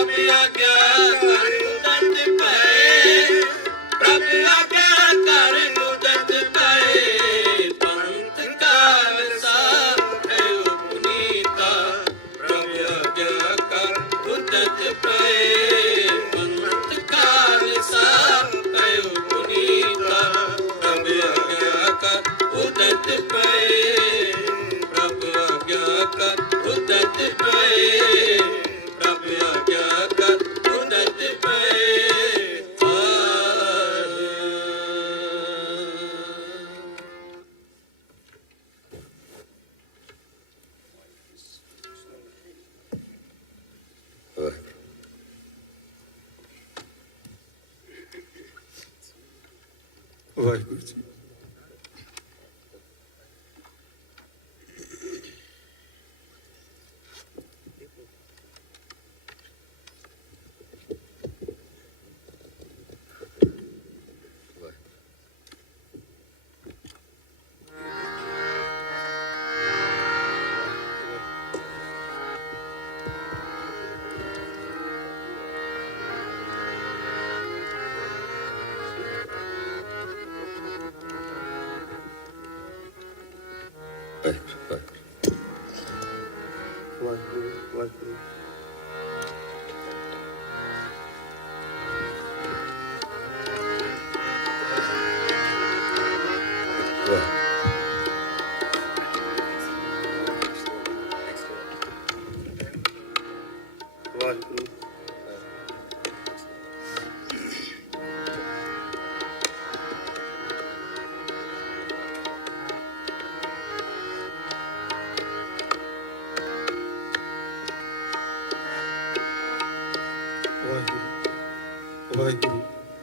ਪ੍ਰਭ ਆਗਿਆ ਕਰ ਉਦਤ ਪਏ, ਪ੍ਰਭ ਆਗਿਆ ਕਰ ਉਦਤ ਪਏ, ਪੰਥ ਖਾਲਸਾ ਹੈ ਪੁਨੀਤਾ, ਪ੍ਰਭ ਆਗਿਆ ਕਰ ਉਦਤ ਪਏ, ਪੰਥ ਖਾਲਸਾ ਹੈ ਪੁਨੀਤਾ, ਪ੍ਰਭ ਆਗਿਆ ਕਰ ਉਦਤ ਪਏ, ਪ੍ਰਭ ਆਗਿਆ ਕਰ ਉਦਤ ਪਏ, ਪ੍ਰਭ ਆਗਿਆ ਕਰ ਉਦਤ ਪਏ। ਵਾਹਿਗੁਰੂ ਜੀ। ਵਾਹਿਗੁਰੂ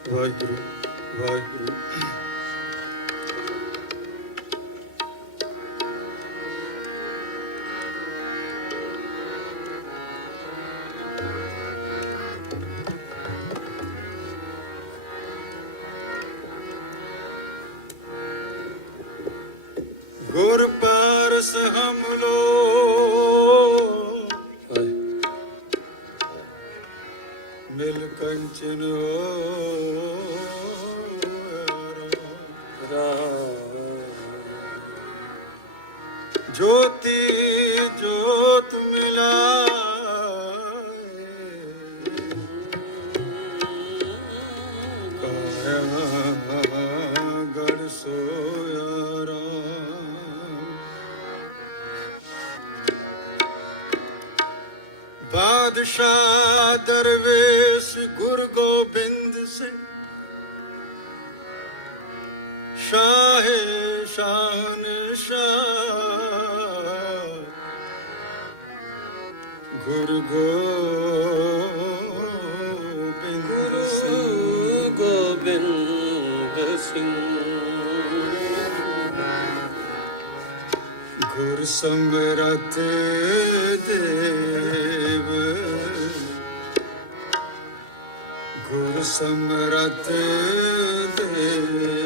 ਵਾਹਿਗੁਰੂ ਵਾਹਿਗੁਰੂ। ਗੁਰ ਪਾਰਸ ਹਮ ਲੋ ਮਿਲ ਕੰਚਨ ਜੋਤੀ ਜੋਤ ਮਿਲਾਏ, ਕਾਇਆ ਗੜ ਸੋਇਆ ਰਾਮ। ਬਾਦਸ਼ਾਹ ਦਰਵੇਸ਼ ਗੁਰ ਗੋਬਿੰਦ ਸਿੰਘ, ਸ਼ਾਹੇ ਸ਼ਾਨ ਸ਼ਾਹ ਗੁਰ ਗੋਬਿੰਦ ਸਿੰਘ, ਗੋਬਿੰਦ ਸਿੰਘ। ਗੁਰ ਸਮਰਥ ਦੇਵ, ਗੁਰ ਸਮਰਥ ਦੇਵ,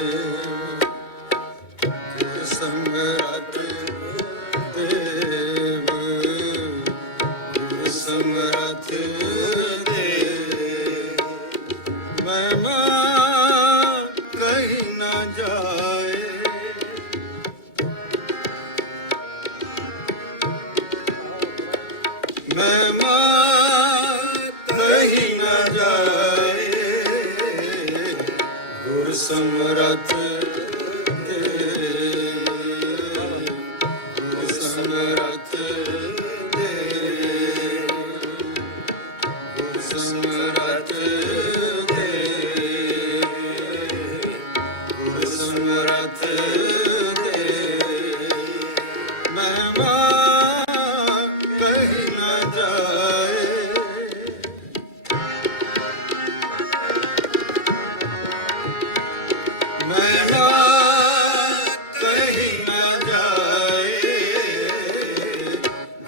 ਗੁਰ ਸਮਰਥ ਦੇਵ, ਗੁਰ ਸਮਰਥ ਦੇਵ। ਮਹਿਮਾ ਕਹੀ ਨਾ ਜਾਏ, ਮਹਿਮਾ ਕਹੀ ਨਾ ਜਾਏ, ਗੁਰ ਸਮਰਥ ਦੇਵ, ਗੁਰ ਸਮਰਥ ਦੇਵ, ਗੁਰ ਸਮਰਥ ਦੇਵ, ਗੁਰ ਸਮਰਥ ਦੇਵ। ਮਹਿਮਾ ਕਹੀ ਨਾ ਜਾਏ, ਮਹਿਮਾ ਕਹੀ ਨਾ ਜਾਏ,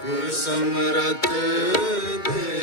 ਗੁਰ ਸਮਰਥ ਦੇਵ,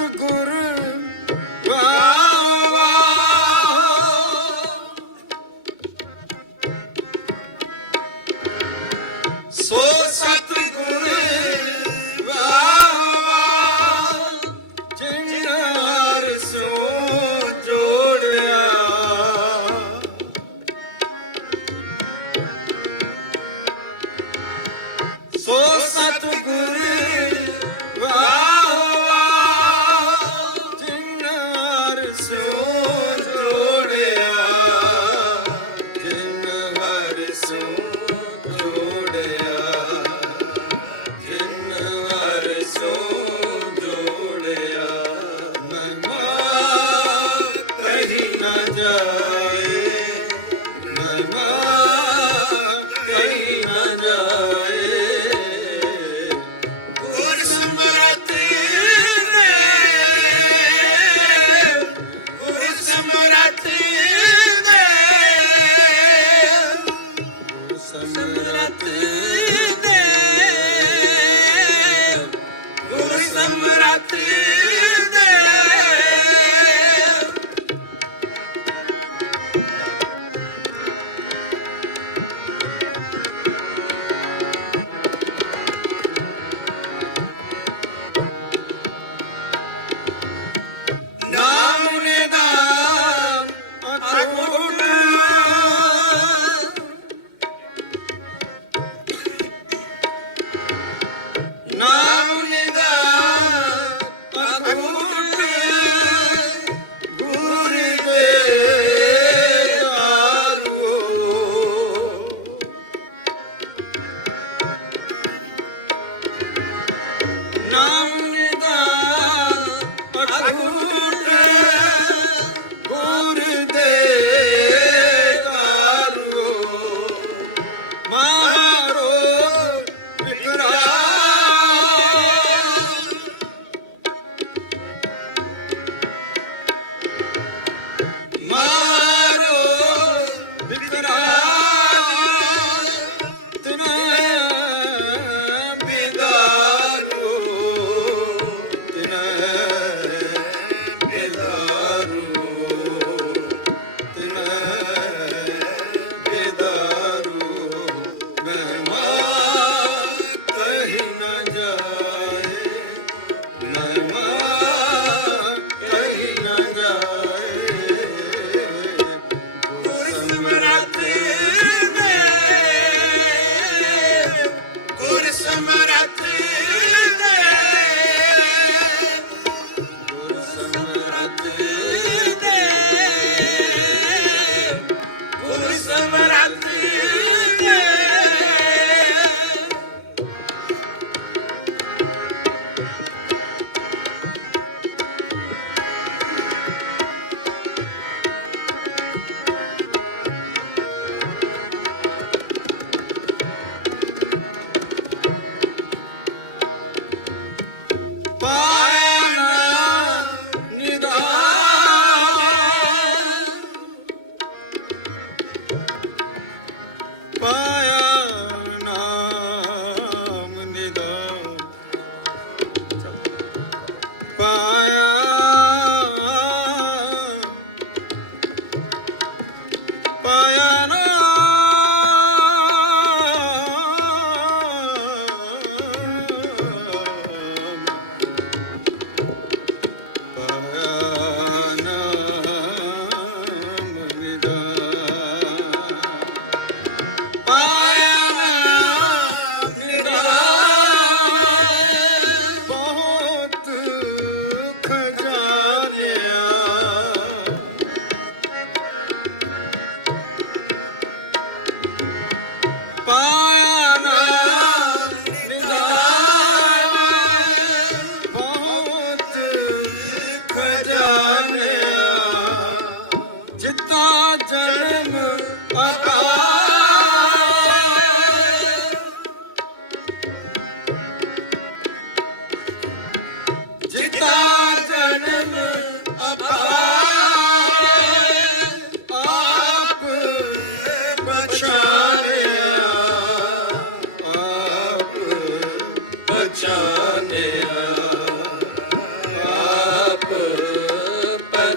ਸਤਿਗੁਰ ਵਾਹ ਵਾਹ, ਸੋ ਸਤਿਗੁਰ ਵਾਹ ਵਾਹ, ਜਿਨਾਂ ਰਸੋਂ ਜੋੜਿਆ। ਸੋ ਸਤਿਗੁਰ ਵਾਹ ਵਾਹ,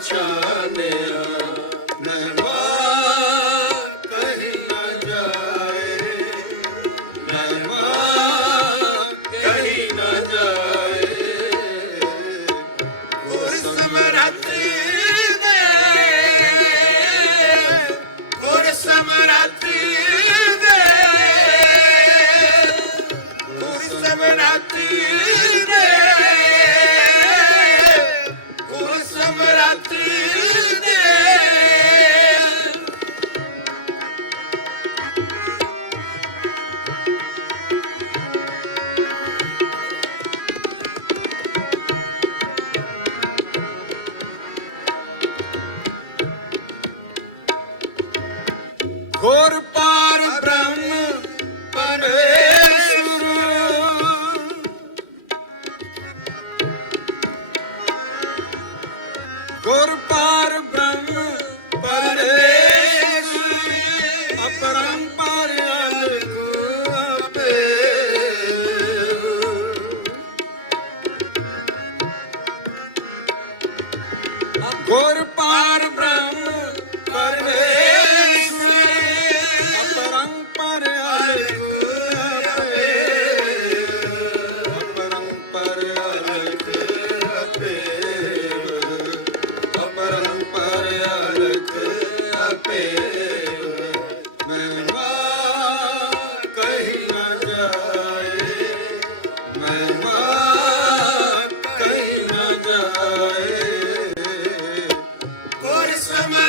ਪਛਾਨਿਆ ਮਹਿਮਾ ਕਹੀ ਨਾ ਜਾਏ, ਮਹਿਮਾ ਕਹੀ ਨਾ ਜਾਏ ਗੁਰ ਸਮਰੱਥੀ ਦੇ, ਗੁਰ ਸਮਰੱਥੀ ਦੇ, ਗੁਰ ਸਮਰੱਥੀ ਦੇ, ਗੁਰ ਸਮਰੱਥੀ ਦੇ। ਘੋਰ ਪਾਰ ਬ੍ਰਹਮ ਪਰਮੇਸ਼ਰ, ਘੋਰ ਪਾਰ ਬ੍ਰਹਮ ਪਰਮੇਸ਼ਰ, ਅਪਰੰਪਰ ਅਲਖ ਆਪੇ। ਘੋਰ ਪਾਰ ਬ੍ਰਹਮ ਪਰਮੇਸ਼ਰ, ਅਪਰੰਪਰ ਅਲਖ ਆਪੇ, ਅਪਰੰਪਰ ਅਲਖ ਆਪੇ, ਅਪਰੰਪਰ ਅਲਖ ਆਪੇ। ਮਹਿਮਾ ਕਹੀ ਨਾ ਜਾਏ, ਮਹਿਮਾ ਕਹੀ ਨਾ ਜਾਏ ਗੁਰ ਸਮਰੱਥੀ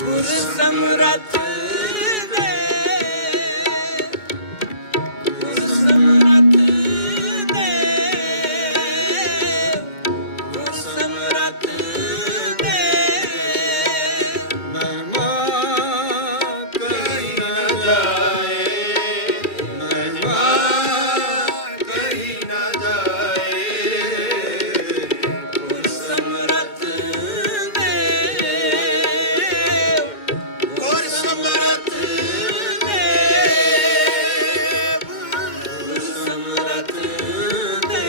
ਗੁਰ ਸਮਰੱਥ ਦੇ, ਗੁਰ ਸਮਰੱਥ ਦੇ, ਗੁਰ ਸਮਰੱਥ ਦੇ, ਮਹਿਮਾ ਕਹੀ ਨਾ ਜਾਏ, ਮਹਿਮਾ ਕਹੀ ਨਾ ਜਾਏ, ਗੁਰ ਸਮਰੱਥ ਦੇ, ਗੁਰ ਸਮਰੱਥ ਦੇ, ਗੁਰ ਸਮਰੱਥ ਦੇ,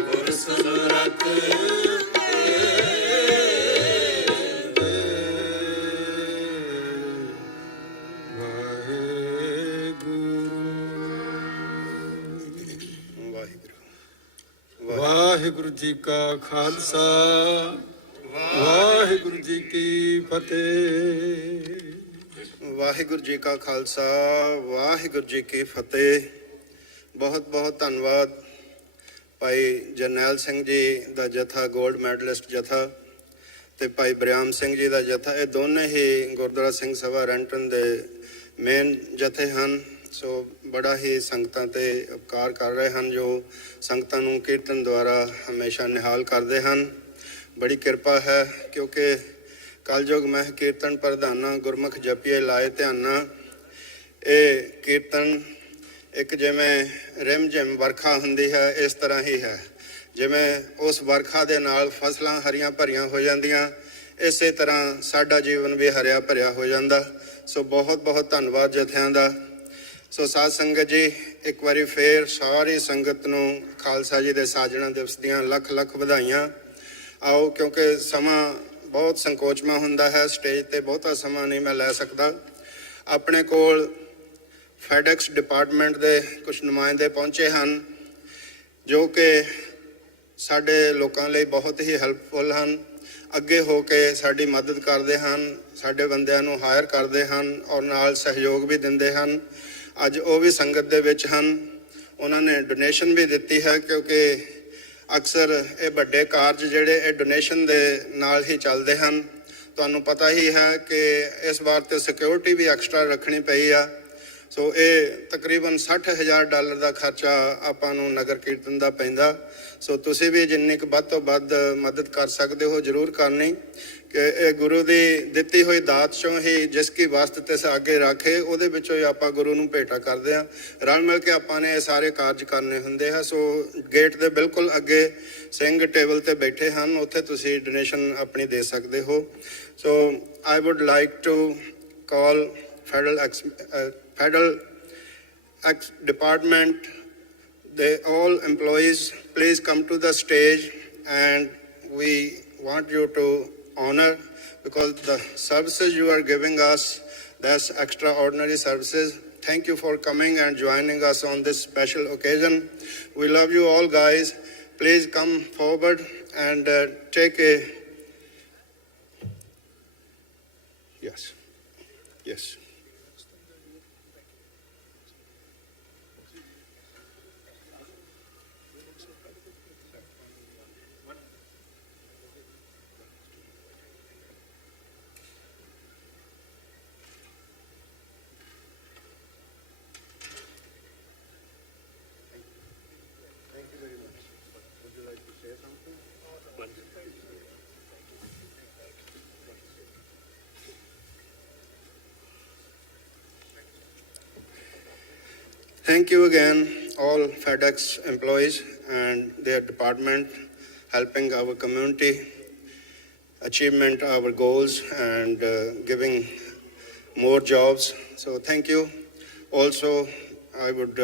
ਗੁਰ ਸਮਰੱਥ ਵਾਹਿਗੁਰੂ ਜੀ ਕਾ ਖਾਲਸਾ, ਵਾਹਿਗੁਰੂ ਜੀ ਕੀ ਫਤਿਹ। ਵਾਹਿਗੁਰੂ ਜੀ ਕਾ ਖਾਲਸਾ, ਵਾਹਿਗੁਰੂ ਜੀ ਕੀ ਫਤਿਹ। ਬਹੁਤ ਬਹੁਤ ਧੰਨਵਾਦ ਭਾਈ ਜਰਨੈਲ ਸਿੰਘ ਜੀ ਦਾ ਜਥਾ, ਗੋਲਡ ਮੈਡਲਿਸਟ ਜਥਾ, ਤੇ ਭਾਈ ਬਰਿਆਮ ਸਿੰਘ ਜੀ ਦਾ ਜਥਾ। ਇਹ ਦੋਨੇ ਹੀ ਗੁਰਦੁਆਰਾ ਸਿੰਘ ਸਭਾ ਰੈਂਟਨ ਦੇ ਮੇਨ ਜਥੇ ਹਨ। ਸੋ ਬੜਾ ਹੀ ਸੰਗਤਾਂ ਤੇ ਉਪਕਾਰ ਕਰ ਰਹੇ ਹਨ, ਜੋ ਸੰਗਤਾਂ ਨੂੰ ਕੀਰਤਨ ਦੁਆਰਾ ਹਮੇਸ਼ਾ ਨਿਹਾਲ ਕਰਦੇ ਹਨ। ਬੜੀ ਕਿਰਪਾ ਹੈ, ਕਿਉਂਕਿ ਕਲਯੁਗ ਮਹਿ ਕੀਰਤਨ ਪ੍ਰਧਾਨਾ, ਗੁਰਮੁਖ ਜਪੀਏ ਲਾਏ ਧਿਆਨਾ। ਇਹ ਕੀਰਤਨ ਇੱਕ ਜਿਵੇਂ ਰਿਮ ਝਿਮ ਵਰਖਾ ਹੁੰਦੀ ਹੈ, ਇਸ ਤਰ੍ਹਾਂ ਹੀ ਹੈ। ਜਿਵੇਂ ਉਸ ਵਰਖਾ ਦੇ ਨਾਲ ਫਸਲਾਂ ਹਰੀਆਂ ਭਰੀਆਂ ਹੋ ਜਾਂਦੀਆਂ, ਇਸੇ ਤਰ੍ਹਾਂ ਸਾਡਾ ਜੀਵਨ ਵੀ ਹਰਿਆ ਭਰਿਆ ਹੋ ਜਾਂਦਾ। ਸੋ ਬਹੁਤ ਬਹੁਤ ਧੰਨਵਾਦ ਜਥਿਆਂ ਦਾ। ਸੋ ਸਾਧ ਸੰਗਤ ਜੀ, ਇੱਕ ਵਾਰੀ ਫੇਰ ਸਾਰੀ ਸੰਗਤ ਨੂੰ ਖਾਲਸਾ ਜੀ ਦੇ ਸਾਜਣਾ ਦਿਵਸ ਦੀਆਂ ਲੱਖ ਲੱਖ ਵਧਾਈਆਂ। ਆਓ, ਕਿਉਂਕਿ ਸਮਾਂ ਬਹੁਤ ਸੰਕੋਚਮਾ ਹੁੰਦਾ ਹੈ, ਸਟੇਜ ਤੇ ਬਹੁਤਾ ਸਮਾਂ ਨਹੀਂ ਮੈਂ ਲੈ ਸਕਦਾ। ਆਪਣੇ ਕੋਲ ਫੈਡੈਕਸ ਡਿਪਾਰਟਮੈਂਟ ਦੇ ਕੁਝ ਨੁਮਾਇੰਦੇ ਪਹੁੰਚੇ ਹਨ, ਜੋ ਕਿ ਸਾਡੇ ਲੋਕਾਂ ਲਈ ਬਹੁਤ ਹੀ ਹੈਲਪਫੁਲ ਹਨ। ਅੱਗੇ ਹੋ ਕੇ ਸਾਡੀ ਮਦਦ ਕਰਦੇ ਹਨ, ਸਾਡੇ ਬੰਦਿਆਂ ਨੂੰ ਹਾਇਰ ਕਰਦੇ ਹਨ ਔਰ ਨਾਲ ਸਹਿਯੋਗ ਵੀ ਦਿੰਦੇ ਹਨ। ਅੱਜ ਉਹ ਵੀ ਸੰਗਤ ਦੇ ਵਿੱਚ ਹਨ। ਉਹਨਾਂ ਨੇ ਡੋਨੇਸ਼ਨ ਵੀ ਦਿੱਤੀ ਹੈ, ਕਿਉਂਕਿ ਅਕਸਰ ਇਹ ਵੱਡੇ ਕਾਰਜ ਜਿਹੜੇ ਇਹ ਡੋਨੇਸ਼ਨ ਦੇ ਨਾਲ ਹੀ ਚੱਲਦੇ ਹਨ। ਤੁਹਾਨੂੰ ਪਤਾ ਹੀ ਹੈ ਕਿ ਇਸ ਵਾਰ ਤੇ ਸਿਕਿਉਰਿਟੀ ਵੀ ਐਕਸਟਰਾ ਰੱਖਣੀ ਪਈ ਆ। ਸੋ ਇਹ ਤਕਰੀਬਨ $60,000 ਦਾ ਖਰਚਾ ਆਪਾਂ ਨੂੰ ਨਗਰ ਕੀਰਤਨ ਦਾ ਪੈਂਦਾ। ਸੋ ਤੁਸੀਂ ਵੀ ਜਿੰਨੀ ਕੁ ਵੱਧ ਤੋਂ ਵੱਧ ਮਦਦ ਕਰ ਸਕਦੇ ਹੋ ਜ਼ਰੂਰ ਕਰਨੀ, ਕਿ ਇਹ ਗੁਰੂ ਦੀ ਦਿੱਤੀ ਹੋਈ ਦਾਤ ਚੋਂ ਹੀ ਜਿਸ ਕੀ ਵਸਤ ਤਿਸ ਅੱਗੇ ਰੱਖੇ, ਉਹਦੇ ਵਿੱਚੋਂ ਹੀ ਆਪਾਂ ਗੁਰੂ ਨੂੰ ਭੇਟਾ ਕਰਦੇ ਹਾਂ। ਰਲ ਮਿਲ ਕੇ ਆਪਾਂ ਨੇ ਇਹ ਸਾਰੇ ਕਾਰਜ ਕਰਨੇ ਹੁੰਦੇ ਆ। ਸੋ ਗੇਟ ਦੇ ਬਿਲਕੁਲ ਅੱਗੇ ਸਿੰਘ ਟੇਬਲ ਤੇ ਬੈਠੇ ਹਨ, ਉੱਥੇ ਤੁਸੀਂ ਡੋਨੇਸ਼ਨ ਆਪਣੀ ਦੇ ਸਕਦੇ ਹੋ। So I would like to call Federal Department, all employees, please come to the stage, and we want you to honor, because the services you are giving us, that's extraordinary services. Thank you for coming and joining us on this special occasion. We love you all, guys. Please come forward and take a yes. Thank you again, all FedEx employees and their department, helping our community achievement our goals and giving more jobs. So thank you. Also, I would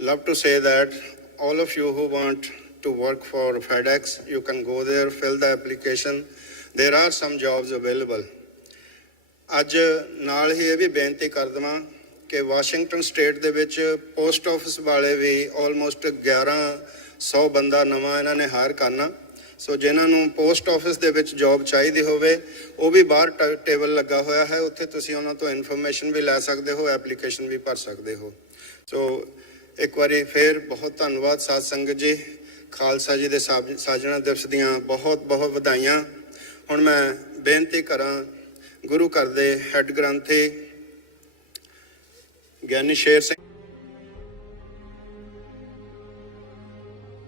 love to say that all of you who want to work for FedEx, you can go there, fill the application. There are some jobs available. ਅੱਜ ਨਾਲ ਹੀ ਇਹ ਵੀ ਬੇਨਤੀ ਕਰ ਦੇਵਾਂ ਕਿ Washington state ਦੇ ਵਿੱਚ post office ਵਾਲੇ ਵੀ ਆਲਮੋਸਟ 1100 ਬੰਦਾ ਨਵਾਂ ਇਹਨਾਂ ਨੇ ਹਾਇਰ ਕਰਨਾ। ਸੋ ਜਿਨ੍ਹਾਂ ਨੂੰ ਪੋਸਟ ਆਫਿਸ ਦੇ ਵਿੱਚ ਜੌਬ ਚਾਹੀਦੀ ਹੋਵੇ, ਉਹ ਵੀ ਬਾਹਰ ਟੇਬਲ ਲੱਗਾ ਹੋਇਆ ਹੈ, ਉੱਥੇ ਤੁਸੀਂ ਉਹਨਾਂ ਤੋਂ ਇਨਫੋਰਮੇਸ਼ਨ ਵੀ ਲੈ ਸਕਦੇ ਹੋ, ਐਪਲੀਕੇਸ਼ਨ ਵੀ ਭਰ ਸਕਦੇ ਹੋ। ਸੋ ਇੱਕ ਵਾਰੀ ਫੇਰ ਬਹੁਤ ਧੰਨਵਾਦ ਸਾਧ ਸੰਗਤ ਜੀ। ਖਾਲਸਾ ਜੀ ਦੇ ਸਾਜਣਾ ਦਿਵਸ ਦੀਆਂ ਬਹੁਤ ਬਹੁਤ ਵਧਾਈਆਂ। ਹੁਣ ਮੈਂ ਬੇਨਤੀ ਕਰਾਂ ਗੁਰੂ ਘਰ ਦੇ ਹੈੱਡ ਗ੍ਰੰਥੀ ਗਿਆਨੀ ਸ਼ੇਰ ਸਿੰਘ।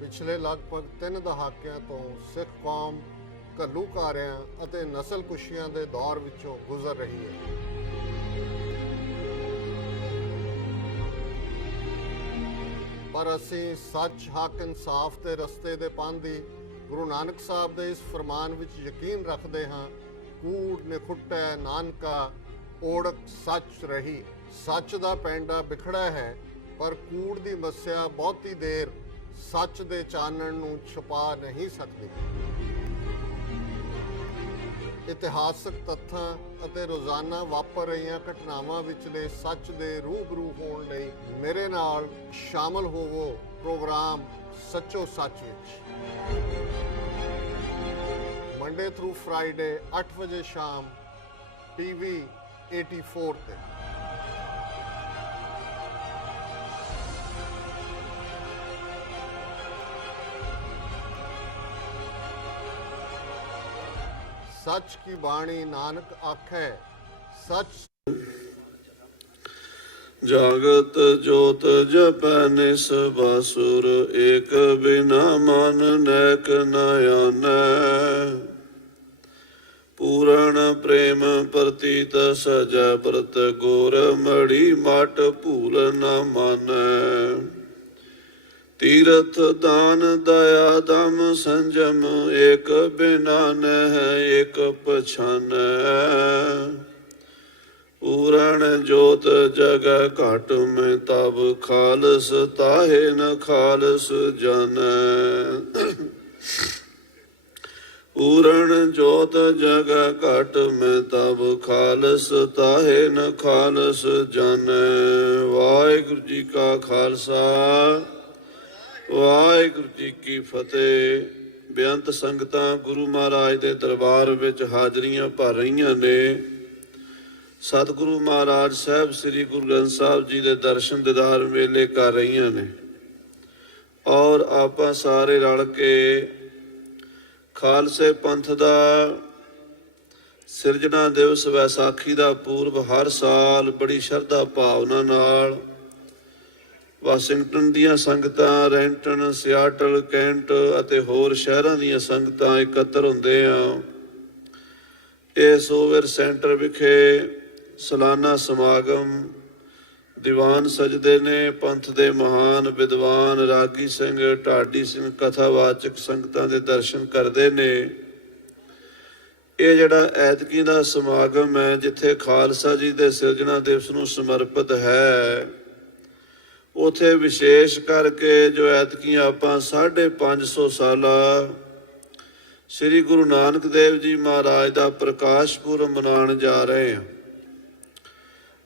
ਪਿਛਲੇ ਲਗਭਗ 3 ਦਹਾਕਿਆਂ ਤੋਂ ਸਿੱਖ ਕੌਮ ਘੱਲੂਘਾਰਿਆਂ ਅਤੇ ਨਸਲਕੁਸ਼ੀਆਂ ਦੇ ਦੌਰ ਵਿੱਚੋਂ ਗੁਜ਼ਰ ਰਹੀ ਹੈ। ਪਰ ਅਸੀਂ ਸੱਚ, ਹੱਕ, ਇਨਸਾਫ ਤੇ ਰਸਤੇ ਦੇ ਪਾਂਧੀ ਗੁਰੂ ਨਾਨਕ ਸਾਹਿਬ ਦੇ ਇਸ ਫਰਮਾਨ ਵਿੱਚ ਯਕੀਨ ਰੱਖਦੇ ਹਾਂ। ਕੂੜ ਨਿਖੁੱਟੈ ਨਾਨਕਾ ਓੜਕ ਸੱਚ ਰਹੀ। ਸੱਚ ਦਾ ਪੈਂਡਾ ਬਿਖੜਾ ਹੈ, ਪਰ ਕੂੜ ਦੀ ਮੱਸਿਆ ਬਹੁਤੀ ਦੇਰ ਸੱਚ ਦੇ ਚਾਨਣ ਨੂੰ ਛੁਪਾ ਨਹੀਂ ਸਕਦੀ। ਇਤਿਹਾਸਕ ਤੱਥਾਂ ਅਤੇ ਰੋਜ਼ਾਨਾ ਵਾਪਰ ਰਹੀਆਂ ਘਟਨਾਵਾਂ ਵਿਚਲੇ ਸੱਚ ਦੇ ਰੂਬਰੂ ਹੋਣ ਲਈ ਮੇਰੇ ਨਾਲ ਸ਼ਾਮਲ ਹੋਵੋ ਪ੍ਰੋਗਰਾਮ ਸੱਚੋ ਸੱਚ ਵਿੱਚ। ਮੰਡੇ ਥਰੂ ਫਰਾਈਡੇ 8 ਵਜੇ ਸ਼ਾਮ TV 84 ਤੇ। सच की बाणी नानक आखे सच। जागत जोत जपै निस बासुर, एक बिना मन नैक न आनै। पूरण प्रेम प्रतीत सजै व्रत, गोर मड़ी मट भूल न मानै। तीरथ दान दया दम संजम, एक बिना नह एक पछानै। पूरण जोत जग घट में तब, खालस ताहे न खालस जानै। पूरण जोत जग घट में तब, खालस ताहे न खालस जानै। वाहिगुरू जी का खालसा, ਵਾਹਿਗੁਰੂ ਜੀ ਕੀ ਫਤਿਹ। ਬੇਅੰਤ ਸੰਗਤਾਂ ਗੁਰੂ ਮਹਾਰਾਜ ਦੇ ਦਰਬਾਰ ਵਿੱਚ ਹਾਜ਼ਰੀਆਂ ਭਰ ਰਹੀਆਂ ਨੇ। ਸਤਿਗੁਰੂ ਮਹਾਰਾਜ ਸਾਹਿਬ ਸ੍ਰੀ ਗੁਰੂ ਗ੍ਰੰਥ ਸਾਹਿਬ ਜੀ ਦੇ ਦਰਸ਼ਨ ਦੀਦਾਰ ਮੇਲੇ ਕਰ ਰਹੀਆਂ ਨੇ। ਔਰ ਆਪਾਂ ਸਾਰੇ ਰਲ ਕੇ ਖਾਲਸੇ ਪੰਥ ਦਾ ਸਿਰਜਣਾ ਦਿਵਸ ਵਿਸਾਖੀ ਦਾ ਪੂਰਬ ਹਰ ਸਾਲ ਬੜੀ ਸ਼ਰਧਾ ਭਾਵਨਾ ਨਾਲ ਵਾਸ਼ਿੰਗਟਨ ਦੀਆਂ ਸੰਗਤਾਂ, ਰੈਂਟਨ, ਸਿਆਟਲ, ਕੈਂਟ ਅਤੇ ਹੋਰ ਸ਼ਹਿਰਾਂ ਦੀਆਂ ਸੰਗਤਾਂ ਇਕੱਤਰ ਹੁੰਦੇ ਆ। ਇਸ ਓਵਰ ਸੈਂਟਰ ਵਿਖੇ ਸਾਲਾਨਾ ਸਮਾਗਮ ਦੀਵਾਨ ਸਜਦੇ ਨੇ। ਪੰਥ ਦੇ ਮਹਾਨ ਵਿਦਵਾਨ ਰਾਗੀ ਸਿੰਘ, ਢਾਡੀ ਸਿੰਘ, ਕਥਾਵਾਚਕ ਸੰਗਤਾਂ ਦੇ ਦਰਸ਼ਨ ਕਰਦੇ ਨੇ। ਇਹ ਜਿਹੜਾ ਐਤਕੀ ਦਾ ਸਮਾਗਮ ਹੈ, ਜਿੱਥੇ ਖਾਲਸਾ ਜੀ ਦੇ ਸਿਰਜਣਾ ਦਿਵਸ ਨੂੰ ਸਮਰਪਿਤ ਹੈ, ਉੱਥੇ ਵਿਸ਼ੇਸ਼ ਕਰਕੇ ਜੋ ਐਤਕੀਆਂ ਆਪਾਂ 550 ਸਾਲਾ ਸ੍ਰੀ ਗੁਰੂ ਨਾਨਕ ਦੇਵ ਜੀ ਮਹਾਰਾਜ ਦਾ ਪ੍ਰਕਾਸ਼ ਪੁਰਬ ਮਨਾਉਣ ਜਾ ਰਹੇ ਹਾਂ।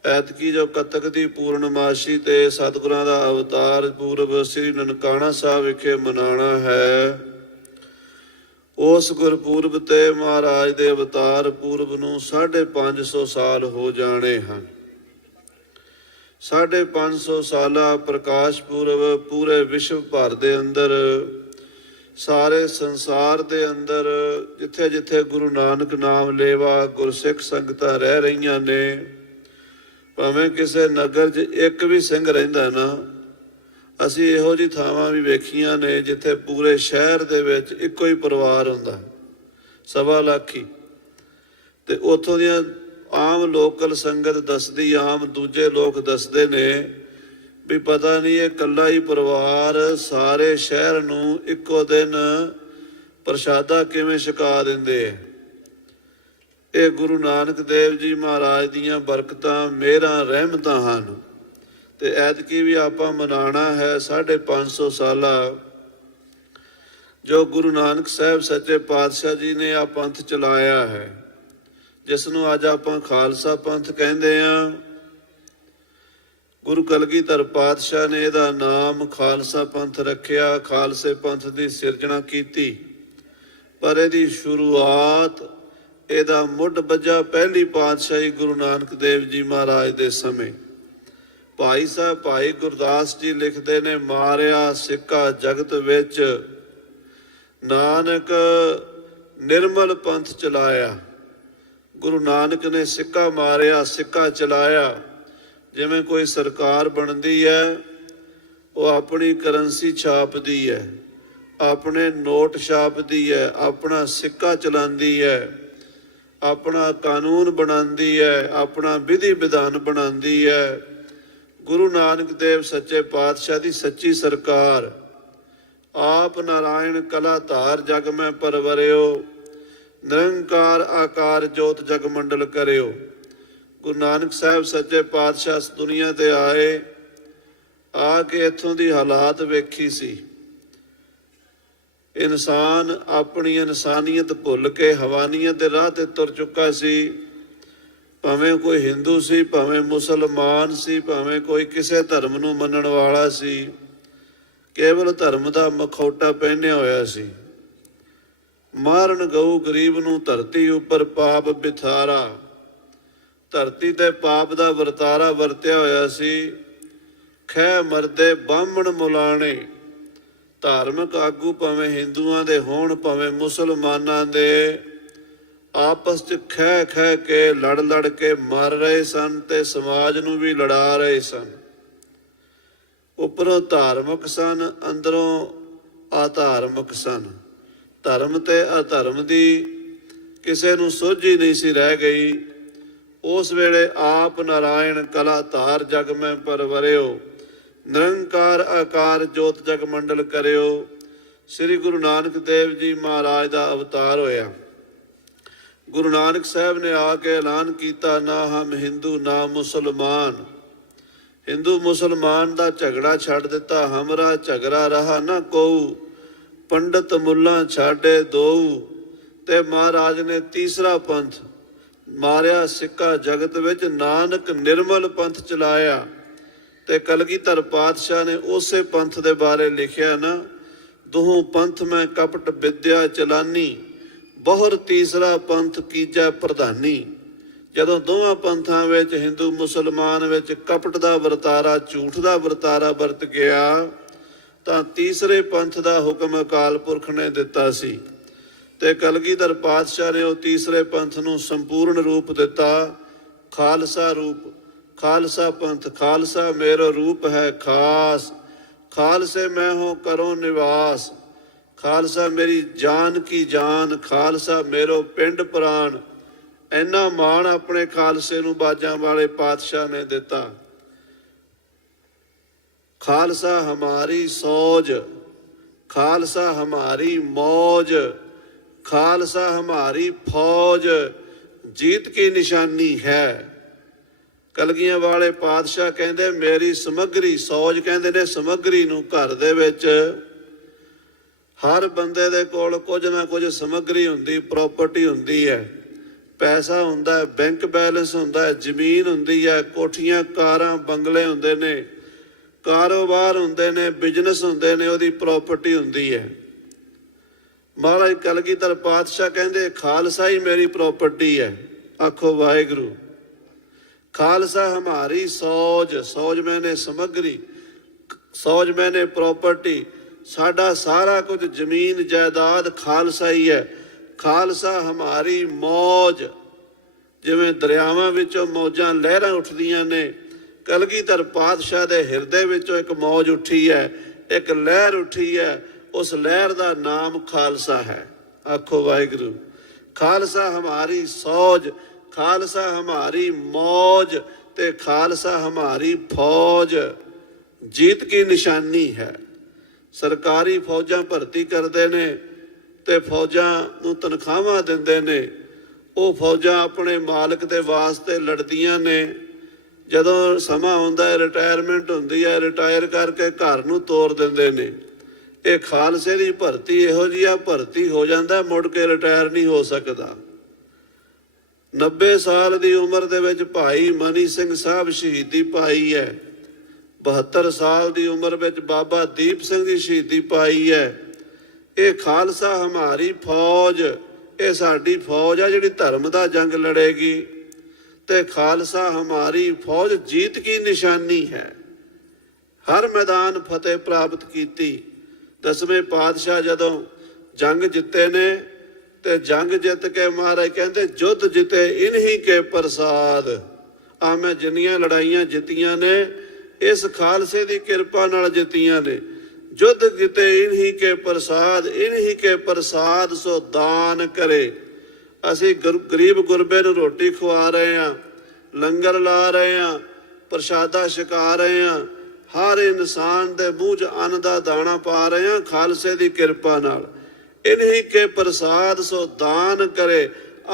ਐਤਕੀ ਜੋ ਕੱਤਕ ਦੀ ਪੂਰਨਮਾਸ਼ੀ ਤੇ ਸਤਿਗੁਰਾਂ ਦਾ ਅਵਤਾਰ ਪੁਰਬ ਸ੍ਰੀ ਨਨਕਾਣਾ ਸਾਹਿਬ ਵਿਖੇ ਮਨਾਉਣਾ ਹੈ। ਉਸ ਗੁਰਪੁਰਬ ਤੇ ਮਹਾਰਾਜ ਦੇ ਅਵਤਾਰ ਪੁਰਬ ਨੂੰ 550 ਸਾਲ ਹੋ ਜਾਣੇ ਹਨ। 550 ਸਾਲਾ ਪ੍ਰਕਾਸ਼ ਪੁਰਬ ਪੂਰੇ ਵਿਸ਼ਵ ਭਰ ਦੇ ਅੰਦਰ, ਸਾਰੇ ਸੰਸਾਰ ਦੇ ਅੰਦਰ ਜਿੱਥੇ ਜਿੱਥੇ ਗੁਰੂ ਨਾਨਕ ਨਾਮ ਲੇਵਾ ਗੁਰਸਿੱਖ ਸੰਗਤਾਂ ਰਹਿ ਰਹੀਆਂ ਨੇ, ਭਾਵੇਂ ਕਿਸੇ ਨਗਰ 'ਚ ਇੱਕ ਵੀ ਸਿੰਘ ਰਹਿੰਦਾ ਨਾ, ਅਸੀਂ ਇਹੋ ਜਿਹੀ ਥਾਵਾਂ ਵੀ ਵੇਖੀਆਂ ਨੇ ਜਿੱਥੇ ਪੂਰੇ ਸ਼ਹਿਰ ਦੇ ਵਿੱਚ ਇੱਕੋ ਹੀ ਪਰਿਵਾਰ ਹੁੰਦਾ, 1.25 ਲੱਖ ਹੀ। ਤੇ ਉੱਥੋਂ ਦੀਆਂ ਆਮ ਲੋਕਲ ਸੰਗਤ ਦੱਸਦੀ, ਆਮ ਦੂਜੇ ਲੋਕ ਦੱਸਦੇ ਨੇ ਵੀ ਪਤਾ ਨਹੀਂ ਇਹ ਇਕੱਲਾ ਹੀ ਪਰਿਵਾਰ ਸਾਰੇ ਸ਼ਹਿਰ ਨੂੰ ਇੱਕੋ ਦਿਨ ਪ੍ਰਸ਼ਾਦਾ ਕਿਵੇਂ ਛਕਾ ਦਿੰਦੇ ਹੈ। ਇਹ ਗੁਰੂ ਨਾਨਕ ਦੇਵ ਜੀ ਮਹਾਰਾਜ ਦੀਆਂ ਬਰਕਤਾਂ, ਮਿਹਰਾਂ, ਰਹਿਮਤਾਂ ਹਨ। ਤੇ ਐਤਕੀ ਵੀ ਆਪਾਂ ਮਨਾਉਣਾ ਹੈ 550 ਸਾਲਾ ਜੋ ਗੁਰੂ ਨਾਨਕ ਸਾਹਿਬ ਸੱਚੇ ਪਾਤਸ਼ਾਹ ਜੀ ਨੇ ਆ ਪੰਥ ਚਲਾਇਆ ਹੈ, ਜਿਸ ਨੂੰ ਅੱਜ ਆਪਾਂ ਖਾਲਸਾ ਪੰਥ ਕਹਿੰਦੇ ਆ। ਗੁਰੂ ਕਲਗੀਧਰ ਪਾਤਸ਼ਾਹ ਨੇ ਇਹਦਾ ਨਾਮ ਖਾਲਸਾ ਪੰਥ ਰੱਖਿਆ, ਖਾਲਸੇ ਪੰਥ ਦੀ ਸਿਰਜਣਾ ਕੀਤੀ। ਪਰ ਇਹਦੀ ਸ਼ੁਰੂਆਤ, ਇਹਦਾ ਮੁੱਢ ਬੱਝਾ ਪਹਿਲੀ ਪਾਤਸ਼ਾਹੀ ਗੁਰੂ ਨਾਨਕ ਦੇਵ ਜੀ ਮਹਾਰਾਜ ਦੇ ਸਮੇਂ। ਭਾਈ ਸਾਹਿਬ ਭਾਈ ਗੁਰਦਾਸ ਜੀ ਲਿਖਦੇ ਨੇ, ਮਾਰਿਆ ਸਿੱਕਾ ਜਗਤ ਵਿੱਚ, ਨਾਨਕ ਨਿਰਮਲ ਪੰਥ ਚਲਾਇਆ। ਗੁਰੂ ਨਾਨਕ ਨੇ ਸਿੱਕਾ ਮਾਰਿਆ, ਸਿੱਕਾ ਚਲਾਇਆ। ਜਿਵੇਂ ਕੋਈ ਸਰਕਾਰ ਬਣਦੀ ਹੈ, ਉਹ ਆਪਣੀ ਕਰੰਸੀ ਛਾਪਦੀ ਹੈ, ਆਪਣੇ ਨੋਟ ਛਾਪਦੀ ਹੈ, ਆਪਣਾ ਸਿੱਕਾ ਚਲਾਉਂਦੀ ਹੈ, ਆਪਣਾ ਕਾਨੂੰਨ ਬਣਾਉਂਦੀ ਹੈ, ਆਪਣਾ ਵਿਧੀ ਵਿਧਾਨ ਬਣਾਉਂਦੀ ਹੈ। ਗੁਰੂ ਨਾਨਕ ਦੇਵ ਸੱਚੇ ਪਾਤਸ਼ਾਹ ਦੀ ਸੱਚੀ ਸਰਕਾਰ। ਆਪ ਨਾਰਾਇਣ ਕਲਾ ਧਾਰ ਜਗ ਮੈਂ ਪਰਵਰਿਓ, ਨਿਰੰਕਾਰ ਆਕਾਰ ਜੋਤ ਜਗ ਮੰਡਲ ਕਰਿਓ। ਗੁਰੂ ਨਾਨਕ ਸਾਹਿਬ ਸੱਚੇ ਪਾਤਸ਼ਾਹ ਇਸ ਦੁਨੀਆ ਤੇ ਆਏ, ਆ ਕੇ ਇੱਥੋਂ ਦੀ ਹਾਲਾਤ ਵੇਖੀ ਸੀ। ਇਨਸਾਨ ਆਪਣੀ ਇਨਸਾਨੀਅਤ ਭੁੱਲ ਕੇ ਹਵਾਨੀਅਤ ਦੇ ਰਾਹ ਤੇ ਤੁਰ ਚੁੱਕਾ ਸੀ। ਭਾਵੇਂ ਕੋਈ ਹਿੰਦੂ ਸੀ, ਭਾਵੇਂ ਮੁਸਲਮਾਨ ਸੀ, ਭਾਵੇਂ ਕੋਈ ਕਿਸੇ ਧਰਮ ਨੂੰ ਮੰਨਣ ਵਾਲਾ ਸੀ, ਕੇਵਲ ਧਰਮ ਦਾ ਮਖੌਟਾ ਪਹਿਨਿਆ ਹੋਇਆ ਸੀ। ਮਾਰਨ ਗਊ ਗਰੀਬ ਨੂੰ ਧਰਤੀ ਉੱਪਰ ਪਾਪ ਬਿਥਾਰਾ। ਧਰਤੀ ਤੇ ਪਾਪ ਦਾ ਵਰਤਾਰਾ ਵਰਤਿਆ ਹੋਇਆ ਸੀ। ਖਹਿ ਮਰਦੇ ਬਾਹਮਣ ਮੁਲਾਣੇ। ਧਾਰਮਿਕ ਆਗੂ ਭਾਵੇਂ ਹਿੰਦੂਆਂ ਦੇ ਹੋਣ, ਭਾਵੇਂ ਮੁਸਲਮਾਨਾਂ ਦੇ, ਆਪਸ 'ਚ ਖਹਿ ਖਹਿ ਕੇ ਲੜ ਲੜ ਕੇ ਮਰ ਰਹੇ ਸਨ ਤੇ ਸਮਾਜ ਨੂੰ ਵੀ ਲੜਾ ਰਹੇ ਸਨ। ਉੱਪਰੋਂ ਧਾਰਮਿਕ ਸਨ, ਅੰਦਰੋਂ ਅਧਾਰਮਿਕ ਸਨ। ਧਰਮ ਤੇ ਅਧਰਮ ਦੀ ਕਿਸੇ ਨੂੰ ਸੋਝੀ ਨਹੀਂ ਸੀ ਰਹਿ ਗਈ। ਉਸ ਵੇਲੇ ਆਪ ਨਾਰਾਇਣ ਕਲਾ ਧਾਰ ਜਗ ਮੈਂ ਪਰਵਰਿਓ, ਨਿਰੰਕਾਰ ਆਕਾਰ ਜੋਤ ਜਗ ਮੰਡਲ ਕਰਿਓ। ਸ੍ਰੀ ਗੁਰੂ ਨਾਨਕ ਦੇਵ ਜੀ ਮਹਾਰਾਜ ਦਾ ਅਵਤਾਰ ਹੋਇਆ। ਗੁਰੂ ਨਾਨਕ ਸਾਹਿਬ ਨੇ ਆ ਕੇ ਐਲਾਨ ਕੀਤਾ, ਨਾ ਹਮ ਹਿੰਦੂ ਨਾ ਮੁਸਲਮਾਨ। ਹਿੰਦੂ ਮੁਸਲਮਾਨ ਦਾ ਝਗੜਾ ਛੱਡ ਦਿੱਤਾ। ਹਮਰਾ ਝਗੜਾ ਰਹਾ ਨਾ ਕੋਊ, ਪੰਡਤ ਮੁੱਲਾ ਛਾਡੇ ਦੋਊ। ਤੇ ਮਹਾਰਾਜ ਨੇ ਤੀਸਰਾ ਪੰਥ ਮਾਰਿਆ ਸਿੱਕਾ ਜਗਤ ਵਿੱਚ, ਨਾਨਕ ਨਿਰਮਲ ਪੰਥ ਚਲਾਇਆ। ਤੇ ਕਲਗੀਧਰ ਪਾਤਸ਼ਾਹ ਨੇ ਉਸੇ ਪੰਥ ਦੇ ਬਾਰੇ ਲਿਖਿਆ ਨਾ, ਦੁਹੂ ਪੰਥ ਮੈਂ ਕਪਟ ਵਿਦਿਆ ਚਲਾਨੀ, ਬਹੁਰ ਤੀਸਰਾ ਪੰਥ ਕੀਜੈ ਪ੍ਰਧਾਨੀ। ਜਦੋਂ ਦੋਵਾਂ ਪੰਥਾਂ ਵਿੱਚ, ਹਿੰਦੂ ਮੁਸਲਮਾਨ ਵਿੱਚ ਕਪਟ ਦਾ ਵਰਤਾਰਾ, ਝੂਠ ਦਾ ਵਰਤਾਰਾ ਵਰਤ ਗਿਆ, ਤਾਂ ਤੀਸਰੇ ਪੰਥ ਦਾ ਹੁਕਮ ਅਕਾਲ ਪੁਰਖ ਨੇ ਦਿੱਤਾ ਸੀ। ਤੇ ਕਲਗੀਧਰ ਪਾਤਸ਼ਾਹ ਨੇ ਉਹ ਤੀਸਰੇ ਪੰਥ ਨੂੰ ਸੰਪੂਰਨ ਰੂਪ ਦਿੱਤਾ, ਖਾਲਸਾ ਰੂਪ, ਖਾਲਸਾ ਪੰਥ। ਖਾਲਸਾ ਮੇਰਾ ਰੂਪ ਹੈ ਖਾਸ, ਖਾਲਸੇ ਮੈਂ ਹੋ ਕਰੋ ਨਿਵਾਸ। ਖਾਲਸਾ ਮੇਰੀ ਜਾਨ ਕੀ ਜਾਨ, ਖਾਲਸਾ ਮੇਰੋ ਪਿੰਡ ਪ੍ਰਾਣ। ਇੰਨਾ ਮਾਣ ਆਪਣੇ ਖਾਲਸੇ ਨੂੰ ਬਾਜਾਂ ਵਾਲੇ ਪਾਤਸ਼ਾਹ ਨੇ ਦਿੱਤਾ। ਖਾਲਸਾ ਹਮਾਰੀ ਸੋਜ, ਖਾਲਸਾ ਹਮਾਰੀ ਮੌਜ, ਖਾਲਸਾ ਹਮਾਰੀ ਫੌਜ, ਜੀਤ ਕੀ ਨਿਸ਼ਾਨੀ ਹੈ। ਕਲਗੀਆਂ ਵਾਲੇ ਪਾਤਸ਼ਾਹ ਕਹਿੰਦੇ ਮੇਰੀ ਸਮੱਗਰੀ, ਸੌਜ ਕਹਿੰਦੇ ਨੇ ਸਮੱਗਰੀ ਨੂੰ। ਘਰ ਦੇ ਵਿੱਚ ਹਰ ਬੰਦੇ ਦੇ ਕੋਲ ਕੁਝ ਨਾ ਕੁਝ ਸਮੱਗਰੀ ਹੁੰਦੀ, ਪ੍ਰਾਪਰਟੀ ਹੁੰਦੀ ਹੈ। ਪੈਸਾ ਹੁੰਦਾ ਹੈ, ਬੈਂਕ ਬੈਲੈਂਸ ਹੁੰਦਾ ਹੈ, ਜ਼ਮੀਨ ਹੁੰਦੀ ਹੈ, ਕੋਠੀਆਂ ਕਾਰਾਂ ਬੰਗਲੇ ਹੁੰਦੇ ਨੇ, ਕਾਰੋਬਾਰ ਹੁੰਦੇ ਨੇ, ਬਿਜ਼ਨਸ ਹੁੰਦੇ ਨੇ, ਉਹਦੀ ਪ੍ਰਾਪਰਟੀ ਹੁੰਦੀ ਹੈ। ਮਹਾਰਾਜ ਕਲਗੀਧਰ ਪਾਤਸ਼ਾਹ ਕਹਿੰਦੇ ਖਾਲਸਾ ਹੀ ਮੇਰੀ ਪ੍ਰਾਪਰਟੀ ਹੈ। ਆਖੋ ਵਾਹਿਗੁਰੂ। ਖਾਲਸਾ ਹਮਾਰੀ ਸੌਜ, ਸੌਜ ਮੈਨੇ ਸਮੱਗਰੀ, ਸੌਜ ਮੈਨੇ ਪ੍ਰਾਪਰਟੀ। ਸਾਡਾ ਸਾਰਾ ਕੁਝ ਜ਼ਮੀਨ ਜਾਇਦਾਦ ਖਾਲਸਾ ਹੀ ਹੈ। ਖਾਲਸਾ ਹਮਾਰੀ ਮੌਜ। ਜਿਵੇਂ ਦਰਿਆਵਾਂ ਵਿੱਚੋਂ ਮੌਜਾਂ ਲਹਿਰਾਂ ਉੱਠਦੀਆਂ ਨੇ, ਕਲਗੀਧਰ ਪਾਤਸ਼ਾਹ ਦੇ ਹਿਰਦੇ ਵਿੱਚੋਂ ਇੱਕ ਮੌਜ ਉੱਠੀ ਹੈ, ਇੱਕ ਲਹਿਰ ਉੱਠੀ ਹੈ। ਉਸ ਲਹਿਰ ਦਾ ਨਾਮ ਖਾਲਸਾ ਹੈ। ਆਖੋ ਵਾਹਿਗੁਰੂ। ਖਾਲਸਾ ਹਮਾਰੀ ਸੌਜ, ਖਾਲਸਾ ਹਮਾਰੀ ਮੌਜ ਤੇ ਖਾਲਸਾ ਹਮਾਰੀ ਫੌਜ, ਜੀਤ ਕੀ ਨਿਸ਼ਾਨੀ ਹੈ। ਸਰਕਾਰੀ ਫੌਜਾਂ ਭਰਤੀ ਕਰਦੇ ਨੇ ਤੇ ਫੌਜਾਂ ਨੂੰ ਤਨਖਾਹਾਂ ਦਿੰਦੇ ਨੇ। ਉਹ ਫੌਜਾਂ ਆਪਣੇ ਮਾਲਕ ਦੇ ਵਾਸਤੇ ਲੜਦੀਆਂ ਨੇ। ਜਦੋਂ ਸਮਾਂ ਆਉਂਦਾ ਹੈ, ਰਿਟਾਇਰਮੈਂਟ ਹੁੰਦੀ ਹੈ, ਰਿਟਾਇਰ ਕਰਕੇ ਘਰ ਨੂੰ ਤੋਰ ਦਿੰਦੇ ਨੇ। ਇਹ ਖਾਲਸੇ ਦੀ ਭਰਤੀ ਇਹੋ ਜਿਹੀ ਆ, ਭਰਤੀ ਹੋ ਜਾਂਦਾ, ਮੁੜ ਕੇ ਰਿਟਾਇਰ ਨਹੀਂ ਹੋ ਸਕਦਾ। 90 ਸਾਲ ਦੀ ਉਮਰ ਦੇ ਵਿੱਚ ਭਾਈ ਮਨੀ ਸਿੰਘ ਸਾਹਿਬ ਸ਼ਹੀਦੀ ਪਾਈ ਹੈ। 72 ਸਾਲ ਦੀ ਉਮਰ ਵਿੱਚ ਬਾਬਾ ਦੀਪ ਸਿੰਘ ਦੀ ਸ਼ਹੀਦੀ ਪਾਈ ਹੈ। ਇਹ ਖਾਲਸਾ ਹਮਾਰੀ ਫੌਜ, ਇਹ ਸਾਡੀ ਫੌਜ ਆ ਜਿਹੜੀ ਧਰਮ ਦਾ ਜੰਗ ਲੜੇਗੀ। ਤੇ ਖਾਲਸਾ ਹਮਾਰੀ ਫੌਜ ਜੀਤ ਕੀ ਨਿਸ਼ਾਨੀ ਹੈ। ਹਰ ਮੈਦਾਨ ਫਤਿਹ ਪ੍ਰਾਪਤ ਕੀਤੀ। 10ਵੇਂ ਪਾਤਸ਼ਾਹ ਜਦੋਂ ਜੰਗ ਜਿੱਤੇ ਨੇ ਤੇ ਜੰਗ ਜਿੱਤ ਕੇ ਮਹਾਰਾਜ ਕਹਿੰਦੇ ਜੁੱਧ ਜਿੱਤੇ ਇਨਹੀ ਕੇ ਪ੍ਰਸਾਦ। ਆ ਮੈਂ ਜਿੰਨੀਆਂ ਲੜਾਈਆਂ ਜਿੱਤੀਆਂ ਨੇ ਇਸ ਖਾਲਸੇ ਦੀ ਕਿਰਪਾ ਨਾਲ ਜਿੱਤੀਆਂ ਨੇ। ਜੁੱਧ ਜਿੱਤੇ ਇਨਹੀ ਕੇ ਪ੍ਰਸਾਦ, ਇਨਹੀ ਕੇ ਪ੍ਰਸਾਦ ਸੋ ਦਾਨ ਕਰੇ। ਅਸੀਂ ਗਰੀਬ ਗੁਰਬੇ ਨੂੰ ਰੋਟੀ ਖਵਾ ਰਹੇ ਹਾਂ, ਲੰਗਰ ਲਾ ਰਹੇ ਹਾਂ, ਪ੍ਰਸ਼ਾਦਾ ਛਕਾ ਰਹੇ ਹਾਂ, ਹਰ ਇਨਸਾਨ ਦੇ ਮੂੰਹ 'ਚ ਅੰਨ ਦਾ ਦਾਣਾ ਪਾ ਰਹੇ ਹਾਂ ਖਾਲਸੇ ਦੀ ਕਿਰਪਾ ਨਾਲ। इन्हीं के प्रसाद सो दान करे,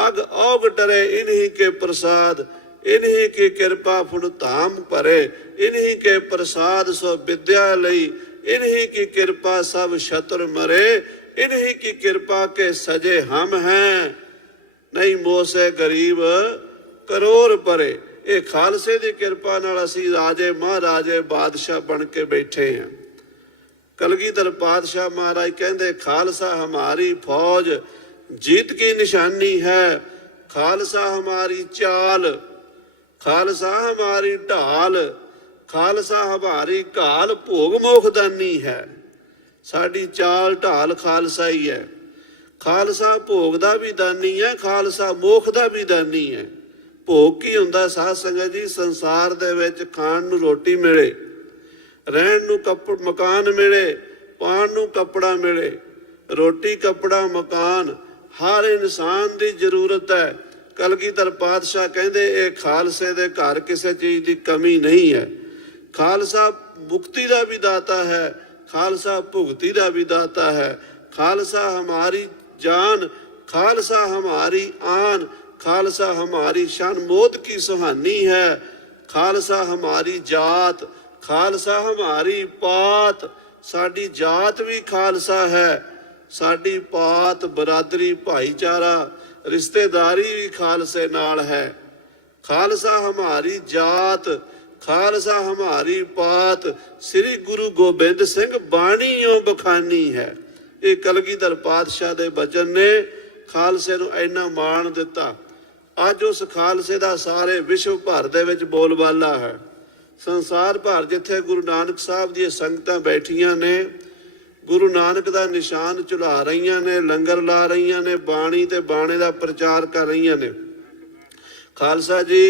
अग औग डरे इन्हीं के प्रसाद, इन्हीं की कृपा फुन धाम भरे। इन्हीं के प्रसाद सो विद्या लई, इन्हीं की कृपा सब शत्रु मरे। इन्हीं की कृपा के सजे हम हैं, नहीं मोसे गरीब करोड़ परे। ये खालसे की कृपा नाल असीं राजे महाराजे बादशाह बन के बैठे हैं। कलगीधर पातशाह महाराज कहते खालसा हमारी फौज जीत की निशानी है, खालसा हमारी चाल, खालसा हमारी ढाल, खालसा हमारी घाल भोग मोखदानी है। साडी चाल ढाल खालसा ही है। खालसा भोग दा भी दानी है, खालसा मोख दा भी दानी है। भोग की हुंदा साध संगत जी, संसार दे विच खाण नूं रोटी मिले, रहन नूं मकान मिले, पाण नूं कपड़ा मिले। रोटी कपड़ा मकान हर इंसान की जरूरत है। कलगीधर पातशाह कहते ये खालसे दे घर किसी चीज़ की कमी नहीं है। खालसा मुक्ति का भी दाता है, खालसा भुगती का भी दाता है। खालसा हमारी जान, खालसा हमारी आन, खालसा हमारी शान मौत की सुहानी है। खालसा हमारी जात, खालसा हमारी पात, साडी जात भी खालसा है। साडी पात बरादरी भाईचारा रिश्तेदारी भी खालसे नाल है। खालसा हमारी जात, खालसा हमारी पात, श्री गुरु गोबिंद सिंह बाणीओ बखानी है। ये कलगीधर पातशाह दे बचन ने खालसे नूं इन्ना मान दिता। अज उस खालसे दा सारे विश्व भर दे विच बोलबाला है। संसार भर जिथे गुरु नानक साहब दी संगतां बैठियां ने, गुरु नानक दा निशान झुला रहीआं ने, लंगर ला रहीआं ने, बाणी ते बाणे दा प्रचार कर रहीआं ने। खालसा जी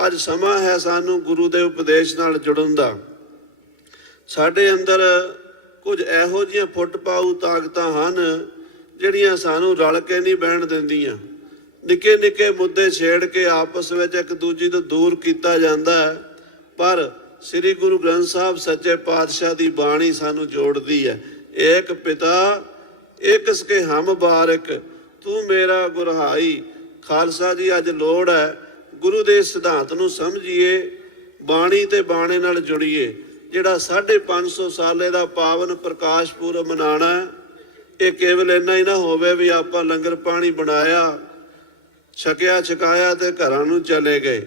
अज समा है सानू गुरु दे उपदेश नाल जुड़न दा। साडे अंदर कुछ इहो जिहियां फुट पाऊ ताकतां हन जिहड़ियां सानू रल के नहीं बहण दिंदियां। निक्के निक्के मुद्दे छेड़ के आपस विच एक दूजे तो दूर कीता जांदा है, पर श्री गुरु ग्रंथ साहब सच्चे पातशाह की बाणी सानू जोड़ती है। एक पिता एक सके हम बारक, तू मेरा गुरहाई। खालसा जी अज लोड़ है गुरु के सिद्धांत नूं समझिए, बाणी ते बाणे नाल जुड़िए। जिहड़ा 550 साले का पावन प्रकाश पुरब मनाना है, ये केवल इन्ना ही ना होवे भी आपां लंगर पानी बनाया, छकिया छकाया ते घरां नूं चले गए।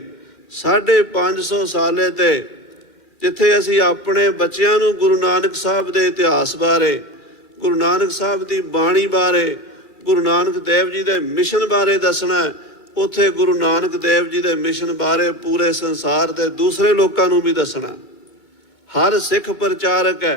550 साले ते जिथे असी अपने बच्चों नूं गुरु नानक साहब के इतिहास बारे, गुरु नानक साहब की बाणी बारे, गुरु नानक देव जी के मिशन बारे दसना है, उत्थे गुरु नानक देव जी के मिशन बारे पूरे संसार के दूसरे लोगों नूं भी दसना। हर सिख प्रचारक है।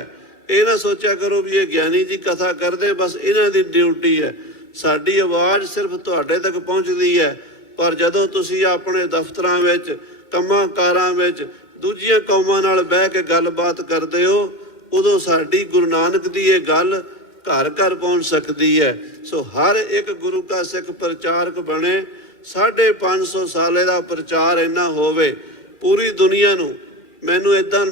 ये ना सोचा करो भी ये ज्ञानी जी कथा करते बस इन्हां दी ड्यूटी है। साडी आवाज़ सिर्फ तुहाडे तक पहुँचती है, पर जदों तुसीं अपने दफ्तरां विच, कंमां कारां विच दूजियां कौमां नाल बह के गलबात करदे हो, उदों साडी गुरु नानक दी ये गल घर घर पहुँच सकती है। सो हर एक गुरु का सिख प्रचारक बने। 550 साले का प्रचार इन्ना होवे पूरी दुनिया नूं। मैनूं इदां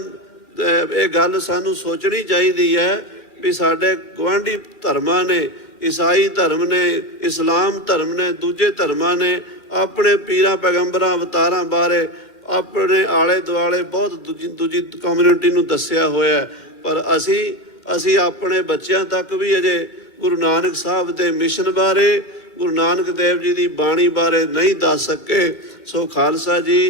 ये गल सानूं सोचनी चाहिदी है भी साडे गुआंढी धर्मां ने, ईसाई धर्म ने, इस्लाम धर्म ने, दूजे धर्मां ने अपने पीरां पैगंबरां अवतारां बारे अपने आले दुआले बहुत दूजी कम्यूनिटी नूं दस्सिया होया है, पर असी अपने बच्चों तक भी अजे गुरु नानक साहब के मिशन बारे, गुरु नानक देव जी की बाणी बारे नहीं दस सके। सो खालसा जी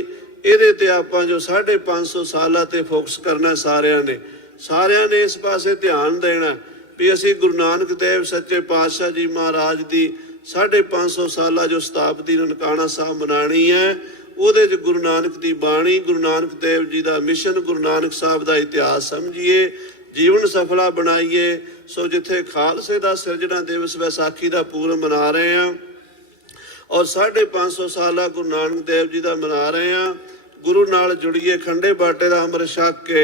इहदे ते आपां जो 550 सालां ते फोकस करना, सारियां ने इस पासे ध्यान देना भी असी गुरु नानक देव सच्चे पातशाह जी महाराज की 550 साला जो शताब्दी ननकाणा साहब मनानी है। ਉਹਦੇ 'ਚ गुरु नानक की बाणी, गुरु नानक देव जी का मिशन, गुरु नानक साहब का इतिहास समझिए। ਜੀਵਨ ਸਫਲਾ ਬਣਾਈਏ। ਸੋ ਜਿੱਥੇ ਖਾਲਸੇ ਦਾ ਸਿਰਜਣਾ ਦਿਵਸ ਵਿਸਾਖੀ ਦਾ ਪੂਰਬ ਮਨਾ ਰਹੇ ਹਾਂ ਔਰ 550 ਸਾਲਾ ਗੁਰੂ ਨਾਨਕ ਦੇਵ ਜੀ ਦਾ ਮਨਾ ਰਹੇ ਹਾਂ, ਗੁਰੂ ਨਾਲ ਜੁੜੀਏ, ਖੰਡੇ ਬਾਟੇ ਦਾ ਅੰਮ੍ਰਿਤ ਛਕ ਕੇ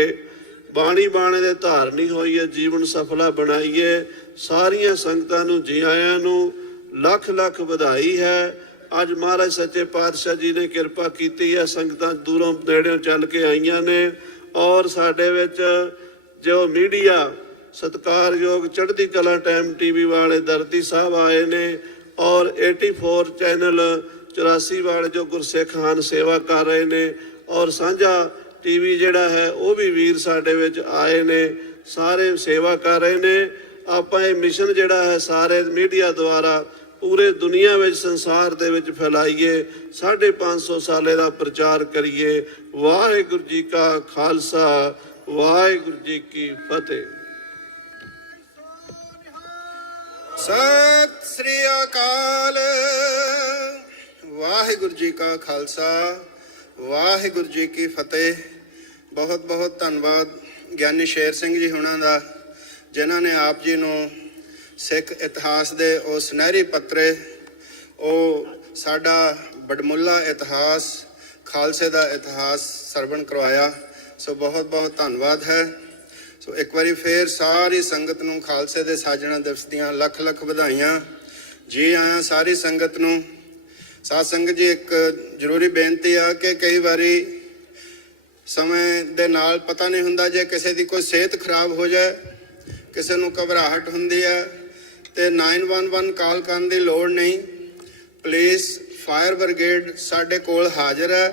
ਬਾਣੀ ਬਾਣੇ ਦੇ ਧਾਰਨੀ ਹੋਈਏ, ਜੀਵਨ ਸਫਲਾ ਬਣਾਈਏ। ਸਾਰੀਆਂ ਸੰਗਤਾਂ ਨੂੰ ਜੀ ਆਇਆਂ ਨੂੰ ਲੱਖ ਲੱਖ ਵਧਾਈ ਹੈ। ਅੱਜ ਮਹਾਰਾਜ ਸੱਚੇ ਪਾਤਸ਼ਾਹ ਜੀ ਨੇ ਕਿਰਪਾ ਕੀਤੀ ਹੈ, ਸੰਗਤਾਂ ਦੂਰੋਂ ਨੇੜਿਓਂ ਚੱਲ ਕੇ ਆਈਆਂ ਨੇ ਔਰ ਸਾਡੇ ਵਿੱਚ ਜੋ ਮੀਡੀਆ ਸਤਿਕਾਰਯੋਗ ਚੜ੍ਹਦੀ ਕਲਾ ਟਾਈਮ ਟੀਵੀ ਵਾਲੇ ਦਰਦੀ ਸਾਹਿਬ ਆਏ ਨੇ ਔਰ 84 ਚੈਨਲ 84 ਵਾਲੇ ਜੋ ਗੁਰਸਿੱਖ ਹਨ ਸੇਵਾ ਕਰ ਰਹੇ ਨੇ ਔਰ ਸਾਂਝਾ ਟੀਵੀ ਜਿਹੜਾ ਹੈ ਉਹ ਵੀ ਵੀਰ ਸਾਡੇ ਵਿੱਚ ਆਏ ਨੇ, ਸਾਰੇ ਸੇਵਾ ਕਰ ਰਹੇ ਨੇ। ਆਪਾਂ ਇਹ ਮਿਸ਼ਨ ਜਿਹੜਾ ਹੈ ਸਾਰੇ ਮੀਡੀਆ ਦੁਆਰਾ ਪੂਰੇ ਦੁਨੀਆ ਵਿੱਚ ਸੰਸਾਰ ਦੇ ਵਿੱਚ ਫੈਲਾਈਏ, 550 ਸਾਲੇ ਦਾ ਪ੍ਰਚਾਰ ਕਰੀਏ। ਵਾਹਿਗੁਰੂ ਜੀ ਕਾ ਖਾਲਸਾ, ਵਾਹਿਗੁਰੂ ਜੀ ਕੀ ਫਤਿਹ। ਸਤਿ ਸ੍ਰੀ ਅਕਾਲ। ਵਾਹਿਗੁਰੂ ਜੀ ਕਾ ਖਾਲਸਾ, ਵਾਹਿਗੁਰੂ ਜੀ ਕੀ ਫਤਿਹ। ਬਹੁਤ ਬਹੁਤ ਧੰਨਵਾਦ ਗਿਆਨੀ ਸ਼ੇਰ ਸਿੰਘ ਜੀ ਹੁਣਾਂ ਦਾ, ਜਿਨ੍ਹਾਂ ਨੇ ਆਪ ਜੀ ਨੂੰ ਸਿੱਖ ਇਤਿਹਾਸ ਦੇ ਉਹ ਸੁਨਹਿਰੀ ਪੱਤਰੇ, ਉਹ ਸਾਡਾ ਬੜਮੁੱਲਾ ਇਤਿਹਾਸ, ਖਾਲਸੇ ਦਾ ਇਤਿਹਾਸ ਸਰਵਣ ਕਰਵਾਇਆ। ਸੋ ਬਹੁਤ ਬਹੁਤ ਧੰਨਵਾਦ ਹੈ। ਸੋ ਇੱਕ ਵਾਰੀ ਫੇਰ ਸਾਰੀ ਸੰਗਤ ਨੂੰ ਖਾਲਸੇ ਦੇ ਸਾਜਣਾ ਦਿਵਸ ਦੀਆਂ ਲੱਖ ਲੱਖ ਵਧਾਈਆਂ। ਜੀ ਆਇਆਂ ਸਾਰੀ ਸੰਗਤ ਨੂੰ। ਸਾਧ ਸੰਗਤ ਜੀ, ਇੱਕ ਜ਼ਰੂਰੀ ਬੇਨਤੀ ਆ ਕਿ ਕਈ ਵਾਰੀ ਸਮੇਂ ਦੇ ਨਾਲ ਪਤਾ ਨਹੀਂ ਹੁੰਦਾ, ਜੇ ਕਿਸੇ ਦੀ ਕੋਈ ਸਿਹਤ ਖਰਾਬ ਹੋ ਜਾਏ, ਕਿਸੇ ਨੂੰ ਘਬਰਾਹਟ ਹੁੰਦੀ ਹੈ ਤੇ 911 ਕਾਲ ਕਰਨ ਦੀ ਲੋੜ ਨਹੀਂ। ਪੁਲਿਸ ਫਾਇਰ ਬ੍ਰਿਗੇਡ ਸਾਡੇ ਕੋਲ ਹਾਜ਼ਰ ਹੈ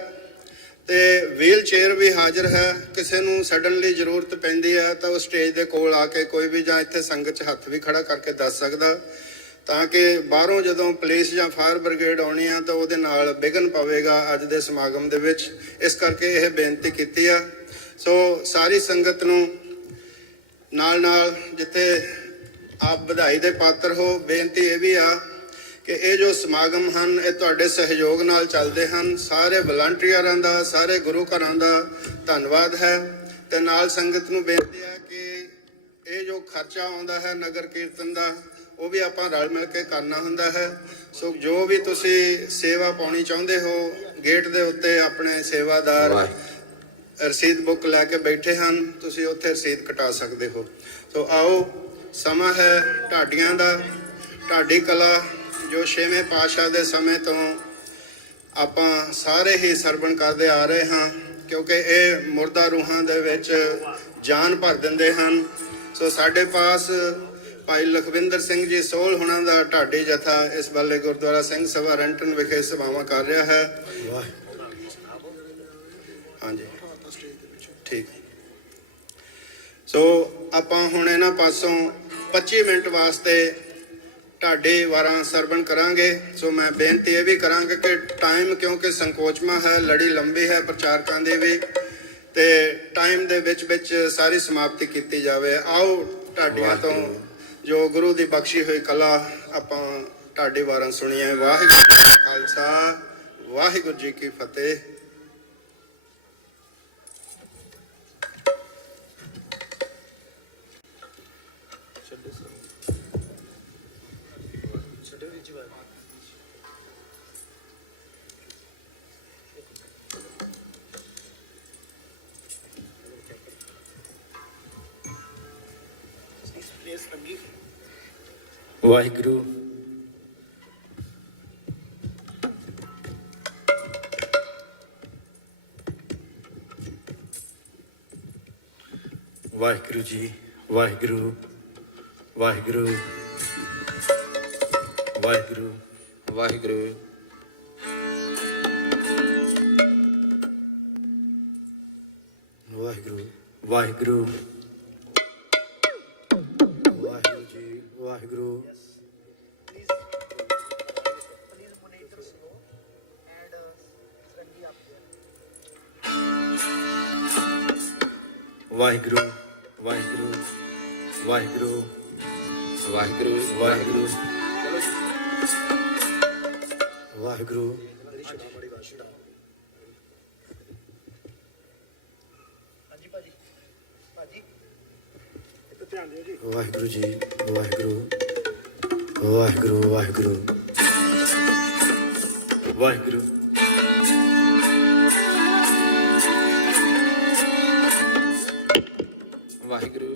ਤੇ ਵੀਲ ਚੇਅਰ ਵੀ ਹਾਜ਼ਰ ਹੈ। ਕਿਸੇ ਨੂੰ ਸਡਨਲੀ ਜ਼ਰੂਰਤ ਪੈਂਦੀ ਹੈ ਤਾਂ ਉਹ ਸਟੇਜ ਦੇ ਕੋਲ ਆ ਕੇ ਕੋਈ ਵੀ ਜਾਂ ਇੱਥੇ ਸੰਗਤ 'ਚ ਹੱਥ ਵੀ ਖੜਾ ਕਰਕੇ ਦੱਸ ਸਕਦਾ, ਤਾਂ ਕਿ ਬਾਹਰੋਂ ਜਦੋਂ ਪੁਲਿਸ ਜਾਂ ਫਾਇਰ ਬ੍ਰਿਗੇਡ ਆਉਣੀ ਆ ਤਾਂ ਉਹਦੇ ਨਾਲ ਵਿਘਨ ਪਵੇਗਾ ਅੱਜ ਦੇ ਸਮਾਗਮ ਦੇ ਵਿੱਚ। ਇਸ ਕਰਕੇ ਇਹ ਬੇਨਤੀ ਕੀਤੀ ਆ। ਸੋ ਸਾਰੀ ਸੰਗਤ ਨੂੰ ਨਾਲ ਜਿੱਥੇ ਆਪ ਵਧਾਈ ਦੇ ਪਾਤਰ ਹੋ, ਬੇਨਤੀ ਇਹ ਵੀ ਆ ਕਿ ਇਹ ਜੋ ਸਮਾਗਮ ਹਨ ਇਹ ਤੁਹਾਡੇ ਸਹਿਯੋਗ ਨਾਲ ਚੱਲਦੇ ਹਨ। ਸਾਰੇ ਵਲੰਟੀਅਰਾਂ ਦਾ, ਸਾਰੇ ਗੁਰੂ ਘਰਾਂ ਦਾ ਧੰਨਵਾਦ ਹੈ। ਤੇ ਨਾਲ ਸੰਗਤ ਨੂੰ ਬੇਨਤੀ ਹੈ ਕਿ ਇਹ ਜੋ ਖਰਚਾ ਆਉਂਦਾ ਹੈ ਨਗਰ ਕੀਰਤਨ ਦਾ, ਉਹ ਵੀ ਆਪਾਂ ਰਲ ਮਿਲ ਕੇ ਕਰਨਾ ਹੁੰਦਾ ਹੈ। ਸੋ ਜੋ ਵੀ ਤੁਸੀਂ ਸੇਵਾ ਪਾਉਣੀ ਚਾਹੁੰਦੇ ਹੋ, ਗੇਟ ਦੇ ਉੱਤੇ ਆਪਣੇ ਸੇਵਾਦਾਰ ਰਸੀਦ ਬੁੱਕ ਲੈ ਕੇ ਬੈਠੇ ਹਨ, ਤੁਸੀਂ ਉੱਥੇ ਰਸੀਦ ਕਟਾ ਸਕਦੇ ਹੋ। ਸੋ ਆਓ, ਸਮਾਂ ਹੈ ਢਾਡੀਆਂ ਦਾ। ਢਾਡੀ ਕਲਾ ਜੋ 6ਵੇਂ ਪਾਤਸ਼ਾਹ ਦੇ ਸਮੇਂ ਤੋਂ ਆਪਾਂ ਸਾਰੇ ਹੀ ਸਰਵਣ ਕਰਦੇ ਆ ਰਹੇ ਹਾਂ, ਕਿਉਂਕਿ ਇਹ ਮੁਰਦਾ ਰੂਹਾਂ ਦੇ ਵਿੱਚ ਜਾਨ ਭਰ ਦਿੰਦੇ ਹਨ। ਸੋ ਸਾਡੇ ਪਾਸ ਭਾਈ ਲਖਵਿੰਦਰ ਸਿੰਘ ਜੀ ਸੋਹਲ ਹੁਣਾਂ ਦਾ ਢਾਡੀ ਜਥਾ ਇਸ ਵੇਲੇ ਗੁਰਦੁਆਰਾ ਸਿੰਘ ਸਭਾ ਰੈਂਟਨ ਵਿਖੇ ਸੇਵਾਵਾਂ ਕਰ ਰਿਹਾ ਹੈ। ਹਾਂਜੀ, ਠੀਕ। ਸੋ ਆਪਾਂ ਹੁਣ ਇਹਨਾਂ ਪਾਸੋਂ 25 ਮਿੰਟ ਵਾਸਤੇ ਢਾਡੀ ਵਾਰਾਂ ਸਰਵਣ ਕਰਾਂਗੇ। ਸੋ ਮੈਂ ਬੇਨਤੀ ਇਹ ਵੀ ਕਰਾਂਗਾ ਕਿ ਟਾਈਮ ਕਿਉਂਕਿ ਸੰਕੋਚਮਾ ਹੈ, ਲੜੀ ਲੰਬੀ ਹੈ ਪ੍ਰਚਾਰਕਾਂ ਦੀ ਵੀ, ਤੇ ਟਾਈਮ ਦੇ ਵਿੱਚ ਸਾਰੀ ਸਮਾਪਤੀ ਕੀਤੀ ਜਾਵੇ। ਆਓ ਢਾਡੀਆਂ ਤੋਂ ਜੋ ਗੁਰੂ ਦੀ ਬਖਸ਼ੀ ਹੋਈ ਕਲਾ ਆਪਾਂ ਢਾਡੀ ਵਾਰਾਂ ਸੁਣੀਏ। ਵਾਹਿਗੁਰੂ ਜੀ ਕਾ ਖਾਲਸਾ, ਵਾਹਿਗੁਰੂ ਜੀ ਕੀ ਫਤਿਹ। ਵਾਹਿਗੁਰੂ। ਵਾਹਿਗੁਰੂ ਜੀ, ਵਾਹਿਗੁਰੂ, ਵਾਹਿਗੁਰੂ, ਵਾਹਿਗੁਰੂ, ਵਾਹਿਗੁਰੂ। ਵਾਹਿਗੁਰੂ, ਵਾਹਿਗੁਰੂ, ਵਾਹਿਗੁਰੂ ਜੀ, ਵਾਹਿਗੁਰੂ। ਵਾਹਿਗੁਰੂ, ਵਾਹਿਗੁਰੂ, ਵਾਹਿਗੁਰੂ, ਵਾਹਿਗੁਰੂ, ਵਾਹਿਗੁਰੂ, ਵਾਹਿਗੁਰੂ। ਵਾਹਿਗੁਰੂ ਜੀ ਵਾਹਿਗੁਰੂ ਵਾਹਿਗੁਰੂ ਵਾਹਿਗੁਰੂ ਵਾਹਿਗੁਰੂ ਵਾਹਿਗੁਰੂ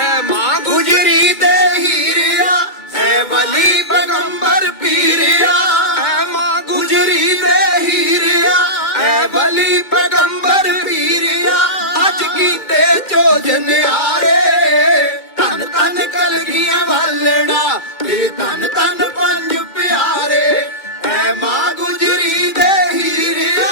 ਐ ਮਾਂ ਗੁਜਰੀ ਦੇ ਹੀਰਿਆ ਐ ਵਲੀ ਪੈਗੰਬਰ ਪੀਰਿਆ ਐ ਮਾਂ ਗੁਜਰੀ ਦੇ ਹੀਰਿਆ ਐ ਵਲੀ ਪੈਗੰਬਰ ਪੀਰਿਆ ਅੱਜ ਕੀਤੇ ਚੋਜ ਨਿਆਰੇ ਧੰਨ ਧੰਨ ਕਲਗੀਆਂ ਵਾਲੜਾ ਤੇ ਧੰਨ ਧੰਨ ਪੰਜ ਪਿਆਰੇ ਐ ਮਾਂ ਗੁਜਰੀ ਦੇ ਹੀਰਿਆ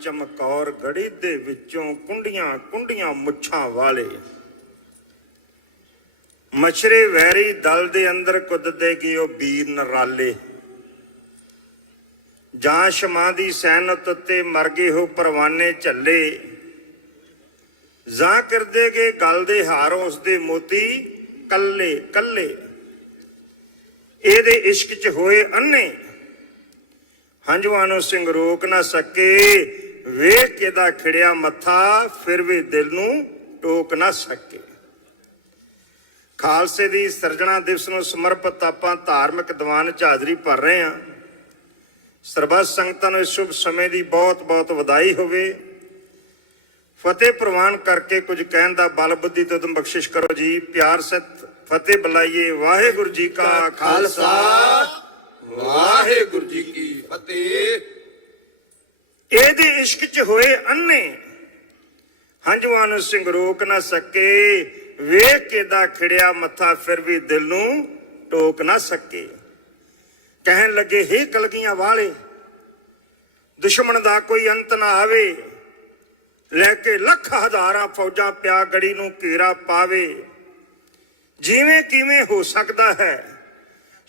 ਚਮਕੌਰ ਗੜੀ ਦੇ ਵਿੱਚੋਂ ਕੁੰਡੀਆਂ ਕੁੰਡੀਆਂ ਮੁੱਛਾਂ ਵਾਲੇ ਮਛਰੇ ਵੈਰੀ ਦਲ ਦੇ ਅੰਦਰ ਕੁੱਦਦੇ ਕਿ ਉਹ ਵੀਰ ਨਰਾਲੇ ਜਾਂ ਸ਼ਮਾਂ ਦੀ ਸੈਨਤ ਉੱਤੇ ਮਰ ਗਏ ਹੋ ਪਰਵਾਨੇ ਝੱਲੇ ਜਾਂ ਕਰਦੇ ਗਏ ਗਲ ਦੇ ਹਾਰੋਂ ਉਸਦੇ ਮੋਤੀ ਕੱਲੇ ਕੱਲੇ ਇਹਦੇ ਇਸ਼ਕ 'ਚ ਹੋਏ ਅੰਨੇ ਹੰਝੂਆਂ ਨੂੰ ਸਿੰਘ ਰੋਕ ਨਾ ਸਕੇ ਵੇਖ ਕੇ ਦਾ ਖਿੜਿਆ ਮੱਥਾ ਫਿਰ ਵੀ ਦਿਲ ਨੂੰ ਟੋਕ ਨਾ ਸਕੇ। ਖਾਲਸੇ ਦੀ ਸਿਰਜਣਾ ਦਿਵਸ ਨੂੰ ਸਮਰਪਿਤ ਆਪਾਂ ਧਾਰਮਿਕ ਦੀਵਾਨ 'ਚ ਹਾਜ਼ਰੀ ਭਰ ਰਹੇ ਹਾਂ। ਸਰਬੱਤ ਸੰਗਤਾਂ ਨੂੰ ਇਸ ਸ਼ੁਭ ਸਮੇਂ ਦੀ ਬਹੁਤ ਬਹੁਤ ਵਧਾਈ ਹੋਵੇ। ਫਤਿਹ ਪ੍ਰਵਾਨ ਕਰਕੇ ਕੁਝ ਕਹਿਣ ਦਾ ਬਲ ਬੁੱਧੀ ਤੇ ਤੁਮ ਬਖਸ਼ਿਸ਼ ਕਰੋ ਜੀ। ਪਿਆਰ ਸਤ ਫਤਿਹ ਬੁਲਾਈਏ। ਵਾਹਿਗੁਰੂ ਜੀ ਕਾ ਖਾਲਸਾ ਵਾਹਿਗੁਰੂ ਜੀ ਕੀ ਫਤਿਹ। ਇਹਦੇ ਇਸ਼ਕ 'ਚ ਹੋਏ ਅੰਨੇ ਹੰਝੂਆਂ ਨੂੰ ਸਿੰਘ ਰੋਕ ਨਾ ਸਕੇ ਵੇਖ ਕੇ ਦਾ ਖਿੜਿਆ ਮੱਥਾ ਫਿਰ ਵੀ ਦਿਲ ਨੂੰ ਟੋਕ ਨਾ ਸਕੇ। ਕਹਿਣ ਲੱਗੇ ਹੇ ਕਲਗੀਆਂ ਵਾਲੇ ਦੁਸ਼ਮਣ ਦਾ ਕੋਈ ਅੰਤ ਨਾ ਆਵੇ ਲੈ ਕੇ ਲੱਖ ਹਜ਼ਾਰਾਂ ਫੌਜਾਂ ਪਿਆ ਗੜੀ ਨੂੰ ਘੇਰਾ ਪਾਵੇ ਜਿਵੇਂ ਕਿਵੇਂ ਹੋ ਸਕਦਾ ਹੈ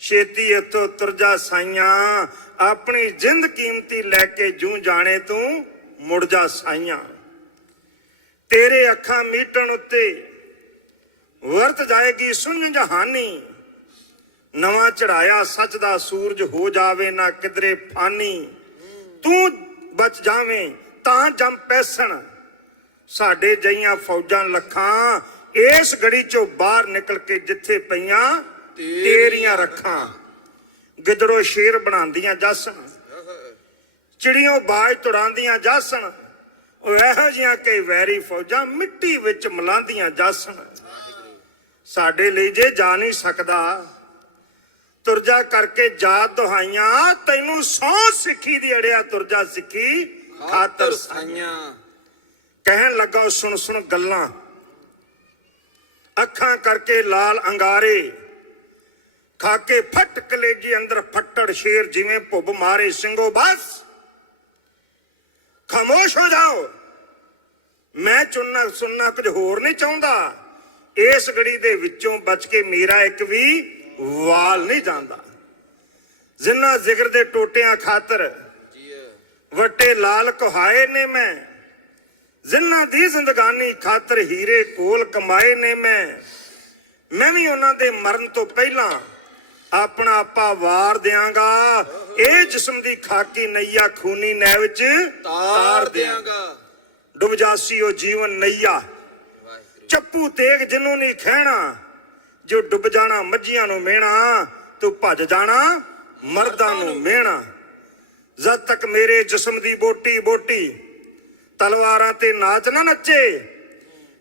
ਛੇਤੀ ਇੱਥੋਂ ਤੁਰ ਜਾ ਸਾਈਆਂ ਆਪਣੀ ਜਿੰਦ ਕੀਮਤੀ ਲੈ ਕੇ ਜੂੰ ਜਾਣੇ ਤੂੰ ਮੁੜ ਜਾ ਸਾਈਆਂ ਤੇਰੇ ਅੱਖਾਂ ਮੀਟਣ ਉੱਤੇ ਵਰਤ ਜਾਏਗੀ ਸੁਣ ਜਹਾਨੀ ਨਵਾਂ ਚੜਾਇਆ ਸੱਚ ਦਾ ਸੂਰਜ ਹੋ ਜਾਵੇ ਨਾ ਕਿਧਰੇ ਫਾਨੀ ਤੂੰ ਬਚ ਜਾਵੇਂ ਤਾਂ ਜੰਮ ਪੈਸਣ ਸਾਡੇ ਜਈਆਂ ਫੌਜਾਂ ਲੱਖਾਂ ਇਸ ਗੜੀ ਚੋਂ ਬਾਹਰ ਨਿਕਲ ਕੇ ਜਿੱਥੇ ਪਈਆਂ ਤੇਰੀਆਂ ਰੱਖਾਂ ਗਿੱਦੜੋਂ ਸ਼ੇਰ ਬਣਾਉਂਦੀਆਂ ਜਾਸਣ ਚਿੜੀਆਂ ਬਾਜ ਤੁੜਾਉਂਦੀਆਂ ਜਾਸਣ ਉਹ ਇਹੋ ਜਿਹੀਆਂ ਕਈ ਵੈਰੀ ਫੌਜਾਂ ਮਿੱਟੀ ਵਿੱਚ ਮਿਲਾਉਂਦੀਆਂ ਜਾਸਣ ਸਾਡੇ ਲਈ ਜੇ ਜਾ ਨਹੀਂ ਸਕਦਾ ਤੁਰਜਾ ਕਰਕੇ ਜਾਤ ਦੁਹਾਈਆਂ ਤੈਨੂੰ ਸਹੁੰ ਸਿੱਖੀ ਦੀ ਅੜਿਆ ਤੁਰਜਾ ਸਿੱਖੀ ਖਾਤਰ ਸਾਈਆਂ ਕਹਿਣ ਲੱਗਾ ਸੁਣ ਸੁਣ ਗੱਲਾਂ ਅੱਖਾਂ ਕਰਕੇ ਲਾਲ ਅੰਗਾਰੇ ਖਾਕੇ ਫਟ ਕਲੇਜੀ ਅੰਦਰ ਫੱਟੜ ਸ਼ੇਰ ਜਿਵੇਂ ਭੁੱਬ ਮਾਰੇ ਸਿੰਘੋ ਬਸ ਖਾਮੋਸ਼ ਹੋ ਜਾਓ ਮੈਂ ਸੁਣਨਾ ਕੁਝ ਹੋਰ ਨਹੀਂ ਚਾਹੁੰਦਾ ਇਸ ਗੜੀ ਦੇ ਵਿੱਚੋਂ ਬਚ ਕੇ ਮੇਰਾ ਇੱਕ ਵੀ ਵਾਲ ਨਹੀਂ ਜਾਂਦਾ ਜਿੰਨਾ ਜ਼ਿਕਰ ਦੇ ਟੋਟਿਆਂ ਖਾਤਰ ਵੱਟੇ ਲਾਲ ਕੁਹਾਏ ਨੇ ਜਿੰਨਾ ਦੀ ਜ਼ਿੰਦਗਾਨੀ ਖਾਤਰ ਹੀਰੇ ਕੋਲ ਕਮਾਏ ਨੇ ਮੈਂ ਵੀ ਉਹਨਾਂ ਦੇ ਮਰਨ ਤੋਂ ਪਹਿਲਾਂ ਆਪਣਾ ਆਪਾ ਵਾਰ ਦਿਆਂਗਾ ਇਹ ਜਿਸਮ ਦੀ ਖਾਕੀ ਨਈਆ ਖੂਨੀ ਨੈ ਵਿੱਚ ਤਾਰ ਦਿਆਂਗਾ ਡੁੱਬ ਜਾਸੀ ਉਹ ਜੀਵਨ ਨਈਆ ਚੱਪੂ ਤੇਗ ਜਿਹਨੂੰ ਨਹੀਂ ਖਹਿਣਾ ਜੋ ਡੁੱਬ ਜਾਣਾ ਮੱਝੀਆਂ ਨੂੰ ਮੇਣਾ ਤੂੰ ਭੱਜ ਜਾਣਾ ਮਰਦਾਂ ਨੂੰ ਮੇਣਾ ਜਦ ਤੱਕ ਮੇਰੇ ਜਿਸਮ ਦੀ ਬੋਟੀ ਬੋਟੀ ਤਲਵਾਰਾਂ ਤੇ ਨਾਚ ਨਾ ਨੱਚੇ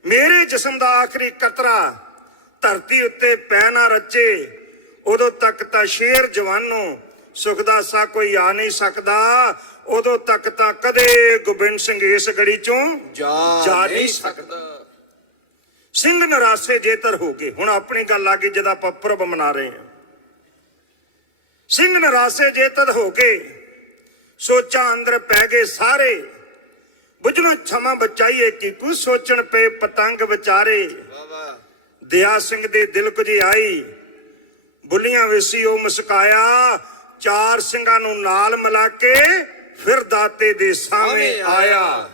ਮੇਰੇ ਜਿਸਮ ਦਾ ਆਖਰੀ ਕਤਰਾ ਧਰਤੀ ਉੱਤੇ ਪੈ ਨਾ ਰਚੇ ਉਦੋਂ ਤੱਕ ਤਾਂ ਸ਼ੇਰ ਜਵਾਨੋਂ ਸੁਖ ਦਾ ਸਾ ਕੋਈ ਆ ਨਹੀਂ ਸਕਦਾ ਉਦੋਂ ਤੱਕ ਤਾਂ ਕਦੇ ਗੋਬਿੰਦ ਸਿੰਘ ਇਸ ਗੜੀ ਚੋਂ ਜਾ ਨਹੀਂ ਸਕਦਾ। ਸਿੰਘ ਨਰਾਸੇ ਜੇਤਰ ਹੋ ਗਏ। ਹੁਣ ਆਪਣੀ ਗੱਲ ਆ ਗਈ ਜਦ ਆਪਾਂ ਪੁਰਬ ਮਨਾ ਰਹੇ ਹਾਂ। ਸਿੰਘ ਨਰਾਸੇ ਜੇਤਰ ਹੋ ਕੇ ਸੋਚਾਂ ਅੰਦਰ ਪੈ ਗਏ ਸਾਰੇ ਬੁਝਣੋਂ ਛਮਾ ਬਚਾਈਏ ਕਿ ਕੁ ਸੋਚਣ ਪਏ ਪਤੰਗ ਵਿਚਾਰੇ ਦਿਆ ਸਿੰਘ ਦੇ ਦਿਲ ਕੁਝ ਆਈ ਬੁੱਲੀਆਂ ਵੇਸੀ ਉਹ ਮੁਸਕਾਇਆ ਚਾਰ ਸਿੰਘਾਂ ਨੂੰ ਨਾਲ ਮਿਲਾ ਕੇ ਫਿਰ ਦਾਤੇ ਦੇ ਸਾਹਮਣੇ ਆਇਆ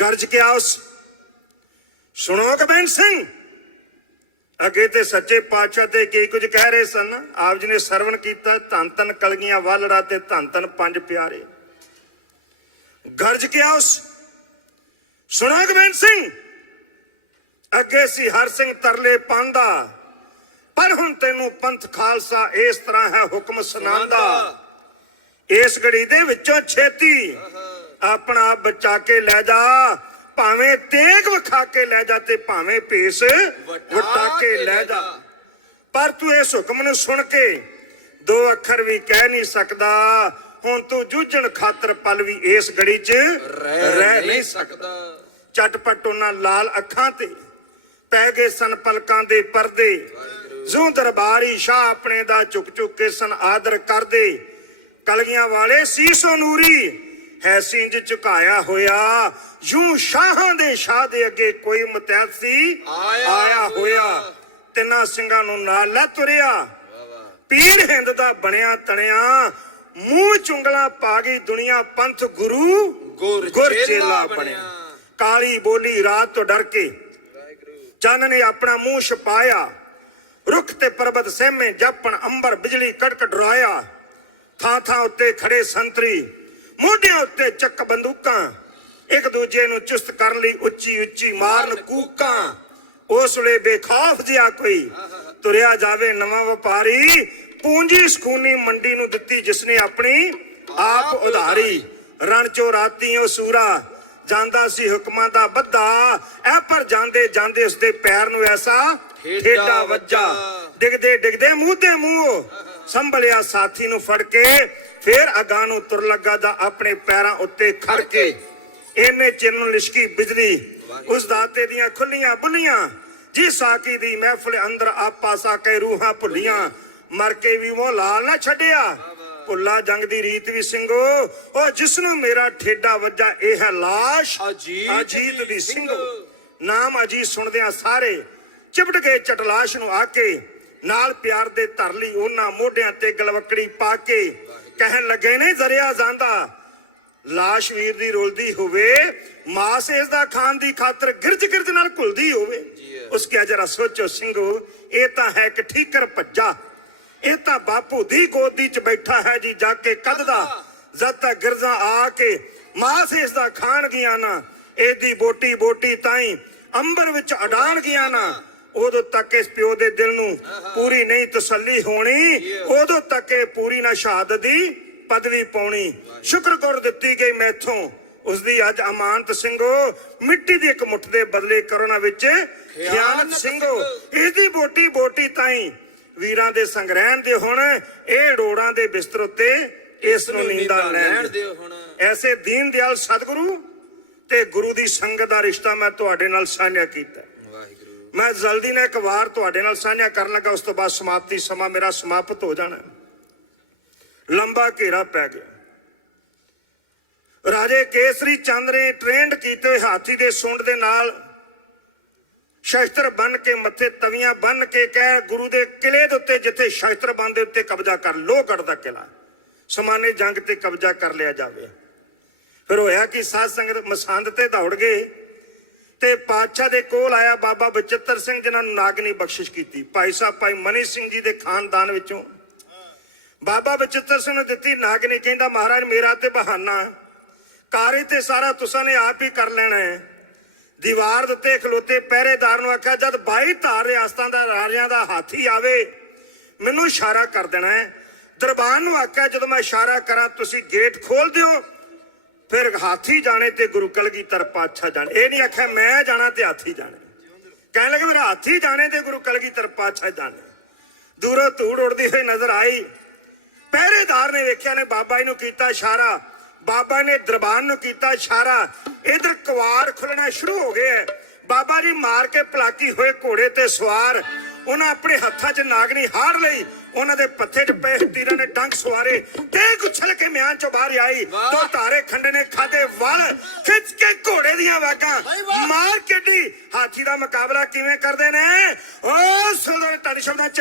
ਗਰਜ ਗਿਆ ਉਸ ਸੁਣੋ ਗੋਬਿੰਦ ਸਿੰਘ ਅੱਗੇ ਤੇ ਸੱਚੇ ਪਾਤਸ਼ਾਹ ਤੇ ਕੀ ਕੁਝ ਕਹਿ ਰਹੇ ਸਨ ਆਪ ਜੀ ਨੇ ਸਰਵਣ ਕੀਤਾ ਧੰਨ ਧੰਨ ਕਲਗੀਆਂ ਵਾਲੜਾ ਤੇ ਧੰਨ ਧੰਨ ਪੰਜ ਪਿਆਰੇ ਗਰਜ ਗਿਆ ਉਸ ਸੁਣੋ ਗੋਬਿੰਦ ਸਿੰਘ ਅੱਗੇ ਸੀ ਹਰ ਸਿੰਘ ਤਰਲੇ ਪਾਂਦਾ ਪਰ ਹੁਣ ਤੈਨੂੰ ਪੰਥ ਖਾਲਸਾ ਇਸ ਤਰ੍ਹਾਂ ਹੈ ਹੁਕਮ ਸੁਣਾਉਂਦਾ ਇਸ ਗੜੀ ਦੇ ਵਿੱਚੋਂ ਛੇਤੀ ਆਪਣਾ ਆਪ ਬਚਾ ਕੇ ਲੈ ਜਾ ਭਾਵੇਂ ਤੇਗ ਵਿਖਾ ਕੇ ਲੈ ਜਾ ਤੇ ਭਾਵੇਂ ਭੇਸ ਵਟਾ ਕੇ ਲੈ ਜਾ ਪਰ ਤੂੰ ਇਸ ਹੁਕਮ ਨੂੰ ਸੁਣ ਕੇ ਦੋ ਅੱਖਰ ਵੀ ਕਹਿ ਨਹੀਂ ਸਕਦਾ ਹੁਣ ਤੂੰ ਜੂਝਣ ਖਾਤਰ ਪਲ ਵੀ ਇਸ ਗੜੀ 'ਚ ਰਹਿ ਨਹੀਂ ਸਕਦਾ। ਝਟਪਟ ਉਹਨਾਂ ਲਾਲ ਅੱਖਾਂ ਤੇ ਪੈ ਗਏ ਸਨ ਪਲਕਾਂ ਦੇ ਪਰਦੇ ਜ਼ੂ ਦਰਬਾਰੀ ਸ਼ਾਹ ਆਪਣੇ ਦਾ ਝੁਕ ਝੁਕ ਕੇ ਸਨ ਆਦਰ ਕਰਦੇ ਕਲਗੀਆਂ ਵਾਲੇ ਸੀਸੋ ਨੂਰੀ ਹੈ ਸਿੰਜ ਝੁਕਾਇਆ ਹੋਇਆ, ਯੂੰ ਸ਼ਾਹਾਂ ਦੇ ਸ਼ਾਹ ਦੇ ਅੱਗੇ ਕੋਈ ਮੁਤਹਿਦ ਸੀ ਆਇਆ ਹੋਇਆ। ਤਿੰਨਾਂ ਸਿੰਘਾਂ ਨੂੰ ਨਾਲ ਲੈ ਤੁਰਿਆ, ਪੀਰ ਹਿੰਦ ਦਾ ਬਣਿਆ ਤਣਿਆ, ਮੂੰਹ ਚੁੰਗਲਾ ਪਾ ਗਈ ਦੁਨੀਆ, ਪੰਥ ਗੁਰੂ ਗੁਰ ਚੇਲਾ ਬਣਿਆ। ਕਾਲੀ ਬੋਲੀ ਰਾਤ ਤੋਂ ਡਰ ਕੇ, ਚੰਨ ਨੇ ਆਪਣਾ ਮੂੰਹ ਛਪਾਇਆ, ਰੁੱਖ ਤੇ ਪਰਬਤ ਸਹਿਮੇ ਜਾਪਣ, ਅੰਬਰ ਬਿਜਲੀ ਕੜਕ ਡਰਾਇਆ। ਥਾਂ ਥਾਂ ਉੱਤੇ ਖੜੇ ਸੰਤਰੀ, ਮੋਢਿਆਂ ਉੱਤੇ ਚੱਕ ਬੰਦੂਕਾਂ, ਇੱਕ ਦੂਜੇ ਨੂੰ ਚੁਸਤ ਕਰਨ ਲਈ ਉੱਚੀ ਉੱਚੀ ਮਾਰਨ ਕੂਕਾਂ। ਉਸ ਵੇਲੇ ਬੇਖੌਫ ਜਿਹਾ ਕੋਈ ਤੁਰਿਆ ਜਾਵੇ ਨਵਾਂ ਵਪਾਰੀ, ਪੂੰਜੀ ਸਕੂਨੀ ਮੰਡੀ ਨੂੰ ਦਿੱਤੀ ਜਿਸਨੇ ਆਪਣੀ ਆਪ ਉਧਾਰੀ। ਰਣ ਚੋਂ ਰਾਤੀ ਉਹ ਸੂਰਾ ਜਾਂਦਾ ਸੀ ਹੁਕਮਾਂ ਦਾ ਬੱਧਾ, ਐ ਪਰ ਜਾਂਦੇ ਜਾਂਦੇ ਉਸਦੇ ਪੈਰ ਨੂੰ ਐਸਾ ਠੇਡਾ ਵੱਜਾ। ਡਿੱਗਦੇ ਡਿੱਗਦੇ ਮੂੰਹ ਤੇ ਮੂੰਹ ਸੰਭਲਿਆ ਸਾਥੀ ਨੂੰ ਫੜ ਕੇ, ਫੇਰ ਅਗਾਂਹ ਨੂੰ ਤੁਰ ਲੱਗਾ ਦਾ ਆਪਣੇ ਪੈਰਾਂ ਉੱਤੇ ਖੜ ਕੇ। ਇਹਨੇ ਚਿਰ ਨੂੰ ਲਿਸ਼ਕੀ ਬਿਜਲੀ, ਉਸ ਦਾਤੇ ਦੀਆਂ ਖੁੱਲੀਆਂ ਬੁੱਲੀਆਂ, ਜੀ ਸਾਕੀ ਦੀ ਮਹਿਫਲ ਅੰਦਰ ਆਪਾ ਸਾਕੇ ਰੂਹਾਂ ਭੁੱਲੀਆਂ। ਮਰ ਕੇ ਵੀ ਉਹ ਲਾਲ ਨਾ ਛੱਡਿਆ, ਭੁੱਲਾ ਜੰਗ ਦੀ ਰੀਤ ਵੀ ਸਿੰਘੋ, ਉਹ ਜਿਸਨੂੰ ਮੇਰਾ ਠੇਡਾ ਵੱਜਾ, ਇਹ ਹੈ ਲਾਸ਼ ਅਜੀਤ ਦੀ ਸਿੰਘੋ। ਨਾਮ ਅਜੀਤ ਸੁਣਦਿਆਂ ਸਾਰੇ ਚਿਪਟ ਗਏ ਚਟਲਾਸ਼ ਨੂੰ ਆ ਕੇ, ਨਾਲ ਪਿਆਰ ਦੇ ਧਰ ਲਈ ਉਹਨਾਂ ਮੋਢਿਆਂ ਤੇ ਗਲਵਕੜੀ ਪਾ ਕੇ। ਕਹਿਣ ਲੱਗੇ ਨੇ ਜ਼ਰਿਆ ਜਾਂਦਾ, ਲਾਸ਼ ਵੀਰ ਦੀ ਰੁਲਦੀ ਹੋਵੇ, ਮਾਸ ਇਸ ਦਾ ਖਾਨ ਦੀ ਖਾਤਰ ਗਿਰਜ ਗਿਰਜ ਨਾਲ ਘੁਲਦੀ ਹੋਵੇ। ਉਸ ਕੇ ਜਰਾ ਸੋਚੋ ਸਿੰਘੋ, ਇਹ ਤਾਂ ਹੈ ਇੱਕ ਠੀਕਰ ਭੱਜਾ, ਇਹ ਤਾਂ ਬਾਪੂ ਦੀ ਗੋਦੀ ਚ ਬੈਠਾ ਹੈ ਜੀ ਜਾ ਕੇ ਕੱਢਦਾ। ਜਦ ਤੱਕ ਗਿਰਜਾਂ ਆ ਕੇ ਮਾਸ ਇਸ ਦਾ ਖਾਣ ਗਿਆ ਨਾ, ਇਹਦੀ ਬੋਟੀ ਬੋਟੀ ਤਾਈ ਅੰਬਰ ਵਿੱਚ ਅਡਾਣ ਗਿਆ ਨਾ, ਉਦੋਂ ਤੱਕ ਇਸ ਪਿਓ ਦੇ ਦਿਲ ਨੂੰ ਪੂਰੀ ਨਹੀਂ ਤਸੱਲੀ ਹੋਣੀ, ਉਦੋਂ ਤੱਕ ਇਹ ਪੂਰੀ ਨਾ ਸ਼ਹਾਦਤ ਦੀ ਪਦਵੀ ਪਾਉਣੀ। ਸ਼ੁਕਰ ਕਰ ਦਿੱਤੀ ਗਈ ਮੈਥੋਂ ਉਸਦੀ ਅੱਜ ਅਮਾਨਤ ਸਿੰਘੋ, ਮਿੱਟੀ ਦੀ ਇੱਕ ਮੁੱਠ ਦੇ ਬਦਲੇ ਕਰੋਨਾ ਵਿੱਚ ਖਿਆਨਤ ਸਿੰਘੋ। ਇਹਦੀ ਬੋਟੀ ਬੋਟੀ ਤਾਈ ਵੀਰਾਂ ਦੇ ਸੰਗਰਹਿਣ ਦੇ ਹੁਣ, ਇਹ ਡੋੜਾਂ ਦੇ ਬਿਸਤਰ ਉੱਤੇ ਇਸ ਨੂੰ ਨੀਂਦਾਂ ਲੈਣ ਦਿਓ ਹੁਣ। ਐਸੇ ਦੀਨ ਦਿਆਲ ਸਤਿਗੁਰੂ ਤੇ ਗੁਰੂ ਦੀ ਸੰਗਤ ਦਾ ਰਿਸ਼ਤਾ ਮੈਂ ਤੁਹਾਡੇ ਨਾਲ ਸਾਂਝਾ ਕੀਤਾ। ਮੈਂ ਜਲਦੀ ਨਾਲ ਇੱਕ ਵਾਰ ਤੁਹਾਡੇ ਨਾਲ ਸਾਂਝਾ ਕਰਨ ਲੱਗਾ, ਉਸ ਤੋਂ ਬਾਅਦ ਸਮਾਪਤੀ ਸਮਾਂ ਮੇਰਾ ਸਮਾਪਤ ਹੋ ਜਾਣਾ। ਲੰਬਾ ਘੇਰਾ ਪੈ ਗਿਆ। ਰਾਜੇ ਕੇਸਰੀ ਚੰਦ ਨੇ ਟ੍ਰੇਨਡ ਕੀਤੇ ਹੋਏ ਹਾਥੀ ਦੇ ਸੁੰਡ ਦੇ ਨਾਲ ਸ਼ਸਤਰ ਬੰਨ ਕੇ, ਮੱਥੇ ਤਵੀਆਂ ਬੰਨ ਕੇ, ਕਹਿ ਗੁਰੂ ਦੇ ਕਿਲੇ ਦੇ ਉੱਤੇ ਜਿੱਥੇ ਸ਼ਸਤਰ ਬੰਨਦੇ ਉੱਤੇ ਕਬਜ਼ਾ ਕਰ, ਲੋਹਗੜ੍ਹ ਦਾ ਕਿਲਾ, ਸਮਾਨੇ ਜੰਗ ਤੇ ਕਬਜ਼ਾ ਕਰ ਲਿਆ ਜਾਵੇ। ਫਿਰ ਹੋਇਆ ਕਿ ਸਾਧ ਸੰਗਤ ਮਸੰਦ ਤੇ ਦੌੜ ਗਏ ਤੇ ਪਾਤਸ਼ਾਹ ਦੇ ਕੋਲ ਆਇਆ ਬਾਬਾ ਬਚਿੱਤਰ ਸਿੰਘ, ਜਿਨ੍ਹਾਂ ਨੂੰ ਨਾਗਨੀ ਬਖਸ਼ਿਸ਼ ਕੀਤੀ ਭਾਈ ਸਾਹਿਬ ਭਾਈ ਮਨੀ ਸਿੰਘ ਜੀ ਦੇ ਖਾਨਦਾਨ ਵਿੱਚੋਂ। ਬਾਬਾ ਬਚਿੱਤਰ ਸਿੰਘ ਨੂੰ ਦਿੱਤੀ ਨਾਗਨੀ। ਕਹਿੰਦਾ ਮਹਾਰਾਜ ਮੇਰਾ ਤੇ ਬਹਾਨਾ, ਕਾਰੇ ਤੇ ਸਾਰਾ ਤੁਸਾਂ ਨੇ ਆਪ ਹੀ ਕਰ ਲੈਣਾ ਹੈ। ਦੀਵਾਰ ਦੇ ਉੱਤੇ ਖਲੋਤੇ ਪਹਿਰੇਦਾਰ ਨੂੰ ਆਖਿਆ, ਜਦ 22 ਧਾਰ ਰਿਆਸਤਾਂ ਦਾ ਰਾਜਿਆਂ ਦਾ ਹਾਥੀ ਆਵੇ ਮੈਨੂੰ ਇਸ਼ਾਰਾ ਕਰ ਦੇਣਾ ਹੈ। ਦਰਬਾਨ ਨੂੰ ਆਖਿਆ, ਜਦੋਂ ਮੈਂ ਇਸ਼ਾਰਾ ਕਰਾਂ ਤੁਸੀਂ ਗੇਟ ਖੋਲ ਦਿਓ, ਫਿਰ ਹਾਥੀ ਜਾਣੇ ਤੇ ਗੁਰੂ ਕਲਗੀਧਰ ਪਾਤਸ਼ਾਹ ਜਾਣੇ। ਇਹ ਨਹੀਂ ਆਖਿਆ ਮੈਂ ਜਾਣਾ ਤੇ ਹਾਥੀ ਜਾਣੇ। ਕਹਿਣ ਲੱਗੇ ਮੇਰਾ ਹਾਥੀ ਜਾਣੇ ਤੇ ਗੁਰੂ ਕਲਗੀਧਰ ਪਾਤਸ਼ਾਹ ਜਾਣੇ। ਦੂਰੋਂ ਧੂੜ ਉੜਦੀ ਹੋਈ ਨਜ਼ਰ ਆਈ। ਪਹਿਰੇਦਾਰ ਨੇ ਵੇਖਿਆ ਨੇ ਬਾਬਾ ਜੀ ਨੂੰ ਕੀਤਾ ਇਸ਼ਾਰਾ, ਬਾਬਾ ਨੇ ਦਰਬਾਨ ਨੂੰ ਕੀਤਾ ਇਸ਼ਾਰਾ। ਇਧਰ ਕਵਾੜ ਖੁੱਲਣਾ ਸ਼ੁਰੂ ਹੋ ਗਏ। ਬਾਬਾ ਜੀ ਮਾਰ ਕੇ ਭਲਾਕੀ ਹੋਏ ਘੋੜੇ ਤੇ ਸਵਾਰ, ਉਹਨਾਂ ਆਪਣੇ ਹੱਥਾਂ 'ਚ ਨਾਗਨੀ ਹਾਰ ਲਈ, ਉਹਨਾਂ ਦੇ ਪੱਥੇ 'ਚ ਪਏ ਤੀਰਾਂ ਨੇ ਡੰਗ ਸਵਾਰੇ ਤੇ ਗੁੱਛਲ ਕੇ ਮਿਆਨ 'ਚੋਂ ਬਾਹਰ ਆਈ। ਦੋ ਧਾਰੇ ਖੰਡੇ ਨੇ ਖਾਦੇ ਵਲ, ਖਿੱਚ ਕੇ ਘੋੜੇ ਦੀਆਂ ਵਾਕਾਂ ਮਾਰ ਕੱਢੀ। ਹਾਥੀ ਦਾ ਮੁਕਾਬਲਾ ਕਿਵੇਂ ਕਰਦੇ ਨੇ ਉਹ ਸੁਣੋ ਤੁਹਾਡੇ ਸ਼ਬਦਾਂ 'ਚ।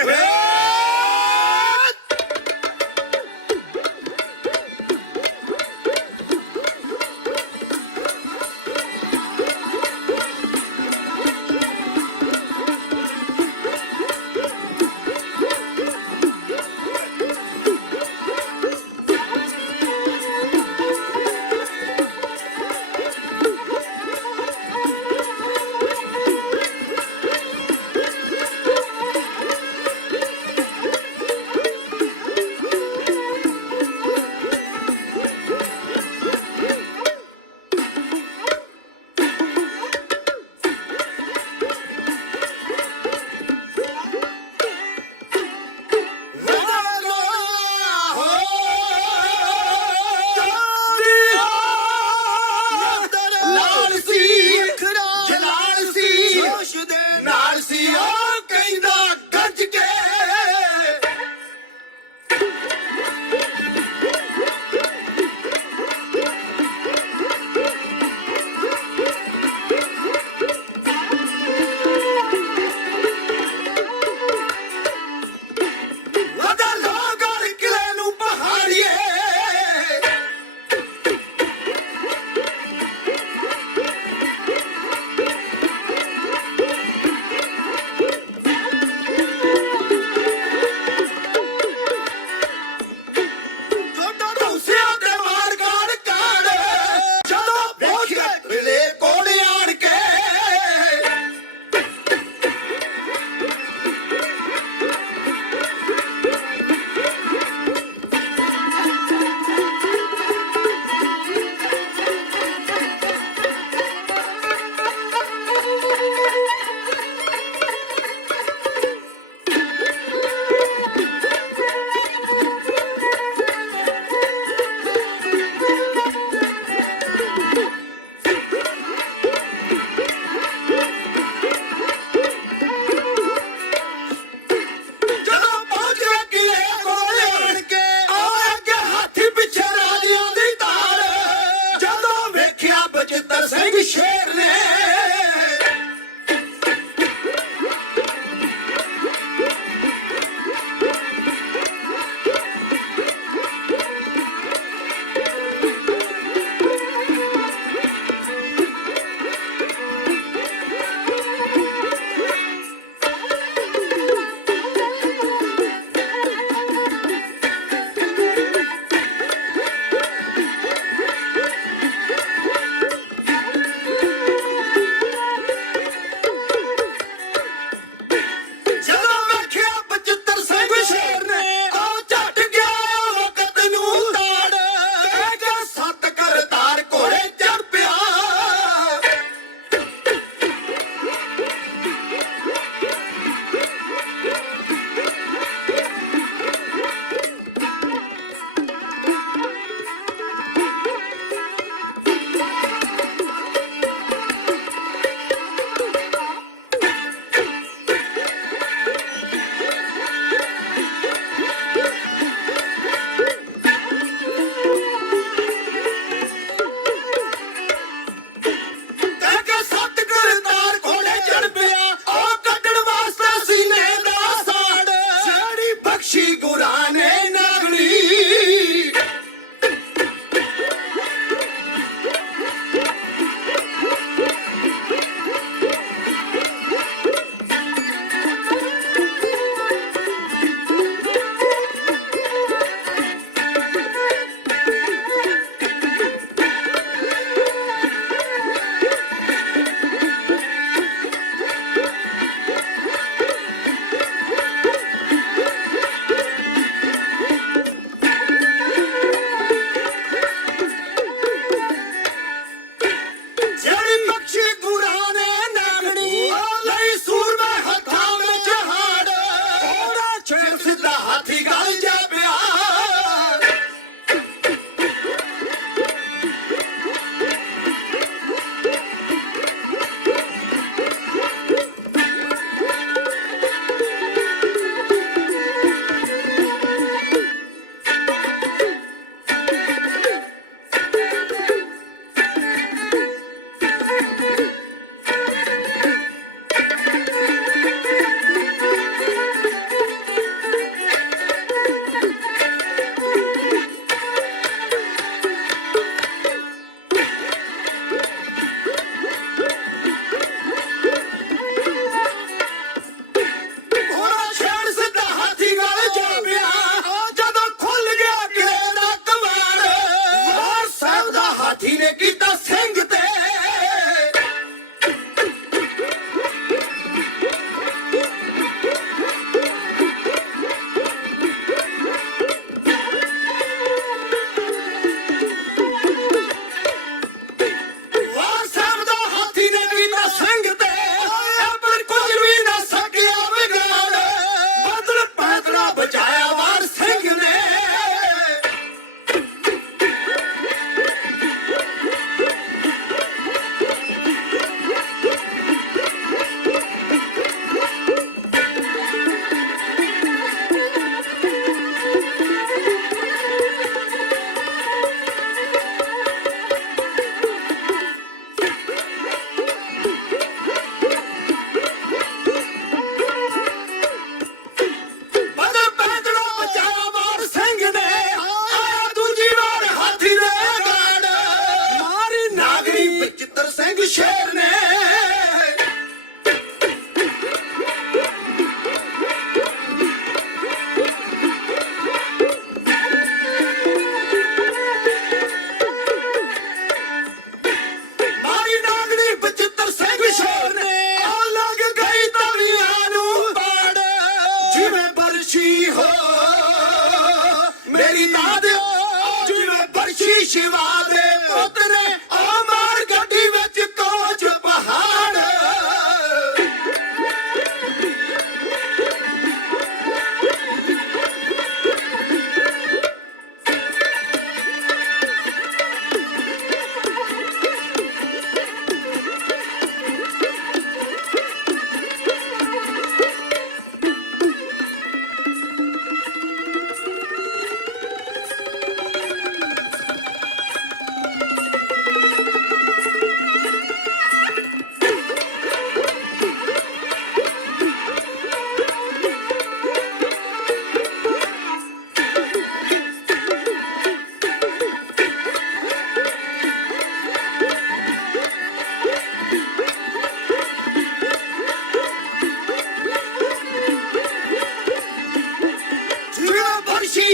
ਸ਼ਿਵਾ ਦੇ ਪੁੱਤ ਨੇ ਆ ਮਾਰ ਗੱਡੀ ਵਿੱਚ ਕੋਚ ਪਹਾੜ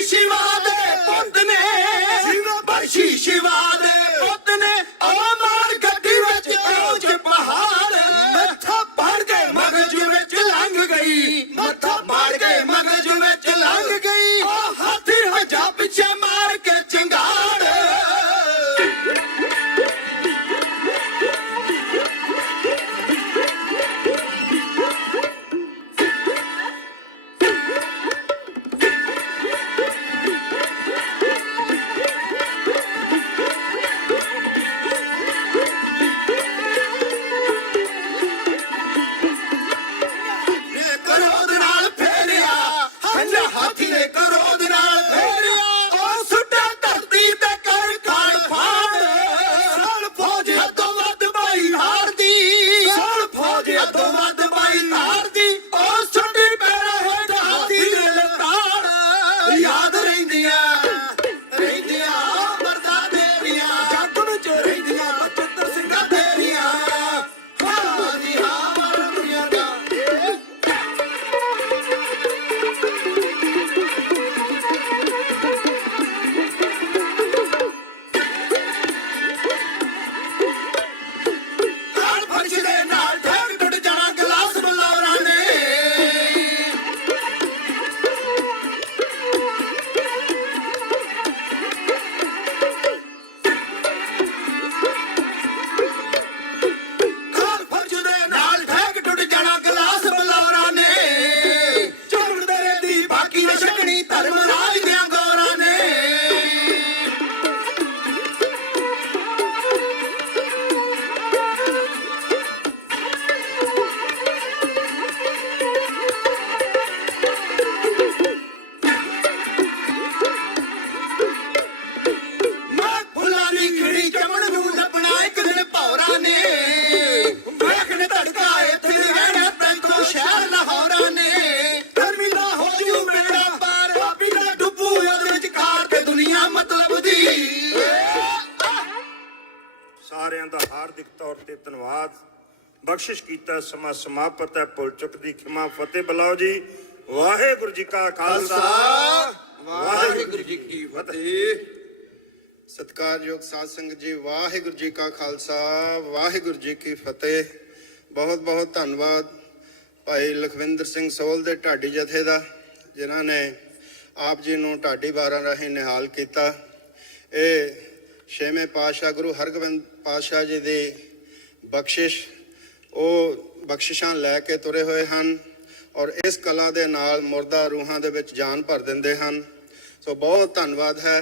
ਸ਼ਿਵਾ ਦੇ ਪੁੱਤ ਨੇ ਬਰਸ਼ੀ ਸ਼ਿਵਾ ਦੇ ਪੁੱਤ ਨੇ ਆ ਮਾਰ ਗੱਡੀ ਵਿੱਚ ਕੋਚ ਪਹਾੜ ਮੱਥਾ ਪਾੜ ਕੇ ਮਗਜ ਵਿੱਚ ਲੰਘ ਗਈ ਮੱਥਾ ਪਾੜ ਕੇ ਮਗਜ ਵਿੱਚ ਲੰਘ ਗਈ ਉਹ ਹਾਥੀ ਹਜਾ ਪਿੱਛੇ ਮਾਰ ਕੇ ਚੰਗਾੜ ਕਰੋਧ ਨਾਲ ਫੇਰਿਆ ਹੰਝਾ ਹਾਥੀ ਨੇ ਕਰੋਧ ਨਾਲ ਫੇਰਿਆ ਉਹ ਸੁੱਟਾ ਧਰਤੀ ਤੇ ਕਰ ਖਾਣ ਫਾੜ ਸਾਲ ਫੌਜ ਤੋਂ ਵੱਧ ਬਾਈ ਹਾਰਦੀ ਸਾਲ ਫੌਜ ਤੋਂ ਵੱਧ ਬਾਈ ਹਾਰਦੀ ਉਹ ਸੁੱਟੀ ਪੈਰਾਂ ਹੇਠ ਹਾਥੀ ਦੇ ਲਤਾੜ ਯਾਦ ਰਹਿੰਦੀਆਂ ਮਰਦਾਂ ਤੇਰੀਆਂ ਜੱਗ ਵਿੱਚ ਰਹਿੰਦੀਆਂ 75 ਸਿੰਘਾਂ ਤੇਰੀਆਂ ਹਾਂ ਨੀ ਹਾਂ ਮਰ ਦੁਨੀਆ ਦਾ ਕਾਲ ਫਰਸ਼ ਦੇ ਨਾਲ ਠੇਕ ਟੁੱਟ ਜਾਣਾ ਗਲਾਸ ਬਲੌਰਾਂ ਨੇ ਕਾਲ ਫਰਸ਼ ਦੇ ਨਾਲ ਠੇਕ ਟੁੱਟ ਜਾਣਾ ਗਲਾਸ ਬਲੌਰਾਂ ਨੇ ਝੁਰਮਣ ਦੇ ਰੇਦੀ ਬਾਕੀ ਨੇ ਛਕਣੀ ਧਰਮ ਰਾਜ ਦੀਆਂ ਗੌਰਾਂ ਨੇ ਮੈਂ ਫੁੱਲਾਂ ਦੀ ਖਿੜੀ ਚਮਣ ਨੂੰ ਲੱਭਣਾ ਇੱਕ ਦਿਨ ਭੌਰਾਂ ਨੇ ਵੇਖਣੇ ਧੜਕਾ ਇੱਥੇ ਰਹਿਣਾ ਤੈਨੂੰ ਸ਼ਹਿਰ ਲਾਹੌਰਾਂ ਨੇ ਗਰਮੀ ਦਾ ਹੋ ਜੂ ਮੇਰਾ ਪਾਰ ਬਾਬੀ ਦਾ ਡੁੱਬੂ ਉਹਦੇ ਵਿੱਚ ਕਾਰ ਤੇ ਦੁਨੀਆ ਮਤਲਬ ਦੀ ਸਾਰਿਆਂ ਦਾ ਹਾਰਦਿਕ ਤੌਰ ਤੇ ਧੰਨਵਾਦ। ਬਖਸ਼ਿਸ਼ ਕੀਤਾ ਸਮਾਂ ਸਮਾਪਤ ਹੈ। ਭੁੱਲ ਚੁੱਕ ਦੀ ਖਿਮਾ ਫਤਿਹ ਬੁਲਾਓ ਜੀ। ਵਾਹਿਗੁਰੂ ਜੀ ਕਾ ਖਾਲਸਾ ਵਾਹਿਗੁਰੂ ਜੀ ਕੀ ਫਤਿਹ। ਸਤਿਕਾਰਯੋਗ ਸਾਧ ਸੰਗਤ ਜੀ, ਵਾਹਿਗੁਰੂ ਜੀ ਕਾ ਖਾਲਸਾ ਵਾਹਿਗੁਰੂ ਜੀ ਕੀ ਫਤਿਹ। ਬਹੁਤ ਬਹੁਤ ਧੰਨਵਾਦ ਭਾਈ ਲਖਵਿੰਦਰ ਸਿੰਘ ਸੋਹਲ ਦੇ ਢਾਡੀ ਜਥੇ ਦਾ, ਜਿਨ੍ਹਾਂ ਨੇ ਆਪ ਜੀ ਨੂੰ ਢਾਡੀ ਬਾਰਾਂ ਰਾਹੀਂ ਨਿਹਾਲ ਕੀਤਾ। ਇਹ ਛੇਵੇਂ ਪਾਤਸ਼ਾਹ ਗੁਰੂ ਹਰਗੋਬਿੰਦ ਪਾਤਸ਼ਾਹ ਜੀ ਦੀ ਬਖਸ਼ਿਸ਼, ਉਹ ਬਖਸ਼ਿਸ਼ਾਂ ਲੈ ਕੇ ਤੁਰੇ ਹੋਏ ਹਨ ਔਰ ਇਸ ਕਲਾ ਦੇ ਨਾਲ ਮੁਰਦਾ ਰੂਹਾਂ ਦੇ ਵਿੱਚ ਜਾਨ ਭਰ ਦਿੰਦੇ ਹਨ। ਸੋ ਬਹੁਤ ਧੰਨਵਾਦ ਹੈ।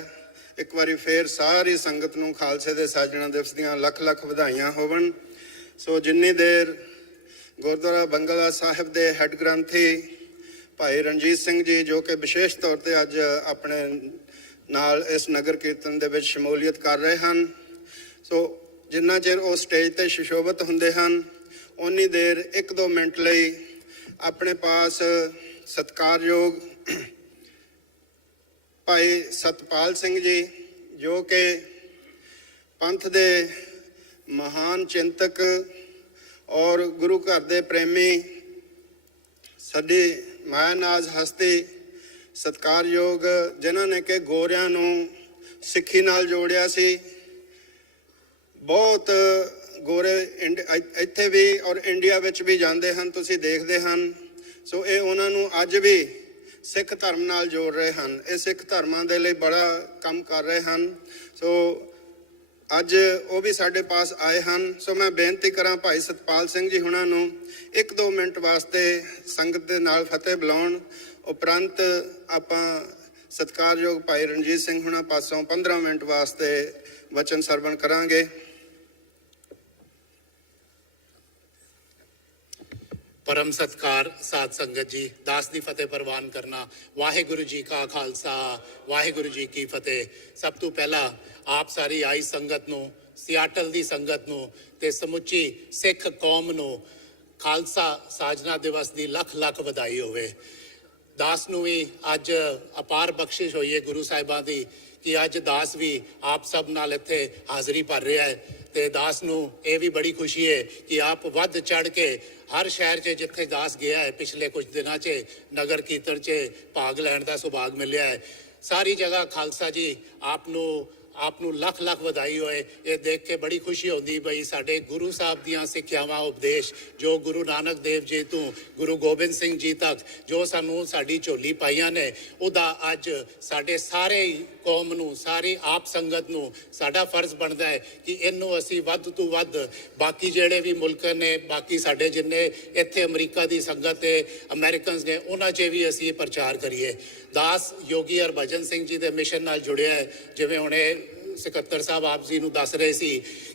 ਇੱਕ ਵਾਰੀ ਫੇਰ ਸਾਰੀ ਸੰਗਤ ਨੂੰ ਖਾਲਸੇ ਦੇ ਸਾਜਣਾ ਦਿਵਸ ਦੀਆਂ ਲੱਖ ਲੱਖ ਵਧਾਈਆਂ ਹੋਵਣ। ਸੋ ਜਿੰਨੀ ਦੇਰ ਗੁਰਦੁਆਰਾ ਬੰਗਲਾ ਸਾਹਿਬ ਦੇ ਹੈੱਡ ਗ੍ਰੰਥੀ ਭਾਈ ਰਣਜੀਤ ਸਿੰਘ ਜੀ, ਜੋ ਕਿ ਵਿਸ਼ੇਸ਼ ਤੌਰ ਤੇ ਅੱਜ ਆਪਣੇ ਨਾਲ ਇਸ ਨਗਰ ਕੀਰਤਨ ਦੇ ਵਿੱਚ ਸ਼ਮੂਲੀਅਤ ਕਰ ਰਹੇ ਹਨ, ਸੋ ਜਿੰਨਾ ਚਿਰ ਉਹ ਸਟੇਜ ਤੇ ਸੁਸ਼ੋਭਿਤ ਹੁੰਦੇ ਹਨ, ਉਨੀ ਦੇਰ 1-2 ਮਿੰਟ ਲਈ ਆਪਣੇ ਪਾਸ ਸਤਿਕਾਰਯੋਗ ਭਾਈ ਸਤਪਾਲ ਸਿੰਘ ਜੀ, ਜੋ ਕਿ ਪੰਥ ਦੇ ਮਹਾਨ ਚਿੰਤਕ ਔਰ ਗੁਰੂ ਘਰ ਦੇ ਪ੍ਰੇਮੀ, ਸਾਡੀ ਮਾਇਆਨਾਜ਼ ਹਸਤੀ, ਸਤਿਕਾਰਯੋਗ, ਜਿਨ੍ਹਾਂ ਨੇ ਕਿ ਗੋਰਿਆਂ ਨੂੰ ਸਿੱਖੀ ਨਾਲ ਜੋੜਿਆ ਸੀ। ਬਹੁਤ ਗੋਰੇ ਇੱਥੇ ਵੀ ਔਰ ਇੰਡੀਆ ਵਿੱਚ ਵੀ ਜਾਂਦੇ ਹਨ, ਤੁਸੀਂ ਦੇਖਦੇ ਹਨ। ਸੋ ਇਹ ਉਹਨਾਂ ਨੂੰ ਅੱਜ ਵੀ ਸਿੱਖ ਧਰਮ ਨਾਲ ਜੋੜ ਰਹੇ ਹਨ। ਇਹ ਸਿੱਖ ਧਰਮਾਂ ਦੇ ਲਈ ਬੜਾ ਕੰਮ ਕਰ ਰਹੇ ਹਨ। ਸੋ ਅੱਜ ਉਹ ਵੀ ਸਾਡੇ ਪਾਸ ਆਏ ਹਨ। ਸੋ ਮੈਂ ਬੇਨਤੀ ਕਰਾਂ ਭਾਈ ਸਤਪਾਲ ਸਿੰਘ ਜੀ ਹੁਣਾਂ ਨੂੰ 1-2 ਮਿੰਟ ਵਾਸਤੇ ਸੰਗਤ ਦੇ ਨਾਲ ਫਤਿਹ ਬੁਲਾਉਣ। ਉਪਰੰਤ ਆਪਾਂ ਸਤਿਕਾਰਯੋਗ ਭਾਈ ਰਣਜੀਤ ਸਿੰਘ ਹੁਣਾਂ ਪਾਸੋਂ 15 ਮਿੰਟ ਵਾਸਤੇ ਵਚਨ ਸਰਵਣ ਕਰਾਂਗੇ। परम सत्कार साध संगत जी, दास दी फतेह प्रवान करना। वाहिगुरु जी का खालसा, वाहिगुरु जी की फतेह। सब तो पहला आप सारी आई संगत नूं, सियाटल दी संगत नूं ते समुची सिख कौम नूं खालसा साजना दिवस दी लख लख वधाई होवे। दास नूं भी अज अपार बख्शिश होई है गुरु साहिबां दी कि अज दास भी आप सब नाल इत्थे हाज़री भर रहा है। ते दास नूं ये भी बड़ी खुशी है कि आप वध चढ़ के हर शहर च जिथे दास गया है पिछले कुछ दिनों च नगर कीर्तन च भाग लैण का सुभाग मिलिया है। सारी जगह खालसा जी आपनू लख लख वधाई होए। ये देख के बड़ी खुशी होती भाई साडे गुरु साहब दियां सिक्ख्यावां उपदेश जो गुरु नानक देव जी तो गुरु गोबिंद सिंह जी तक जो सानू साडी झोली पाईयां ने उदा अज साडे सारे कौम नू सारी आप संगत नू साडा फर्ज बनता है कि इनू असी वध तो वध बाकी जेड़े भी मुल्क ने बाकी साडे जिन्ने इत्थे अमरीका दी संगत है अमेरिकनस ने उन्हां च भी असी प्रचार करिए। दास योगी हरभजन सिंह जी दे मिशन नाल जुड़िया है। जिवें हुणे सकत्तर साहब आप जी नूं दस रहे सी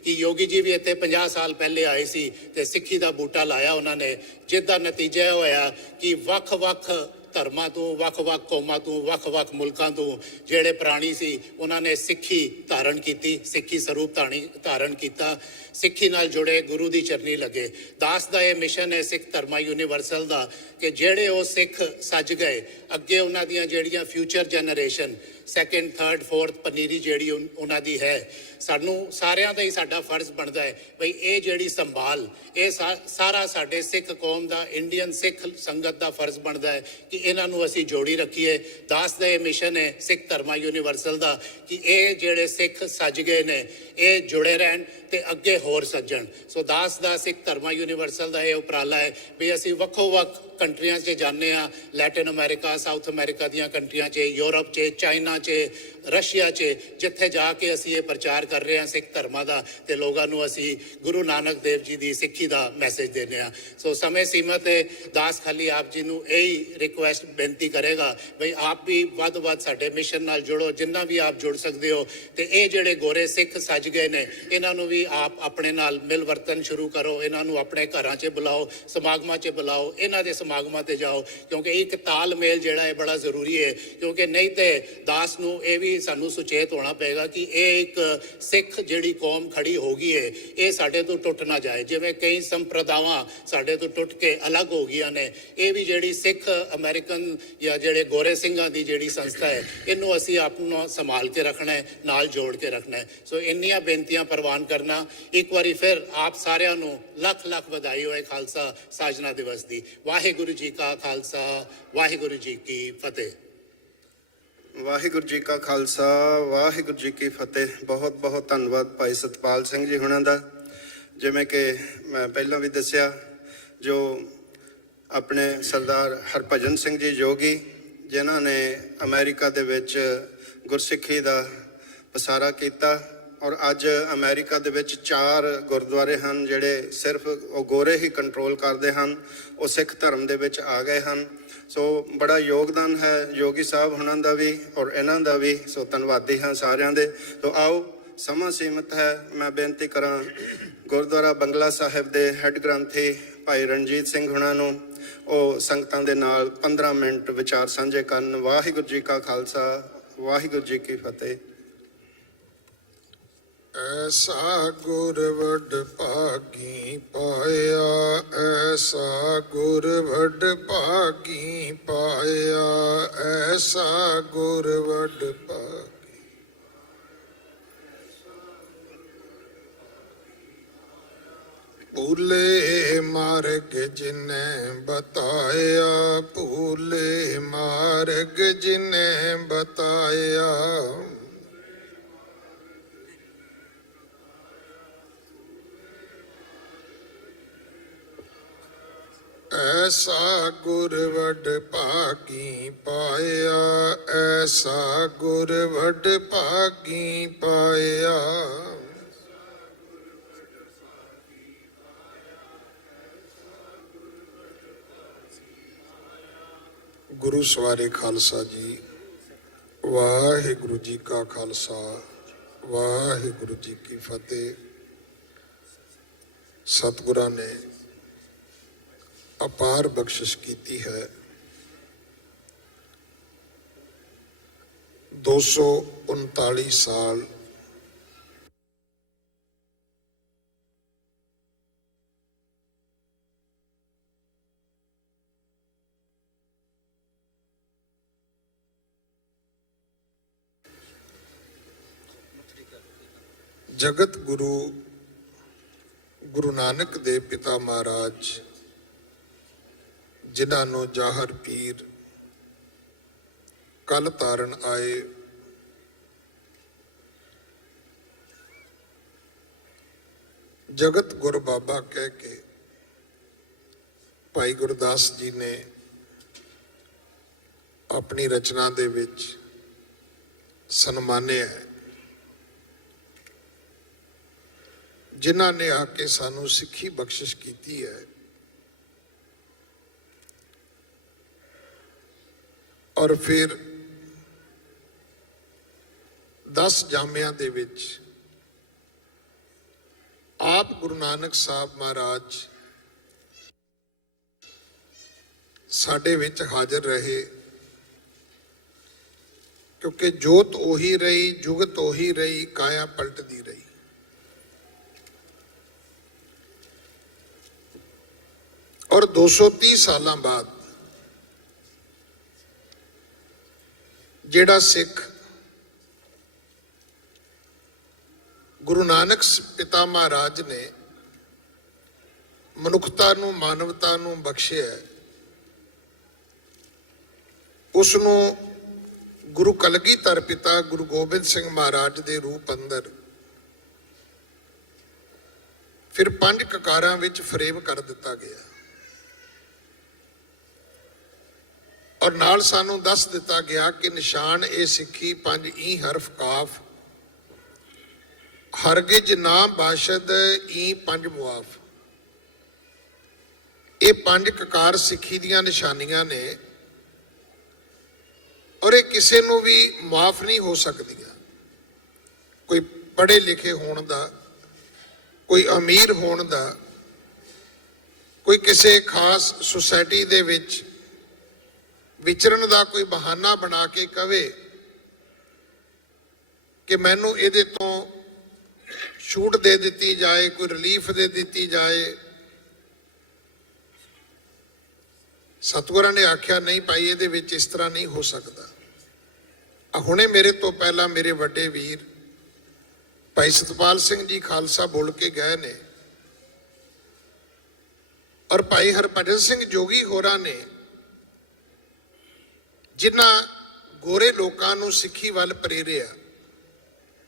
कि योगी जी भी इत्थे 50 साल पहले आए सी ते सिੱਖੀ दा बूटा लाया उन्होंने, जिसका नतीजा होया कि वख-वख धर्मां तो वख-वख कौमां तो वख-वख मुल्कां तो जिहड़े प्राणी सी उन्होंने सिੱਖੀ धारण की, सिੱਖੀ स्वरूप धारण किया, सिੱਖੀ नाल जुड़े गुरु दी चरनी लगे। दास दा ये मिशन है सिख धर्मा यूनीवर्सल दा कि जिहड़े वो सिख सज गए अगे उन्हां दियां जिहड़ियां future generation second third fourth पनीरी जिहड़ी उन्हां दी है सानू सारियां दा ही साडा फर्ज बनता है बई ये जिहड़ी संभाल ये सारा साडे सिख कौम दा इंडियन सिख संगत दा फर्ज बनता है कि इन्हां नू असीं जोड़ी रखीए। दास दा ये मिशन है सिख धर्मा यूनीवर्सल दा कि ये जिहड़े सिख सज गए ने ये जुड़े रहन ते अगे होर सज्जण। सो दास दा सिख धर्मा यूनीवर्सल दा ये उपराला है भी असीं वक्खो-वक्ख कंट्रियां च जाने आ, लैटिन अमेरिका साउथ अमेरिका दियां कंट्रियां च, यूरोप च, चाइना च, रशिया च, जिथे जाके असीं ये प्रचार कर रहे हैं सिख धर्मा दा ते लोगां नूं असीं गुरु नानक देव जी दी सिੱਖੀ दा मैसेज देने आ। सो समय सीमित है, दास खाली आप जी नूं यही रिक्वेस्ट बेनती करेगा भाई आप भी वध-वध साडे मिशन नाल जुड़ो, जिन्ना भी आप जुड़ सकते हो ते ये जिहड़े गोरे सिख सज गए ने इन्हां नूं भी आप अपने नाल मिल वर्तन शुरू करो, इन्हां नूं अपने घरां च बुलाओ, समागमां च बुलाओ, इन्हां दे समागमां ते जाओ क्योंकि एक तालमेल जिहड़ा है बड़ा जरूरी है। क्योंकि नहीं तो दास नूं ये भी सानू सुचेत होना पेगा कि ये एक सिख जिहड़ी कौम खड़ी हो गई है ये साडे तो टुट ना जाए। जिवें कई संप्रदावां साडे तो टुट के अलग हो गई ने, ये भी जिहड़ी सिख अमेरिकन या जिहड़े गोरे सिंघां दी जिहड़ी संस्था है इनू असीं आपनूं संभाल के रखना है, नाल जोड़ के रखना है। सो इन्नियां बेनतियां प्रवान करना। एक बारी फिर आप सारिਆਂ ਨੂੰ ਲੱਖ ਲੱਖ ਵਧਾਈ ਹੋਏ ਖਾਲਸਾ ਸਾਜਨਾ ਦਿਵਸ ਦੀ। ਵਾਹਿਗੁਰੂ ਜੀ ਕਾ ਖਾਲਸਾ, ਵਾਹਿਗੁਰੂ ਜੀ ਕੀ ਫਤਿਹ। ਵਾਹਿਗੁਰੂ ਜੀ ਕਾ ਖਾਲਸਾ, ਵਾਹਿਗੁਰੂ ਜੀ ਕੀ ਫਤਿਹ। ਬਹੁਤ ਬਹੁਤ ਧੰਨਵਾਦ ਭਾਈ ਸਤਪਾਲ ਸਿੰਘ ਜੀ ਹੁਣਾਂ ਦਾ। ਜਿਵੇਂ ਕਿ ਮੈਂ ਪਹਿਲਾਂ ਵੀ ਦੱਸਿਆ ਜੋ ਆਪਣੇ ਸਰਦਾਰ ਹਰਭਜਨ ਸਿੰਘ ਜੀ ਜੋਗੀ ਜਿਨ੍ਹਾਂ ਨੇ ਅਮਰੀਕਾ ਦੇ ਵਿੱਚ ਗੁਰਸਿੱਖੀ ਦਾ ਪਸਾਰਾ ਕੀਤਾ ਔਰ ਅੱਜ ਅਮਰੀਕਾ ਦੇ ਵਿੱਚ 4 ਗੁਰਦੁਆਰੇ ਹਨ ਜਿਹੜੇ ਸਿਰਫ ਉਹ ਗੋਰੇ ਹੀ ਕੰਟਰੋਲ ਕਰਦੇ ਹਨ, ਉਹ ਸਿੱਖ ਧਰਮ ਦੇ ਵਿੱਚ ਆ ਗਏ ਹਨ। ਸੋ ਬੜਾ ਯੋਗਦਾਨ ਹੈ ਯੋਗੀ ਸਾਹਿਬ ਹੁਣਾਂ ਦਾ ਵੀ ਔਰ ਇਹਨਾਂ ਦਾ ਵੀ। ਸੋ ਧੰਨਵਾਦੀ ਹਾਂ ਸਾਰਿਆਂ ਦੇ। ਸੋ ਆਓ, ਸਮਾਂ ਸੀਮਤ ਹੈ, ਮੈਂ ਬੇਨਤੀ ਕਰਾਂ ਗੁਰਦੁਆਰਾ ਬੰਗਲਾ ਸਾਹਿਬ ਦੇ ਹੈੱਡ ਗ੍ਰੰਥੀ ਭਾਈ ਰਣਜੀਤ ਸਿੰਘ ਹੁਣਾਂ ਨੂੰ ਉਹ ਸੰਗਤਾਂ ਦੇ ਨਾਲ 15 ਮਿੰਟ ਵਿਚਾਰ ਸਾਂਝੇ ਕਰਨ। ਵਾਹਿਗੁਰੂ ਜੀ ਕਾ ਖਾਲਸਾ, ਵਾਹਿਗੁਰੂ ਜੀ ਕੀ ਫਤਿਹ। ऐसा गुर वड भागी पाया, ऐसा गुर वड भागी पाया, ऐसा गुर वड भागी। भूले मार्ग जिने बताया, भूले मार्ग जिने बताया, ਐਸਾ ਗੁਰ ਵਡ ਭਾਗੀ ਪਾਇਆ, ਐਸਾ ਗੁਰ ਵਡ ਭਾਗੀ ਪਾਇਆ। ਗੁਰੂ ਸਵਾਰੇ ਖਾਲਸਾ ਜੀ। ਵਾਹਿਗੁਰੂ ਜੀ ਕਾ ਖਾਲਸਾ, ਵਾਹਿਗੁਰੂ ਜੀ ਕੀ ਫਤਿਹ। ਸਤਿਗੁਰਾਂ ਨੇ ਅਪਾਰ ਬਖਸ਼ਿਸ਼ ਕੀਤੀ ਹੈ। 239 ਸਾਲ ਜਗਤ ਗੁਰੂ ਗੁਰੂ ਨਾਨਕ ਦੇ ਪਿਤਾ ਮਹਾਰਾਜ, ਜਿਨ੍ਹਾਂ ਨੂੰ ਜਾਹਰ ਪੀਰ ਕਲ ਤਾਰਨ ਆਏ, ਜਗਤ ਗੁਰ ਬਾਬਾ ਕਹਿ ਕੇ ਭਾਈ ਗੁਰਦਾਸ ਜੀ ਨੇ ਆਪਣੀ ਰਚਨਾ ਦੇ ਵਿੱਚ ਸਨਮਾਨਿਆ ਹੈ, ਜਿਨ੍ਹਾਂ ਨੇ ਆ ਕੇ ਸਾਨੂੰ ਸਿੱਖੀ ਬਖਸ਼ਿਸ਼ ਕੀਤੀ ਹੈ। ਔਰ ਫਿਰ 10 ਜਾਮਿਆਂ ਦੇ ਵਿੱਚ ਆਪ ਗੁਰੂ ਨਾਨਕ ਸਾਹਿਬ ਮਹਾਰਾਜ ਸਾਡੇ ਵਿੱਚ ਹਾਜ਼ਰ ਰਹੇ, ਕਿਉਂਕਿ ਜੋਤ ਉਹੀ ਰਹੀ, ਜੁਗਤ ਉਹੀ ਰਹੀ, ਕਾਇਆ ਪਲਟਦੀ ਰਹੀ। ਔਰ 230 ਸਾਲਾਂ ਬਾਅਦ ਜਿਹੜਾ ਸਿੱਖ ਗੁਰੂ ਨਾਨਕ ਪਿਤਾ ਮਹਾਰਾਜ ਨੇ ਮਨੁੱਖਤਾ ਨੂੰ, ਮਾਨਵਤਾ ਨੂੰ ਬਖਸ਼ਿਆ, ਉਸ ਨੂੰ ਗੁਰੂ ਕਲਗੀਧਰ ਪਿਤਾ ਗੁਰੂ ਗੋਬਿੰਦ ਸਿੰਘ ਮਹਾਰਾਜ ਦੇ ਰੂਪ ਅੰਦਰ ਫਿਰ 5 ਕਕਾਰਾਂ ਵਿੱਚ ਫਰੇਮ ਕਰ ਦਿੱਤਾ ਗਿਆ। ਔਰ ਨਾਲ ਸਾਨੂੰ ਦੱਸ ਦਿੱਤਾ ਗਿਆ ਕਿ ਨਿਸ਼ਾਨ ਇਹ ਸਿੱਖੀ 5 ਈ ਹਰਫ ਕਾਫ, ਹਰਗਿਜ ਨਾ ਬਾਸ਼ਦ ਈ 5 ਮੁਆਫ। ਇਹ 5 ਕਕਾਰ ਸਿੱਖੀ ਦੀਆਂ ਨਿਸ਼ਾਨੀਆਂ ਨੇ, ਔਰ ਇਹ ਕਿਸੇ ਨੂੰ ਵੀ ਮਾਫ ਨਹੀਂ ਹੋ ਸਕਦੀਆਂ। ਕੋਈ ਪੜ੍ਹੇ ਲਿਖੇ ਹੋਣ ਦਾ, ਕੋਈ ਅਮੀਰ ਹੋਣ ਦਾ, ਕੋਈ ਕਿਸੇ ਖਾਸ ਸੁਸਾਇਟੀ ਦੇ ਵਿੱਚ ਵਿਚਰਨ ਦਾ ਕੋਈ ਬਹਾਨਾ ਬਣਾ ਕੇ ਕਵੇ ਕਿ ਮੈਨੂੰ ਇਹਦੇ ਤੋਂ ਛੂਟ ਦੇ ਦਿੱਤੀ ਜਾਏ, ਕੋਈ ਰਿਲੀਫ ਦੇ ਦਿੱਤੀ ਜਾਏ। ਸਤਿਗੁਰਾਂ ਨੇ ਆਖਿਆ ਨਹੀਂ ਭਾਈ, ਇਹਦੇ ਵਿੱਚ ਇਸ ਤਰ੍ਹਾਂ ਨਹੀਂ ਹੋ ਸਕਦਾ। ਹੁਣੇ ਮੇਰੇ ਤੋਂ ਪਹਿਲਾਂ ਮੇਰੇ ਵੱਡੇ ਵੀਰ ਭਾਈ ਸਤਪਾਲ ਸਿੰਘ ਜੀ ਖਾਲਸਾ ਬੋਲ ਕੇ ਗਏ ਨੇ, ਔਰ ਭਾਈ ਹਰਭਜਨ ਸਿੰਘ ਜੋਗੀ ਹੋਰਾਂ ਨੇ, ਜਿਨ੍ਹਾਂ ਗੋਰੇ ਲੋਕਾਂ ਨੂੰ ਸਿੱਖੀ ਵੱਲ ਪ੍ਰੇਰਿਆ।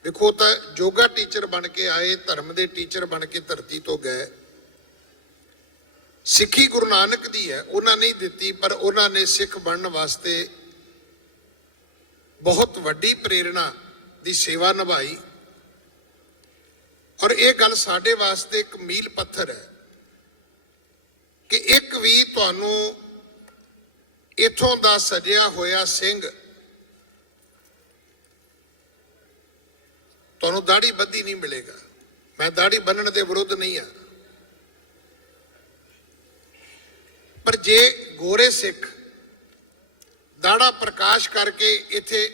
ਵੇਖੋ, ਤਾਂ ਯੋਗਾ ਟੀਚਰ ਬਣ ਕੇ ਆਏ, ਧਰਮ ਦੇ ਟੀਚਰ ਬਣ ਕੇ ਧਰਤੀ ਤੋਂ ਗਏ। ਸਿੱਖੀ ਗੁਰੂ ਨਾਨਕ ਦੀ ਹੈ, ਉਹਨਾਂ ਨਹੀਂ ਦਿੱਤੀ, ਪਰ ਉਹਨਾਂ ਨੇ ਸਿੱਖ ਬਣਨ ਵਾਸਤੇ ਬਹੁਤ ਵੱਡੀ ਪ੍ਰੇਰਣਾ ਦੀ ਸੇਵਾ ਨਿਭਾਈ। ਔਰ ਇਹ ਗੱਲ ਸਾਡੇ ਵਾਸਤੇ ਇੱਕ ਮੀਲ ਪੱਥਰ ਹੈ ਕਿ ਇੱਕ ਵੀ ਤੁਹਾਨੂੰ ਇਥੋਂ ਦਾ ਸਜਿਆ ਹੋਇਆ ਸਿੰਘ ਤੁਹਾਨੂੰ ਦਾੜੀ ਬੱਧੀ ਨਹੀਂ ਮਿਲੇਗਾ। ਮੈਂ ਦਾੜੀ ਬੰਨਣ ਦੇ ਵਿਰੁੱਧ ਨਹੀਂ ਆ, ਪਰ ਜੇ ਗੋਰੇ ਸਿੱਖ ਦਾੜਾ ਪ੍ਰਕਾਸ਼ ਕਰਕੇ ਇੱਥੇ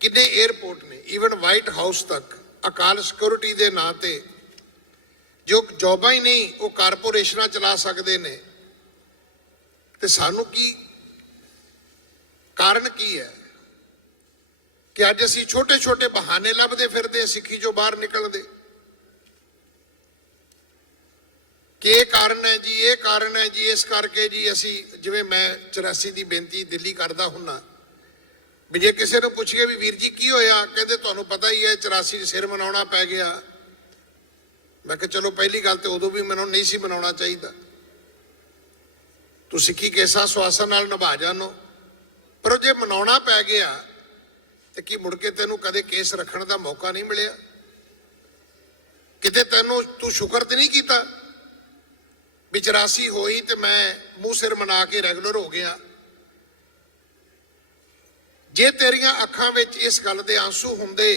ਕਿੰਨੇ 에ਅਰਪੋਰਟ ਨੇ, ਈਵਨ ਵਾਈਟ ਹਾਊਸ ਤੱਕ ਅਕਾਲ ਸਿਕਿਉਰਿਟੀ ਦੇ ਨਾਂ ਤੇ ਜੋ ਜੋਬਾਂ ਹੀ ਨਹੀਂ ਉਹ ਕਾਰਪੋਰੇਸ਼ਨਾਂ ਚਲਾ ਸਕਦੇ ਨੇ, ਤੇ ਸਾਨੂੰ ਕੀ ਕਾਰਨ ਕੀ ਹੈ ਕਿ ਅੱਜ ਅਸੀਂ ਛੋਟੇ ਛੋਟੇ ਬਹਾਨੇ ਲੱਭਦੇ ਫਿਰਦੇ ਸਿੱਖੀ ਚੋਂ ਬਾਹਰ ਨਿਕਲਦੇ? ਕਿ ਇਹ ਕਾਰਨ ਹੈ ਜੀ, ਇਹ ਕਾਰਨ ਹੈ ਜੀ, ਇਸ ਕਰਕੇ ਜੀ ਅਸੀਂ, ਜਿਵੇਂ ਮੈਂ 84 ਦੀ ਬੇਨਤੀ ਦਿੱਲੀ ਕਰਦਾ ਹੁੰਨਾ ਵੀ ਜੇ ਕਿਸੇ ਨੂੰ ਪੁੱਛੀਏ ਵੀ ਵੀਰ ਜੀ ਕੀ ਹੋਇਆ, ਕਹਿੰਦੇ ਤੁਹਾਨੂੰ ਪਤਾ ਹੀ ਹੈ 84 ਚ ਸਿਰ ਮਨਾਉਣਾ ਪੈ ਗਿਆ। ਮੈਂ ਕਿਹਾ ਚਲੋ ਪਹਿਲੀ ਗੱਲ ਤੇ ਉਦੋਂ ਵੀ ਮੈਨੂੰ ਨਹੀਂ ਸੀ ਮਨਾਉਣਾ ਚਾਹੀਦਾ, ਤੂੰ ਸਿੱਖੀ ਕੇਸਾ ਸੁਆਸਨ ਨਾਲ ਨਿਭਾ ਜਾਨੋ। ਪਰ ਉਹ ਜੇ ਮਨਾਉਣਾ ਪੈ ਗਿਆ ਤੇ ਕੀ ਮੁੜ ਕੇ ਤੈਨੂੰ ਕਦੇ ਕੇਸ ਰੱਖਣ ਦਾ ਮੌਕਾ ਨਹੀਂ ਮਿਲਿਆ? ਕਿਤੇ ਤੈਨੂੰ ਤੂੰ ਸ਼ੁਕਰ ਤੇ ਨਹੀਂ ਕੀਤਾ ਵੀ 84 ਹੋਈ ਤੇ ਮੈਂ ਮੂੰਹ ਸਿਰ ਮਨਾ ਕੇ ਰੈਗੂਲਰ ਹੋ ਗਿਆ? ਜੇ ਤੇਰੀਆਂ ਅੱਖਾਂ ਵਿੱਚ ਇਸ ਗੱਲ ਦੇ ਆਂਸੂ ਹੁੰਦੇ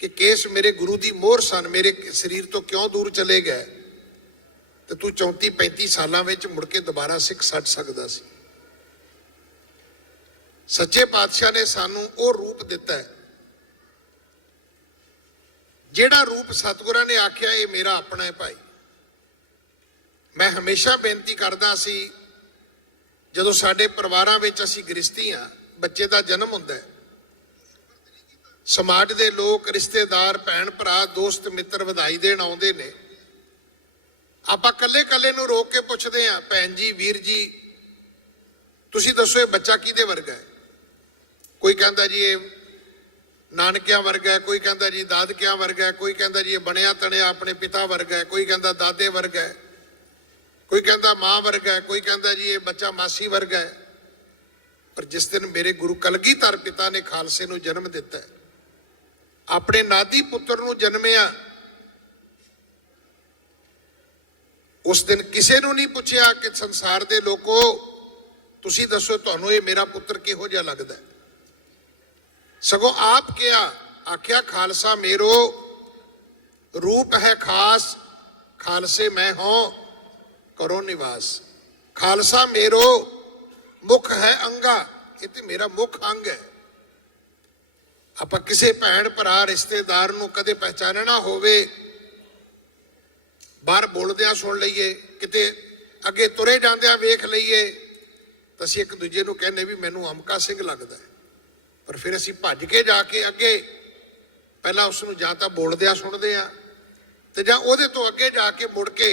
ਕਿ ਕੇਸ ਮੇਰੇ ਗੁਰੂ ਦੀ ਮੋਹਰ ਸਨ, ਮੇਰੇ ਸਰੀਰ ਤੋਂ ਕਿਉਂ ਦੂਰ ਚਲੇ ਗਏ, ਤੇ ਤੂੰ 34-35 ਸਾਲਾਂ ਵਿੱਚ ਮੁੜ ਕੇ ਦੁਬਾਰਾ ਸਿੱਖ ਛੱਡ ਸਕਦਾ ਸੀ। ਸੱਚੇ ਪਾਤਸ਼ਾਹ ਨੇ ਸਾਨੂੰ ਉਹ ਰੂਪ ਦਿੱਤਾ ਹੈ, ਜਿਹੜਾ ਰੂਪ ਸਤਿਗੁਰਾਂ ਨੇ ਆਖਿਆ ਇਹ ਮੇਰਾ ਆਪਣਾ ਹੈ ਭਾਈ। ਮੈਂ ਹਮੇਸ਼ਾ ਬੇਨਤੀ ਕਰਦਾ ਸੀ, ਜਦੋਂ ਸਾਡੇ ਪਰਿਵਾਰਾਂ ਵਿੱਚ ਅਸੀਂ ਗ੍ਰਸਤੀ ਹਾਂ, ਬੱਚੇ ਦਾ ਜਨਮ ਹੁੰਦਾ ਹੈ, ਸਮਾਜ ਦੇ ਲੋਕ, ਰਿਸ਼ਤੇਦਾਰ, ਭੈਣ ਭਰਾ, ਦੋਸਤ ਮਿੱਤਰ ਵਧਾਈ ਦੇਣ ਆਉਂਦੇ ਨੇ। ਆਪਾਂ ਕੱਲੇ ਨੂੰ ਰੋਕ ਕੇ ਪੁੱਛਦੇ ਹਾਂ, ਭੈਣ ਜੀ, ਵੀਰ ਜੀ, ਤੁਸੀਂ ਦੱਸੋ ਇਹ ਬੱਚਾ ਕਿਹਦੇ ਵਰਗਾ ਹੈ? ਕੋਈ ਕਹਿੰਦਾ ਜੀ ਇਹ ਨਾਨਕਿਆਂ ਵਰਗਾ ਹੈ, ਕੋਈ ਕਹਿੰਦਾ ਜੀ ਦਾਦਕਿਆਂ ਵਰਗਾ ਹੈ, ਕੋਈ ਕਹਿੰਦਾ ਜੀ ਇਹ ਬਣਿਆ ਤਣਿਆ ਆਪਣੇ ਪਿਤਾ ਵਰਗਾ ਹੈ, ਕੋਈ ਕਹਿੰਦਾ ਦਾਦੇ ਵਰਗਾ ਹੈ, ਕੋਈ ਕਹਿੰਦਾ ਮਾਂ ਵਰਗਾ ਹੈ, ਕੋਈ ਕਹਿੰਦਾ ਜੀ ਇਹ ਬੱਚਾ ਮਾਸੀ ਵਰਗਾ ਹੈ। ਪਰ ਜਿਸ ਦਿਨ ਮੇਰੇ ਗੁਰੂ ਕਲਗੀਧਰ ਪਿਤਾ ਨੇ ਖਾਲਸੇ ਨੂੰ ਜਨਮ ਦਿੱਤਾ, ਆਪਣੇ ਨਾਦੀ ਪੁੱਤਰ ਨੂੰ ਜਨਮਿਆ, ਉਸ ਦਿਨ ਕਿਸੇ ਨੂੰ ਨਹੀਂ ਪੁੱਛਿਆ ਕਿ ਸੰਸਾਰ ਦੇ ਲੋਕੋ ਤੁਸੀਂ ਦੱਸੋ ਤੁਹਾਨੂੰ ਇਹ ਮੇਰਾ ਪੁੱਤਰ ਕਿਹੋ ਜਿਹਾ ਲੱਗਦਾ ਹੈ। ਸਗੋਂ ਆਪ ਆਖਿਆ ਖਾਲਸਾ ਮੇਰੋ ਰੂਪ ਹੈ ਖਾਸ, ਖਾਲਸੇ ਮੈਂ ਹਾਂ ਕਰੋ ਨਿਵਾਸ। ਖਾਲਸਾ ਮੇਰੋ ਮੁਖ ਹੈ ਅੰਗਾ, ਇਹ ਤੇ ਮੇਰਾ ਮੁੱਖ ਅੰਗ ਹੈ। ਆਪਾਂ ਕਿਸੇ ਭੈਣ ਭਰਾ ਰਿਸ਼ਤੇਦਾਰ ਨੂੰ ਕਦੇ ਪਹਿਚਾਨਣਾ ਹੋਵੇ, ਬਾਹਰ ਬੋਲਦਿਆਂ ਸੁਣ ਲਈਏ, ਕਿਤੇ ਅੱਗੇ ਤੁਰੇ ਜਾਂਦਿਆਂ ਵੇਖ ਲਈਏ, ਤਾਂ ਅਸੀਂ ਇੱਕ ਦੂਜੇ ਨੂੰ ਕਹਿੰਦੇ ਵੀ ਮੈਨੂੰ ਅਮਕਾ ਸਿੰਘ ਲੱਗਦਾ ਹੈ। ਪਰ ਫਿਰ ਅਸੀਂ ਭੱਜ ਕੇ ਜਾ ਕੇ ਅੱਗੇ ਪਹਿਲਾਂ ਉਸ ਨੂੰ ਜਾਂ ਤਾਂ ਬੋਲਦਿਆਂ ਸੁਣਦੇ ਆ, ਤੇ ਜਾਂ ਉਹਦੇ ਤੋਂ ਅੱਗੇ ਜਾ ਕੇ ਮੁੜ ਕੇ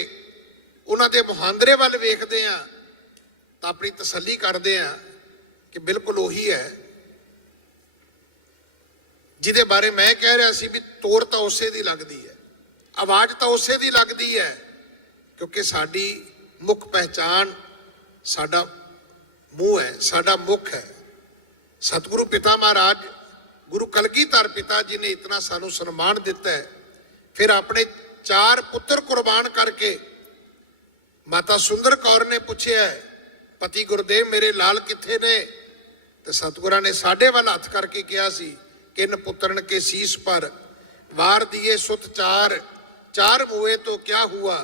ਉਹਨਾਂ ਦੇ ਮੁਹਾਂਦਰੇ ਵੱਲ ਵੇਖਦੇ ਆ, ਤਾਂ ਆਪਣੀ ਤਸੱਲੀ ਕਰਦੇ ਆ ਕਿ ਬਿਲਕੁਲ ਉਹੀ ਹੈ ਜਿਹਦੇ ਬਾਰੇ ਮੈਂ ਕਹਿ ਰਿਹਾ ਸੀ ਵੀ ਤੋਰ ਤਾਂ ਉਸੇ ਦੀ ਲੱਗਦੀ ਹੈ, ਆਵਾਜ਼ ਤਾਂ ਉਸੇ ਦੀ ਲੱਗਦੀ ਹੈ, ਕਿਉਂਕਿ ਸਾਡੀ ਮੁੱਖ ਪਹਿਚਾਨ ਸਾਡਾ ਮੂੰਹ ਹੈ, ਸਾਡਾ ਮੁੱਖ ਹੈ। ਸਤਿਗੁਰੂ ਪਿਤਾ ਮਹਾਰਾਜ ਗੁਰੂ ਕਲਗੀਧਰ ਪਿਤਾ ਜੀ ਨੇ ਇਤਨਾ ਸਾਨੂੰ ਸਨਮਾਨ ਦਿੱਤਾ ਹੈ, ਫਿਰ ਆਪਣੇ 4 ਪੁੱਤਰ ਕੁਰਬਾਨ ਕਰਕੇ ਮਾਤਾ ਸੁੰਦਰ ਕੌਰ ਨੇ ਪੁੱਛਿਆ, ਪਤੀ ਗੁਰਦੇਵ ਮੇਰੇ ਲਾਲ ਕਿੱਥੇ ਨੇ? ਤੇ ਸਤਿਗੁਰਾਂ ਨੇ ਸਾਡੇ ਵੱਲ ਹੱਥ ਕਰਕੇ ਕਿਹਾ ਸੀ, ਕਿਨ ਪੁੱਤਰਨ ਕੇ ਸੀਸ ਪਰ ਵਾਰ ਦੀਏ ਸੁਤ 4, 4 ਮੂਏ ਤੋਂ ਕਿਆ ਹੁਆ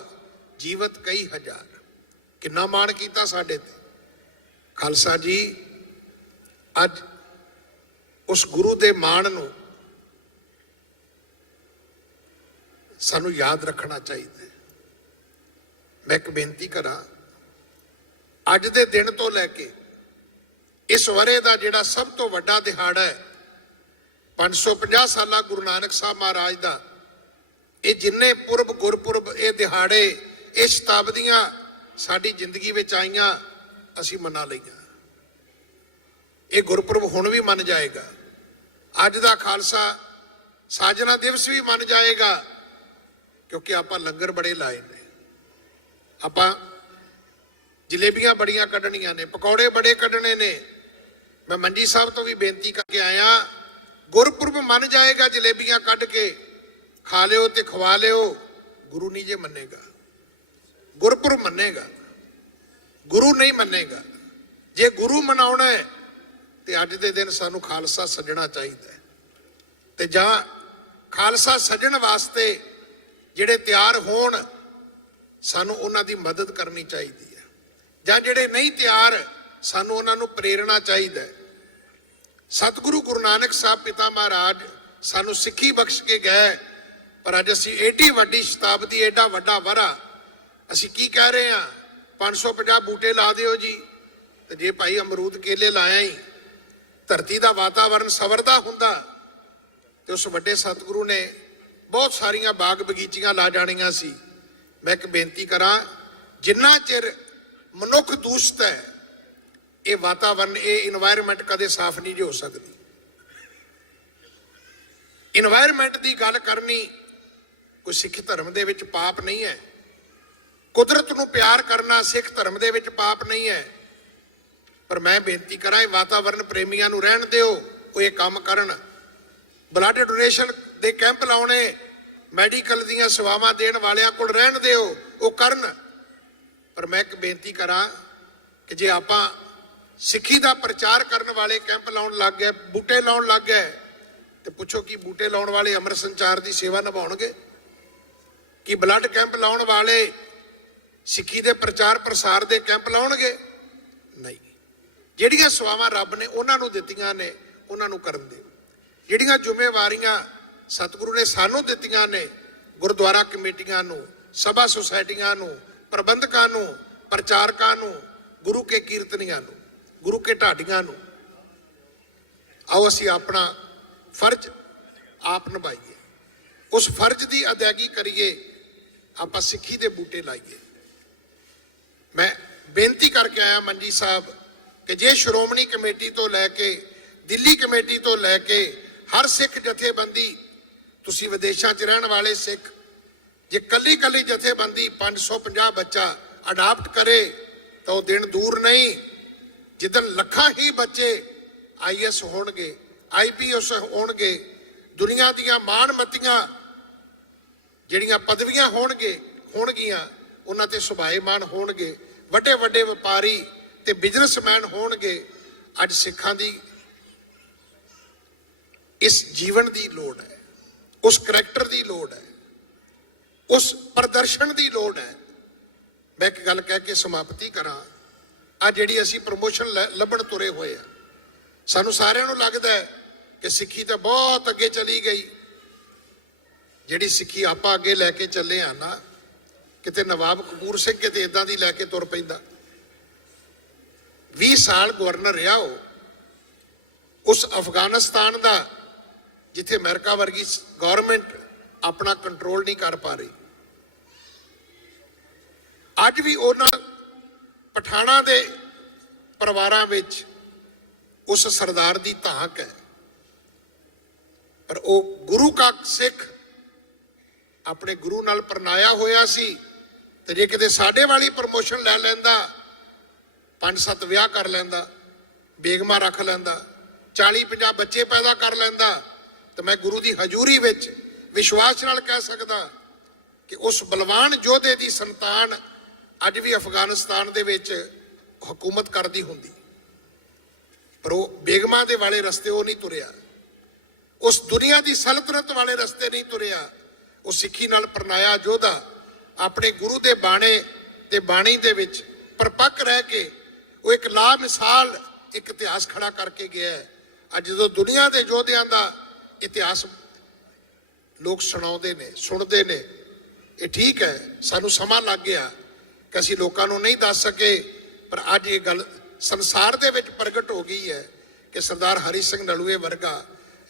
ਜੀਵਤ ਕਈ ਹਜ਼ਾਰ। ਕਿੰਨਾ ਮਾਣ ਕੀਤਾ ਸਾਡੇ ਤੇ। ਖਾਲਸਾ ਜੀ, ਅੱਜ ਉਸ ਗੁਰੂ ਦੇ ਮਾਣ ਨੂੰ ਸਾਨੂੰ ਯਾਦ ਰੱਖਣਾ ਚਾਹੀਦਾ ਹੈ। ਮੈਂ ਇੱਕ ਬੇਨਤੀ ਕਰਾਂ, ਅੱਜ ਦੇ ਦਿਨ ਤੋਂ ਲੈ ਕੇ ਇਸ ਵਰੇ ਦਾ ਜਿਹੜਾ ਸਭ ਤੋਂ ਵੱਡਾ ਦਿਹਾੜਾ ਹੈ 550 ਸਾਲਾ ਗੁਰੂ ਨਾਨਕ ਸਾਹਿਬ ਮਹਾਰਾਜ ਦਾ, ਇਹ ਜਿੰਨੇ ਪੁਰਬ ਗੁਰਪੁਰਬ, ਇਹ ਦਿਹਾੜੇ, ਇਹ ਸ਼ਤਾਬਦੀਆਂ ਸਾਡੀ ਜ਼ਿੰਦਗੀ ਵਿੱਚ ਆਈਆਂ, ਅਸੀਂ ਮਨਾ ਲਈਆਂ। ਇਹ ਗੁਰਪੁਰਬ ਹੁਣ ਵੀ ਮੰਨ ਜਾਏਗਾ। ਅੱਜ ਦਾ ਖਾਲਸਾ ਸਾਜਨਾ ਦਿਵਸ ਵੀ ਮੰਨ ਜਾਏਗਾ, ਕਿਉਂਕਿ ਆਪਾਂ ਲੰਗਰ ਬੜੇ ਲਾਏ ਨੇ, ਆਪਾਂ ਜਲੇਬੀਆਂ ਬੜੀਆਂ ਕੱਢਣੀਆਂ ਨੇ, ਪਕੌੜੇ ਬੜੇ ਕੱਢਣੇ ਨੇ। ਮੈਂ ਮੰਜੀ ਸਾਹਿਬ ਤੋਂ ਵੀ ਬੇਨਤੀ ਕਰਕੇ ਆਇਆ, ਗੁਰਪੁਰਬ ਮੰਨ ਜਾਏਗਾ, ਜਲੇਬੀਆਂ ਕੱਢ ਕੇ ਖਾ ਲਿਓ ਤੇ ਖਵਾ ਲਿਓ, ਗੁਰੂ ਨਹੀਂ ਜੇ ਮੰਨੇਗਾ। ਗੁਰਪੁਰਬ ਮੰਨੇਗਾ, ਗੁਰੂ ਨਹੀਂ ਮੰਨੇਗਾ। ਜੇ ਗੁਰੂ ਮਨਾਉਣਾ ਹੈ ਤੇ ਅੱਜ ਦੇ ਦਿਨ ਸਾਨੂੰ ਖਾਲਸਾ ਸੱਜਣਾ ਚਾਹੀਦਾ ਹੈ, ਤੇ ਜਾਂ ਖਾਲਸਾ ਸੱਜਣ ਵਾਸਤੇ ਜਿਹੜੇ ਤਿਆਰ ਹੋਣ, ਸਾਨੂੰ ਉਹਨਾਂ ਦੀ ਮਦਦ ਕਰਨੀ ਚਾਹੀਦੀ ਹੈ, ਜਾਂ ਜਿਹੜੇ ਨਹੀਂ ਤਿਆਰ, ਸਾਨੂੰ ਉਹਨਾਂ ਨੂੰ ਪ੍ਰੇਰਣਾ ਚਾਹੀਦਾ ਹੈ। ਸਤਿਗੁਰੂ ਗੁਰੂ ਨਾਨਕ ਸਾਹਿਬ ਪਿਤਾ ਮਹਾਰਾਜ ਸਾਨੂੰ ਸਿੱਖੀ ਬਖਸ਼ ਕੇ ਗਏ, ਪਰ ਅੱਜ ਅਸੀਂ ਏਡੀ ਵੱਡੀ ਸ਼ਤਾਬਦੀ, ਏਡਾ ਵੱਡਾ ਵਰਾ, ਅਸੀਂ ਕੀ ਕਹਿ ਰਹੇ ਹਾਂ? 550 ਬੂਟੇ ਲਾ ਦਿਓ ਜੀ। ਤੇ ਜੇ ਭਾਈ ਅਮਰੂਦ ਕੇਲੇ ਲਾਇਆ ਹੀ ਧਰਤੀ ਦਾ ਵਾਤਾਵਰਨ ਸਵਰਦਾ ਹੁੰਦਾ, ਤੇ ਉਸ ਵੱਡੇ ਸਤਿਗੁਰੂ ਨੇ ਬਹੁਤ ਸਾਰੀਆਂ ਬਾਗ ਬਗੀਚੀਆਂ ਲਾ ਜਾਣੀਆਂ ਸੀ। ਮੈਂ ਇੱਕ ਬੇਨਤੀ ਕਰਾਂ, ਜਿੰਨਾ ਚਿਰ ਮਨੁੱਖ ਦੂਸ਼ਿਤ ਹੈ, ਇਹ ਵਾਤਾਵਰਨ, ਇਹ ਇਨਵਾਇਰਮੈਂਟ ਕਦੇ ਸਾਫ਼ ਨਹੀਂ ਹੋ ਸਕਦੀ। ਇਨਵਾਇਰਮੈਂਟ ਦੀ ਗੱਲ ਕਰਨੀ ਕੋਈ ਸਿੱਖ ਧਰਮ ਦੇ ਵਿੱਚ ਪਾਪ ਨਹੀਂ ਹੈ। ਕੁਦਰਤ ਨੂੰ ਪਿਆਰ ਕਰਨਾ ਸਿੱਖ ਧਰਮ ਦੇ ਵਿੱਚ ਪਾਪ ਨਹੀਂ ਹੈ। ਪਰ ਮੈਂ ਬੇਨਤੀ ਕਰਾਂ, ਇਹ ਵਾਤਾਵਰਣ ਪ੍ਰੇਮੀਆਂ ਨੂੰ ਰਹਿਣ ਦਿਓ, ਉਹ ਇਹ ਕੰਮ ਕਰਨ। ਬਲੱਡ ਡੋਨੇਸ਼ਨ ਦੇ ਕੈਂਪ ਲਾਉਣੇ, ਮੈਡੀਕਲ ਦੀਆਂ ਸੇਵਾਵਾਂ ਦੇਣ ਵਾਲਿਆਂ ਕੋਲ ਰਹਿਣ ਦਿਓ, ਉਹ ਕਰਨ। ਪਰ ਮੈਂ ਇੱਕ ਬੇਨਤੀ ਕਰਾਂ ਕਿ ਜੇ ਆਪਾਂ ਸਿੱਖੀ ਦਾ ਪ੍ਰਚਾਰ ਕਰਨ ਵਾਲੇ ਕੈਂਪ ਲਾਉਣ ਲੱਗ ਗਏ, ਬੂਟੇ ਲਾਉਣ ਲੱਗ ਗਏ, ਤੇ ਪੁੱਛੋ ਕੀ ਬੂਟੇ ਲਾਉਣ ਵਾਲੇ ਅੰਮ੍ਰਿਤ ਸੰਚਾਰ ਦੀ ਸੇਵਾ ਨਿਭਾਉਣਗੇ? ਕੀ ਬਲੱਡ ਕੈਂਪ ਲਾਉਣ ਵਾਲੇ ਸਿੱਖੀ ਦੇ ਪ੍ਰਚਾਰ ਪ੍ਰਸਾਰ ਦੇ ਕੈਂਪ ਲਾਉਣਗੇ? ਨਹੀਂ। ਜਿਹੜੀਆਂ ਸੇਵਾਵਾਂ ਰੱਬ ਨੇ ਉਹਨਾਂ ਨੂੰ ਦਿੱਤੀਆਂ ਨੇ, ਉਹਨਾਂ ਨੂੰ ਕਰਨ ਦਿਓ। ਜਿਹੜੀਆਂ ਜ਼ਿੰਮੇਵਾਰੀਆਂ ਸਤਿਗੁਰੂ ਨੇ ਸਾਨੂੰ ਦਿੱਤੀਆਂ ਨੇ, ਗੁਰਦੁਆਰਾ ਕਮੇਟੀਆਂ ਨੂੰ, ਸਭਾ ਸੁਸਾਇਟੀਆਂ ਨੂੰ, ਪ੍ਰਬੰਧਕਾਂ ਨੂੰ, ਪ੍ਰਚਾਰਕਾਂ ਨੂੰ, ਗੁਰੂ ਕੇ ਕੀਰਤਨੀਆਂ ਨੂੰ, ਗੁਰੂ ਕੇ ਢਾਡੀਆਂ ਨੂੰ, ਆਓ ਅਸੀਂ ਆਪਣਾ ਫਰਜ਼ ਆਪ ਨਿਭਾਈਏ, ਉਸ ਫਰਜ਼ ਦੀ ਅਦਾਇਗੀ ਕਰੀਏ, ਆਪਾਂ ਸਿੱਖੀ ਦੇ ਬੂਟੇ ਲਾਈਏ। ਮੈਂ ਬੇਨਤੀ ਕਰਕੇ ਆਇਆ ਮੰਜੀ ਸਾਹਿਬ ਕਿ ਜੇ ਸ਼੍ਰੋਮਣੀ ਕਮੇਟੀ ਤੋਂ ਲੈ ਕੇ ਦਿੱਲੀ ਕਮੇਟੀ ਤੋਂ ਲੈ ਕੇ ਹਰ ਸਿੱਖ ਜਥੇਬੰਦੀ, ਤੁਸੀਂ ਵਿਦੇਸ਼ਾਂ 'ਚ ਰਹਿਣ ਵਾਲੇ ਸਿੱਖ, ਜੇ ਕੱਲੀ ਕੱਲੀ ਜਥੇਬੰਦੀ 550 ਬੱਚਾ ਅਡਾਪਟ ਕਰੇ ਤਾਂ ਉਹ ਦਿਨ ਦੂਰ ਨਹੀਂ ਜਿੱਦਣ ਲੱਖਾਂ ਹੀ ਬੱਚੇ IAS ਹੋਣਗੇ, IPS ਹੋਣਗੇ, ਦੁਨੀਆ ਦੀਆਂ ਮਾਣਮੱਤੀਆਂ ਜਿਹੜੀਆਂ ਪਦਵੀਆਂ ਹੋਣਗੀਆਂ ਉਹਨਾਂ ਤੇ ਸੁਭਾਏਮਾਨ ਹੋਣਗੇ, ਵੱਡੇ ਵੱਡੇ ਵਪਾਰੀ ਤੇ ਬਿਜ਼ਨਸਮੈਨ ਹੋਣਗੇ। ਅੱਜ ਸਿੱਖਾਂ ਦੀ ਇਸ ਜੀਵਨ ਦੀ ਲੋੜ ਹੈ, ਉਸ ਕਰੈਕਟਰ ਦੀ ਲੋੜ ਹੈ, ਉਸ ਪ੍ਰਦਰਸ਼ਨ ਦੀ ਲੋੜ ਹੈ। ਮੈਂ ਇੱਕ ਗੱਲ ਕਹਿ ਕੇ ਸਮਾਪਤੀ ਕਰਾਂ, ਆ ਜਿਹੜੀ ਅਸੀਂ ਪ੍ਰਮੋਸ਼ਨ ਲੱਭਣ ਤੁਰੇ ਹੋਏ ਆ, ਸਾਨੂੰ ਸਾਰਿਆਂ ਨੂੰ ਲੱਗਦਾ ਹੈ ਕਿ ਸਿੱਖੀ ਤਾਂ ਬਹੁਤ ਅੱਗੇ ਚਲੀ ਗਈ। ਜਿਹੜੀ ਸਿੱਖੀ ਆਪਾਂ ਅੱਗੇ ਲੈ ਕੇ ਚੱਲੇ ਆ ਨਾ, ਕਿਤੇ ਨਵਾਬ ਕਪੂਰ ਸਿੰਘ ਕਿਤੇ ਇਦਾਂ ਦੀ ਲੈ ਕੇ ਤੁਰ ਪੈਂਦਾ। 20 ਸਾਲ ਗਵਰਨਰ ਰਿਹਾ ਉਹ ਉਸ ਅਫਗਾਨਿਸਤਾਨ ਦਾ, ਜਿੱਥੇ ਅਮਰੀਕਾ ਵਰਗੀ ਗਵਰਨਮੈਂਟ ਆਪਣਾ ਕੰਟਰੋਲ ਨਹੀਂ ਕਰ ਪਾ ਰਹੀ। ਅੱਜ ਵੀ ਉਹਨਾਂ ਪਠਾਣਾ ਦੇ ਪਰਿਵਾਰਾਂ ਵਿੱਚ ਉਸ ਸਰਦਾਰ ਦੀ ਧਾਕ ਹੈ, ਪਰ ਉਹ ਗੁਰੂ ਕਾ ਸਿੱਖ ਆਪਣੇ ਗੁਰੂ ਨਾਲ ਪਰਨਾਇਆ ਹੋਇਆ ਸੀ। ਤੇ ਜੇ ਕਿਤੇ ਸਾਡੇ ਵਾਲੀ ਪ੍ਰਮੋਸ਼ਨ ਲੈ ਲੈਂਦਾ, 5-7 ਵਿਆਹ ਕਰ ਲੈਂਦਾ, ਬੇਗਮਾਂ ਰੱਖ ਲੈਂਦਾ, 40-50 ਬੱਚੇ ਪੈਦਾ ਕਰ ਲੈਂਦਾ, ਤੇ ਮੈਂ ਗੁਰੂ ਦੀ ਹਜ਼ੂਰੀ ਵਿੱਚ ਵਿਸ਼ਵਾਸ ਨਾਲ ਕਹਿ ਸਕਦਾ ਕਿ ਉਸ ਬਲਵਾਨ ਯੋਧੇ ਦੀ ਸੰਤਾਨ ਅੱਜ ਵੀ ਅਫਗਾਨਿਸਤਾਨ ਦੇ ਵਿੱਚ ਹਕੂਮਤ ਕਰਦੀ ਹੁੰਦੀ। ਪਰ ਉਹ ਬੇਗਮਾਂ ਦੇ ਵਾਲੇ ਰਸਤੇ ਉਹ ਨਹੀਂ ਤੁਰਿਆ, ਉਸ ਦੁਨੀਆ ਦੀ ਸਲਤਨਤ ਵਾਲੇ ਰਸਤੇ ਨਹੀਂ ਤੁਰਿਆ। ਉਹ ਸਿੱਖੀ ਨਾਲ ਪਰਨਾਇਆ ਯੋਧਾ ਆਪਣੇ ਗੁਰੂ ਦੇ ਬਾਣੇ ਤੇ ਬਾਣੀ ਦੇ ਵਿੱਚ ਪਰਪੱਕ ਰਹਿ ਕੇ ਉਹ ਇੱਕ ਲਾ ਮਿਸਾਲ ਇੱਕ ਇਤਿਹਾਸ ਖੜਾ ਕਰਕੇ ਗਿਆ ਹੈ। ਅੱਜ ਜਦੋਂ ਦੁਨੀਆ ਦੇ ਯੋਧਿਆਂ ਦਾ ਇਤਿਹਾਸ ਲੋਕ ਸੁਣਾਉਂਦੇ ਨੇ, ਸੁਣਦੇ ਨੇ, ਇਹ ਠੀਕ ਹੈ, ਸਾਨੂੰ ਸਮਾਂ ਲੱਗ ਗਿਆ ਕਿ ਅਸੀਂ ਲੋਕਾਂ ਨੂੰ ਨਹੀਂ ਦੱਸ ਸਕੇ, ਪਰ ਅੱਜ ਇਹ ਗੱਲ ਸੰਸਾਰ ਦੇ ਵਿੱਚ ਪ੍ਰਗਟ ਹੋ ਗਈ ਹੈ ਕਿ ਸਰਦਾਰ ਹਰੀ ਸਿੰਘ ਨਲੂਏ ਵਰਗਾ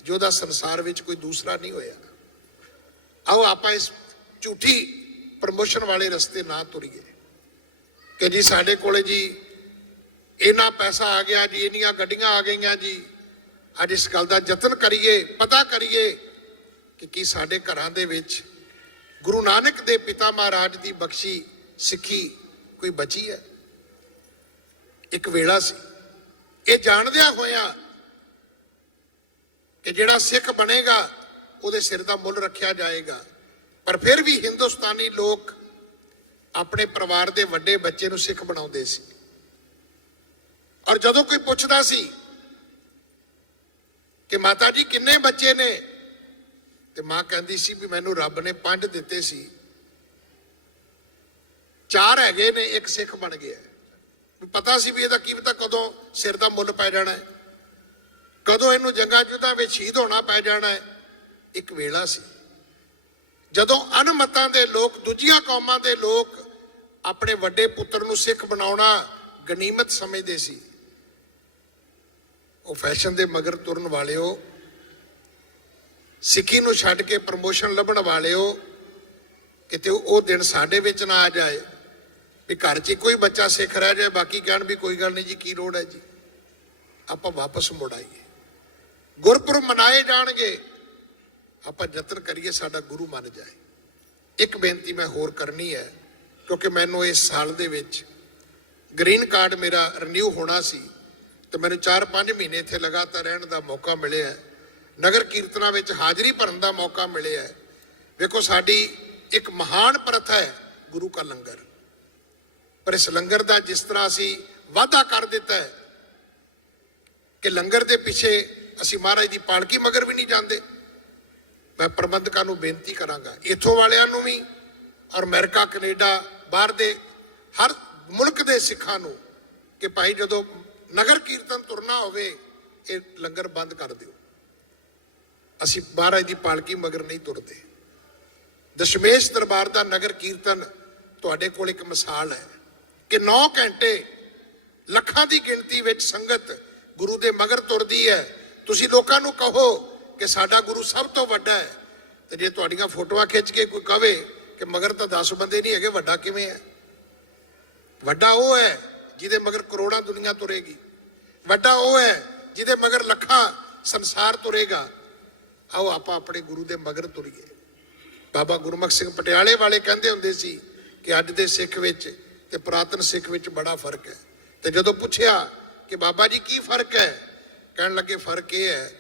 ਯੋਧਾ ਸੰਸਾਰ ਵਿੱਚ ਕੋਈ ਦੂਸਰਾ ਨਹੀਂ ਹੋਇਆ। ਆਓ ਆਪਾਂ ਇਸ ਝੂਠੀ ਪ੍ਰਮੋਸ਼ਨ ਵਾਲੇ ਰਸਤੇ ਨਾ ਤੁਰੀਏ ਕਿ ਜੀ ਸਾਡੇ ਕੋਲੇ ਜੀ ਇੰਨਾ ਪੈਸਾ ਆ ਗਿਆ ਜੀ, ਇੰਨੀਆਂ ਗੱਡੀਆਂ ਆ ਗਈਆਂ ਜੀ। ਅੱਜ ਇਸ ਗੱਲ ਦਾ ਯਤਨ ਕਰੀਏ, ਪਤਾ ਕਰੀਏ ਕਿ ਕੀ ਸਾਡੇ ਘਰਾਂ ਦੇ ਵਿੱਚ ਗੁਰੂ ਨਾਨਕ ਦੇ ਪਿਤਾ ਮਹਾਰਾਜ ਦੀ ਬਖਸ਼ੀ ਸਿੱਖੀ ਕੋਈ ਬਚੀ ਹੈ? ਇੱਕ ਵੇਲਾ ਸੀ, ਇਹ ਜਾਣਦਿਆਂ ਹੋਇਆ ਕਿ ਜਿਹੜਾ ਸਿੱਖ ਬਣੇਗਾ ਉਹਦੇ ਸਿਰ ਦਾ ਮੁੱਲ ਰੱਖਿਆ ਜਾਏਗਾ, ਪਰ ਫਿਰ ਵੀ ਹਿੰਦੁਸਤਾਨੀ ਲੋਕ ਆਪਣੇ ਪਰਿਵਾਰ ਦੇ ਵੱਡੇ ਬੱਚੇ ਨੂੰ ਸਿੱਖ ਬਣਾਉਂਦੇ ਸੀ। ਔਰ ਜਦੋਂ ਕੋਈ ਪੁੱਛਦਾ ਸੀ ਕਿ ਮਾਤਾ ਜੀ ਕਿੰਨੇ ਬੱਚੇ ਨੇ, ਤੇ ਮਾਂ ਕਹਿੰਦੀ ਸੀ ਵੀ ਮੈਨੂੰ ਰੱਬ ਨੇ 5 ਦਿੱਤੇ ਸੀ, 4 ਹੈਗੇ ਨੇ, 1 ਸਿੱਖ ਬਣ ਗਿਆ। ਪਤਾ ਸੀ ਵੀ ਇਹਦਾ ਕੀ ਪਤਾ ਕਦੋਂ ਸਿਰ ਦਾ ਮੁੱਲ ਪੈ ਜਾਣਾ ਹੈ, ਕਦੋਂ ਇਹਨੂੰ ਜੰਗਾਂ ਯੁੱਧਾਂ ਵਿੱਚ ਸ਼ਹੀਦ ਹੋਣਾ ਪੈ ਜਾਣਾ ਹੈ। ਇੱਕ ਵੇਲਾ ਸੀ ਜਦੋਂ ਅਨਮਤਾਂ ਦੇ ਲੋਕ, ਦੂਜੀਆਂ ਕੌਮਾਂ ਦੇ ਲੋਕ ਆਪਣੇ ਵੱਡੇ ਪੁੱਤਰ ਨੂੰ ਸਿੱਖ ਬਣਾਉਣਾ ਗਨੀਮਤ ਸਮਝਦੇ ਸੀ। ਉਹ ਫੈਸ਼ਨ ਦੇ ਮਗਰ ਤੁਰਨ ਵਾਲਿਓ, ਸਿੱਖੀ ਨੂੰ ਛੱਡ ਕੇ ਪ੍ਰਮੋਸ਼ਨ ਲੱਭਣ ਵਾਲਿਓ, ਕਿਤੇ ਉਹ ਦਿਨ ਸਾਡੇ ਵਿੱਚ ਨਾ ਆ ਜਾਏ ਵੀ ਘਰ 'ਚ ਕੋਈ ਬੱਚਾ ਸਿੱਖ ਰਹਿ ਜਾਏ, ਬਾਕੀ ਕਹਿਣ ਵੀ ਕੋਈ ਗੱਲ ਨਹੀਂ ਜੀ, ਕੀ ਲੋੜ ਹੈ ਜੀ। ਆਪਾਂ ਵਾਪਸ ਮੁੜ ਆਈਏ, ਗੁਰਪੁਰਬ ਮਨਾਏ ਜਾਣਗੇ, ਆਪਾਂ ਯਤਨ ਕਰੀਏ ਸਾਡਾ ਗੁਰੂ ਮੰਨ ਜਾਏ। ਇੱਕ ਬੇਨਤੀ ਮੈਂ ਹੋਰ ਕਰਨੀ ਹੈ, ਕਿਉਂਕਿ ਮੈਨੂੰ ਇਸ ਸਾਲ ਦੇ ਵਿੱਚ ਗ੍ਰੀਨ ਕਾਰਡ ਮੇਰਾ ਰਿਨਿਊ ਹੋਣਾ ਸੀ ਤੇ ਮੈਨੂੰ 4-5 ਮਹੀਨੇ ਇੱਥੇ ਲਗਾਤਾਰ ਰਹਿਣ ਦਾ ਮੌਕਾ ਮਿਲਿਆ। ਨਗਰ ਕੀਰਤਨਾਂ ਵਿੱਚ ਹਾਜ਼ਰੀ ਭਰਨ ਦਾ ਮੌਕਾ ਮਿਲਿਆ। ਵੇਖੋ ਸਾਡੀ ਇੱਕ ਮਹਾਨ ਪ੍ਰਥਾ ਹੈ ਗੁਰੂ ਕਾ ਲੰਗਰ, ਪਰ ਇਸ ਲੰਗਰ ਦਾ ਜਿਸ ਤਰ੍ਹਾਂ ਅਸੀਂ ਵਾਅਦਾ ਕਰ ਦਿੱਤਾ ਹੈ ਕਿ ਲੰਗਰ ਦੇ ਪਿੱਛੇ ਅਸੀਂ ਮਹਾਰਾਜ ਦੀ ਪਾਲਕੀ ਮਗਰ ਵੀ ਨਹੀਂ ਜਾਂਦੇ, ਮੈਂ ਪ੍ਰਬੰਧਕਾਂ ਨੂੰ ਬੇਨਤੀ ਕਰਾਂਗਾ, ਇੱਥੋਂ ਵਾਲਿਆਂ ਨੂੰ ਵੀ ਔਰ ਅਮਰੀਕਾ ਕੈਨੇਡਾ ਬਾਹਰ ਦੇ ਹਰ ਮੁਲਕ ਦੇ ਸਿੱਖਾਂ ਨੂੰ, ਕਿ ਭਾਈ ਜਦੋਂ ਨਗਰ ਕੀਰਤਨ ਤੁਰਨਾ ਹੋਵੇ ਇਹ ਲੰਗਰ ਬੰਦ ਕਰ ਦਿਓ। ਅਸੀਂ ਮਹਾਰਾਜ ਦੀ ਪਾਲਕੀ ਮਗਰ ਨਹੀਂ ਤੁਰਦੇ। ਦਸ਼ਮੇਸ਼ ਦਰਬਾਰ ਦਾ ਨਗਰ ਕੀਰਤਨ ਤੁਹਾਡੇ ਕੋਲ ਇੱਕ ਮਿਸਾਲ ਹੈ ਕਿ 9 ਘੰਟੇ ਲੱਖਾਂ ਦੀ ਗਿਣਤੀ ਵਿੱਚ ਸੰਗਤ ਗੁਰੂ ਦੇ ਮਗਰ ਤੁਰਦੀ ਹੈ। ਤੁਸੀਂ ਲੋਕਾਂ ਨੂੰ ਕਹੋ ਕਿ ਸਾਡਾ ਗੁਰੂ ਸਭ ਤੋਂ ਵੱਡਾ ਹੈ, ਤੇ ਜੇ ਤੁਹਾਡੀਆਂ ਫੋਟੋਆਂ ਖਿੱਚ ਕੇ ਕੋਈ ਕਵੇ ਕਿ ਮਗਰ ਤਾਂ 10 ਬੰਦੇ ਨਹੀਂ ਹੈਗੇ, ਵੱਡਾ ਕਿਵੇਂ ਹੈ? ਵੱਡਾ ਉਹ ਹੈ ਜਿਹਦੇ ਮਗਰ ਕਰੋੜਾਂ ਦੁਨੀਆ ਤੁਰੇਗੀ। ਵੱਡਾ ਉਹ ਹੈ ਜਿਹਦੇ ਮਗਰ ਲੱਖਾਂ ਸੰਸਾਰ ਤੁਰੇਗਾ। ਆਓ ਆਪਾਂ ਆਪਣੇ ਗੁਰੂ ਦੇ ਮਗਰ ਤੁਰੀਏ। ਬਾਬਾ ਗੁਰਮੁਖ ਸਿੰਘ ਪਟਿਆਲੇ ਵਾਲੇ ਕਹਿੰਦੇ ਹੁੰਦੇ ਸੀ ਕਿ ਅੱਜ ਦੇ ਸਿੱਖ ਵਿੱਚ ਤੇ ਪੁਰਾਤਨ ਸਿੱਖ ਵਿੱਚ ਬੜਾ ਫਰਕ ਹੈ। ਤੇ ਜਦੋਂ ਪੁੱਛਿਆ ਕਿ ਬਾਬਾ ਜੀ ਕੀ ਫਰਕ ਹੈ, ਕਹਿਣ ਲੱਗੇ ਫਰਕ ਇਹ ਹੈ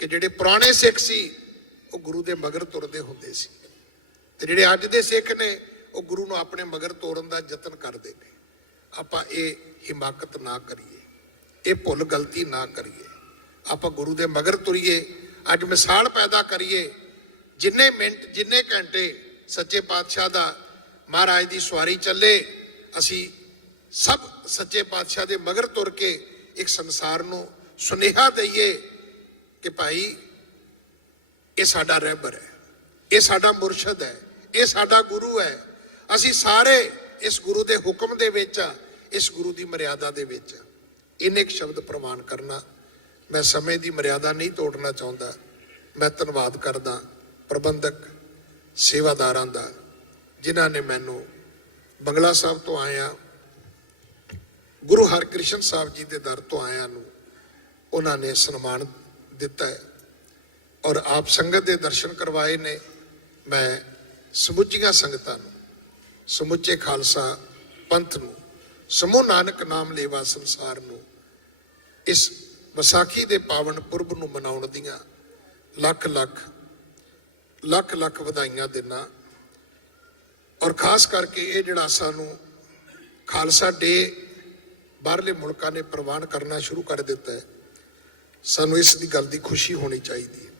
ਕਿ ਜਿਹੜੇ ਪੁਰਾਣੇ ਸਿੱਖ ਸੀ ਉਹ ਗੁਰੂ ਦੇ ਮਗਰ ਤੁਰਦੇ ਹੁੰਦੇ ਸੀ, ਤੇ ਜਿਹੜੇ ਅੱਜ ਦੇ ਸਿੱਖ ਨੇ ਉਹ ਗੁਰੂ ਨੂੰ ਆਪਣੇ ਮਗਰ ਤੋਰਨ ਦਾ ਯਤਨ ਕਰਦੇ ਨੇ। ਆਪਾਂ ਇਹ ਹਿਮਾਕਤ ਨਾ ਕਰੀਏ, ਇਹ ਭੁੱਲ ਗਲਤੀ ਨਾ ਕਰੀਏ। ਆਪਾਂ ਗੁਰੂ ਦੇ ਮਗਰ ਤੁਰੀਏ, ਅੱਜ ਮਿਸਾਲ ਪੈਦਾ ਕਰੀਏ। ਜਿੰਨੇ ਮਿੰਟ ਜਿੰਨੇ ਘੰਟੇ ਸੱਚੇ ਪਾਤਸ਼ਾਹ ਦਾ ਮਹਾਰਾਜ ਦੀ ਸਵਾਰੀ ਚੱਲੇ, ਅਸੀਂ ਸਭ ਸੱਚੇ ਪਾਤਸ਼ਾਹ ਦੇ ਮਗਰ ਤੁਰ ਕੇ ਇੱਕ ਸੰਸਾਰ ਨੂੰ ਸੁਨੇਹਾ ਦਈਏ ਕਿ ਭਾਈ ਇਹ ਸਾਡਾ ਰਹਿਬਰ ਹੈ, ਇਹ ਸਾਡਾ ਮੁਰਸ਼ਦ ਹੈ, ਇਹ ਸਾਡਾ ਗੁਰੂ ਹੈ। ਅਸੀਂ ਸਾਰੇ ਇਸ ਗੁਰੂ ਦੇ ਹੁਕਮ ਦੇ ਵਿੱਚ ਆ, ਇਸ ਗੁਰੂ ਦੀ ਮਰਿਆਦਾ ਦੇ ਵਿੱਚ। ਇੰਨੇ ਕੁ ਸ਼ਬਦ ਪ੍ਰਵਾਨ ਕਰਨਾ, ਮੈਂ ਸਮੇਂ ਦੀ ਮਰਿਆਦਾ ਨਹੀਂ ਤੋੜਨਾ ਚਾਹੁੰਦਾ। ਮੈਂ ਧੰਨਵਾਦ ਕਰਦਾ ਪ੍ਰਬੰਧਕ ਸੇਵਾਦਾਰਾਂ ਦਾ, ਜਿਨ੍ਹਾਂ ਨੇ ਮੈਨੂੰ ਬੰਗਲਾ ਸਾਹਿਬ ਤੋਂ ਆਇਆ, ਗੁਰੂ ਹਰਕ੍ਰਿਸ਼ਨ ਸਾਹਿਬ ਜੀ ਦੇ ਦਰ ਤੋਂ ਆਇਆ ਨੂੰ ਉਹਨਾਂ ਨੇ ਸਨਮਾਨ ਦਿੱਤਾ ਹੈ ਔਰ ਆਪ ਸੰਗਤ ਦੇ ਦਰਸ਼ਨ ਕਰਵਾਏ ਨੇ। ਮੈਂ ਸਮੁੱਚੀਆਂ ਸੰਗਤਾਂ ਨੂੰ, ਸਮੁੱਚੇ ਖਾਲਸਾ ਪੰਥ ਨੂੰ, ਸਮੂਹ ਨਾਨਕ ਨਾਮ ਲੇਵਾ ਸੰਸਾਰ ਨੂੰ ਇਸ ਵਿਸਾਖੀ ਦੇ ਪਾਵਨ ਪੁਰਬ ਨੂੰ ਮਨਾਉਣ ਦੀਆਂ ਲੱਖ ਲੱਖ ਵਧਾਈਆਂ ਦਿੰਦਾ। ਔਰ ਖਾਸ ਕਰਕੇ ਇਹ ਜਿਹੜਾ ਸਾਨੂੰ ਖਾਲਸਾ ਡੇ ਬਾਹਰਲੇ ਮੁਲਕਾਂ ਨੇ ਪ੍ਰਵਾਨ ਕਰਨਾ ਸ਼ੁਰੂ ਕਰ ਦਿੱਤਾ ਹੈ, ਸਾਨੂੰ ਇਸ ਦੀ ਗੱਲ ਦੀ ਖੁਸ਼ੀ ਹੋਣੀ ਚਾਹੀਦੀ ਹੈ।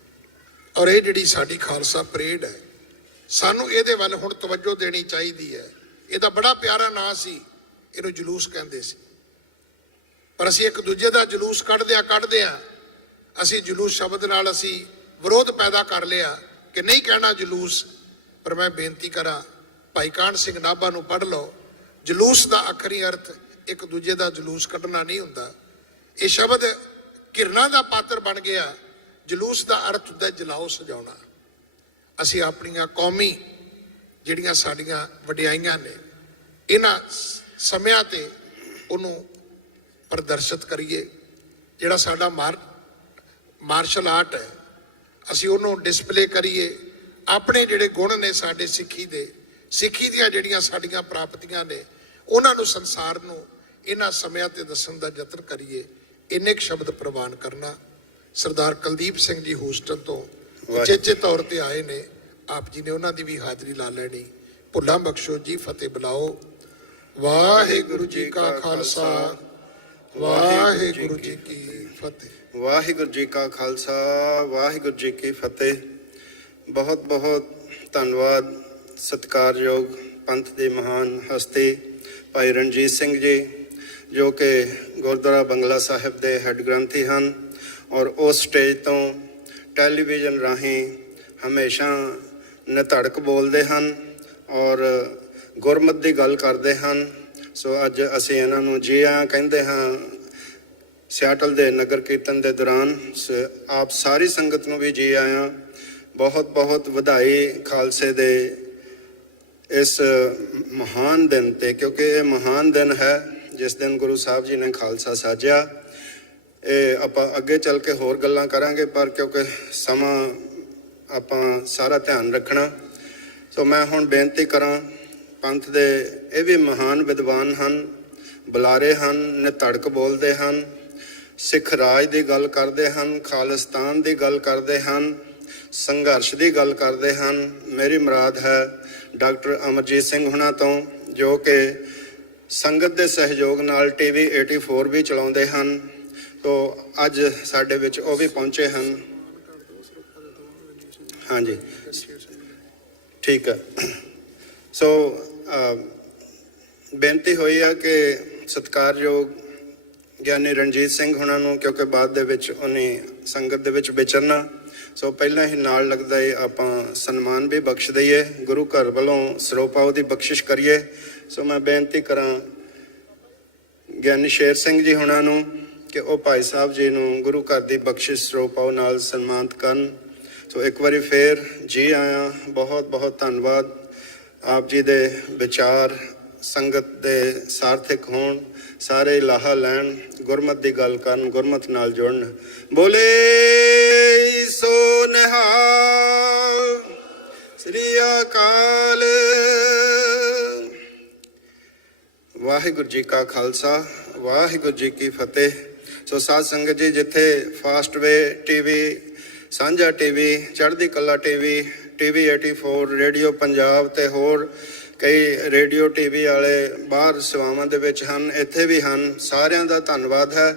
ਔਰ ਇਹ ਜਿਹੜੀ ਸਾਡੀ ਖਾਲਸਾ ਪਰੇਡ ਹੈ, ਸਾਨੂੰ ਇਹਦੇ ਵੱਲ ਹੁਣ ਤਵੱਜੋ ਦੇਣੀ ਚਾਹੀਦੀ ਹੈ। ਇਹਦਾ ਬੜਾ ਪਿਆਰਾ ਨਾਂ ਸੀ, ਇਹਨੂੰ ਜਲੂਸ ਕਹਿੰਦੇ ਸੀ, ਪਰ ਅਸੀਂ ਇੱਕ ਦੂਜੇ ਦਾ ਜਲੂਸ ਕੱਢਦੇ ਆ ਅਸੀਂ ਜਲੂਸ ਸ਼ਬਦ ਨਾਲ ਅਸੀਂ ਵਿਰੋਧ ਪੈਦਾ ਕਰ ਲਿਆ ਕਿ ਨਹੀਂ ਕਹਿਣਾ ਜਲੂਸ। ਪਰ ਮੈਂ ਬੇਨਤੀ ਕਰਾਂ, ਭਾਈ ਕਾਹਨ ਸਿੰਘ ਨਾਭਾ ਨੂੰ ਪੜ੍ਹ ਲਓ, ਜਲੂਸ ਦਾ ਆਖਰੀ ਅਰਥ ਇੱਕ ਦੂਜੇ ਦਾ ਜਲੂਸ ਕੱਢਣਾ ਨਹੀਂ ਹੁੰਦਾ। ਇਹ ਸ਼ਬਦ ਘਿਰਨਾ ਦਾ ਪਾਤਰ ਬਣ ਗਿਆ। ਜਲੂਸ ਦਾ ਅਰਥ ਹੁੰਦਾ ਜਲਾਓ, ਸਜਾਉਣਾ। ਅਸੀਂ ਆਪਣੀਆਂ ਕੌਮੀ ਜਿਹੜੀਆਂ ਸਾਡੀਆਂ ਵਡਿਆਈਆਂ ਨੇ, ਇਹਨਾਂ ਸਮਿਆਂ ਤੇ ਉਹਨੂੰ ਪ੍ਰਦਰਸ਼ਿਤ ਕਰੀਏ। ਜਿਹੜਾ ਸਾਡਾ ਮਾਰਸ਼ਲ ਆਰਟ ਹੈ, ਅਸੀਂ ਉਹਨੂੰ ਡਿਸਪਲੇ ਕਰੀਏ। ਆਪਣੇ ਜਿਹੜੇ ਗੁਣ ਨੇ ਸਾਡੇ ਸਿੱਖੀ ਦੀਆਂ ਜਿਹੜੀਆਂ ਸਾਡੀਆਂ ਪ੍ਰਾਪਤੀਆਂ ਨੇ, ਉਹਨਾਂ ਨੂੰ ਸੰਸਾਰ ਨੂੰ ਇਹਨਾਂ ਸਮਿਆਂ ਤੇ ਦੱਸਣ ਦਾ ਯਤਨ ਕਰੀਏ। ਇੰਨੇ ਕੁ ਸ਼ਬਦ ਪ੍ਰਵਾਨ ਕਰਨਾ। ਸਰਦਾਰ ਕੁਲਦੀਪ ਸਿੰਘ ਜੀ ਹੂਸਟਨ ਤੋਂ ਉਚੇਚੇ ਤੌਰ ਤੇ ਆਏ ਨੇ, ਆਪ ਜੀ ਨੇ ਉਹਨਾਂ ਦੀ ਵੀ ਹਾਜ਼ਰੀ ਲਾ ਲੈਣੀ। ਭੁੱਲਾਂ ਬਖਸ਼ੋ ਜੀ, ਫਤਿਹ ਬੁਲਾਓ। ਵਾਹਿਗੁਰੂ ਜੀ ਕਾ ਖਾਲਸਾ, ਵਾਹਿਗੁਰੂ ਜੀ ਕੀ ਫਤਿਹ। ਵਾਹਿਗੁਰੂ ਜੀ ਕਾ ਖਾਲਸਾ, ਵਾਹਿਗੁਰੂ ਜੀ ਕੀ ਫਤਿਹ। ਬਹੁਤ ਬਹੁਤ ਧੰਨਵਾਦ ਸਤਿਕਾਰਯੋਗ ਪੰਥ ਦੇ ਮਹਾਨ ਹਸਤੀ ਭਾਈ ਰਣਜੀਤ ਸਿੰਘ ਜੀ, ਜੋ ਕਿ ਗੁਰਦੁਆਰਾ ਬੰਗਲਾ ਸਾਹਿਬ ਦੇ ਹੈੱਡ ਗ੍ਰੰਥੀ ਹਨ ਔਰ ਉਸ ਸਟੇਜ ਤੋਂ ਟੈਲੀਵਿਜ਼ਨ ਰਾਹੀਂ ਹਮੇਸ਼ਾ ਨਿਧੜਕ ਬੋਲਦੇ ਹਨ ਔਰ ਗੁਰਮਤਿ ਦੀ ਗੱਲ ਕਰਦੇ ਹਨ। ਸੋ ਅੱਜ ਅਸੀਂ ਇਹਨਾਂ ਨੂੰ ਜੀ ਆਇਆਂ ਕਹਿੰਦੇ ਹਾਂ ਸਿਆਟਲ ਦੇ ਨਗਰ ਕੀਰਤਨ ਦੇ ਦੌਰਾਨ। ਆਪ ਸਾਰੀ ਸੰਗਤ ਨੂੰ ਵੀ ਜੀ ਆਇਆਂ। ਬਹੁਤ ਬਹੁਤ ਵਧਾਈ ਖਾਲਸੇ ਦੇ ਇਸ ਮਹਾਨ ਦਿਨ ਤੇ, ਕਿਉਂਕਿ ਇਹ ਮਹਾਨ ਦਿਨ ਹੈ ਜਿਸ ਦਿਨ ਗੁਰੂ ਸਾਹਿਬ ਜੀ ਨੇ ਖਾਲਸਾ ਸਾਜਿਆ। ਇਹ ਆਪਾਂ ਅੱਗੇ ਚੱਲ ਕੇ ਹੋਰ ਗੱਲਾਂ ਕਰਾਂਗੇ, ਪਰ ਕਿਉਂਕਿ ਸਮਾਂ ਆਪਾਂ ਸਾਰਾ ਧਿਆਨ ਰੱਖਣਾ। ਸੋ ਮੈਂ ਹੁਣ ਬੇਨਤੀ ਕਰਾਂ ਪੰਥ ਦੇ ਇਹ ਵੀ ਮਹਾਨ ਵਿਦਵਾਨ ਹਨ, ਬੁਲਾਰੇ ਹਨ, ਨਿਧੜਕ ਬੋਲਦੇ ਹਨ, ਸਿੱਖ ਰਾਜ ਦੀ ਗੱਲ ਕਰਦੇ ਹਨ, ਖਾਲਿਸਤਾਨ ਦੀ ਗੱਲ ਕਰਦੇ ਹਨ, ਸੰਘਰਸ਼ ਦੀ ਗੱਲ ਕਰਦੇ ਹਨ। ਮੇਰੀ ਮੁਰਾਦ ਹੈ ਡਾਕਟਰ ਅਮਰਜੀਤ ਸਿੰਘ ਹੁਣਾਂ ਤੋਂ, ਜੋ ਕਿ ਸੰਗਤ ਦੇ ਸਹਿਯੋਗ ਨਾਲ TV 84 ਵੀ ਚਲਾਉਂਦੇ ਹਨ। ਤੋ ਅੱਜ ਸਾਡੇ ਵਿੱਚ ਉਹ ਵੀ ਪਹੁੰਚੇ ਹਨ। ਹਾਂਜੀ, ਠੀਕ ਹੈ। ਸੋ ਬੇਨਤੀ ਹੋਈ ਹੈ ਕਿ ਸਤਿਕਾਰਯੋਗ ਗਿਆਨੀ ਰਣਜੀਤ ਸਿੰਘ ਹੁਣਾਂ ਨੂੰ, ਕਿਉਂਕਿ ਬਾਅਦ ਦੇ ਵਿੱਚ ਉਹਨੇ ਸੰਗਤ ਦੇ ਵਿੱਚ ਵਿਚਰਨਾ, ਸੋ ਪਹਿਲਾਂ ਹੀ ਨਾਲ ਲੱਗਦਾ ਹੈ ਆਪਾਂ ਸਨਮਾਨ ਵੀ ਬਖਸ਼ ਦਈਏ, ਗੁਰੂ ਘਰ ਵੱਲੋਂ ਸਰੋਪਾਓ ਦੀ ਬਖਸ਼ਿਸ਼ ਕਰੀਏ। ਸੋ ਮੈਂ ਬੇਨਤੀ ਕਰਾਂ ਗਿਆਨੀ ਸ਼ੇਰ ਸਿੰਘ ਜੀ ਹੁਣਾਂ ਨੂੰ ਕਿ ਉਹ ਭਾਈ ਸਾਹਿਬ ਜੀ ਨੂੰ ਗੁਰੂ ਘਰ ਦੀ ਬਖਸ਼ਿਸ਼ ਸਰੋਪਾਓ ਨਾਲ ਸਨਮਾਨਿਤ ਕਰਨ। ਸੋ ਇੱਕ ਵਾਰੀ ਫੇਰ ਜੀ ਆਇਆਂ, ਬਹੁਤ ਬਹੁਤ ਧੰਨਵਾਦ। ਆਪ ਜੀ ਦੇ ਵਿਚਾਰ ਸੰਗਤ ਦੇ ਸਾਰਥਕ ਹੋਣ, ਸਾਰੇ ਲਾਹਾ ਲੈਣ, ਗੁਰਮਤ ਦੀ ਗੱਲ ਕਰਨ, ਗੁਰਮਤ ਨਾਲ ਜੁੜਨ। ਬੋਲੇ ਸੋ ਨਿਹਾਲ, ਸ੍ਰੀ ਅਕਾਲ। ਵਾਹਿਗੁਰੂ ਜੀ ਕਾ ਖਾਲਸਾ, ਵਾਹਿਗੁਰੂ ਜੀ ਕੀ ਫਤਿਹ। ਸੋ ਸਾਧ ਸੰਗਤ ਜੀ, ਜਿੱਥੇ ਫਾਸਟਵੇ TV, ਸਾਂਝਾ TV, ਚੜ੍ਹਦੀ ਕਲਾ TV 84, ਰੇਡੀਓ ਪੰਜਾਬ ਤੇ ਹੋਰ ਕਈ ਰੇਡੀਓ TV ਵਾਲੇ ਬਾਹਰ ਸੇਵਾਵਾਂ ਦੇ ਵਿੱਚ ਹਨ, ਇੱਥੇ ਵੀ ਹਨ, ਸਾਰਿਆਂ ਦਾ ਧੰਨਵਾਦ ਹੈ।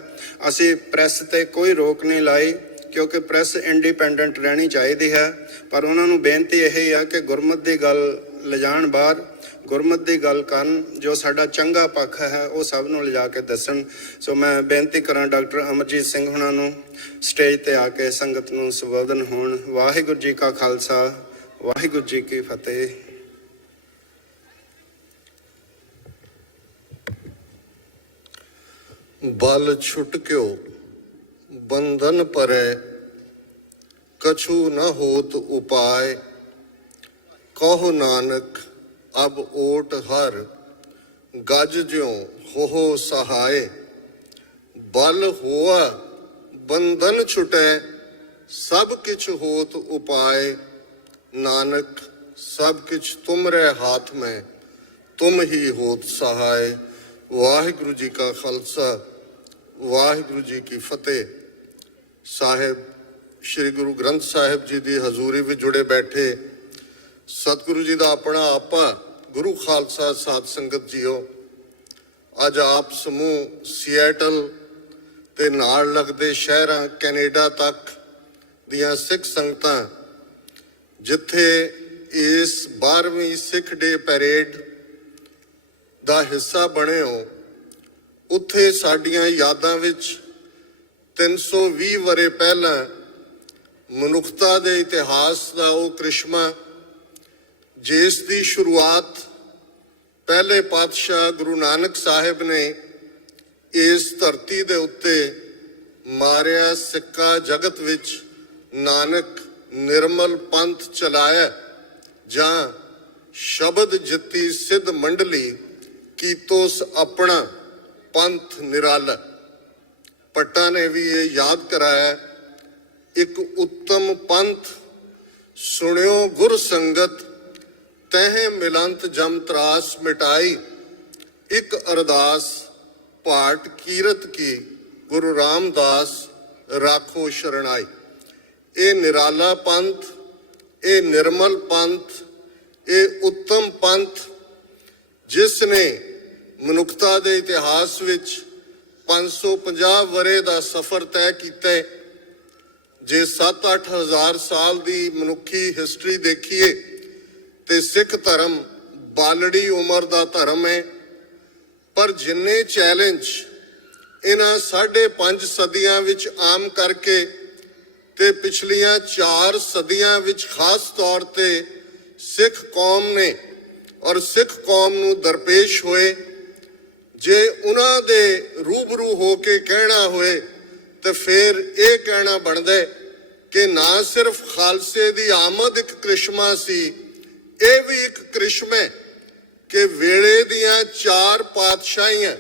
ਅਸੀਂ ਪ੍ਰੈਸ ਤੇ ਕੋਈ ਰੋਕ ਨਹੀਂ ਲਾਈ, ਕਿਉਂਕਿ ਪ੍ਰੈਸ ਇੰਡੀਪੈਂਡੈਂਟ ਰਹਿਣੀ ਚਾਹੀਦੀ ਹੈ, ਪਰ ਉਹਨਾਂ ਨੂੰ ਬੇਨਤੀ ਇਹ ਆ ਕਿ ਗੁਰਮਤ ਦੀ ਗੱਲ ਲਿਜਾਣ ਬਾਹਰ, ਗੁਰਮਤ ਦੀ ਗੱਲ ਕਰਨ, ਜੋ ਸਾਡਾ ਚੰਗਾ ਪੱਖ ਹੈ ਉਹ ਸਭ ਨੂੰ ਲਿਜਾ ਕੇ ਦੱਸਣ। ਸੋ ਮੈਂ ਬੇਨਤੀ ਕਰਾਂ ਡਾਕਟਰ ਅਮਰਜੀਤ ਸਿੰਘ ਹੁਣਾਂ ਨੂੰ ਸਟੇਜ ਤੇ ਆ ਕੇ ਸੰਗਤ ਨੂੰ ਸੰਬੋਧਨ ਹੋਣ। ਵਾਹਿਗੁਰੂ ਜੀ ਕਾ ਖਾਲਸਾ, ਵਾਹਿਗੁਰੂ ਜੀ ਕੀ ਫਤਿਹ। बल छुटक्यो बंधन परै, कछु न होत उपाय। कहो नानक अब ओट हर, गज ज्यों हो सहाय। बल होआ बंधन छुटै, सब किछ होत उपाय। नानक सब किछ तुमरे हाथ में, तुम ही होत सहाय। वाहिगुरु जी का खालसा, वाहिगुरु जी की फतेह। साहिब श्री गुरु ग्रंथ साहिब जी की हजूरी में जुड़े बैठे सतगुरु जी का अपना आपा गुरु खालसा साध संगत जीओ, अज आप समूह सिएटल ते नाल लगदे शहरां कैनेडा तक दियां सिख संगतां जिथे इस 12ਵੀਂ सिख डे पैरेड ਦਾ ਹਿੱਸਾ ਬਣੇ ਹੋ, ਉੱਥੇ ਸਾਡੀਆਂ ਯਾਦਾਂ ਵਿੱਚ 320 ਵਰ੍ਹੇ ਪਹਿਲਾਂ ਮਨੁੱਖਤਾ ਦੇ ਇਤਿਹਾਸ ਦਾ ਉਹ ਕ੍ਰਿਸ਼ਮਾ, ਜਿਸ ਦੀ ਸ਼ੁਰੂਆਤ ਪਹਿਲੇ ਪਾਤਸ਼ਾਹ ਗੁਰੂ ਨਾਨਕ ਸਾਹਿਬ ਨੇ ਇਸ ਧਰਤੀ ਦੇ ਉੱਤੇ ਮਾਰਿਆ ਸਿੱਕਾ ਜਗਤ ਵਿੱਚ ਨਾਨਕ ਨਿਰਮਲ ਪੰਥ ਚਲਾਇਆ, ਜਾਂ ਸ਼ਬਦ ਜਿੱਤੀ ਸਿੱਧ ਮੰਡਲੀ ਕੀਤੋਸ ਆਪਣਾ ਪੰਥ ਨਿਰਾਲਾ। ਪੱਟਾਂ ਨੇ ਵੀ ਇਹ ਯਾਦ ਕਰਾਇਆ, ਇੱਕ ਉੱਤਮ ਪੰਥ ਸੁਣਿਓ ਗੁਰ ਸੰਗਤ, ਤਹਿ ਮਿਲੰਤ ਜਮ ਤਰਾਸ ਮਿਟਾਈ। ਇੱਕ ਅਰਦਾਸ ਪਾਟ ਕੀਰਤ ਕੀ, ਗੁਰੂ ਰਾਮਦਾਸ ਰਾਖੋ ਸ਼ਰਣਾਈ। ਇਹ ਨਿਰਾਲਾ ਪੰਥ, ਇਹ ਨਿਰਮਲ ਪੰਥ, ਇਹ ਉੱਤਮ ਪੰਥ, ਜਿਸ ਨੇ ਮਨੁੱਖਤਾ ਦੇ ਇਤਿਹਾਸ ਵਿੱਚ 550 ਵਰ੍ਹੇ ਦਾ ਸਫ਼ਰ ਤੈਅ ਕੀਤਾ। ਜੇ 7-8 ਹਜ਼ਾਰ ਸਾਲ ਦੀ ਮਨੁੱਖੀ ਹਿਸਟਰੀ ਦੇਖੀਏ ਤੇ ਸਿੱਖ ਧਰਮ ਬਾਲੜੀ ਉਮਰ ਦਾ ਧਰਮ ਹੈ, ਪਰ ਜਿੰਨੇ ਚੈਲੰਜ ਇਹਨਾਂ 5.5 ਸਦੀਆਂ ਵਿੱਚ ਆਮ ਕਰਕੇ ਤੇ ਪਿਛਲੀਆਂ 4 ਸਦੀਆਂ ਵਿੱਚ ਖਾਸ ਤੌਰ ਤੇ ਸਿੱਖ ਕੌਮ ਨੇ ਔਰ ਸਿੱਖ ਕੌਮ ਨੂੰ ਦਰਪੇਸ਼ ਹੋਏ, ਜੇ ਉਹਨਾਂ ਦੇ ਰੂਬਰੂ ਹੋ ਕੇ ਕਹਿਣਾ ਹੋਏ ਤੇ ਫਿਰ ਇਹ ਕਹਿਣਾ ਬਣਦਾ ਕਿ ਨਾ ਸਿਰਫ ਖਾਲਸੇ ਦੀ ਆਮਦ ਇੱਕ ਕ੍ਰਿਸ਼ਮਾ ਸੀ, ਇਹ ਵੀ ਇੱਕ ਕ੍ਰਿਸ਼ਮਾ ਕਿ ਵੇਲੇ ਦੀਆਂ 4 ਪਾਤਸ਼ਾਹੀਆਂ,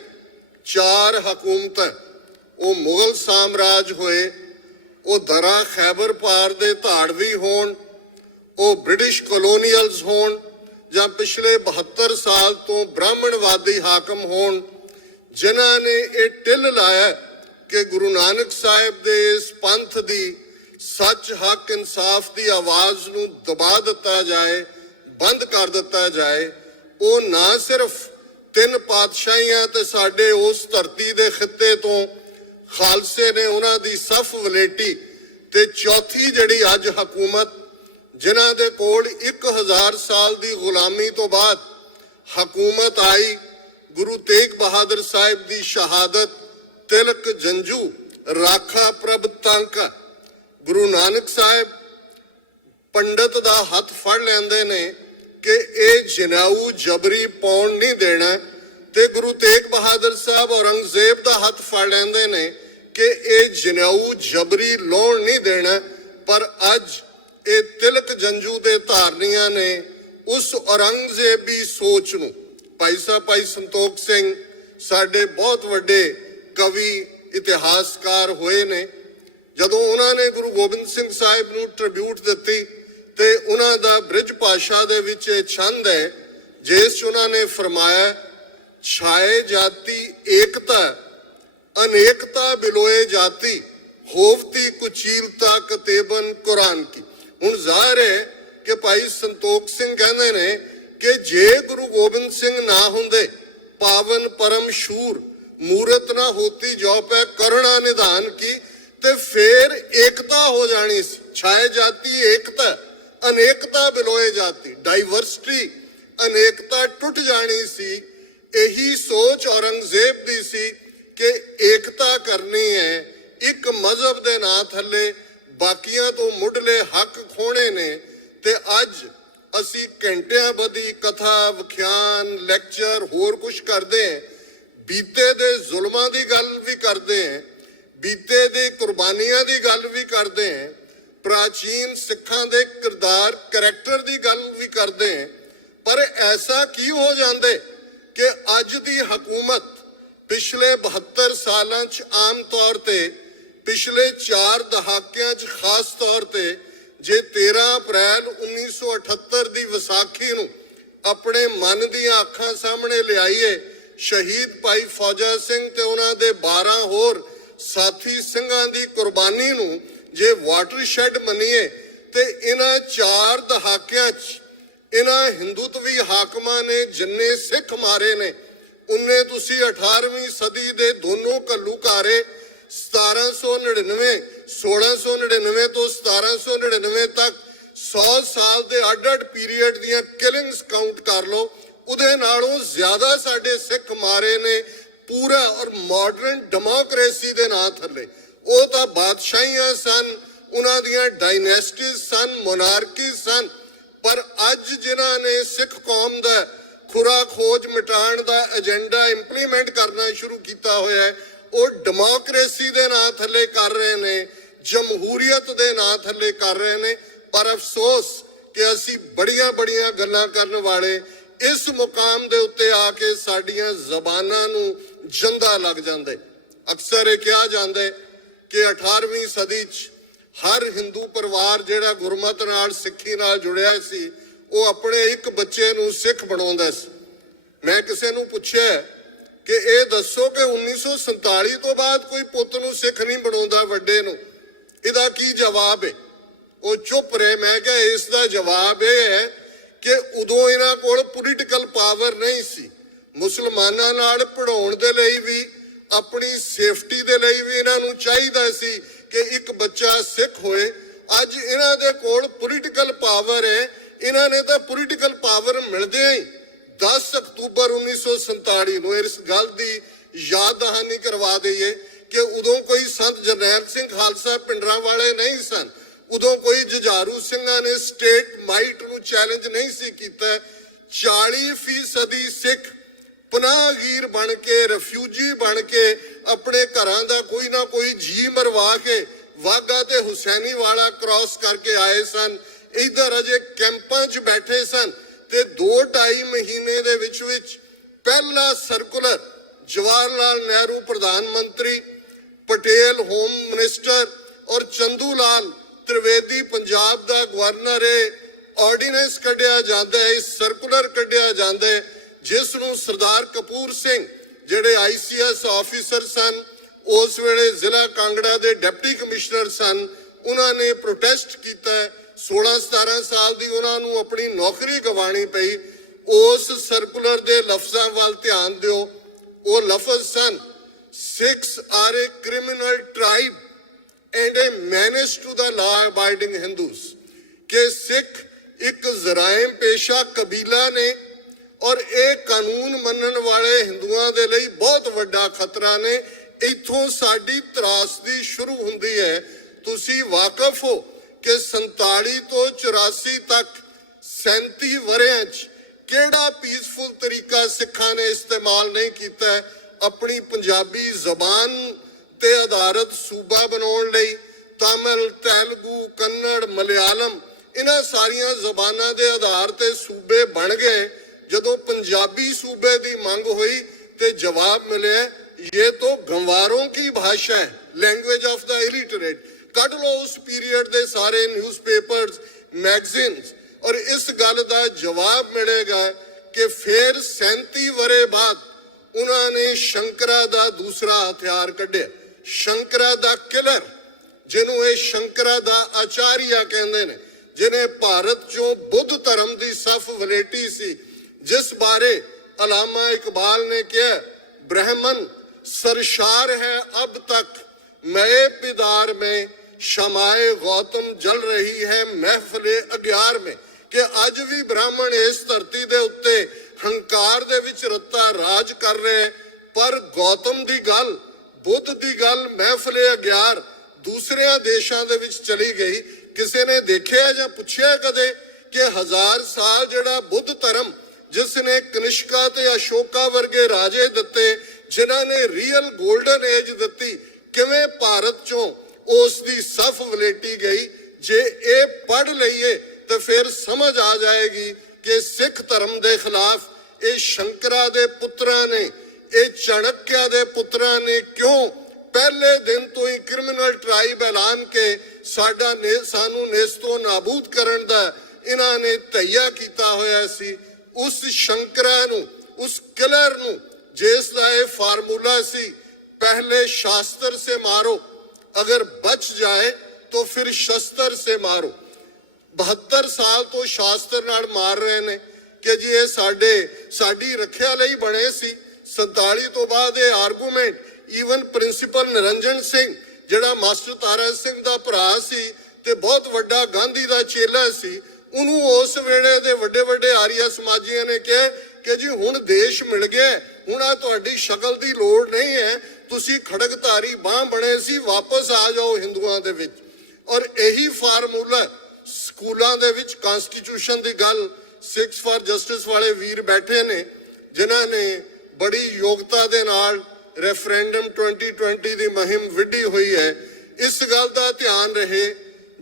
4 ਹਕੂਮਤਾਂ, ਉਹ ਮੁਗਲ ਸਾਮਰਾਜ ਹੋਏ, ਉਹ ਦਰਾ ਖੈਬਰ ਪਾਰ ਦੇ ਧਾੜਵੀ ਹੋਣ, ਉਹ ਬ੍ਰਿਟਿਸ਼ ਕਲੋਨੀਅਲਸ ਹੋਣ, ਜਾਂ ਪਿਛਲੇ 72 ਸਾਲ ਤੋਂ ਬ੍ਰਾਹਮਣਵਾਦੀ ਹਾਕਮ ਹੋਣ, ਜਿਨ੍ਹਾਂ ਨੇ ਇਹ ਟਿੱਲ ਲਾਇਆ ਕਿ ਗੁਰੂ ਨਾਨਕ ਸਾਹਿਬ ਦੇ ਇਸ ਪੰਥ ਦੀ ਸੱਚ, ਹੱਕ, ਇਨਸਾਫ ਦੀ ਆਵਾਜ਼ ਨੂੰ ਦਬਾ ਦਿੱਤਾ ਜਾਏ, ਬੰਦ ਕਰ ਦਿੱਤਾ ਜਾਏ, ਉਹ ਨਾ ਸਿਰਫ 3 ਪਾਤਸ਼ਾਹੀਆਂ ਤੇ ਸਾਡੇ ਉਸ ਧਰਤੀ ਦੇ ਖਿੱਤੇ ਤੋਂ ਖਾਲਸੇ ਨੇ ਉਹਨਾਂ ਦੀ ਸਫ ਵਲੇਟੀ, ਤੇ ਚੌਥੀ ਜਿਹੜੀ ਅੱਜ ਹਕੂਮਤ, ਜਿਨ੍ਹਾਂ ਦੇ ਕੋਲ 1000 ਸਾਲ ਦੀ ਗੁਲਾਮੀ ਤੋਂ ਬਾਅਦ ਹਕੂਮਤ ਆਈ, ਗੁਰੂ ਤੇਗ ਬਹਾਦਰ ਸਾਹਿਬ ਦੀ ਸ਼ਹਾਦਤ, ਤਿਲਕ ਜੰਜੂ, ਰਾਖਾ ਪ੍ਰਭ ਤਾਂਕਾ। ਗੁਰੂ ਨਾਨਕ ਸਾਹਿਬ ਪੰਡਤ ਦਾ ਹੱਥ ਫੜ ਲੈਂਦੇ ਨੇ ਕਿ ਇਹ ਜਨੇਊ ਜਬਰੀ ਪਾਉਣ ਨਹੀਂ ਦੇਣਾ, ਤੇ ਗੁਰੂ ਤੇਗ ਬਹਾਦਰ ਸਾਹਿਬ ਔਰੰਗਜ਼ੇਬ ਦਾ ਹੱਥ ਫੜ ਲੈਂਦੇ ਨੇ ਕਿ ਇਹ ਜਨੇਊ ਜਬਰੀ ਲਾਉਣ ਨਹੀਂ ਦੇਣਾ। ਪਰ ਅੱਜ ਇਹ ਤਿਲਕ ਜੰਜੂ ਦੇ ਧਾਰਨੀਆਂ ਨੇ ਉਸ ਔਰੰਗਜ਼ੇਬੀ ਸੋਚ ਨੂੰ, ਭਾਈ ਸਾਹਿਬ ਭਾਈ ਸੰਤੋਖ ਸਿੰਘ ਸਾਡੇ ਬਹੁਤ ਵੱਡੇ ਕਵੀ, ਇਤਿਹਾਸਕਾਰ ਹੋਏ ਨੇ, ਜਦੋਂ ਉਹਨਾਂ ਨੇ ਗੁਰੂ ਗੋਬਿੰਦ ਸਿੰਘ ਸਾਹਿਬ ਨੂੰ ਟ੍ਰਿਬਿਊਟ ਦਿੱਤੀ ਤੇ ਉਹਨਾਂ ਦਾ ਬ੍ਰਿਜ ਭਾਸ਼ਾ ਦੇ ਵਿੱਚ ਇਹ ਛੰਦ ਹੈ ਜਿਸ 'ਚ ਉਹਨਾਂ ਨੇ ਫਰਮਾਇਆ, ਛਾਏ ਜਾਤੀ ਏਕਤਾ ਅਨੇਕਤਾ ਬਿਲੋਏ ਜਾਤੀ, ਹੋਵਤੀ ਕੁਚੀਲਤਾ ਕਤੇਬਨ ਕੁਰਾਨ ਕੀ। ਹੁਣ ਜ਼ਾਹਿਰ ਹੈ ਕਿ ਭਾਈ ਸੰਤੋਖ ਸਿੰਘ ਕਹਿੰਦੇ ਨੇ ਕਿ ਜੇ ਗੁਰੂ ਗੋਬਿੰਦ ਸਿੰਘ ਨਾ ਹੁੰਦੇ, ਪਾਵਨ ਪਰਮ ਸ਼ੂਰ ਮੂਰਤ ਨਾ ਹੋਤੀ ਜੋ ਪੈ ਕਰੁਣਾ ਨਿਧਾਨ ਕੀ, ਤੇ ਫੇਰ ਏਕਤਾ ਹੋ ਜਾਣੀ ਸੀ। ਛਾਏ ਜਾਤੀ ਏਕਤਾ ਅਨੇਕਤਾ ਬਿਲੋਏ ਜਾਤੀ, ਡਾਈਵਰਸਿਟੀ, ਅਨੇਕਤਾ ਟੁੱਟ ਜਾਣੀ ਸੀ। ਇਹੀ ਸੋਚ ਔਰੰਗਜ਼ੇਬ ਦੀ ਸੀ ਕਿ ਏਕਤਾ ਕਰਨੀ ਹੈ, ਇੱਕ ਮਜ਼ਹਬ ਦੇ ਨਾਂ ਥੱਲੇ ਬਾਕੀਆਂ ਤੋਂ ਮੁੱਢਲੇ ਹੱਕ ਖੋਣੇ ਨੇ। ਤੇ ਅੱਜ ਅਸੀਂ ਘੰਟਿਆਂ ਬੱਧੀ ਕਥਾ, ਵਿਖਿਆਨ, ਲੈਕਚਰ, ਹੋਰ ਕੁਝ ਕਰਦੇ ਹਾਂ, ਬੀਤੇ ਦੇ ਜ਼ੁਲਮਾਂ ਦੀ ਗੱਲ ਵੀ ਕਰਦੇ ਹਾਂ, ਬੀਤੇ ਦੇ ਕੁਰਬਾਨੀਆਂ ਦੀ ਗੱਲ ਵੀ ਕਰਦੇ ਹਾਂ, ਪ੍ਰਾਚੀਨ ਸਿੱਖਾਂ ਦੇ ਕਿਰਦਾਰ, ਕਰੈਕਟਰ ਦੀ ਗੱਲ ਵੀ ਕਰਦੇ ਹਾਂ। ਪਰ ਐਸਾ ਕੀ ਹੋ ਜਾਂਦੇ ਕਿ ਅੱਜ ਦੀ ਹਕੂਮਤ ਪਿਛਲੇ 72 ਸਾਲਾਂ 'ਚ ਆਮ ਤੌਰ ਤੇ, ਪਿਛਲੇ 4 ਦਹਾਕਿਆਂ 'ਚ ਖਾਸ ਤੌਰ ਤੇ, ਜੇ 13 ਅਪ੍ਰੈਲ 1978 ਦੀ ਵਿਸਾਖੀ ਨੂੰ ਆਪਣੇ ਮਨ ਦੀਆਂ ਅੱਖਾਂ ਸਾਹਮਣੇ ਲਿਆਈਏ, ਸ਼ਹੀਦ ਭਾਈ ਫੌਜਾ ਸਿੰਘ ਤੇ ਉਹਨਾਂ ਦੇ 12 ਹੋਰ ਸਾਥੀ ਸਿੰਘਾਂ ਦੀ ਕੁਰਬਾਨੀ ਨੂੰ ਜੇ ਵਾਟਰਸ਼ੈਡ ਮੰਨੀਏ, ਤੇ ਇਹਨਾਂ 4 ਦਹਾਕਿਆਂ 'ਚ ਇਹਨਾਂ ਹਿੰਦੂਤਵੀ ਹਾਕਮਾਂ ਨੇ ਜਿੰਨੇ ਸਿੱਖ ਮਾਰੇ ਨੇ, ਉਨੇ ਤੁਸੀਂ 18ਵੀਂ ਸਦੀ ਦੇ ਦੋਨੋਂ ਘੱਲੂਘਾਰੇ 1799, 1699 ਤੋਂ 1799 ਤੱਕ 100 ਸਾਲ ਦੇ ਅੱਡ-ਅੱਡ ਪੀਰੀਅਡ ਦੀਆਂ ਕਿਲਿੰਗਸ ਕਾਊਂਟ ਕਰ ਲਓ, ਉਹਦੇ ਨਾਲੋਂ ਜ਼ਿਆਦਾ ਸਾਡੇ ਸਿੱਖ ਮਾਰੇ ਨੇ ਪੂਰਾ ਔਰ ਮਾਡਰਨ ਡੈਮੋਕ੍ਰੇਸੀ ਦੇ ਨਾਂ ਥੱਲੇ। ਉਹ ਤਾਂ ਬਾਦਸ਼ਾਹੀਆਂ ਸਨ, ਉਹਨਾਂ ਦੀਆਂ ਡਾਇਨੈਸਟੀਜ਼ ਸਨ, ਮੋਨਾਰਕੀ ਸਨ। ਪਰ ਅੱਜ ਜਿਨ੍ਹਾਂ ਨੇ ਸਿੱਖ ਕੌਮ ਦਾ ਖੁਰਾ ਖੋਜ ਮਿਟਾਉਣ ਦਾ ਏਜੰਡਾ ਇੰਪਲੀਮੈਂਟ ਕਰਨਾ ਸ਼ੁਰੂ ਕੀਤਾ ਹੋਇਆ ਹੈ, ਉਹ ਡੈਮੋਕ੍ਰੇਸੀ ਦੇ ਨਾਂ ਥੱਲੇ ਕਰ ਰਹੇ ਨੇ, ਜਮਹੂਰੀਅਤ ਦੇ ਨਾਂ ਥੱਲੇ ਕਰ ਰਹੇ ਨੇ। ਪਰ ਅਫਸੋਸ ਕਿ ਅਸੀਂ ਬੜੀਆਂ ਗੱਲਾਂ ਕਰਨ ਵਾਲੇ ਇਸ ਮੁਕਾਮ ਦੇ ਉੱਤੇ ਆ ਕੇ ਸਾਡੀਆਂ ਜ਼ਬਾਨਾਂ ਨੂੰ ਜੰਦਾ ਲੱਗ ਜਾਂਦੇ। ਅਕਸਰ ਇਹ ਕਿਹਾ ਜਾਂਦਾ ਕਿ 18ਵੀਂ ਸਦੀ 'ਚ ਹਰ ਹਿੰਦੂ ਪਰਿਵਾਰ ਜਿਹੜਾ ਗੁਰਮਤ ਨਾਲ, ਸਿੱਖੀ ਨਾਲ ਜੁੜਿਆ ਸੀ, ਉਹ ਆਪਣੇ ਇੱਕ ਬੱਚੇ ਨੂੰ ਸਿੱਖ ਬਣਾਉਂਦਾ ਸੀ। ਮੈਂ ਕਿਸੇ ਨੂੰ ਪੁੱਛਿਆ ਕਿ ਇਹ ਦੱਸੋ ਕਿ 1947 ਤੋਂ ਬਾਅਦ ਕੋਈ ਪੁੱਤ ਨੂੰ ਸਿੱਖ ਨਹੀਂ ਬਣਾਉਂਦਾ ਵੱਡੇ ਨੂੰ, ਇਹਦਾ ਕੀ ਜਵਾਬ ਹੈ? ਉਹ ਚੁੱਪ ਰਹੇ। ਮੈਂ ਕਿਹਾ ਇਸ ਦਾ ਜਵਾਬ ਇਹ ਹੈ ਕਿ ਉਦੋਂ ਇਹਨਾਂ ਕੋਲ ਪੋਲੀਟੀਕਲ ਪਾਵਰ ਨਹੀਂ ਸੀ। ਮੁਸਲਮਾਨਾਂ ਨਾਲ ਪੜਾਉਣ ਦੇ ਲਈ ਵੀ, ਆਪਣੀ ਸੇਫਟੀ ਦੇ ਲਈ ਵੀ ਇਹਨਾਂ ਨੂੰ ਚਾਹੀਦਾ ਸੀ ਕਿ ਇੱਕ ਬੱਚਾ ਸਿੱਖ ਹੋਏ। ਅੱਜ ਇਹਨਾਂ ਦੇ ਕੋਲ ਪੋਲੀਟੀਕਲ ਪਾਵਰ ਹੈ। ਇਹਨਾਂ ਨੇ ਤਾਂ ਪੋਲੀਟੀਕਲ ਪਾਵਰ ਮਿਲਦਿਆਂ ਹੀ 10 ਅਕਤੂਬਰ 1947 ਨੂੰ ਇਸ ਗੱਲ ਦੀ ਯਾਦ ਦਹਾਨੀ ਕਰਵਾ ਦਈਏ ਕਿ ਉਦੋਂ ਕੋਈ ਸੰਤ ਜਰਨੈਲ ਸਿੰਘ ਖਾਲਸਾ ਪਿੰਡਰਾਂ ਵਾਲੇ ਨਹੀਂ ਸਨ। ਉਦੋਂ ਕੋਈ ਜੁਝਾਰੂ ਸਿੰਘਾਂ ਨੇ ਸਟੇਟ ਮਾਈਟ ਨੂੰ ਚੈਲੰਜ ਨਹੀਂ ਸੀ ਕੀਤਾ। 40% ਸਿੱਖ ਪਨਾਹਗੀਰ ਬਣ ਕੇ, ਰਿਫਿਊਜੀ ਬਣ ਕੇ, ਆਪਣੇ ਘਰਾਂ ਦਾ ਕੋਈ ਨਾ ਕੋਈ ਜੀ ਮਰਵਾ ਕੇ ਵਾਘਾ ਤੇ ਹੁਸੈਨੀ ਵਾਲਾ ਕ੍ਰਾਸ ਕਰਕੇ ਆਏ ਸਨ। ਇਧਰ ਅਜੇ ਕੈਂਪਾਂ 'ਚ ਬੈਠੇ ਸਨ ਤੇ 2-2.5 ਮਹੀਨੇ ਦੇ ਵਿੱਚ ਪਹਿਲਾ ਸਰਕੂਲਰ ਜਵਾਹਰ ਲਾਲ ਨਹਿਰੂ ਪ੍ਰਧਾਨ ਮੰਤਰੀ, ਪਟੇਲ ਹੋਮ ਮਿਨਿਸਟਰ ਔਰ ਚੰਦੂ ਲਾਲ ਤ੍ਰਿਵੇਦੀ ਪੰਜਾਬ ਦਾ ਗਵਰਨਰ ਹੈ ਆਰਡੀਨੈਂਸ ਕੱਢਿਆ ਜਾਂਦਾ ਹੈ, ਸਰਕੂਲਰ ਕੱਢਿਆ ਜਾਂਦਾ ਹੈ, ਜਿਸ ਨੂੰ ਸਰਦਾਰ ਕਪੂਰ ਸਿੰਘ ਜਿਹੜੇ ICS ਆਫੀਸਰ ਸਨ, ਉਸ ਵੇਲੇ ਜ਼ਿਲ੍ਹਾ ਕਾਂਗੜਾ ਦੇ ਡਿਪਟੀ ਕਮਿਸ਼ਨਰ ਸਨ, ਉਹਨਾਂ ਨੇ ਪ੍ਰੋਟੈਸਟ ਕੀਤਾ। 16-17 ਸਾਲ ਦੀ ਉਹਨਾਂ ਨੂੰ ਆਪਣੀ ਨੌਕਰੀ ਗਵਾਉਣੀ ਪਈ। ਉਸ ਸਰਕੂਲਰ ਦੇ ਲਫ਼ਜ਼ਾਂ ਵੱਲ ਧਿਆਨ ਦਿਓ। ਉਹ ਲਫ਼ਜ਼ ਸਨ, Sikhs are a criminal tribe and a menace to the law-abiding Hindus, ਕਿ ਸਿੱਖ ਇੱਕ ਜ਼ਰਾਇਮ ਪੇਸ਼ਾ ਕਬੀਲਾ ਨੇ ਔਰ ਇਹ ਕਾਨੂੰਨ ਮੰਨਣ ਵਾਲੇ ਹਿੰਦੂਆਂ ਦੇ ਲਈ ਬਹੁਤ ਵੱਡਾ ਖਤਰਾ ਨੇ। ਇੱਥੋਂ ਸਾਡੀ ਤਰਾਸਦੀ ਸ਼ੁਰੂ ਹੁੰਦੀ ਹੈ। ਤੁਸੀਂ ਵਾਕਿਫ ਹੋ ਕਿ 47 ਤੋਂ 84 ਤੱਕ 37 ਵਰ੍ਹਿਆਂ 'ਚ ਕਿਹੜਾ ਪੀਸਫੁਲ ਤਰੀਕਾ ਸਿੱਖਾਂ ਨੇ ਇਸਤੇਮਾਲ ਨਹੀਂ ਕੀਤਾ ਆਪਣੀ ਪੰਜਾਬੀ ਜ਼ਬਾਨ ਤੇ ਆਧਾਰਿਤ ਸੂਬਾ ਬਣਾਉਣ ਲਈ। ਤਾਮਿਲ, ਤੇਲਗੂ, ਕੰਨੜ, ਮਲਿਆਲਮ ਇਹਨਾਂ ਸਾਰੀਆਂ ਜ਼ਬਾਨਾਂ ਦੇ ਆਧਾਰ ਤੇ ਸੂਬੇ ਬਣ ਗਏ। ਜਦੋਂ ਪੰਜਾਬੀ ਸੂਬੇ ਦੀ ਮੰਗ ਹੋਈ ਤੇ ਜਵਾਬ ਮਿਲਿਆ, ਇਹ ਤਾਂ ਗੰਵਾरों की भाषा है, लैंग्वेज ऑफ द इलिटरेट। ਕੱਢ ਲਓ ਉਸ ਪੀਰੀਅਡ ਦੇ ਸਾਰੇ ਨਿਊਜ਼ਪੇਪਰਸ, ਮੈਗਜ਼ੀਨਸ, ਔਰ ਇਸ ਗੱਲ ਦਾ ਜਵਾਬ ਮਿਲੇਗਾ ਕਿ ਫਿਰ 37 ਵਰ੍ਹੇ ਬਾਅਦ ਉਹਨਾਂ ਨੇ ਸ਼ੰਕਰਾ ਦਾ ਦੂਸਰਾ ਹਥਿਆਰ ਕੱਢਿਆ, ਸ਼ੰਕਰਾ ਦਾ ਕਿਲਰ, ਜਿਹਨੂੰ ਇਹ ਸ਼ੰਕਰਾ ਦਾ ਆਚਾਰੀਆ ਕਹਿੰਦੇ ਨੇ, ਜਿਹਨੇ ਭਾਰਤ 'ਚੋਂ ਬੁੱਧ ਧਰਮ ਦੀ ਸਫ ਵਲੇਟੀ ਸੀ, ਜਿਸ ਬਾਰੇ ਅਲਾਮਾ ਇਕਬਾਲ ਨੇ ਕਿਹਾ, ब्राह्मण सरशार है अब तक मए पिदार में, शमाए गौतम जल रही है महफिले अग्यार में। कि अज भी ब्राह्मण इस धरती दे उत्ते हंकार दे विच रत्ता राज कर रहे, पर गौतम दी गल, बुद्ध दी गल महफिले अग्यार दूसरे देशों दे विच चली गई। किसी ने देखिया या पुछया कदे कि 1000 साल जिहड़ा बुद्ध धर्म जिसने कनिष्का ते अशोका वर्गे राजे दिते, जिन्हां ने रियल गोल्डन एज दिती, किवें भारत चों उस दी सफ वलेटी गई। जे ये पढ़ लईए तो फिर समझ आ जाएगी कि सिख धर्म के खिलाफ ये शंकरा दे पुत्रां ने, ये चाणक्य दे पुत्रां ने क्यों पहले दिन तो ही क्रिमिनल ट्राइब ऐलान के सानू नेस्तो नाबूद करन दा इन्हां ने तैया कीता होया सी। उस शंकरा नू, उस किलर नू, जिसका ये फार्मूला सी, पहले शास्त्र से मारो, अगर बच जाए तो फिर शस्त्र से मारो। 72 साल तो शास्त्र नाल मार रहे ने कि जी ये साडी रखिया लई बने सी। 47 तो बाद ये argument even principal Niranjan Singh जिहड़ा मास्टर तारा सिंह दा भरा सी ते बहुत वड्डा गांधी दा चेला सी, उन्होंने उस वेले दे वड्डे वड्डे आर्य समाजियों ने कहा कि जी हुण देश मिल गया, हुण आ तुहाडी शक्ल दी लोड़ नहीं है, तुसी खड़कधारी बांह बने सी, वापस आ जाओ हिंदुआं दे विच। और यही फार्मूला स्कूलों दे विच कॉन्स्टिट्यूशन दी गल सिक्स फॉर जस्टिस वाले वीर बैठे ने, जिन्हां ने बड़ी योग्यता दे नाल रेफरेंडम 2020 दी मुहिम विढ़ी हुई है। इस गल दा ध्यान रहे,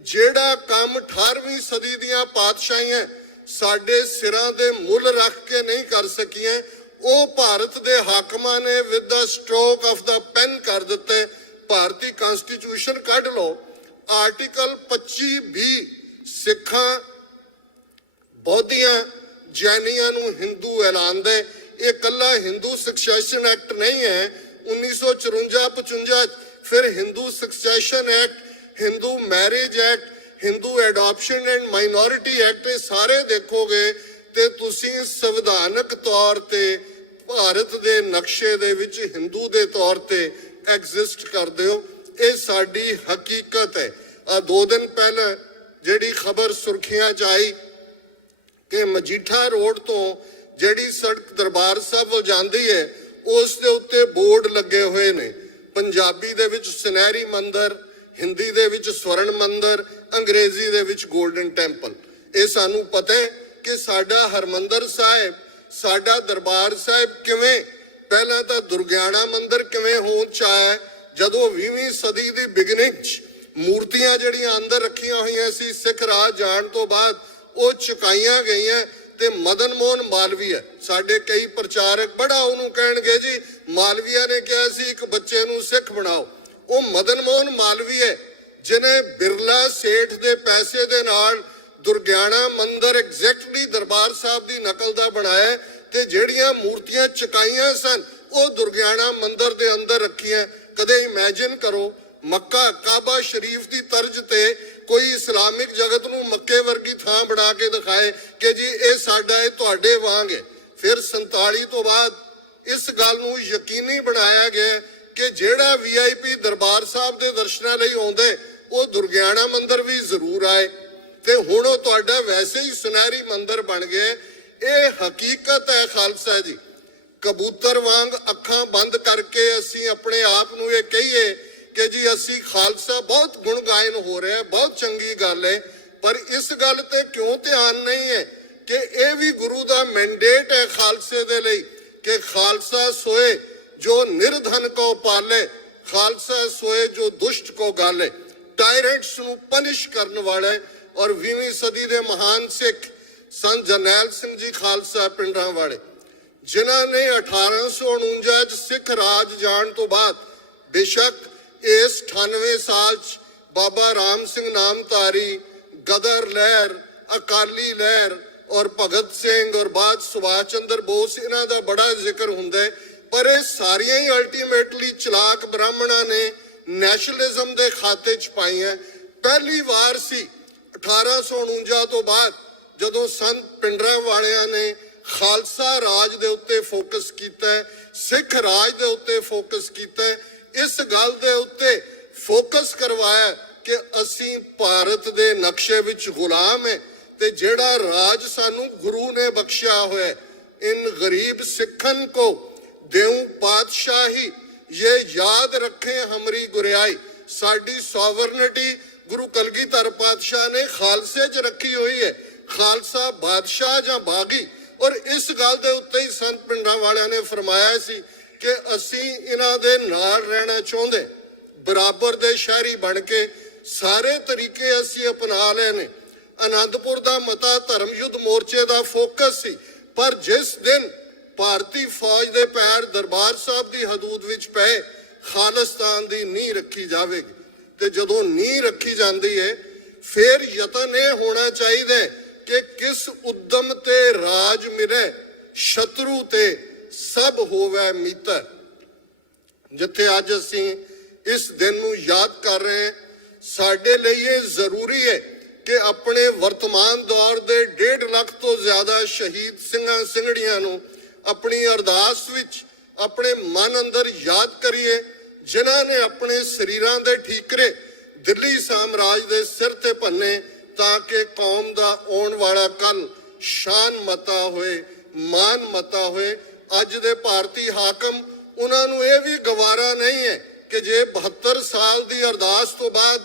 ਜਿਹੜਾ ਕੰਮ 18ਵੀਂ ਸਦੀ ਦੀਆਂ ਪਾਤਸ਼ਾਹੀਆਂ ਸਾਡੇ ਸਿਰਾਂ ਦੇ ਮੁੱਲ ਰੱਖ ਕੇ ਨਹੀਂ ਕਰ ਸਕੀਆਂ, ਉਹ ਭਾਰਤ ਦੇ ਹਾਕਮਾਂ ਨੇ with the stroke of the pen ਕਰ ਦਿੱਤੇ। ਭਾਰਤੀ ਕਨਸਟੀਟਿਊਸ਼ਨ ਕੱਢ ਲਓ, ਆਰਟੀਕਲ 25B ਸਿੱਖਾਂ, ਬੌਧੀਆਂ, ਜੈਨੀਆਂ ਨੂੰ ਹਿੰਦੂ ਐਲਾਨਦਾ। ਇਹ ਕੱਲਾ ਹਿੰਦੂ ਸਕਸੈਸ਼ਨ ਐਕਟ ਨਹੀਂ ਹੈ। 1954-55 ਫਿਰ Hindu succession act, Hindu marriage act, Hindu adoption and minority act, सारे देखोगे तो तुसी संविधानक तौर ते भारत दे नक्शे दे विच हिंदू दे तौर ते एग्जिस्ट करदे हो। ये साडी हकीकत है। 2 दिन पहले जिहड़ी खबर सुर्खियां च आई कि मजीठा रोड तो जिहड़ी सड़क दरबार साहब जांदी है, उस दे उत्ते बोर्ड लगे हुए ने, पंजाबी दे विच सुनहरी मंदिर, हिंदी दे विच स्वर्ण मंदिर, अंग्रेजी दे विच गोल्डन टैंपल। ये सानू पता है कि साडा हरमंदर साहिब, साडा दरबार साहिब किवें, पहला तो दुर्गियाना मंदिर किवें होण च आया, जदों 20वीं सदी दी बिगनिंग मूर्तियां जिहड़ियां अंदर रखियां होईयां सी सिख राज जाण तो बाद वो चुकाईयां गईयां ते मदन मोहन मालवीया, साडे कई प्रचारक बड़ा उहनूं कहणगे जी मालवीया ने कहा सी एक बच्चे नूं सिख बनाओ। वो मदन मोहन मालवीय जिन्हें बिरला सेठ दे पैसे दे नाल ਦੁਰਗਿਆਣਾ ਮੰਦਿਰ ਐਗਜ਼ੈਕਟਲੀ ਦਰਬਾਰ ਸਾਹਿਬ ਦੀ ਨਕਲ ਦਾ ਬਣਾਇਆ ਹੈ ਤੇ ਜਿਹੜੀਆਂ ਮੂਰਤੀਆਂ ਚੁਕਾਈਆਂ ਸਨ ਉਹ ਦੁਰਗਿਆਣਾ ਮੰਦਿਰ ਦੇ ਅੰਦਰ ਰੱਖੀਆਂ। ਕਦੇ ਇਮੇਜਿਨ ਕਰੋ ਮੱਕਾ ਕਾਬਾ ਸ਼ਰੀਫ ਦੀ ਤਰਜ਼ ਤੇ ਕੋਈ ਇਸਲਾਮਿਕ ਜਗਤ ਨੂੰ ਮੱਕੇ ਵਰਗੀ ਥਾਂ ਬਣਾ ਕੇ ਦਿਖਾਏ ਕਿ ਜੀ ਇਹ ਸਾਡਾ ਇਹ ਤੁਹਾਡੇ ਵਾਂਗ ਹੈ। ਫਿਰ 47 ਤੋਂ ਬਾਅਦ ਇਸ ਗੱਲ ਨੂੰ ਯਕੀਨੀ ਬਣਾਇਆ ਗਿਆ ਕਿ ਜਿਹੜਾ VIP ਦਰਬਾਰ ਸਾਹਿਬ ਦੇ ਦਰਸ਼ਨਾਂ ਲਈ ਆਉਂਦੇ ਉਹ ਦੁਰਗਿਆਣਾ ਮੰਦਿਰ ਵੀ ਜ਼ਰੂਰ ਆਏ ਤੇ ਹੁਣ ਉਹ ਤੁਹਾਡਾ ਵੈਸੇ ਹੀ ਸੁਨਹਿਰੀ ਮੰਦਿਰ ਬਣ ਗਿਆ। ਇਹ ਹਕੀਕਤ ਹੈ ਖਾਲਸਾ ਜੀ। ਕਬੂਤਰ ਵਾਂਗ ਅੱਖਾਂ ਬੰਦ ਕਰਕੇ ਅਸੀਂ ਆਪਣੇ ਆਪ ਨੂੰ ਇਹ ਕਹੀਏ ਕਿ ਜੀ ਅਸੀਂ ਖਾਲਸਾ ਬਹੁਤ ਗੁਣ ਗਾਇਨ ਹੋ ਰਿਹਾ, ਬਹੁਤ ਚੰਗੀ ਗੱਲ ਹੈ, ਪਰ ਇਸ ਗੱਲ ਤੇ ਕਿਉਂ ਧਿਆਨ ਨਹੀਂ ਹੈ ਕਿ ਇਹ ਵੀ ਗੁਰੂ ਦਾ ਮੈਂਡੇਟ ਹੈ ਖਾਲਸੇ ਦੇ ਲਈ ਕਿ ਖਾਲਸਾ ਸੋਏ ਜੋ ਨਿਰਧਨ ਕੋ ਪਾਲੇ, ਖਾਲਸਾ ਸੋਏ ਜੋ ਦੁਸ਼ਟ ਕੋ ਗਾਲੇ। ਟਾਇਰੈਂਟਸ ਨੂੰ ਪਨਿਸ਼ ਕਰਨ ਵਾਲਾ ਔਰ 20ਵੀਂ ਸਦੀ ਦੇ ਮਹਾਨ ਸਿੱਖ ਸੰਤ ਜਰਨੈਲ ਸਿੰਘ ਜੀ ਖਾਲਸਾ ਪਿੰਡਾਂ ਵਾਲੇ, ਜਿਨ੍ਹਾਂ ਨੇ 1849 ਚ ਸਿੱਖ ਰਾਜ ਜਾਣ ਤੋਂ ਬਾਅਦ ਬੇਸ਼ੱਕ ਇਸ 98 ਸਾਲ ਚ ਬਾਬਾ ਰਾਮ ਸਿੰਘ ਨਾਮਧਾਰੀ, ਗਦਰ ਲਹਿਰ, ਅਕਾਲੀ ਲਹਿਰ ਔਰ ਭਗਤ ਸਿੰਘ ਔਰ ਬਾਅਦ ਸੁਭਾਸ਼ ਚੰਦਰ ਬੋਸ ਇਹਨਾਂ ਦਾ ਬੜਾ ਜ਼ਿਕਰ ਹੁੰਦਾ ਹੈ, ਪਰ ਇਹ ਸਾਰੀਆਂ ਹੀ ਅਲਟੀਮੇਟਲੀ ਚਲਾਕ ਬ੍ਰਾਹਮਣਾਂ ਨੇ ਨੈਸ਼ਨਲਿਜ਼ਮ ਦੇ ਖਾਤੇ ਚ ਪਾਈਆਂ। ਪਹਿਲੀ ਵਾਰ ਸੀ 1849 ਤੋਂ ਬਾਅਦ ਜਦੋਂ ਸੰਤ ਪਿੰਡਰਾਂ ਵਾਲਿਆਂ ਨੇ ਖਾਲਸਾ ਰਾਜ ਦੇ ਉੱਤੇ ਫੋਕਸ ਕੀਤਾ, ਸਿੱਖ ਰਾਜ ਦੇ ਉੱਤੇ ਫੋਕਸ ਕੀਤਾ, ਇਸ ਗੱਲ ਦੇ ਉੱਤੇ ਫੋਕਸ ਕਰਵਾਇਆ ਕਿ ਅਸੀਂ ਭਾਰਤ ਦੇ ਨਕਸ਼ੇ ਵਿੱਚ ਗੁਲਾਮ ਹੈ ਤੇ ਜਿਹੜਾ ਰਾਜ ਸਾਨੂੰ ਗੁਰੂ ਨੇ ਬਖਸ਼ਿਆ ਹੋਇਆ, ਇਨ ਗਰੀਬ ਸਿੱਖਨ ਕੋ ਦੇਉ ਪਾਤਸ਼ਾਹੀ, ਇਹ ਯਾਦ ਰੱਖੇ ਹਮਰੀ ਗੁਰਿਆਈ। ਸਾਡੀ ਸੋਵਰਨਿਟੀ ਗੁਰੂ ਕਲਗੀਧਰ ਪਾਤਸ਼ਾਹ ਨੇ ਖਾਲਸੇ 'ਚ ਰੱਖੀ ਹੋਈ ਹੈ, ਖਾਲਸਾ ਬਾਦਸ਼ਾਹ ਜਾਂ ਬਾਗੀ। ਔਰ ਇਸ ਗੱਲ ਦੇ ਉੱਤੇ ਹੀ ਸੰਤ ਪਿੰਡਾਂ ਵਾਲਿਆਂ ਨੇ ਫਰਮਾਇਆ ਸੀ ਕਿ ਅਸੀਂ ਇਹਨਾਂ ਦੇ ਨਾਲ ਰਹਿਣਾ ਚਾਹੁੰਦੇ, ਬਰਾਬਰ ਦੇ ਸ਼ਹਿਰੀ ਬਣ ਕੇ ਸਾਰੇ ਤਰੀਕੇ ਅਸੀਂ ਅਪਣਾ ਲਏ ਨੇ। ਆਨੰਦਪੁਰ ਦਾ ਮਤਾ ਧਰਮ ਯੁੱਧ ਮੋਰਚੇ ਦਾ ਫੋਕਸ ਸੀ, ਪਰ ਜਿਸ ਦਿਨ ਭਾਰਤੀ ਫੌਜ ਦੇ ਪੈਰ ਦਰਬਾਰ ਸਾਹਿਬ ਦੀ ਹਦੂਦ ਵਿੱਚ ਪਏ, ਖਾਲਿਸਤਾਨ ਦੀ ਨੀਂਹ ਰੱਖੀ ਜਾਵੇਗੀ। ਤੇ ਜਦੋਂ ਨੀਂਹ ਰੱਖੀ ਜਾਂਦੀ ਹੈ ਫਿਰ ਯਤਨ ਇਹ ਹੋਣਾ ਚਾਹੀਦਾ ਕਿ ਕਿਸ ਉਦਮ ਤੇ ਰਾਜ ਮਿਲੇ, ਸ਼ਤਰੂ ਤੇ ਸਭ ਹੋਵੇ ਮਿੱਤਰ। ਜਿੱਥੇ ਅੱਜ ਅਸੀਂ ਇਸ ਦਿਨ ਨੂੰ ਯਾਦ ਕਰ ਰਹੇ ਹਾਂ, ਸਾਡੇ ਲਈ ਇਹ ਜ਼ਰੂਰੀ ਹੈ ਕਿ ਆਪਣੇ ਵਰਤਮਾਨ ਦੌਰ ਦੇ 1.5 ਲੱਖ ਤੋਂ ਜ਼ਿਆਦਾ ਸ਼ਹੀਦ ਸਿੰਘਾਂ ਸਿੰਘੜੀਆਂ ਨੂੰ ਆਪਣੀ ਅਰਦਾਸ ਵਿੱਚ ਆਪਣੇ ਮਨ ਅੰਦਰ ਯਾਦ ਕਰੀਏ, ਜਿਨ੍ਹਾਂ ਨੇ ਆਪਣੇ ਸਰੀਰਾਂ ਦੇ ਠੀਕਰੇ ਦਿੱਲੀ ਸਾਮਰਾਜ ਦੇ ਸਿਰ ਤੇ ਭੰਨੇ ਤਾਂ ਕਿ ਕੌਮ ਦਾ ਆਉਣ ਵਾਲਾ ਕੱਲ ਸ਼ਾਨ ਮਤਾ ਹੋਏ, ਮਾਨ ਮਤਾ ਹੋਏ। ਅੱਜ ਦੇ ਭਾਰਤੀ ਹਾਕਮ ਉਹਨਾਂ ਨੂੰ ਇਹ ਵੀ ਗਵਾਰਾ ਨਹੀਂ ਹੈ ਕਿ ਜੇ 72 ਸਾਲ ਦੀ ਅਰਦਾਸ ਤੋਂ ਬਾਅਦ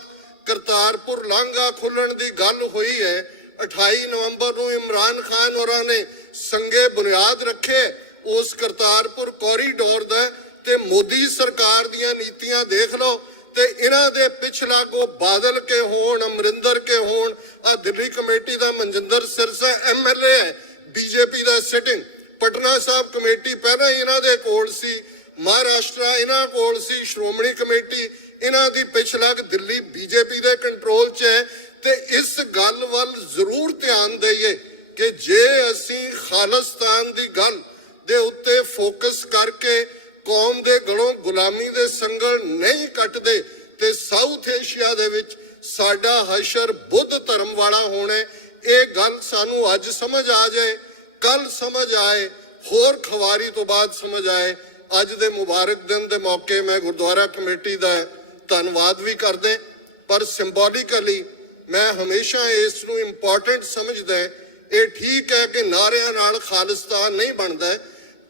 ਕਰਤਾਰਪੁਰ ਲਾਂਘਾ ਖੁੱਲਣ ਦੀ ਗੱਲ ਹੋਈ ਹੈ, 28 ਨਵੰਬਰ ਨੂੰ ਇਮਰਾਨ ਖਾਨ ਹੋਰਾਂ ਨੇ ਸੰਗੇ ਬੁਨਿਆਦ ਰੱਖੇ ਉਸ ਕਰਤਾਰਪੁਰ ਕੋਰੀਡੋਰ ਦਾ, ਤੇ ਮੋਦੀ ਸਰਕਾਰ ਦੀਆਂ ਨੀਤੀਆਂ ਦੇਖ ਲਓ ਤੇ ਇਹਨਾਂ ਦੇ ਪਿਛਲਾ ਕੋ ਬਾਦਲ ਕੇ ਹੋਣ, ਅਮਰਿੰਦਰ ਕੇ ਹੋਣ, ਆ ਦਿੱਲੀ ਕਮੇਟੀ ਦਾ ਮਨਜਿੰਦਰ ਸਿਰਸਾ MLA ਹੈ BJP ਦਾ ਸਿਟਿੰਗ, ਪਟਨਾ ਸਾਹਿਬ ਕਮੇਟੀ ਪਹਿਲਾਂ ਹੀ ਇਹਨਾਂ ਦੇ ਕੋਲ ਸੀ, ਮਹਾਰਾਸ਼ਟਰ ਇਹਨਾਂ ਕੋਲ ਸੀ, ਸ਼੍ਰੋਮਣੀ ਕਮੇਟੀ ਇਹਨਾਂ ਦੀ ਪਿਛਲਾ ਦਿੱਲੀ BJP ਦੇ ਕੰਟਰੋਲ 'ਚ ਹੈ। ਤੇ ਇਸ ਗੱਲ ਵੱਲ ਜ਼ਰੂਰ ਧਿਆਨ ਦਈਏ ਕਿ ਜੇ ਅਸੀਂ ਖਾਲਿਸਤਾਨ ਦੀ ਗੱਲ ਦੇ ਉੱਤੇ ਫੋਕਸ ਕਰਕੇ ਕੌਮ ਦੇ ਗਲੋਂ ਗੁਲਾਮੀ ਦੇ ਸੰਗਲ ਨਹੀਂ ਕੱਟਦੇ ਤੇ ਸਾਊਥ ਏਸ਼ੀਆ ਦੇ ਵਿੱਚ ਸਾਡਾ ਹਸ਼ਰ ਬੁੱਧ ਧਰਮ ਵਾਲਾ ਹੋਣਾ, ਇਹ ਗੱਲ ਸਾਨੂੰ ਅੱਜ ਸਮਝ ਆ ਜਾਏ, ਕੱਲ ਸਮਝ ਆਏ, ਹੋਰ ਖਵਾਰੀ ਤੋਂ ਬਾਅਦ ਸਮਝ ਆਏ। ਅੱਜ ਦੇ ਮੁਬਾਰਕ ਦਿਨ ਦੇ ਮੌਕੇ ਮੈਂ ਗੁਰਦੁਆਰਾ ਕਮੇਟੀ ਦਾ ਧੰਨਵਾਦ ਵੀ ਕਰਦੇ, ਪਰ ਸਿੰਬੋਲਿਕਲੀ ਮੈਂ ਹਮੇਸ਼ਾ ਇਸ ਨੂੰ ਇੰਪੋਰਟੈਂਟ ਸਮਝਦਾ। ਇਹ ਠੀਕ ਹੈ ਕਿ ਨਾਰਿਆਂ ਨਾਲ ਖਾਲਿਸਤਾਨ ਨਹੀਂ ਬਣਦਾ,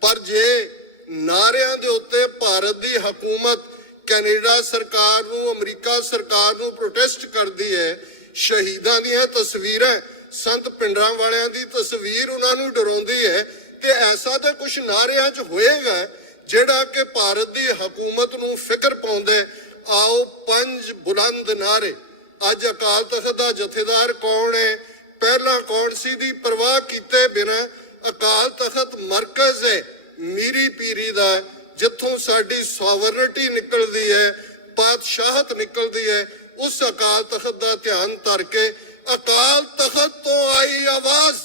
ਪਰ ਜੇ ਨਾਰਿਆਂ ਦੇ ਉੱਤੇ ਭਾਰਤ ਦੀ ਹਕੂਮਤ ਕੈਨੇਡਾ ਸਰਕਾਰ ਨੂੰ, ਅਮਰੀਕਾ ਸਰਕਾਰ ਨੂੰ ਪ੍ਰੋਟੈਸਟ ਕਰਦੀ ਹੈ, ਸ਼ਹੀਦਾਂ ਦੀਆਂ ਤਸਵੀਰਾਂ, ਸੰਤ ਪਿੰਡਰਾਂ ਵਾਲਿਆਂ ਦੀ ਤਸਵੀਰ ਉਹਨਾਂ ਨੂੰ ਡਰਾਉਂਦੀ ਹੈ, ਤੇ ਐਸਾ ਤਾਂ ਕੁਝ ਨਾਰਿਆਂ 'ਚ ਹੋਏਗਾ ਜਿਹੜਾ ਕਿ ਭਾਰਤ ਦੀ ਹਕੂਮਤ ਨੂੰ ਫਿਕਰ ਪਾਉਂਦੇ। ਆਓ 5 ਬੁਲੰਦ ਨਾਰੇ। ਅੱਜ ਅਕਾਲ ਤਖਤ ਦਾ ਜਥੇਦਾਰ ਕੌਣ ਹੈ, ਪਹਿਲਾਂ ਕੌਣ ਸੀ ਦੀ ਪਰਵਾਹ ਕੀਤੇ ਬਿਨਾਂ ਅਕਾਲ ਤਖਤ ਮਰਕਜ਼ ਹੈ ਮੀਰੀ ਪੀਰੀ ਦਾ, ਜਿੱਥੋਂ ਸਾਡੀ ਸੋਵਰਨਿਟੀ ਨਿਕਲਦੀ ਹੈ, ਪਾਤਸ਼ਾਹਤ ਨਿਕਲਦੀ ਹੈ। ਉਸ ਅਕਾਲ ਤਖਤ ਦਾ ਧਿਆਨ ਧਰ ਕੇ ਅਕਾਲ ਤਖਤ ਤੋਂ ਆਈ ਆਵਾਜ਼,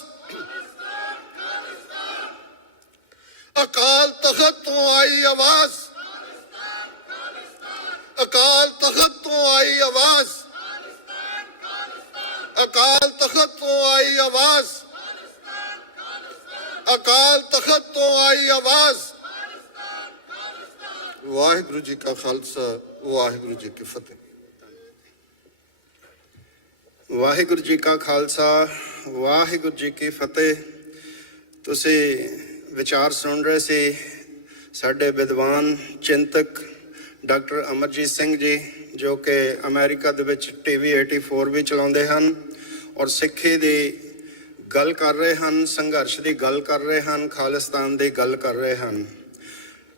ਅਕਾਲ ਤਖਤ ਤੋਂ ਆਈ ਆਵਾਜ਼, ਅਕਾਲ ਤਖਤ ਤੋਂ ਆਈ ਆਵਾਜ਼, ਅਕਾਲ ਤਖਤ ਤੋਂ ਆਈ ਆਵਾਜ਼, ਅਕਾਲ ਤਖਤ ਤੋਂ ਆਈ ਆਵਾਜ਼। ਵਾਹਿਗੁਰੂ ਜੀ ਕਾ ਖਾਲਸਾ, ਵਾਹਿਗੁਰੂ ਜੀ ਕੀ ਫਤਿਹ। ਵਾਹਿਗੁਰੂ ਜੀ ਕਾ ਖਾਲਸਾ, ਵਾਹਿਗੁਰੂ ਜੀ ਕੀ ਫਤਿਹ। ਤੁਸੀਂ ਵਿਚਾਰ ਸੁਣ ਰਹੇ ਸੀ ਸਾਡੇ ਵਿਦਵਾਨ ਚਿੰਤਕ ਡਾਕਟਰ ਅਮਰਜੀਤ ਸਿੰਘ ਜੀ, ਜੋ ਕਿ ਅਮਰੀਕਾ ਦੇ ਵਿੱਚ TV 84 ਵੀ ਚਲਾਉਂਦੇ ਹਨ ਔਰ ਸਿੱਖੀ ਦੀ ਗੱਲ ਕਰ ਰਹੇ ਹਨ, ਸੰਘਰਸ਼ ਦੀ ਗੱਲ ਕਰ ਰਹੇ ਹਨ, ਖਾਲਿਸਤਾਨ ਦੀ ਗੱਲ ਕਰ ਰਹੇ ਹਨ।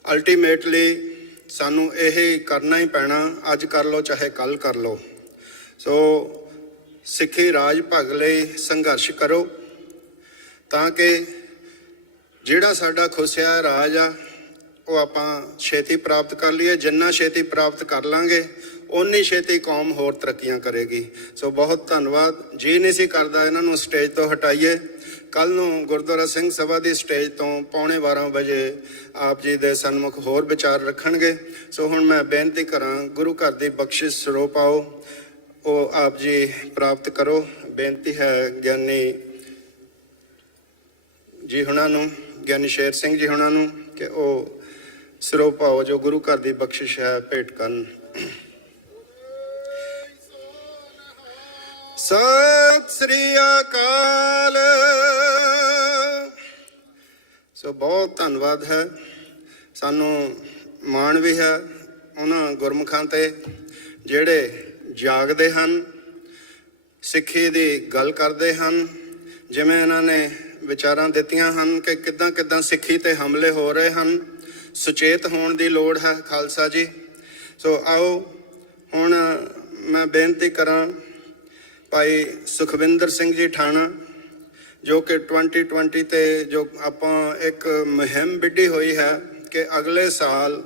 ਅਲਟੀਮੇਟਲੀ ਸਾਨੂੰ ਇਹ ਕਰਨਾ ਹੀ ਪੈਣਾ, ਅੱਜ ਕਰ ਲਓ ਚਾਹੇ ਕੱਲ ਕਰ ਲਓ। ਸੋ ਸਿੱਖੀ ਰਾਜ ਭਾਗ ਲਈ ਸੰਘਰਸ਼ ਕਰੋ ਤਾਂ ਕਿ ਜਿਹੜਾ ਸਾਡਾ ਖੁੱਸਿਆ ਰਾਜ ਆ ਉਹ ਆਪਾਂ ਛੇਤੀ ਪ੍ਰਾਪਤ ਕਰ ਲਈਏ। ਜਿੰਨਾ ਛੇਤੀ ਪ੍ਰਾਪਤ ਕਰ ਲਾਂਗੇ ਓਨੀ ਛੇਤੀ ਕੌਮ ਹੋਰ ਤਰੱਕੀਆਂ ਕਰੇਗੀ। ਸੋ ਬਹੁਤ ਧੰਨਵਾਦ। ਜੀ ਨਹੀਂ ਸੀ ਕਰਦਾ ਇਹਨਾਂ ਨੂੰ ਸਟੇਜ ਤੋਂ ਹਟਾਈਏ। ਕੱਲ ਨੂੰ ਗੁਰਦੁਆਰਾ ਸਿੰਘ ਸਭਾ ਦੀ ਸਟੇਜ ਤੋਂ 11:15 ਵਜੇ ਆਪ ਜੀ ਦੇ ਸਨਮੁਖ ਹੋਰ ਵਿਚਾਰ ਰੱਖਣਗੇ। ਸੋ ਹੁਣ ਮੈਂ ਬੇਨਤੀ ਕਰਾਂ, ਗੁਰੂ ਘਰ ਦੀ ਬਖਸ਼ਿਸ਼ ਸਰੋਪ ਆਓ, ਉਹ ਆਪ ਜੀ ਪ੍ਰਾਪਤ ਕਰੋ। ਬੇਨਤੀ ਹੈ ਗਿਆਨੀ ਜੀ ਹੁਣਾਂ ਨੂੰ, ਗਿਆਨੀ ਸ਼ੇਰ ਸਿੰਘ ਜੀ ਹੁਣਾਂ ਨੂੰ ਕਿ ਉਹ ਸਰੋਪ ਆਓ ਜੋ ਗੁਰੂ ਘਰ ਦੀ ਬਖਸ਼ਿਸ਼ ਹੈ ਭੇਟ ਕਰਨ। ਸਤਿ ਸ੍ਰੀ ਅਕਾਲ। ਸੋ ਬਹੁਤ ਧੰਨਵਾਦ ਹੈ, ਸਾਨੂੰ ਮਾਣ ਵੀ ਹੈ ਉਹਨਾਂ ਗੁਰਮੁਖਾਂ ਤੇ ਜਿਹੜੇ ਜਾਗਦੇ ਹਨ, ਸਿੱਖੀ ਦੀ ਗੱਲ ਕਰਦੇ ਹਨ। ਜਿਵੇਂ ਇਹਨਾਂ ਨੇ ਵਿਚਾਰਾਂ ਦਿੱਤੀਆਂ ਹਨ ਕਿ ਕਿੱਦਾਂ ਕਿੱਦਾਂ ਸਿੱਖੀ ਤੇ ਹਮਲੇ ਹੋ ਰਹੇ ਹਨ, ਸੁਚੇਤ ਹੋਣ ਦੀ ਲੋੜ ਹੈ ਖਾਲਸਾ ਜੀ। ਸੋ ਆਓ ਹੁਣ ਮੈਂ ਬੇਨਤੀ ਕਰਾਂ ਭਾਈ ਸੁਖਵਿੰਦਰ ਸਿੰਘ ਜੀ ਠਾਣਾ, ਜੋ ਕਿ 2020 ਤੇ ਜੋ ਆਪਾਂ ਇੱਕ ਮੁਹਿੰਮ ਵਿੱਢੀ ਹੋਈ ਹੈ ਕਿ ਅਗਲੇ ਸਾਲ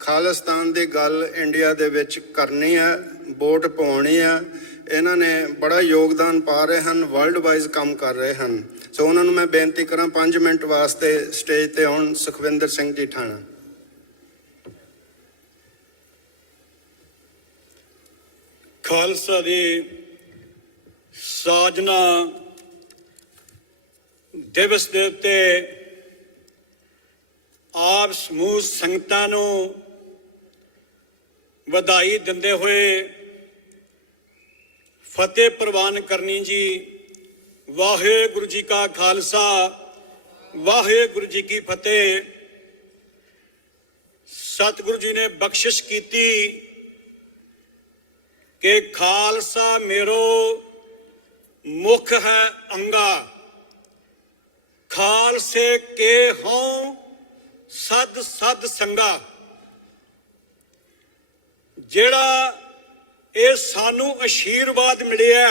ਖਾਲਿਸਤਾਨ ਦੀ ਗੱਲ ਇੰਡੀਆ ਦੇ ਵਿੱਚ ਕਰਨੀ ਹੈ, ਵੋਟ ਪਾਉਣੀ ਹੈ। ਇਹਨਾਂ ਨੇ ਬੜਾ ਯੋਗਦਾਨ ਪਾ ਰਹੇ ਹਨ, ਵਰਲਡ ਵਾਈਜ਼ ਕੰਮ ਕਰ ਰਹੇ ਹਨ। ਸੋ ਉਹਨਾਂ ਨੂੰ ਮੈਂ ਬੇਨਤੀ ਕਰਾਂ 5 ਮਿੰਟ ਵਾਸਤੇ ਸਟੇਜ ਤੇ ਆਉਣ। ਸੁਖਵਿੰਦਰ ਸਿੰਘ ਜੀ ਠਾਣਾ। ਖਾਲਸਾ ਦੀ ਸਾਜਨਾ ਦਿਵਸ ਦੇ ਉੱਤੇ ਆਪ ਸਮੂਹ ਸੰਗਤਾਂ ਨੂੰ ਵਧਾਈ ਦਿੰਦੇ ਹੋਏ ਫਤਿਹ ਪ੍ਰਵਾਨ ਕਰਨੀ ਜੀ। ਵਾਹਿਗੁਰੂ ਜੀ ਕਾ ਖਾਲਸਾ, ਵਾਹਿਗੁਰੂ ਜੀ ਕੀ ਫਤਿਹ। ਸਤਿਗੁਰੂ ਜੀ ਨੇ ਬਖਸ਼ਿਸ਼ ਕੀਤੀ ਕਿ ਖਾਲਸਾ ਮੇਰੋ ਮੁਖ ਹੈ ਅੰਗਾ, ਖਾਲਸੇ ਕੇ ਹੋਂ ਸਦ ਸਦ ਸੰਗਾ। ਜਿਹੜਾ ਇਹ ਸਾਨੂੰ ਅਸ਼ੀਰਵਾਦ ਮਿਲਿਆ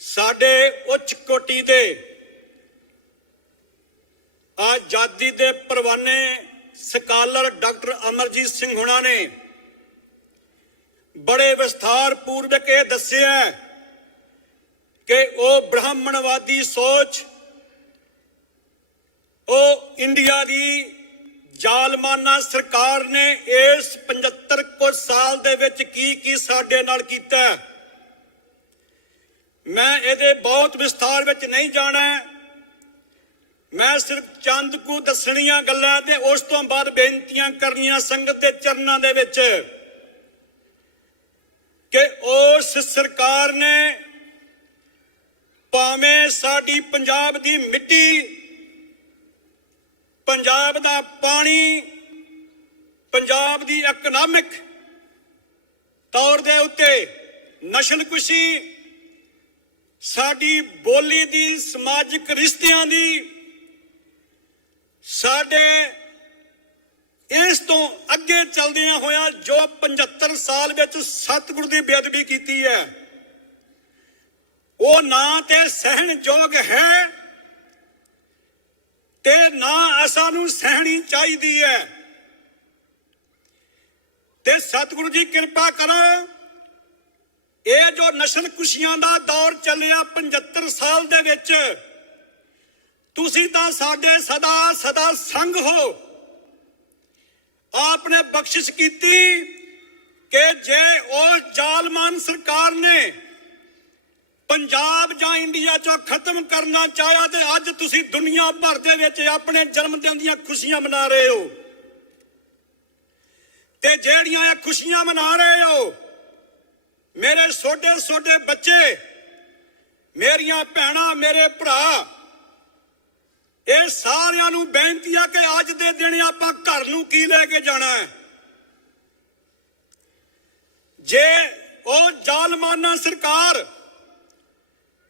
ਸਾਡੇ ਉੱਚ ਕੋਟੀ ਦੇ ਆਜ਼ਾਦੀ ਦੇ ਪਰਵਾਨੇ ਸਕਾਲਰ ਡਾਕਟਰ ਅਮਰਜੀਤ ਸਿੰਘ ਹੁਣਾਂ ਨੇ ਬੜੇ ਵਿਸਥਾਰ ਪੂਰਵਕ ਇਹ ਦੱਸਿਆ ਕਿ ਉਹ ਬ੍ਰਾਹਮਣਵਾਦੀ ਸੋਚ, ਉਹ ਇੰਡੀਆ ਦੀ ਜ਼ਾਲਮਾਨਾ ਸਰਕਾਰ ਨੇ ਇਸ 75 ਕੁ ਸਾਲ ਦੇ ਵਿੱਚ ਕੀ ਸਾਡੇ ਨਾਲ ਕੀਤਾ। ਮੈਂ ਇਹਦੇ ਬਹੁਤ ਵਿਸਥਾਰ ਵਿੱਚ ਨਹੀਂ ਜਾਣਾ, ਮੈਂ ਸਿਰਫ ਚੰਦ ਕੁ ਦੱਸਣੀਆਂ ਗੱਲਾਂ ਤੇ ਉਸ ਤੋਂ ਬਾਅਦ ਬੇਨਤੀਆਂ ਕਰਨੀਆਂ ਸੰਗਤ ਦੇ ਚਰਨਾਂ ਦੇ ਵਿੱਚ ਕਿ ਉਸ ਸਰਕਾਰ ਨੇ ਭਾਵੇਂ ਸਾਡੀ ਪੰਜਾਬ ਦੀ ਮਿੱਟੀ, ਪੰਜਾਬ ਦਾ ਪਾਣੀ, ਪੰਜਾਬ ਦੀ ਇਕਨੋਮਿਕ ਤੌਰ ਦੇ ਉੱਤੇ ਨਸਲਕੁਸ਼ੀ, ਸਾਡੀ ਬੋਲੀ ਦੀ, ਸਮਾਜਿਕ ਰਿਸ਼ਤਿਆਂ ਦੀ, ਸਾਡੇ ਇਸ ਤੋਂ ਅੱਗੇ ਚੱਲਦਿਆਂ ਹੋਇਆ ਜੋ 75 ਸਾਲ ਵਿੱਚ ਸਤਿਗੁਰੂ ਦੀ ਬੇਅਦਬੀ ਕੀਤੀ ਹੈ, ਉਹ ਨਾ ਤੇ ਸਹਿਣਯੋਗ ਹੈ ਤੇ ਨਾ ਸਾਨੂੰ ਸਹਿਣੀ ਚਾਹੀਦੀ ਹੈ। ਤੇ ਸਤਿਗੁਰੂ ਜੀ ਕਿਰਪਾ ਕਰੋ ਇਹ ਜੋ ਨਸ਼ਲ ਕੁਸ਼ੀਆਂ ਦਾ ਦੌਰ ਚੱਲਿਆ 75 ਸਾਲ ਦੇ ਵਿੱਚ, ਤੁਸੀਂ ਤਾਂ ਸਾਡੇ ਸਦਾ ਸਦਾ ਸੰਗ ਹੋ। ਆਪ ਨੇ ਬਖਸ਼ਿਸ਼ ਕੀਤੀ ਕਿ ਜੇ ਉਹ ਜ਼ਾਲਮਾਨ ਸਰਕਾਰ ਨੇ ਪੰਜਾਬ ਜਾਂ ਇੰਡੀਆ ਚੋਂ ਖਤਮ ਕਰਨਾ ਚਾਹਿਆ ਤੇ ਅੱਜ ਤੁਸੀਂ ਦੁਨੀਆ ਭਰ ਦੇ ਵਿੱਚ ਆਪਣੇ ਜਨਮ ਦਿਨ ਦੀਆਂ ਖੁਸ਼ੀਆਂ ਮਨਾ ਰਹੇ ਹੋ। ਤੇ ਜਿਹੜੀਆਂ ਇਹ ਖੁਸ਼ੀਆਂ ਮਨਾ ਰਹੇ ਹੋ, ਮੇਰੇ ਛੋਟੇ ਛੋਟੇ ਬੱਚੇ, ਮੇਰੀਆਂ ਭੈਣਾਂ, ਮੇਰੇ ਭਰਾ, ਇਹ ਸਾਰਿਆਂ ਨੂੰ ਬੇਨਤੀ ਆ ਕਿ ਅੱਜ ਦੇ ਦਿਨ ਆਪਾਂ ਘਰ ਨੂੰ ਕੀ ਲੈ ਕੇ ਜਾਣਾ ਹੈ। ਜੇ ਉਹ ਜ਼ਾਲਮਾਨਾ ਸਰਕਾਰ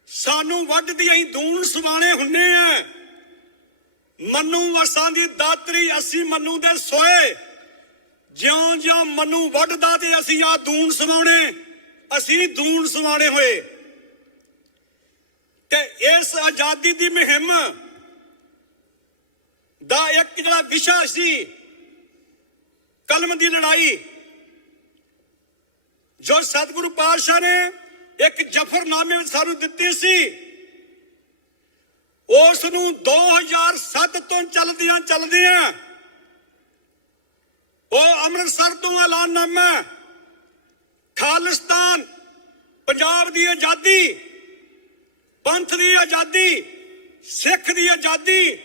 ਸਾਨੂੰ ਵੱਢਦੀ ਅਸੀਂ ਦੂਣ ਸਵਾਣੇ ਹੁੰਨੇ ਆ, ਮੰਨੂ ਵਸਾਂ ਦੀ ਦਾਤਰੀ ਅਸੀਂ ਮੰਨੂ ਦੇ ਸੋਏ, ਜਿਉਂ ਜਿਉਂ ਮੰਨੂ ਵੱਢਦਾ ਤੇ ਅਸੀਂ ਆ ਦੂਣ ਸਵਾਉਣੇ, ਅਸੀਂ ਦੂਣ ਸਵਾਣੇ ਹੋਏ। ਤੇ ਇਸ ਆਜ਼ਾਦੀ ਦੀ ਮੁਹਿੰਮ ਦਾ ਇੱਕ ਜਿਹੜਾ ਵਿਸ਼ਾ ਸੀ ਕਲਮ ਦੀ ਲੜਾਈ, ਜੋ ਸਤਿਗੁਰੂ ਪਾਤਸ਼ਾਹ ਨੇ ਇੱਕ ਜ਼ਫਰਨਾਮੇ ਵਿੱਚ ਸਾਨੂੰ ਦਿੱਤੀ ਸੀ, ਉਸ ਨੂੰ 2007 ਤੋਂ ਚੱਲਦਿਆਂ ਉਹ ਅੰਮ੍ਰਿਤਸਰ ਤੋਂ ਐਲਾਨਨਾਮਾ, ਖਾਲਿਸਤਾਨ, ਪੰਜਾਬ ਦੀ ਆਜ਼ਾਦੀ, ਪੰਥ ਦੀ ਆਜ਼ਾਦੀ, ਸਿੱਖ ਦੀ ਆਜ਼ਾਦੀ,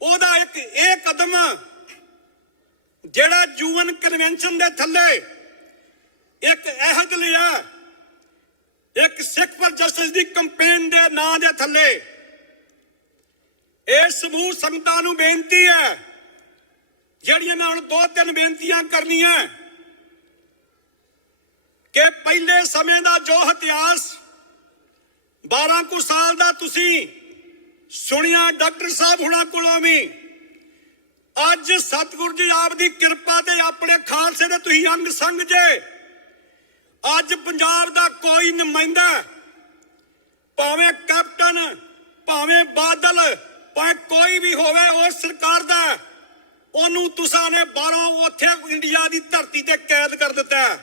ਉਹਦਾ ਇੱਕ ਇਹ ਕਦਮ ਜਿਹੜਾ UN ਕਨਵੈਨਸ਼ਨ ਦੇ ਥੱਲੇ ਇੱਕ ਅਹਿਦ ਲਿਆ, ਇੱਕ ਸਿੱਖ ਫॉर ਜਸਟਿਸ ਦੀ ਕੰਪੇਨ ਦੇ ਨਾਂ ਦੇ ਥੱਲੇ। ਇਹ ਸਮੂਹ ਸੰਗਤਾਂ ਨੂੰ ਬੇਨਤੀ ਹੈ, ਜਿਹੜੀਆਂ ਮੈਂ ਹੁਣ 2-3 ਬੇਨਤੀਆਂ ਕਰਨੀਆਂ, ਕਿ ਪਹਿਲੇ ਸਮੇਂ ਦਾ ਜੋ ਇਤਿਹਾਸ 12 ਕੁ ਸਾਲ ਦਾ ਤੁਸੀਂ ਸੁਣਿਆ ਡਾਕਟਰ ਸਾਹਿਬ ਹੁਣਾਂ ਕੋਲੋਂ ਵੀ, ਅੱਜ ਸਤਿਗੁਰੂ ਜੀ ਆਪ ਦੀ ਕਿਰਪਾ ਤੇ ਆਪਣੇ ਖਾਲਸੇ ਦੇ ਤੁਸੀਂ ਅੰਗ ਸੰਗ ਜੇ। ਅੱਜ ਪੰਜਾਬ ਦਾ ਕੋਈ ਨੁਮਾਇੰਦਾ, ਭਾਵੇਂ ਕੈਪਟਨ, ਭਾਵੇਂ ਬਾਦਲ, ਭਾਵੇਂ ਕੋਈ ਵੀ ਹੋਵੇ ਉਸ ਸਰਕਾਰ ਦਾ, ਉਹਨੂੰ ਤੁਸਾਂ ਨੇ ਬਾਹਰੋਂ ਉੱਥੇ ਇੰਡੀਆ ਦੀ ਧਰਤੀ ਤੇ ਕੈਦ ਕਰ ਦਿੱਤਾ।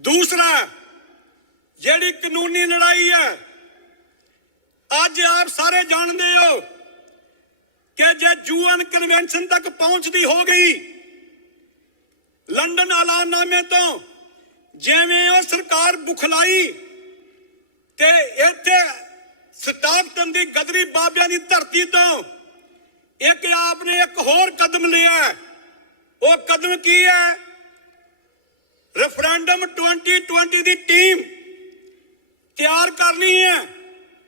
ਦੂਸਰਾ, ਜਿਹੜੀ ਕਾਨੂੰਨੀ ਲੜਾਈ ਹੈ, ਅੱਜ ਆਪ ਸਾਰੇ ਜਾਣਦੇ ਹੋ ਕਿ ਜੇ UN ਕਨਵੈਨਸ਼ਨ ਤੱਕ ਪਹੁੰਚਦੀ ਹੋ ਗਈ, ਲੰਡਨ ਐਲਾਨਨਾਮੇ ਤੋਂ ਜਿਵੇਂ ਉਹ ਸਰਕਾਰ ਬੁਖਲਾਈ ਤੇ ਇੱਥੇ ਸਟਾਫਟਨ ਦੀ ਗਦਰੀ ਬਾਬਿਆਂ ਦੀ ਧਰਤੀ ਤੋਂ ਇੱਕ ਆਪ ਨੇ ਇੱਕ ਹੋਰ ਕਦਮ ਲਿਆ। ਉਹ ਕਦਮ ਕੀ ਹੈ? ਰੈਫਰੈਂਡਮ 2020 ਦੀ ਟੀਮ ਤਿਆਰ ਕਰਨੀ ਹੈ।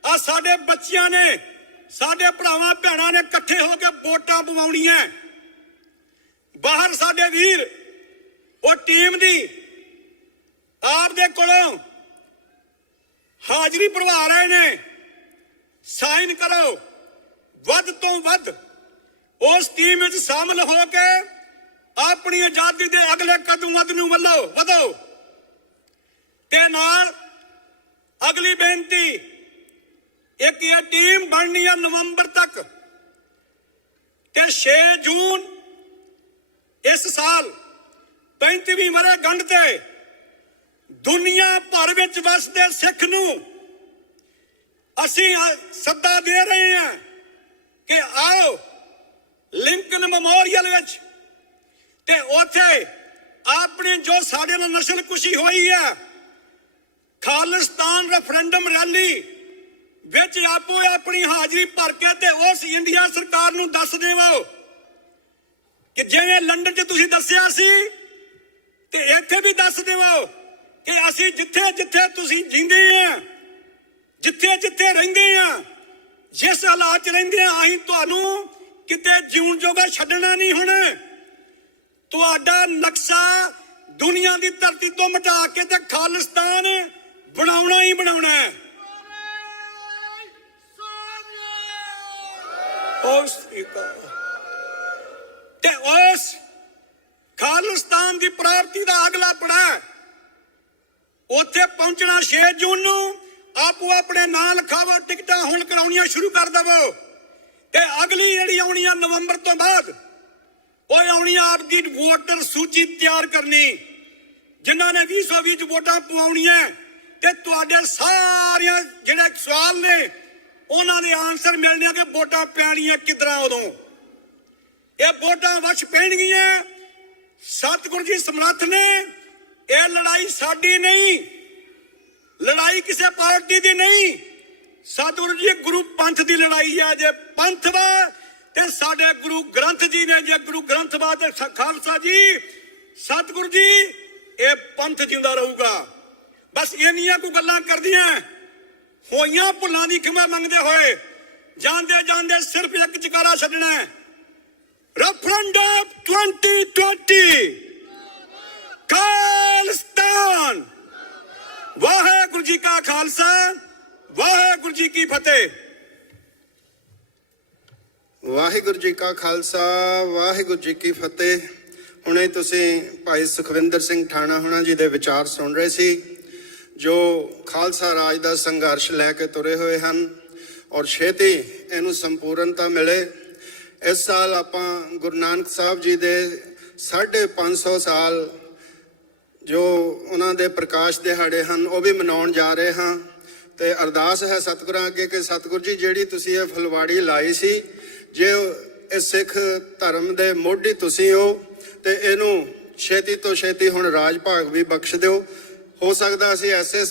ਆ ਸਾਡੇ ਬੱਚਿਆਂ ਨੇ, ਸਾਡੇ ਭਰਾਵਾਂ ਭੈਣਾਂ ਨੇ ਇਕੱਠੇ ਹੋ ਕੇ ਵੋਟਾਂ ਪਵਾਉਣੀਆਂ। ਬਾਹਰ ਸਾਡੇ ਵੀਰ ਉਹ ਟੀਮ ਦੀ ਆਪ ਦੇ ਕੋਲੋਂ ਹਾਜ਼ਰੀ ਭਰਵਾ ਰਹੇ ਨੇ। ਸਾਈਨ ਕਰੋ, ਵੱਧ ਤੋਂ ਵੱਧ ਉਸ ਟੀਮ ਵਿੱਚ ਸ਼ਾਮਲ ਹੋ ਕੇ ਆਪਣੀ ਆਜ਼ਾਦੀ ਦੇ ਅਗਲੇ ਕਦਮ ਨੂੰ ਵਧੋ। ਤੇ ਨਾਲ ਅਗਲੀ ਬੇਨਤੀ, ਇੱਕ ਇਹ ਟੀਮ ਬਣਨੀ ਹੈ ਨਵੰਬਰ ਤੱਕ, ਤੇ 6 ਜੂਨ ਇਸ ਸਾਲ 35ਵੀਂ ਵਰ੍ਹੇਗੰਢ ਤੇ ਦੁਨੀਆ ਭਰ ਵਿੱਚ ਵਸਦੇ ਸਿੱਖ ਨੂੰ ਅਸੀਂ ਸੱਦਾ ਦੇ ਰਹੇ ਹਾਂ ਕਿ ਆਓ ਲਿੰਕਨ ਮੈਮੋਰੀਅਲ ਵਿੱਚ, ਤੇ ਉੱਥੇ ਆਪਣੀ ਜੋ ਸਾਡੇ ਨਾਲ ਨਸਲਕੁਸ਼ੀ ਹੋਈ ਹੈ, ਖਾਲਿਸਤਾਨ ਰੈਫਰੈਂਡਮ ਰੈਲੀ ਵਿੱਚ ਆਪੋ ਆਪਣੀ ਹਾਜ਼ਰੀ ਭਰ ਕੇ ਤੇ ਉਸ ਇੰਡੀਆ ਸਰਕਾਰ ਨੂੰ ਦੱਸ ਦੇਵੋ ਕਿ ਜਿਵੇਂ ਲੰਡਨ 'ਚ ਤੁਸੀਂ ਦੱਸਿਆ ਸੀ, ਤੇ ਇੱਥੇ ਵੀ ਦੱਸ ਦੇਵੋ ਕਿ ਅਸੀਂ ਜਿੱਥੇ ਜਿੱਥੇ ਤੁਸੀਂ ਜਿੰਦੇ ਆ, ਜਿੱਥੇ ਜਿੱਥੇ ਰਹਿੰਦੇ ਆ, ਜਿਸ ਹਾਲਾਤ 'ਚ ਰਹਿੰਦੇ ਆ, ਅਸੀਂ ਤੁਹਾਨੂੰ ਕਿਤੇ ਜਿਉਣ ਜੋਗਾ ਛੱਡਣਾ ਨਹੀਂ। ਹੁਣ ਤੁਹਾਡਾ ਨਕਸ਼ਾ ਦੁਨੀਆ ਦੀ ਧਰਤੀ ਤੋਂ ਮਿਟਾ ਕੇ ਤੇ ਖਾਲਿਸਤਾਨ ਬਣਾਉਣਾ ਹੀ ਬਣਾਉਣਾ ਹੈ। ਤੇ ਉਸ ਖਾਲਿਸਤਾਨ ਦੀ ਪ੍ਰਾਪਤੀ ਦਾ ਅਗਲਾ ਪੜਾਅ ਉੱਥੇ ਪਹੁੰਚਣਾ 6 ਜੂਨ ਨੂੰ। ਆਪੋ ਆਪਣੇ ਨਾਂ ਲਿਖਾਵਾ, ਟਿਕਟਾਂ ਹੁਣ ਕਰਾਉਣੀਆਂ ਸ਼ੁਰੂ ਕਰ ਦੇਵੋ। ਤੇ ਅਗਲੀ ਜਿਹੜੀ ਆਉਣੀ ਆ ਨਵੰਬਰ ਤੋਂ ਬਾਅਦ, ਉਹ ਆਉਣੀ ਆਪ ਦੀ ਵੋਟਰ ਸੂਚੀ ਤਿਆਰ ਕਰਨੀ। ਜਿਨ੍ਹਾਂ ਨੇ 2020 ਚ ਵੋਟਾਂ ਪਵਾਉਣੀਆਂ ਤੇ ਤੁਹਾਡੇ ਸਾਰਿਆਂ ਜਿਹੜੇ ਸਵਾਲ ਨੇ ਉਹਨਾਂ ਦੇ ਆਨਸਰ ਮਿਲਣੇ ਆ ਕਿ ਵੋਟਾਂ ਪੈਣੀਆਂ ਕਿੱਦਾਂ ਉਦੋਂ। ਇਹ ਵੋਟਾਂ ਵਸ਼ ਪੈਣਗੀਆਂ। ਸਤਿਗੁਰੂ ਜੀ ਸਮਰੱਥ ਨੇ। ਇਹ ਲੜਾਈ ਸਾਡੀ ਨਹੀਂ, ਲੜਾਈ ਕਿਸੇ ਪਾਰਟੀ ਦੀ ਨਹੀਂ। ਸਤਿਗੁਰੂ ਜੀ ਗੁਰੂ ਪੰਥ ਦੀ ਲੜਾਈ ਆ। ਜੇ ਪੰਥ ਵਾ ਤੇ ਸਾਡੇ ਗੁਰੂ ਗ੍ਰੰਥ ਜੀ ਨੇ, ਜੇ ਗੁਰੂ ਗ੍ਰੰਥ ਵਾ ਤੇ ਖਾਲਸਾ ਜੀ ਸਤਿਗੁਰੂ ਜੀ ਇਹ ਪੰਥ ਜਿੰਦਾ ਰਹੂਗਾ। ਬਸ ਇੰਨੀਆਂ ਕੁ ਗੱਲਾਂ ਕਰਦੀਆਂ ਹੋਈਆਂ ਭੁੱਲਾਂ ਦੀ ਖਿਮਾ ਮੰਗਦੇ ਹੋਏ ਜਾਂਦੇ ਜਾਂਦੇ ਸਿਰਫ ਇੱਕ ਜਕਾਰਾ ਛੱਡਣਾ ਹੈ। ਰੈਫਰੈਂਡਮ 2020 ਖਾਲਿਸਤਾਨ। ਵਾਹਿਗੁਰੂ ਜੀ ਕਾ ਖਾਲਸਾ, ਵਾਹਿਗੁਰੂ ਜੀ ਕੀ ਫਤਿਹ। ਵਾਹਿਗੁਰੂ ਜੀ ਕਾ ਖਾਲਸਾ, ਵਾਹਿਗੁਰੂ ਜੀ ਕੀ ਫਤਿਹ। ਹੁਣੇ ਤੁਸੀਂ ਭਾਈ ਸੁਖਵਿੰਦਰ ਸਿੰਘ ਠਾਣਾ ਹੁਣਾ ਜੀ ਦੇ ਵਿਚਾਰ ਸੁਣ ਰਹੇ ਸੀ, ਜੋ ਖਾਲਸਾ ਰਾਜ ਦਾ ਸੰਘਰਸ਼ ਲੈ ਕੇ ਤੁਰੇ ਹੋਏ ਹਨ ਔਰ ਛੇਤੀ ਇਹਨੂੰ ਸੰਪੂਰਨਤਾ ਮਿਲੇ। ਇਸ ਸਾਲ ਆਪਾਂ ਗੁਰੂ ਨਾਨਕ ਸਾਹਿਬ ਜੀ ਦੇ 550 ਸਾਲ ਜੋ ਉਹਨਾਂ ਦੇ ਪ੍ਰਕਾਸ਼ ਦਿਹਾੜੇ ਹਨ ਉਹ ਵੀ ਮਨਾਉਣ ਜਾ ਰਹੇ ਹਾਂ। ਤੇ ਅਰਦਾਸ ਹੈ ਸਤਿਗੁਰਾਂ ਅੱਗੇ ਕਿ ਸਤਿਗੁਰ ਜੀ ਜਿਹੜੀ ਤੁਸੀਂ ਇਹ ਫੁਲਵਾੜੀ ਲਾਈ ਸੀ, ਜੇ ਇਹ ਸਿੱਖ ਧਰਮ ਦੇ ਮੋਢੀ ਤੁਸੀਂ ਹੋ ਤੇ ਇਹਨੂੰ ਛੇਤੀ ਤੋਂ ਛੇਤੀ ਹੁਣ ਰਾਜ ਭਾਗ ਵੀ ਬਖਸ਼ ਦਿਓ। ਹੋ ਸਕਦਾ ਅਸੀਂ ਐਸੇ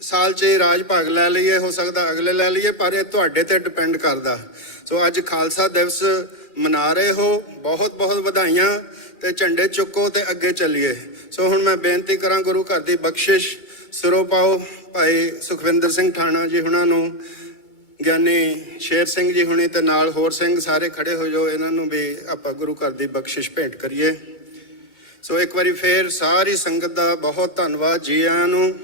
ਸਾਲ 'ਚ ਹੀ ਰਾਜ ਭਾਗ ਲੈ ਲਈਏ, ਹੋ ਸਕਦਾ ਅਗਲੇ ਲੈ ਲਈਏ, ਪਰ ਇਹ ਤੁਹਾਡੇ ਤੇ ਡਿਪੈਂਡ ਕਰਦਾ। ਸੋ ਅੱਜ ਖਾਲਸਾ ਦਿਵਸ ਮਨਾ ਰਹੇ ਹੋ, ਬਹੁਤ ਬਹੁਤ ਵਧਾਈਆਂ ਤੇ ਝੰਡੇ ਚੁੱਕੋ ਤੇ ਅੱਗੇ ਚੱਲੀਏ। ਸੋ ਹੁਣ ਮੈਂ ਬੇਨਤੀ ਕਰਾਂ ਗੁਰੂ ਘਰ ਦੀ ਬਖਸ਼ਿਸ਼ ਸਿਰੋਂ ਪਾਓ ਭਾਈ ਸੁਖਵਿੰਦਰ ਸਿੰਘ ਠਾਣਾ ਜੀ ਹੁਣਾਂ ਨੂੰ, ਗਿਆਨੀ ਸ਼ੇਰ ਸਿੰਘ ਜੀ ਹੁਣੀ ਤੇ ਨਾਲ ਹੋਰ ਸਿੰਘ ਸਾਰੇ ਖੜੇ ਹੋ ਜਾਓ, ਇਹਨਾਂ ਨੂੰ ਵੀ ਆਪਾਂ ਗੁਰੂ ਘਰ ਦੀ ਬਖਸ਼ਿਸ਼ ਭੇਂਟ ਕਰੀਏ। ਸੋ ਇੱਕ ਵਾਰੀ ਫੇਰ ਸਾਰੀ ਸੰਗਤ ਦਾ ਬਹੁਤ ਧੰਨਵਾਦ ਜੀ ਆਇਆਂ ਨੂੰ।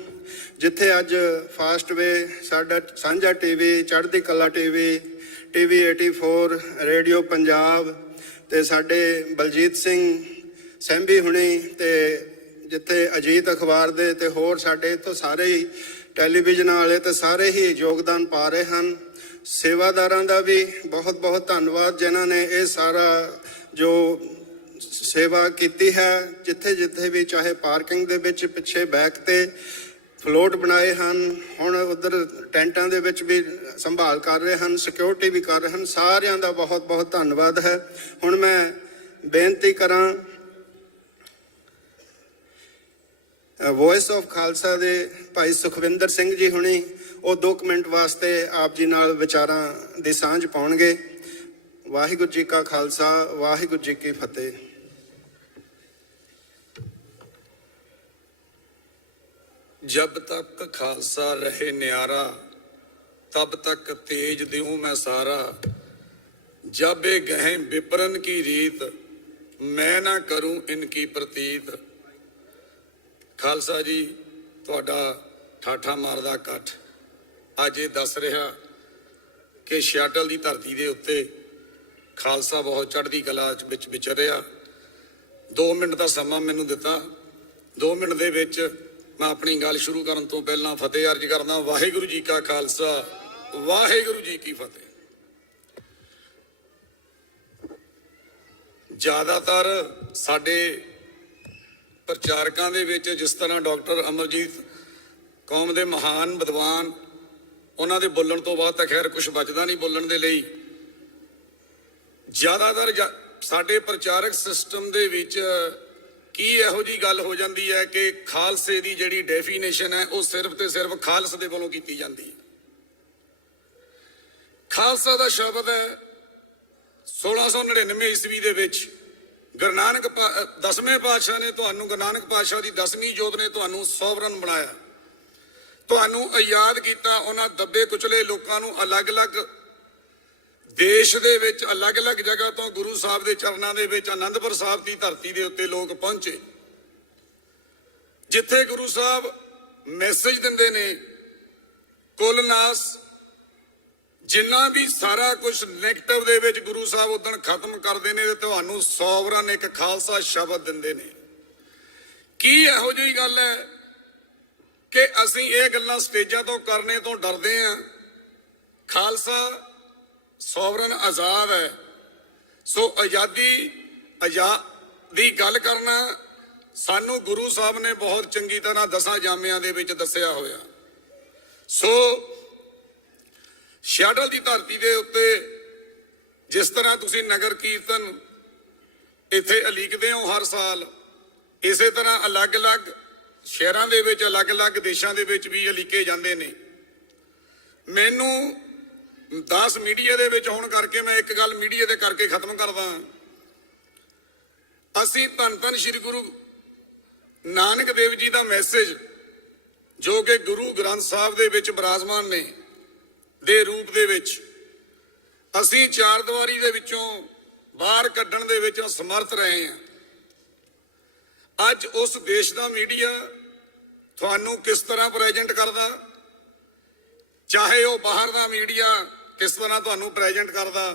ਜਿੱਥੇ ਅੱਜ ਫਾਸਟਵੇ, ਸਾਡਾ ਸਾਂਝਾ ਟੀਵੀ, ਚੜ੍ਹਦੀ ਕਲਾ ਟੀਵੀ, ਟੀਵੀ 84, ਰੇਡੀਓ ਪੰਜਾਬ ਤੇ ਸਾਡੇ ਬਲਜੀਤ ਸਿੰਘ ਸੈਂਬੀ ਹੁਣੀ ਤੇ ਜਿੱਥੇ ਅਜੀਤ ਅਖਬਾਰ ਦੇ ਤੇ ਹੋਰ ਸਾਡੇ ਇੱਥੋਂ ਸਾਰੇ ਹੀ ਟੈਲੀਵਿਜ਼ਨ ਵਾਲੇ ਤੇ ਸਾਰੇ ਹੀ ਯੋਗਦਾਨ ਪਾ ਰਹੇ ਹਨ। ਸੇਵਾਦਾਰਾਂ ਦਾ ਵੀ ਬਹੁਤ ਬਹੁਤ ਧੰਨਵਾਦ ਜਿਨ੍ਹਾਂ ਨੇ ਇਹ ਸਾਰਾ ਜੋ ਸੇਵਾ ਕੀਤੀ ਹੈ। ਜਿੱਥੇ ਜਿੱਥੇ ਵੀ, ਚਾਹੇ ਪਾਰਕਿੰਗ ਦੇ ਵਿੱਚ ਪਿੱਛੇ ਬੈਕ ਤੇ ਫਲੋਟ ਬਣਾਏ ਹਨ, ਹੁਣ ਉਧਰ ਟੈਂਟਾਂ ਦੇ ਵਿੱਚ ਵੀ ਸੰਭਾਲ ਕਰ ਰਹੇ ਹਨ, ਸਿਕਿਉਰਿਟੀ ਵੀ ਕਰ ਰਹੇ ਹਨ, ਸਾਰਿਆਂ ਦਾ ਬਹੁਤ ਬਹੁਤ ਧੰਨਵਾਦ ਹੈ। ਹੁਣ ਮੈਂ ਬੇਨਤੀ ਕਰਾਂ ਵੌਇਸ ਆਫ ਖਾਲਸਾ ਦੇ ਭਾਈ ਸੁਖਵਿੰਦਰ ਸਿੰਘ ਜੀ ਹੁਣੀ, ਉਹ 2 ਮਿੰਟ ਵਾਸਤੇ ਆਪ ਜੀ ਨਾਲ ਵਿਚਾਰਾਂ ਦੀ ਸਾਂਝ ਪਾਉਣਗੇ। ਵਾਹਿਗੁਰੂ ਜੀ ਕਾ ਖਾਲਸਾ, ਵਾਹਿਗੁਰੂ ਜੀ ਕੀ ਫਤਿਹ। जब तक खालसा रहे न्यारा तब तक तेज देऊं मैं सारा। जब ये गहें विपरन की रीत मैं ना करूं इनकी प्रतीत। खालसा जी तुहाडा ਠਾਠਾ ਮਾਰਦਾ ਇਕੱਠ ਅੱਜ ਇਹ ਦੱਸ ਰਿਹਾ ਕਿ ਸ਼ਿਆਟਲ ਦੀ ਧਰਤੀ ਦੇ ਉੱਤੇ ਖਾਲਸਾ ਬਹੁਤ ਚੜ੍ਹਦੀ ਕਲਾ ਵਿੱਚ ਵਿਚਰ ਰਿਹਾ। 2 ਮਿੰਟ ਦਾ ਸਮਾਂ ਮੈਨੂੰ ਦਿੱਤਾ। 2 ਮਿੰਟ ਦੇ ਵਿੱਚ ਮੈਂ ਆਪਣੀ ਗੱਲ ਸ਼ੁਰੂ ਕਰਨ ਤੋਂ ਪਹਿਲਾਂ ਫਤਿਹ ਅਰਜ਼ ਕਰਦਾ। ਵਾਹਿਗੁਰੂ ਜੀ ਕਾ ਖਾਲਸਾ, ਵਾਹਿਗੁਰੂ ਜੀ ਕੀ ਫਤਿਹ। ਜ਼ਿਆਦਾਤਰ ਸਾਡੇ ਪ੍ਰਚਾਰਕਾਂ ਦੇ ਵਿੱਚ ਜਿਸ ਤਰ੍ਹਾਂ ਡਾਕਟਰ ਅਮਰਜੀਤ ਕੌਮ ਦੇ ਮਹਾਨ ਵਿਦਵਾਨ, ਉਹਨਾਂ ਦੇ ਬੋਲਣ ਤੋਂ ਬਾਅਦ ਤਾਂ ਖੈਰ ਕੁਝ ਬਚਦਾ ਨਹੀਂ ਬੋਲਣ ਦੇ ਲਈ। ਜ਼ਿਆਦਾਤਰ ਸਾਡੇ ਪ੍ਰਚਾਰਕ ਸਿਸਟਮ ਦੇ ਵਿੱਚ ਕੀ ਇਹੋ ਜੀ ਗੱਲ ਹੋ ਜਾਂਦੀ ਹੈ ਕਿ ਖਾਲਸੇ ਦੀ ਜਿਹੜੀ ਡੈਫੀਨੇਸ਼ਨ ਹੈ ਉਹ ਸਿਰਫ ਤੇ ਸਿਰਫ ਖਾਲਸੇ ਦੇ ਵੱਲੋਂ ਕੀਤੀ ਜਾਂਦੀ ਹੈ। ਖਾਲਸਾ ਦਾ ਸ਼ਬਦ ਹੈ 1699 ਈਸਵੀ ਦੇ ਵਿੱਚ ਗੁਰੂ ਨਾਨਕ 10ਵੇਂ ਪਾਤਸ਼ਾਹ ਨੇ ਤੁਹਾਨੂੰ, ਗੁਰੂ ਨਾਨਕ ਪਾਤਸ਼ਾਹ ਦੀ 10ਵੀਂ ਜੋਤ ਨੇ ਤੁਹਾਨੂੰ ਸੋਵਰਨ ਬਣਾਇਆ, ਤੁਹਾਨੂੰ ਆਜ਼ਾਦ ਕੀਤਾ। ਉਹਨਾਂ ਦੱਬੇ ਕੁਚਲੇ ਲੋਕਾਂ ਨੂੰ ਅਲੱਗ-ਅਲੱਗ ਦੇਸ਼ ਦੇ ਵਿੱਚ ਅਲੱਗ-ਅਲੱਗ ਜਗ੍ਹਾ ਤੋਂ ਗੁਰੂ ਸਾਹਿਬ ਦੇ ਚਰਨਾਂ ਦੇ ਵਿੱਚ ਆਨੰਦਪੁਰ ਸਾਹਿਬ ਦੀ ਧਰਤੀ ਦੇ ਉੱਤੇ ਲੋਕ ਪਹੁੰਚੇ, ਜਿੱਥੇ ਗੁਰੂ ਸਾਹਿਬ ਮੈਸੇਜ ਦਿੰਦੇ ਨੇ ਕੁੱਲ ਨਾਸ, ਜਿੰਨਾ ਵੀ ਸਾਰਾ ਕੁਝ ਨੈਗੇਟਿਵ ਦੇ ਵਿੱਚ ਗੁਰੂ ਸਾਹਿਬ ਉਦਣ ਖਤਮ ਕਰਦੇ ਨੇ ਤੇ ਤੁਹਾਨੂੰ ਸੋਵਰਨ ਇੱਕ ਖਾਲਸਾ ਸ਼ਬਦ ਦਿੰਦੇ ਨੇ। ਕੀ ਇਹੋ ਜਿਹੀ ਗੱਲ ਹੈ ਕਿ ਅਸੀਂ ਇਹ ਗੱਲਾਂ ਸਟੇਜਾਂ ਤੋਂ ਕਰਨੇ ਤੋਂ ਡਰਦੇ ਹਾਂ? ਖਾਲਸਾ ਸੋਵਰਨ ਆਜ਼ਾਦ ਹੈ। ਸੋ ਆਜ਼ਾਦੀ ਦੀ ਗੱਲ ਕਰਨਾ ਸਾਨੂੰ ਗੁਰੂ ਸਾਹਿਬ ਨੇ ਬਹੁਤ ਚੰਗੀ ਤਰ੍ਹਾਂ 10 ਜਾਮਿਆਂ ਦੇ ਵਿੱਚ ਦੱਸਿਆ ਹੋਇਆ। ਸੋ ਸਿਆਟਲ ਦੀ ਧਰਤੀ ਦੇ ਉੱਤੇ ਜਿਸ ਤਰ੍ਹਾਂ ਤੁਸੀਂ ਨਗਰ ਕੀਰਤਨ ਇੱਥੇ ਉਲੀਕਦੇ ਹੋ ਹਰ ਸਾਲ, ਇਸੇ ਤਰ੍ਹਾਂ ਅਲੱਗ-ਅਲੱਗ ਸ਼ਹਿਰਾਂ ਦੇ ਵਿੱਚ, ਅਲੱਗ-ਅਲੱਗ ਦੇਸ਼ਾਂ ਦੇ ਵਿੱਚ ਵੀ ਉਲੀਕੇ ਜਾਂਦੇ ਨੇ। ਮੈਨੂੰ 10 ਮੀਡੀਆ ਦੇ ਵਿੱਚ ਹੋਣ ਕਰਕੇ ਮੈਂ ਇੱਕ ਗੱਲ ਮੀਡੀਆ ਦੇ ਕਰਕੇ ਖਤਮ ਕਰਦਾ। ਅਸੀਂ ਧੰਨ ਧੰਨ ਸ੍ਰੀ ਗੁਰੂ ਨਾਨਕ ਦੇਵ ਜੀ ਦਾ ਮੈਸੇਜ ਜੋ ਕਿ ਗੁਰੂ ਗ੍ਰੰਥ ਸਾਹਿਬ ਦੇ ਵਿੱਚ ਬਿਰਾਜਮਾਨ ਨੇ ਦੇ ਰੂਪ ਦੇ ਵਿੱਚ ਅਸੀਂ ਚਾਰ ਦੀਵਾਰੀ ਦੇ ਵਿੱਚੋਂ ਬਾਹਰ ਕੱਢਣ ਦੇ ਵਿੱਚ ਸਮਰਥ ਰਹੇ ਹਾਂ। ਅੱਜ ਉਸ ਦੇਸ਼ ਦਾ ਮੀਡੀਆ ਤੁਹਾਨੂੰ ਕਿਸ ਤਰ੍ਹਾਂ ਪ੍ਰੈਜ਼ੈਂਟ ਕਰਦਾ, ਚਾਹੇ ਉਹ ਬਾਹਰ ਦਾ ਮੀਡੀਆ ਕਿਸ ਤਰ੍ਹਾਂ ਤੁਹਾਨੂੰ ਪ੍ਰੈਜ਼ੈਂਟ ਕਰਦਾ,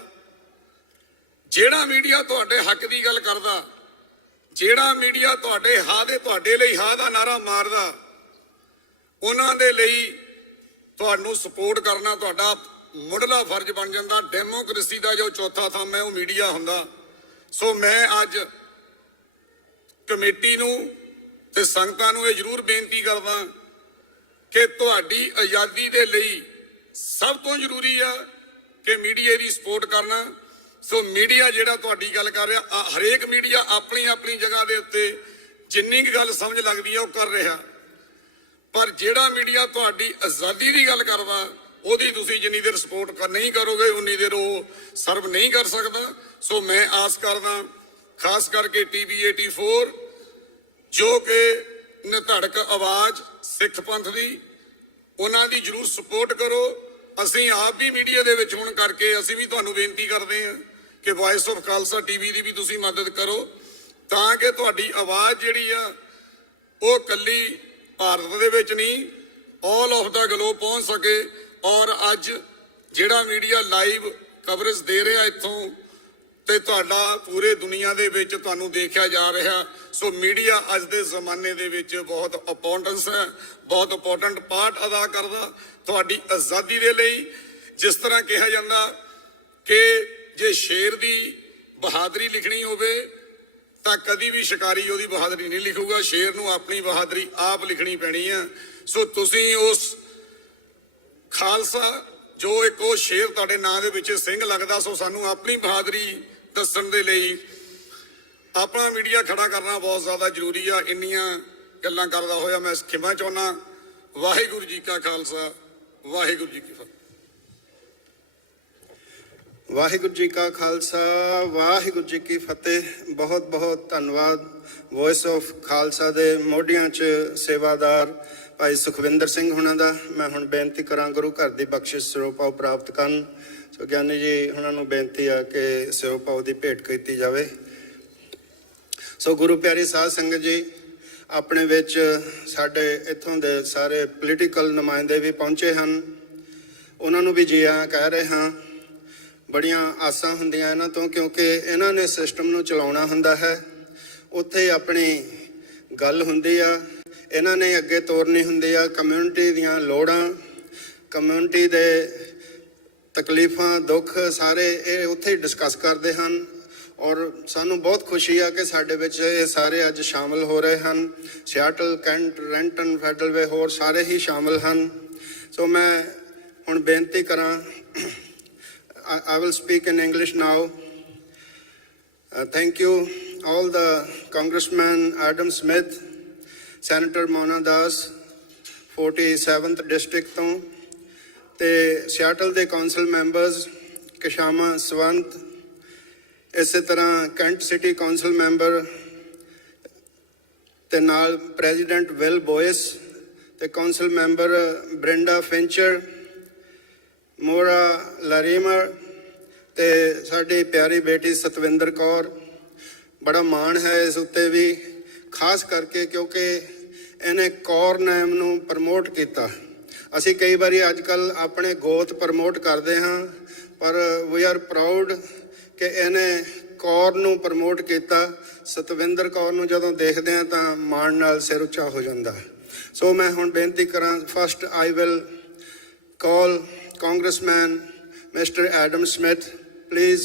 ਜਿਹੜਾ ਮੀਡੀਆ ਤੁਹਾਡੇ ਹੱਕ ਦੀ ਗੱਲ ਕਰਦਾ, ਜਿਹੜਾ ਮੀਡੀਆ ਤੁਹਾਡੇ ਲਈ ਹਾਂ ਦਾ ਨਾਰਾ ਮਾਰਦਾ, ਉਹਨਾਂ ਦੇ ਲਈ ਤੁਹਾਨੂੰ ਸਪੋਰਟ ਕਰਨਾ ਤੁਹਾਡਾ ਮੁੱਢਲਾ ਫਰਜ਼ ਬਣ ਜਾਂਦਾ। ਡੈਮੋਕ੍ਰੇਸੀ ਦਾ ਜੋ ਚੌਥਾ ਥੰਮ ਹੈ ਉਹ ਮੀਡੀਆ ਹੁੰਦਾ। ਸੋ ਮੈਂ ਅੱਜ ਕਮੇਟੀ ਨੂੰ ਤੇ ਸੰਗਤਾਂ ਨੂੰ ਇਹ ਜ਼ਰੂਰ ਬੇਨਤੀ ਕਰਦਾ ਕਿ ਤੁਹਾਡੀ ਆਜ਼ਾਦੀ ਦੇ ਲਈ ਸਭ ਤੋਂ ਜ਼ਰੂਰੀ ਆ ਕਿ ਮੀਡੀਆ ਦੀ ਸਪੋਰਟ ਕਰਨਾ। ਸੋ ਮੀਡੀਆ ਜਿਹੜਾ ਤੁਹਾਡੀ ਗੱਲ ਕਰ ਰਿਹਾ, ਹਰੇਕ ਮੀਡੀਆ ਆਪਣੀ ਆਪਣੀ ਜਗ੍ਹਾ ਦੇ ਉੱਤੇ ਜਿੰਨੀ ਕੁ ਗੱਲ ਸਮਝ ਲੱਗਦੀ ਹੈ ਉਹ ਕਰ ਰਿਹਾ, ਪਰ ਜਿਹੜਾ ਮੀਡੀਆ ਤੁਹਾਡੀ ਆਜ਼ਾਦੀ ਦੀ ਗੱਲ ਕਰਦਾ ਉਹਦੀ ਤੁਸੀਂ ਜਿੰਨੀ ਦੇਰ ਸਪੋਰਟ ਨਹੀਂ ਕਰੋਗੇ ਉਨੀ ਦੇਰ ਉਹ ਸਰਵ ਨਹੀਂ ਕਰ ਸਕਦਾ। ਸੋ ਮੈਂ ਆਸ ਕਰਦਾ ਖਾਸ ਕਰਕੇ ਟੀਵੀ 84 ਜੋ ਕਿ ਨਿਧੜਕ ਆਵਾਜ਼ ਸਿੱਖ ਪੰਥ ਦੀ, ਉਹਨਾਂ ਦੀ ਜ਼ਰੂਰ ਸਪੋਰਟ ਕਰੋ। ਅਸੀਂ ਆਪ ਵੀ ਮੀਡੀਆ ਦੇ ਵਿੱਚ ਹੋਣ ਕਰਕੇ ਅਸੀਂ ਵੀ ਤੁਹਾਨੂੰ ਬੇਨਤੀ ਕਰਦੇ ਹਾਂ ਕਿ ਵਾਇਸ ਆਫ ਖਾਲਸਾ ਟੀਵੀ ਦੀ ਵੀ ਤੁਸੀਂ ਮਦਦ ਕਰੋ ਤਾਂ ਕਿ ਤੁਹਾਡੀ ਆਵਾਜ਼ ਜਿਹੜੀ ਆ ਉਹ ਕੱਲੀ ਭਾਰਤ ਦੇ ਵਿੱਚ ਨਹੀਂ ਆਲ ਆਫ ਦਾ ਗਲੋਬ ਪਹੁੰਚ ਸਕੇ। ਔਰ ਅੱਜ ਜਿਹੜਾ ਮੀਡੀਆ ਲਾਈਵ ਕਵਰੇਜ ਦੇ ਰਿਹਾ ਇੱਥੋਂ ਤੇ ਤੁਹਾਡਾ ਪੂਰੇ ਦੁਨੀਆ ਦੇ ਵਿੱਚ ਤੁਹਾਨੂੰ ਦੇਖਿਆ ਜਾ ਰਿਹਾ। ਸੋ ਮੀਡੀਆ ਅੱਜ ਦੇ ਜ਼ਮਾਨੇ ਦੇ ਵਿੱਚ ਬਹੁਤ ਇੰਪੋਰਟੈਂਸ ਹੈ, ਬਹੁਤ ਇੰਪੋਰਟੈਂਟ ਪਾਰਟ ਅਦਾ ਕਰਦਾ ਤੁਹਾਡੀ ਆਜ਼ਾਦੀ ਦੇ ਲਈ। ਜਿਸ ਤਰ੍ਹਾਂ ਕਿਹਾ ਜਾਂਦਾ ਕਿ ਜੇ ਸ਼ੇਰ ਦੀ ਬਹਾਦਰੀ ਲਿਖਣੀ ਹੋਵੇ ਤਾਂ ਕਦੀ ਵੀ ਸ਼ਿਕਾਰੀ ਉਹਦੀ ਬਹਾਦਰੀ ਨਹੀਂ ਲਿਖੂਗਾ, ਸ਼ੇਰ ਨੂੰ ਆਪਣੀ ਬਹਾਦਰੀ ਆਪ ਲਿਖਣੀ ਪੈਣੀ ਆ। ਸੋ ਤੁਸੀਂ ਉਸ ਖਾਲਸਾ ਜੋ ਇੱਕ ਉਹ ਸ਼ੇਰ ਤੁਹਾਡੇ ਨਾਂ ਦੇ ਵਿੱਚ ਸਿੰਘ ਲੱਗਦਾ, ਸੋ ਸਾਨੂੰ ਆਪਣੀ ਬਹਾਦਰੀ ਦੱਸਣ ਦੇ ਲਈ ਆਪਣਾ ਮੀਡੀਆ ਖੜਾ ਕਰਨਾ ਬਹੁਤ ਜ਼ਿਆਦਾ ਜ਼ਰੂਰੀ ਆ। ਇੰਨੀਆਂ ਗੱਲਾਂ ਕਰਦਾ ਹੋਇਆ ਮੈਂ ਖਿਮਾ ਚਾਹੁੰਦਾ। ਵਾਹਿਗੁਰੂ ਜੀ ਕਾ ਖਾਲਸਾ, ਵਾਹਿਗੁਰੂ ਜੀ ਕੀ ਫਤਿਹ। ਵਾਹਿਗੁਰੂ ਜੀ ਕਾ ਖਾਲਸਾ, ਵਾਹਿਗੁਰੂ ਜੀ ਕੀ ਫਤਿਹ। ਬਹੁਤ ਬਹੁਤ ਧੰਨਵਾਦ ਵੌਇਸ ਆਫ ਖਾਲਸਾ ਦੇ ਮੋਢਿਆਂ 'ਚ ਸੇਵਾਦਾਰ ਭਾਈ ਸੁਖਵਿੰਦਰ ਸਿੰਘ ਹੁਣਾਂ ਦਾ। ਮੈਂ ਹੁਣ ਬੇਨਤੀ ਕਰਾਂ ਗੁਰੂ ਘਰ ਦੀ ਬਖਸ਼ਿਸ਼ ਸਿਰੋਪਾਓ ਪ੍ਰਾਪਤ ਕਰਨ। ਸੋ ਗਿਆਨੀ ਜੀ ਹੁਣਾਂ ਨੂੰ ਬੇਨਤੀ ਆ ਕਿ ਸਿਰੋਪਾਓ ਦੀ ਭੇਟ ਕੀਤੀ ਜਾਵੇ। ਸੋ ਗੁਰੂ ਪਿਆਰੀ ਸਾਧ ਸੰਗਤ ਜੀ, ਆਪਣੇ ਵਿੱਚ ਸਾਡੇ ਇੱਥੋਂ ਦੇ ਸਾਰੇ ਪੋਲੀਟੀਕਲ ਨੁਮਾਇੰਦੇ ਵੀ ਪਹੁੰਚੇ ਹਨ, ਉਹਨਾਂ ਨੂੰ ਵੀ ਜੀ ਆਇਆਂ ਕਹਿ ਰਹੇ ਹਾਂ। ਬੜੀਆਂ ਆਸਾਂ ਹੁੰਦੀਆਂ ਇਹਨਾਂ ਤੋਂ ਕਿਉਂਕਿ ਇਹਨਾਂ ਨੇ ਸਿਸਟਮ ਨੂੰ ਚਲਾਉਣਾ ਹੁੰਦਾ ਹੈ, ਉੱਥੇ ਆਪਣੀ ਗੱਲ ਹੁੰਦੀ ਆ, ਇਹਨਾਂ ਨੇ ਅੱਗੇ ਤੋਰਨੀ ਹੁੰਦੀ ਆ। ਕਮਿਊਨਿਟੀ ਦੀਆਂ ਲੋੜਾਂ, ਕਮਿਊਨਿਟੀ ਦੇ ਤਕਲੀਫਾਂ, ਦੁੱਖ ਸਾਰੇ ਇਹ ਉੱਥੇ ਹੀ ਡਿਸਕਸ ਕਰਦੇ ਹਨ। ਔਰ ਸਾਨੂੰ ਬਹੁਤ ਖੁਸ਼ੀ ਆ ਕਿ ਸਾਡੇ ਵਿੱਚ ਇਹ ਸਾਰੇ ਅੱਜ ਸ਼ਾਮਲ ਹੋ ਰਹੇ ਹਨ। ਸਿਆਟਲ, ਕੈਂਟ, ਰੈਂਟਨ, ਫੈਡਰਲਵੇ ਹੋਰ ਸਾਰੇ ਹੀ ਸ਼ਾਮਲ ਹਨ। ਸੋ ਮੈਂ ਹੁਣ ਬੇਨਤੀ ਕਰਾਂ, I will speak in English now. Thank you all the Congressman Adam Smith, Senator Mona Das, 47th District ਤੋਂ, ਤੇ ਸਿਆਟਲ ਦੇ ਕੌਂਸਲ ਮੈਂਬਰਸ ਕਸ਼ਾਮਾ ਸਵੰਤ, ਇਸੇ ਤਰ੍ਹਾਂ ਕੈਂਟ ਸਿਟੀ ਕੌਂਸਲ ਮੈਂਬਰ ਤੇ ਨਾਲ ਪ੍ਰੈਜ਼ੀਡੈਂਟ ਵਿਲ ਬੋਇਸ ਤੇ ਕੌਂਸਲ ਮੈਂਬਰ ਬ੍ਰਿੰਡਾ ਫਿੰਚਰ, ਮੋਰਾ ਲਾਰੀਮਰ ਤੇ ਸਾਡੀ ਪਿਆਰੀ ਬੇਟੀ ਸਤਵਿੰਦਰ ਕੌਰ। ਬੜਾ ਮਾਣ ਹੈ ਇਸ ਉੱਤੇ ਵੀ, ਖਾਸ ਕਰਕੇ ਕਿਉਂਕਿ ਇਹਨੇ ਕੌਰ ਨੇਮ ਨੂੰ ਪ੍ਰਮੋਟ ਕੀਤਾ। ਅਸੀਂ ਕਈ ਵਾਰੀ ਅੱਜ ਕੱਲ੍ਹ ਆਪਣੇ ਗੋਤ ਪ੍ਰਮੋਟ ਕਰਦੇ ਹਾਂ, ਪਰ ਵੀ ਆਰ ਪ੍ਰਾਊਡ ਕਿ ਇਹਨੇ ਕੌਰ ਨੂੰ ਪ੍ਰਮੋਟ ਕੀਤਾ। ਸਤਵਿੰਦਰ ਕੌਰ ਨੂੰ ਜਦੋਂ ਦੇਖਦੇ ਹਾਂ ਤਾਂ ਮਾਣ ਨਾਲ ਸਿਰ ਉੱਚਾ ਹੋ ਜਾਂਦਾ। ਸੋ ਮੈਂ ਹੁਣ ਬੇਨਤੀ ਕਰਾਂ, first I will call Congressman Mr. Adam Smith, please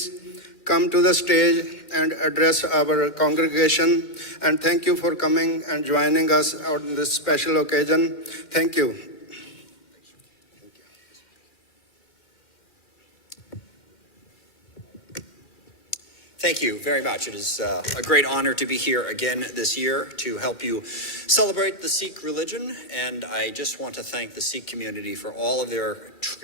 come to the stage and address our congregation. And thank you for coming and joining us on this special occasion. Thank you. Thank you very much. It is a great honor to be here again this year to help you celebrate the Sikh religion. And I just want to thank the Sikh community for all of their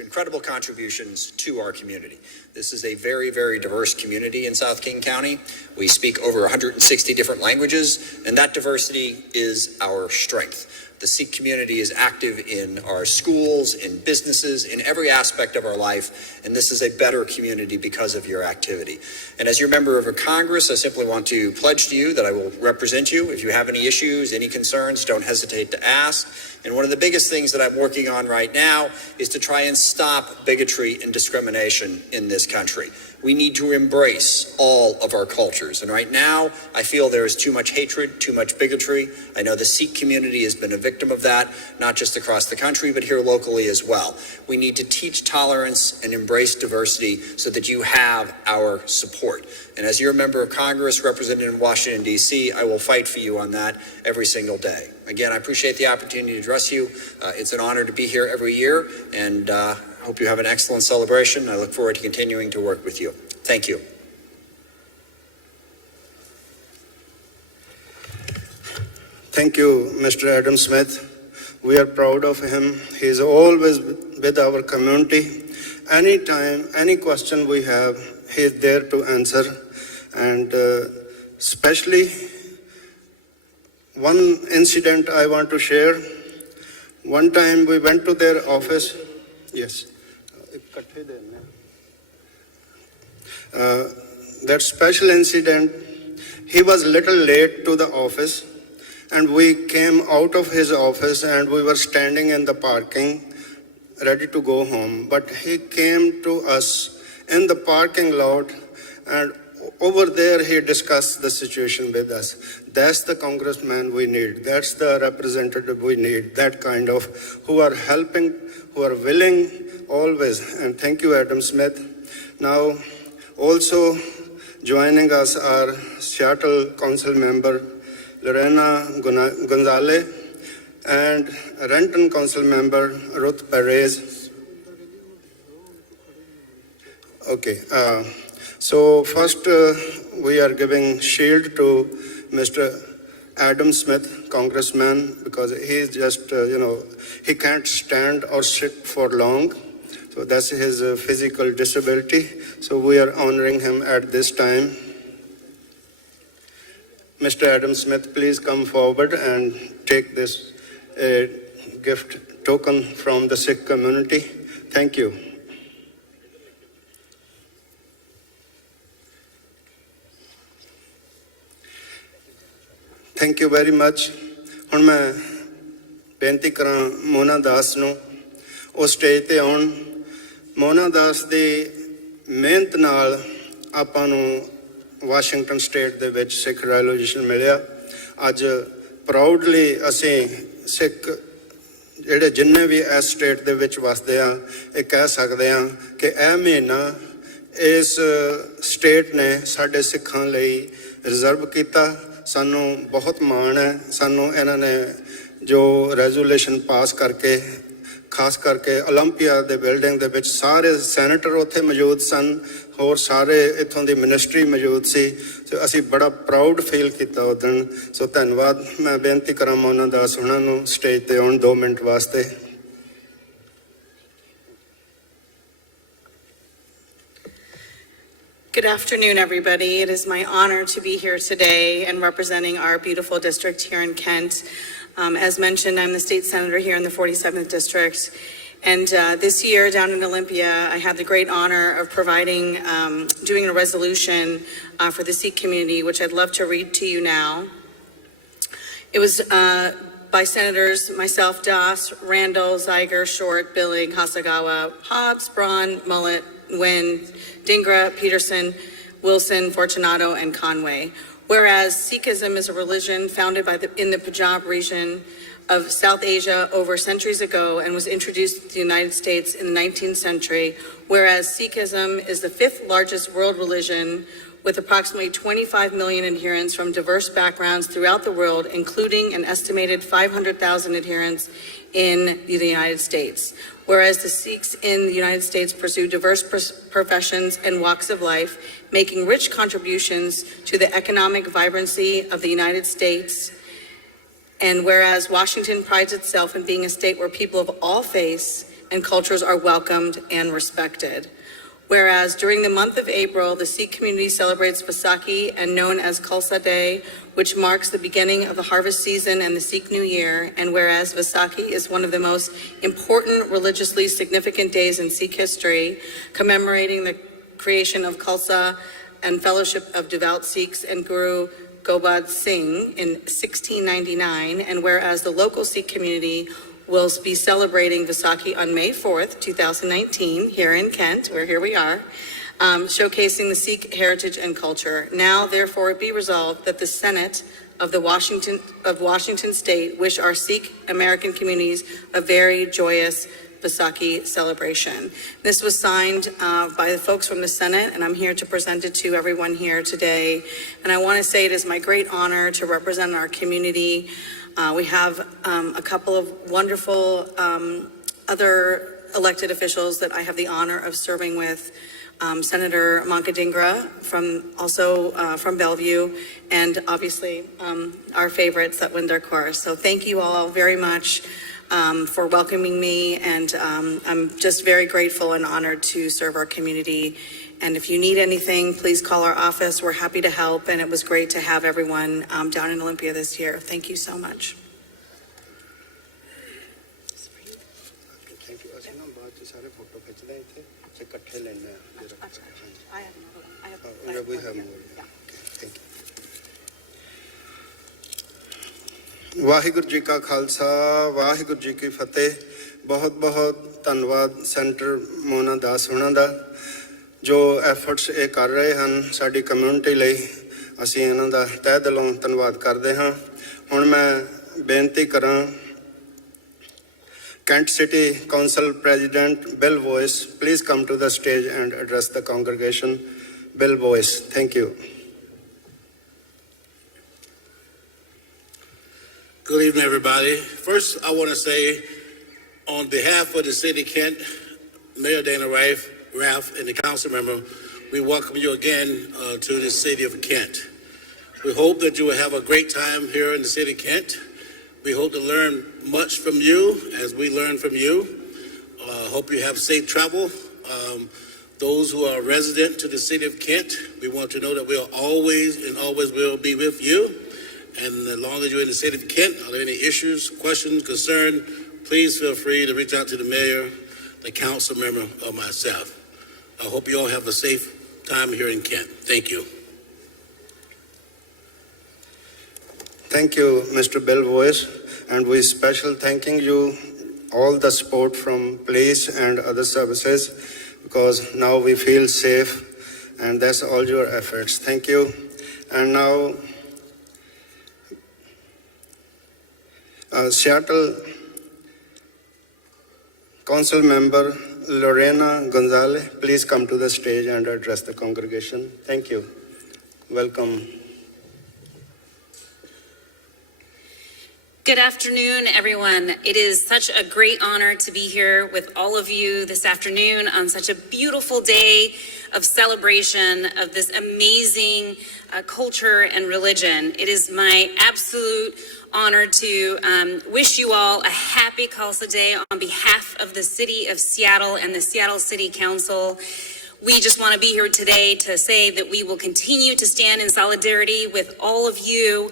incredible contributions to our community. This is a very, very diverse community in South King County. We speak over 160 different languages, and that diversity is our strength. The Sikh community is active in our schools, in businesses, in every aspect of our life, and this is a better community because of your activity. And as your member of Congress, I simply want to pledge to you that I will represent you. If you have any issues, any concerns, don't hesitate to ask. And one of the biggest things that I'm working on right now is to try and stop bigotry and discrimination in this country. We need to embrace all of our cultures. And right now, I feel there is too much hatred, too much bigotry. I know the Sikh community has been a victim of that, not just across the country, but here locally as well. We need to teach tolerance and embrace diversity so that you have our support. And as your member of Congress represented in Washington, D.C., I will fight for you on that every single day. Again, I appreciate the opportunity to address you. It's an honor to be here every year, and I hope you have an excellent celebration. I look forward to continuing to work with you. Thank you. Thank you, Mr. Adam Smith. We are proud of him. He is always with our community. Anytime, any question we have, he is there to answer. And especially one incident I want to share. One time we went to their office. Yes. That special incident, he was little late to the office, and we came out of his office and we were standing in the parking ready to go home. But he came to us in the parking lot, and over there he discussed the situation with us. That's the congressman we need. That's the representative we need. That kind of, who are helping, who are willing always. And thank you, Adam Smith. Now, also joining us are Seattle Council member Lorena Gonzalez and Renton Council member Ruth Perez. Okay, so first we are giving shield to Mr. Adam Smith, congressman, because he is just, he can't stand or sit for long. So that's his physical disability. So we are honoring him at this time. Mr. Adam Smith, please come forward and take this gift token from the Sikh community. Thank you. Thank you very much. ਹੁਣ ਮੈਂ ਬੇਨਤੀ ਕਰਾਂ ਮੋਨਾ ਦਾਸ ਨੂੰ ਉਹ stage ਤੇ ਆਉਣ। ਮੋਨਾ ਦਾਸ ਦੀ ਮਿਹਨਤ ਨਾਲ ਆਪਾਂ ਨੂੰ ਵਾਸ਼ਿੰਗਟਨ ਸਟੇਟ ਦੇ ਵਿੱਚ ਸਿੱਖ ਰੈਵੋਲੂਸ਼ਨ ਮਿਲਿਆ। ਅੱਜ ਪ੍ਰਾਊਡਲੀ ਅਸੀਂ ਸਿੱਖ ਜਿਹੜੇ ਜਿੰਨੇ ਵੀ ਇਸ ਸਟੇਟ ਦੇ ਵਿੱਚ ਵਸਦੇ ਆ ਇਹ ਕਹਿ ਸਕਦੇ ਆ ਕਿ ਇਹ ਮਹੀਨਾ ਇਸ ਸਟੇਟ ਨੇ ਸਾਡੇ ਸਿੱਖਾਂ ਲਈ ਰਿਜ਼ਰਵ ਕੀਤਾ। ਸਾਨੂੰ ਬਹੁਤ ਮਾਣ ਹੈ। ਸਾਨੂੰ ਇਹਨਾਂ ਨੇ ਜੋ ਰੈਜ਼ੋਲੂਸ਼ਨ ਪਾਸ ਕਰਕੇ ਖਾਸ ਕਰਕੇ ਓਲੰਪੀਆ ਦੇ ਬਿਲਡਿੰਗ ਦੇ ਵਿੱਚ ਸਾਰੇ ਸੈਨੇਟਰ ਉੱਥੇ ਮੌਜੂਦ ਸਨ, ਹੋਰ ਸਾਰੇ ਇੱਥੋਂ ਦੀ ਮਿਨਿਸਟਰੀ ਮੌਜੂਦ ਸੀ। ਸੋ ਅਸੀਂ ਬੜਾ ਪ੍ਰਾਊਡ ਫੀਲ ਕੀਤਾ ਉਸ ਦਿਨ। ਸੋ ਧੰਨਵਾਦ। ਮੈਂ ਬੇਨਤੀ ਕਰਾਂ ਮੋਨਾ ਦਾਸ ਉਹਨਾਂ ਨੂੰ ਸਟੇਜ ਤੇ ਆਉਣ 2 ਮਿੰਟ ਵਾਸਤੇ। Good afternoon, everybody. It is my honor to be here today and representing our beautiful district here in Kent. As mentioned, I'm the state senator here in the 47th district. And this year down in Olympia, I had the great honor of doing a resolution for the Sikh community, which I'd love to read to you now. It was by Senators myself, Das, Randall, Zeiger, Short, Billig, Hasagawa, Hobbs, Braun, Mullet, Nguyen, Dhingra, Peterson, Wilson, Fortunato, and Conway. Whereas Sikhism is a religion founded in the Punjab region of South Asia over centuries ago and was introduced to the United States in the 19th century, whereas Sikhism is the 5th largest world religion with approximately 25 million adherents from diverse backgrounds throughout the world, including an estimated 500,000 adherents in the United States. Whereas the Sikhs in the United States pursue diverse professions and walks of life, making rich contributions to the economic vibrancy of the United States. And whereas Washington prides itself in being a state where people of all faiths and cultures are welcomed and respected. Whereas during the month of April, the Sikh community celebrates Vaisakhi, and known as Khalsa Day, which marks the beginning of the harvest season and the Sikh New Year. And whereas Vaisakhi is one of the most important religiously significant days in Sikh history, commemorating the creation of Khalsa and Fellowship of Devout Sikhs and Guru Gobind Singh in 1699, and whereas the local Sikh community will be celebrating Vaisakhi on May 4th, 2019, here in Kent, where here we are, showcasing the Sikh heritage and culture. Now, therefore, it be resolved that the Senate of Washington State wish our Sikh American communities a very joyous Vaisakhi celebration. This was signed by the folks from the Senate, and I'm here to present it to everyone here today. And I want to say it is my great honor to represent our community. We have a couple of wonderful other elected officials that I have the honor of serving with. Senator Mankadingra from Bellevue, and obviously our favorites, Satwinder Kaur. So thank you all very much for welcoming me, and I'm just very grateful and honored to serve our community. And if you need anything, please call our office. We're happy to help, and it was great to have everyone down in Olympia this year. Thank you so much. Thank you ਅਸੀਂ ਨਾ ਬਾਅਦ ਚ ਸਾਰੇ photo ਖਿੱਚਦੇ ਹਾਂ ਇੱਥੇ ਤੇ ਇਕੱਠੇ ਲੈਣੇ ਆ we have more. Thank you. Waheguru ji ਕਾ ਖਾਲਸਾ ਵਾਹਿਗੁਰੂ ਜੀ ਕੀ ਫਤਿਹ। ਬਹੁਤ ਬਹੁਤ ਧੰਨਵਾਦ ਸੈਂਟਰ ਮੋਨਾ ਦਾਸ ਹੋਣਾ ਦਾ ਜੋ ਐਫਰਟਸ ਇਹ ਕਰ ਰਹੇ ਹਨ ਸਾਡੀ ਕਮਿਊਨਿਟੀ ਲਈ। ਅਸੀਂ ਇਹਨਾਂ ਦਾ ਤਹਿ ਦਿਲੋਂ ਧੰਨਵਾਦ ਕਰਦੇ ਹਾਂ। ਹੁਣ ਮੈਂ ਬੇਨਤੀ ਕਰਾਂ Kent City Council President Bill Boyce, please come to the stage and address the congregation. Bill Boyce, thank you. Good evening, everybody. First, I want to say, on behalf of the city of Kent, Mayor Dana Raff, and the council member, we welcome you again to the city of Kent. We hope that you will have a great time here in the city of Kent. We hope to learn much from you as we learn from you. Hope you have safe travel. Those who are resident to the city of Kent, we want to know that we are always and always will be with you. And as long as you're in the city of Kent, are there any issues, questions, concerns, please feel free to reach out to the mayor, the council member, or myself. I hope you all have a safe time here in Kent. Thank you. Thank you, Mr. Bill Boyce, and we special thanking you all the support from police and other services, because now we feel safe, and that's all your efforts. Thank you. And now Seattle Council Member Lorena Gonzalez, please come to the stage and address the congregation. Thank you. Welcome. Good afternoon, everyone. It is such a great honor to be here with all of you this afternoon on such a beautiful day of celebration of this amazing culture and religion. It is my absolute honor to wish you all a happy Khalsa Day on behalf of the city of Seattle and the Seattle City Council. We just want to be here today to say that we will continue to stand in solidarity with all of you,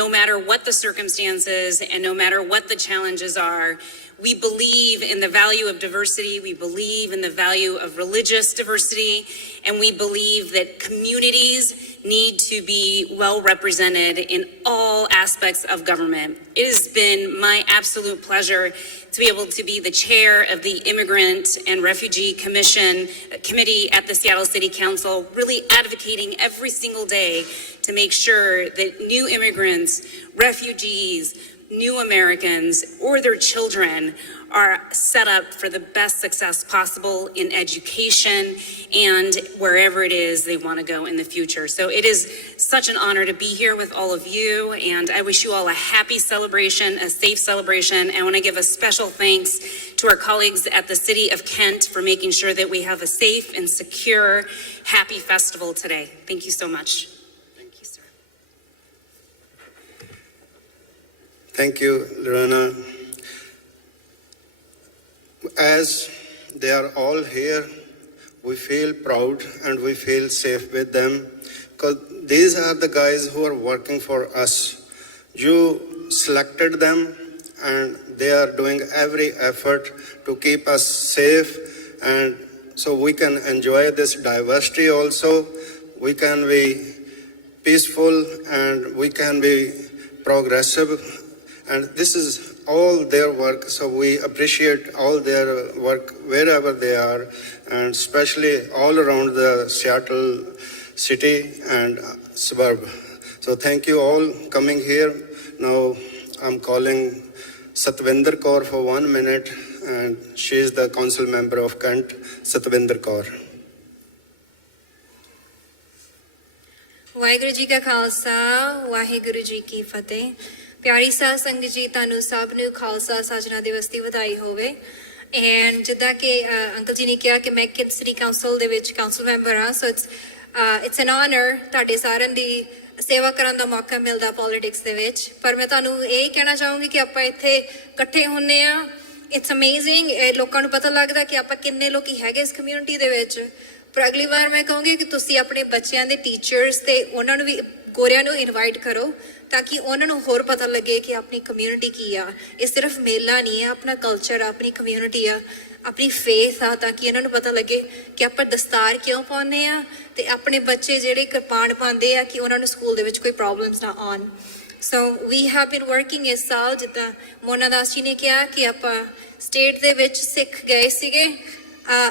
no matter what the circumstances and no matter what the challenges are. We believe in the value of diversity. We believe in the value of religious diversity. And we believe that communities need to be well represented in all aspects of government. It has been my absolute pleasure to be able to be the chair of the Immigrant and Refugee Committee at the Seattle City Council, really advocating every single day to make sure that new immigrants, refugees, new Americans, or their children are set up for the best success possible in education and wherever it is they want to go in the future. So it is such an honor to be here with all of you, and I wish you all a happy celebration, a safe celebration. I want to give a special thanks to our colleagues at the City of Kent for making sure that we have a safe and secure, happy festival today. Thank you so much. Thank you, sir. Thank you, Lorena. As they are all here, we feel proud and we feel safe with them because these are the guys who are working for us. You selected them and they are doing every effort to keep us safe, and so we can enjoy this diversity also. We can be peaceful and we can be progressive, and this is all their work, so we appreciate all their work wherever they are, and especially all around the Seattle city and suburb. So thank you all coming here. Now I'm calling Satvinder Kaur for 1 minute, and she is the council member of Kent. Satvinder Kaur. Waheguru ji ਕਾ ਖਾਲਸਾ ਵਾਹਿਗੁਰੂ ਜੀ ਕੀ ਫਤਿਹ। ਪਿਆਰੀ ਸਾਧ ਸੰਗਤ ਜੀ, ਤੁਹਾਨੂੰ ਸਭ ਨੂੰ ਖਾਲਸਾ ਸਾਜਨਾ ਦਿਵਸ ਦੀ ਵਧਾਈ ਹੋਵੇ। ਐਂਡ ਜਿੱਦਾਂ ਕਿ ਅੰਕਲ ਜੀ ਨੇ ਕਿਹਾ ਕਿ ਮੈਂ ਕਿਡ ਸਿਟੀ ਕਾਉਂਸਲ ਦੇ ਵਿੱਚ ਕਾਉਂਸਲ ਮੈਂਬਰ ਹਾਂ, ਸੋ ਇਟਸ ਐਨ ਆਨਰ ਤੁਹਾਡੇ ਸਾਰਿਆਂ ਦੀ ਸੇਵਾ ਕਰਨ ਦਾ ਮੌਕਾ ਮਿਲਦਾ ਪੋਲਿਟਿਕਸ ਦੇ ਵਿੱਚ। ਪਰ ਮੈਂ ਤੁਹਾਨੂੰ ਇਹ ਕਹਿਣਾ ਚਾਹੂੰਗੀ ਕਿ ਆਪਾਂ ਇੱਥੇ ਇਕੱਠੇ ਹੁੰਦੇ ਆ, ਇਟਸ ਅਮੇਜ਼ਿੰਗ। ਲੋਕਾਂ ਨੂੰ ਪਤਾ ਲੱਗਦਾ ਕਿ ਆਪਾਂ ਕਿੰਨੇ ਲੋਕੀ ਹੈਗੇ ਇਸ ਕਮਿਊਨਿਟੀ ਦੇ ਵਿੱਚ। ਪਰ ਅਗਲੀ ਵਾਰ ਮੈਂ ਕਹੂੰਗੀ ਕਿ ਤੁਸੀਂ ਆਪਣੇ ਬੱਚਿਆਂ ਦੇ ਟੀਚਰਸ ਤੇ ਉਹਨਾਂ ਨੂੰ ਵੀ ਗੋਰਿਆਂ ਨੂੰ ਇਨਵਾਈਟ ਕਰੋ ਤਾਂ ਕਿ ਉਹਨਾਂ ਨੂੰ ਹੋਰ ਪਤਾ ਲੱਗੇ ਕਿ ਆਪਣੀ ਕਮਿਊਨਿਟੀ ਕੀ ਆ। ਇਹ ਸਿਰਫ ਮੇਲਾ ਨਹੀਂ ਹੈ, ਆਪਣਾ ਕਲਚਰ ਆ, ਆਪਣੀ ਕਮਿਊਨਿਟੀ ਆ, ਆਪਣੀ ਫੇਥ ਆ, ਤਾਂ ਕਿ ਇਹਨਾਂ ਨੂੰ ਪਤਾ ਲੱਗੇ ਕਿ ਆਪਾਂ ਦਸਤਾਰ ਕਿਉਂ ਪਾਉਂਦੇ ਆ ਤੇ ਆਪਣੇ ਬੱਚੇ ਜਿਹੜੇ ਕਿਰਪਾਨ ਪਾਉਂਦੇ ਆ ਕਿ ਉਹਨਾਂ ਨੂੰ ਸਕੂਲ ਦੇ ਵਿੱਚ ਕੋਈ ਪ੍ਰੋਬਲਮਸ ਨਾ ਆਉਣ। ਸੋ ਵੀ ਹੈਵ ਬੀਨ ਵਰਕਿੰਗ ਇਸ ਸਾਲ, ਜਿੱਦਾਂ ਮੋਨਾ ਦਾਸ ਜੀ ਨੇ ਕਿਹਾ ਕਿ ਆਪਾਂ ਸਟੇਟ ਦੇ ਵਿੱਚ ਸਿੱਖ ਗਏ ਸੀਗੇ।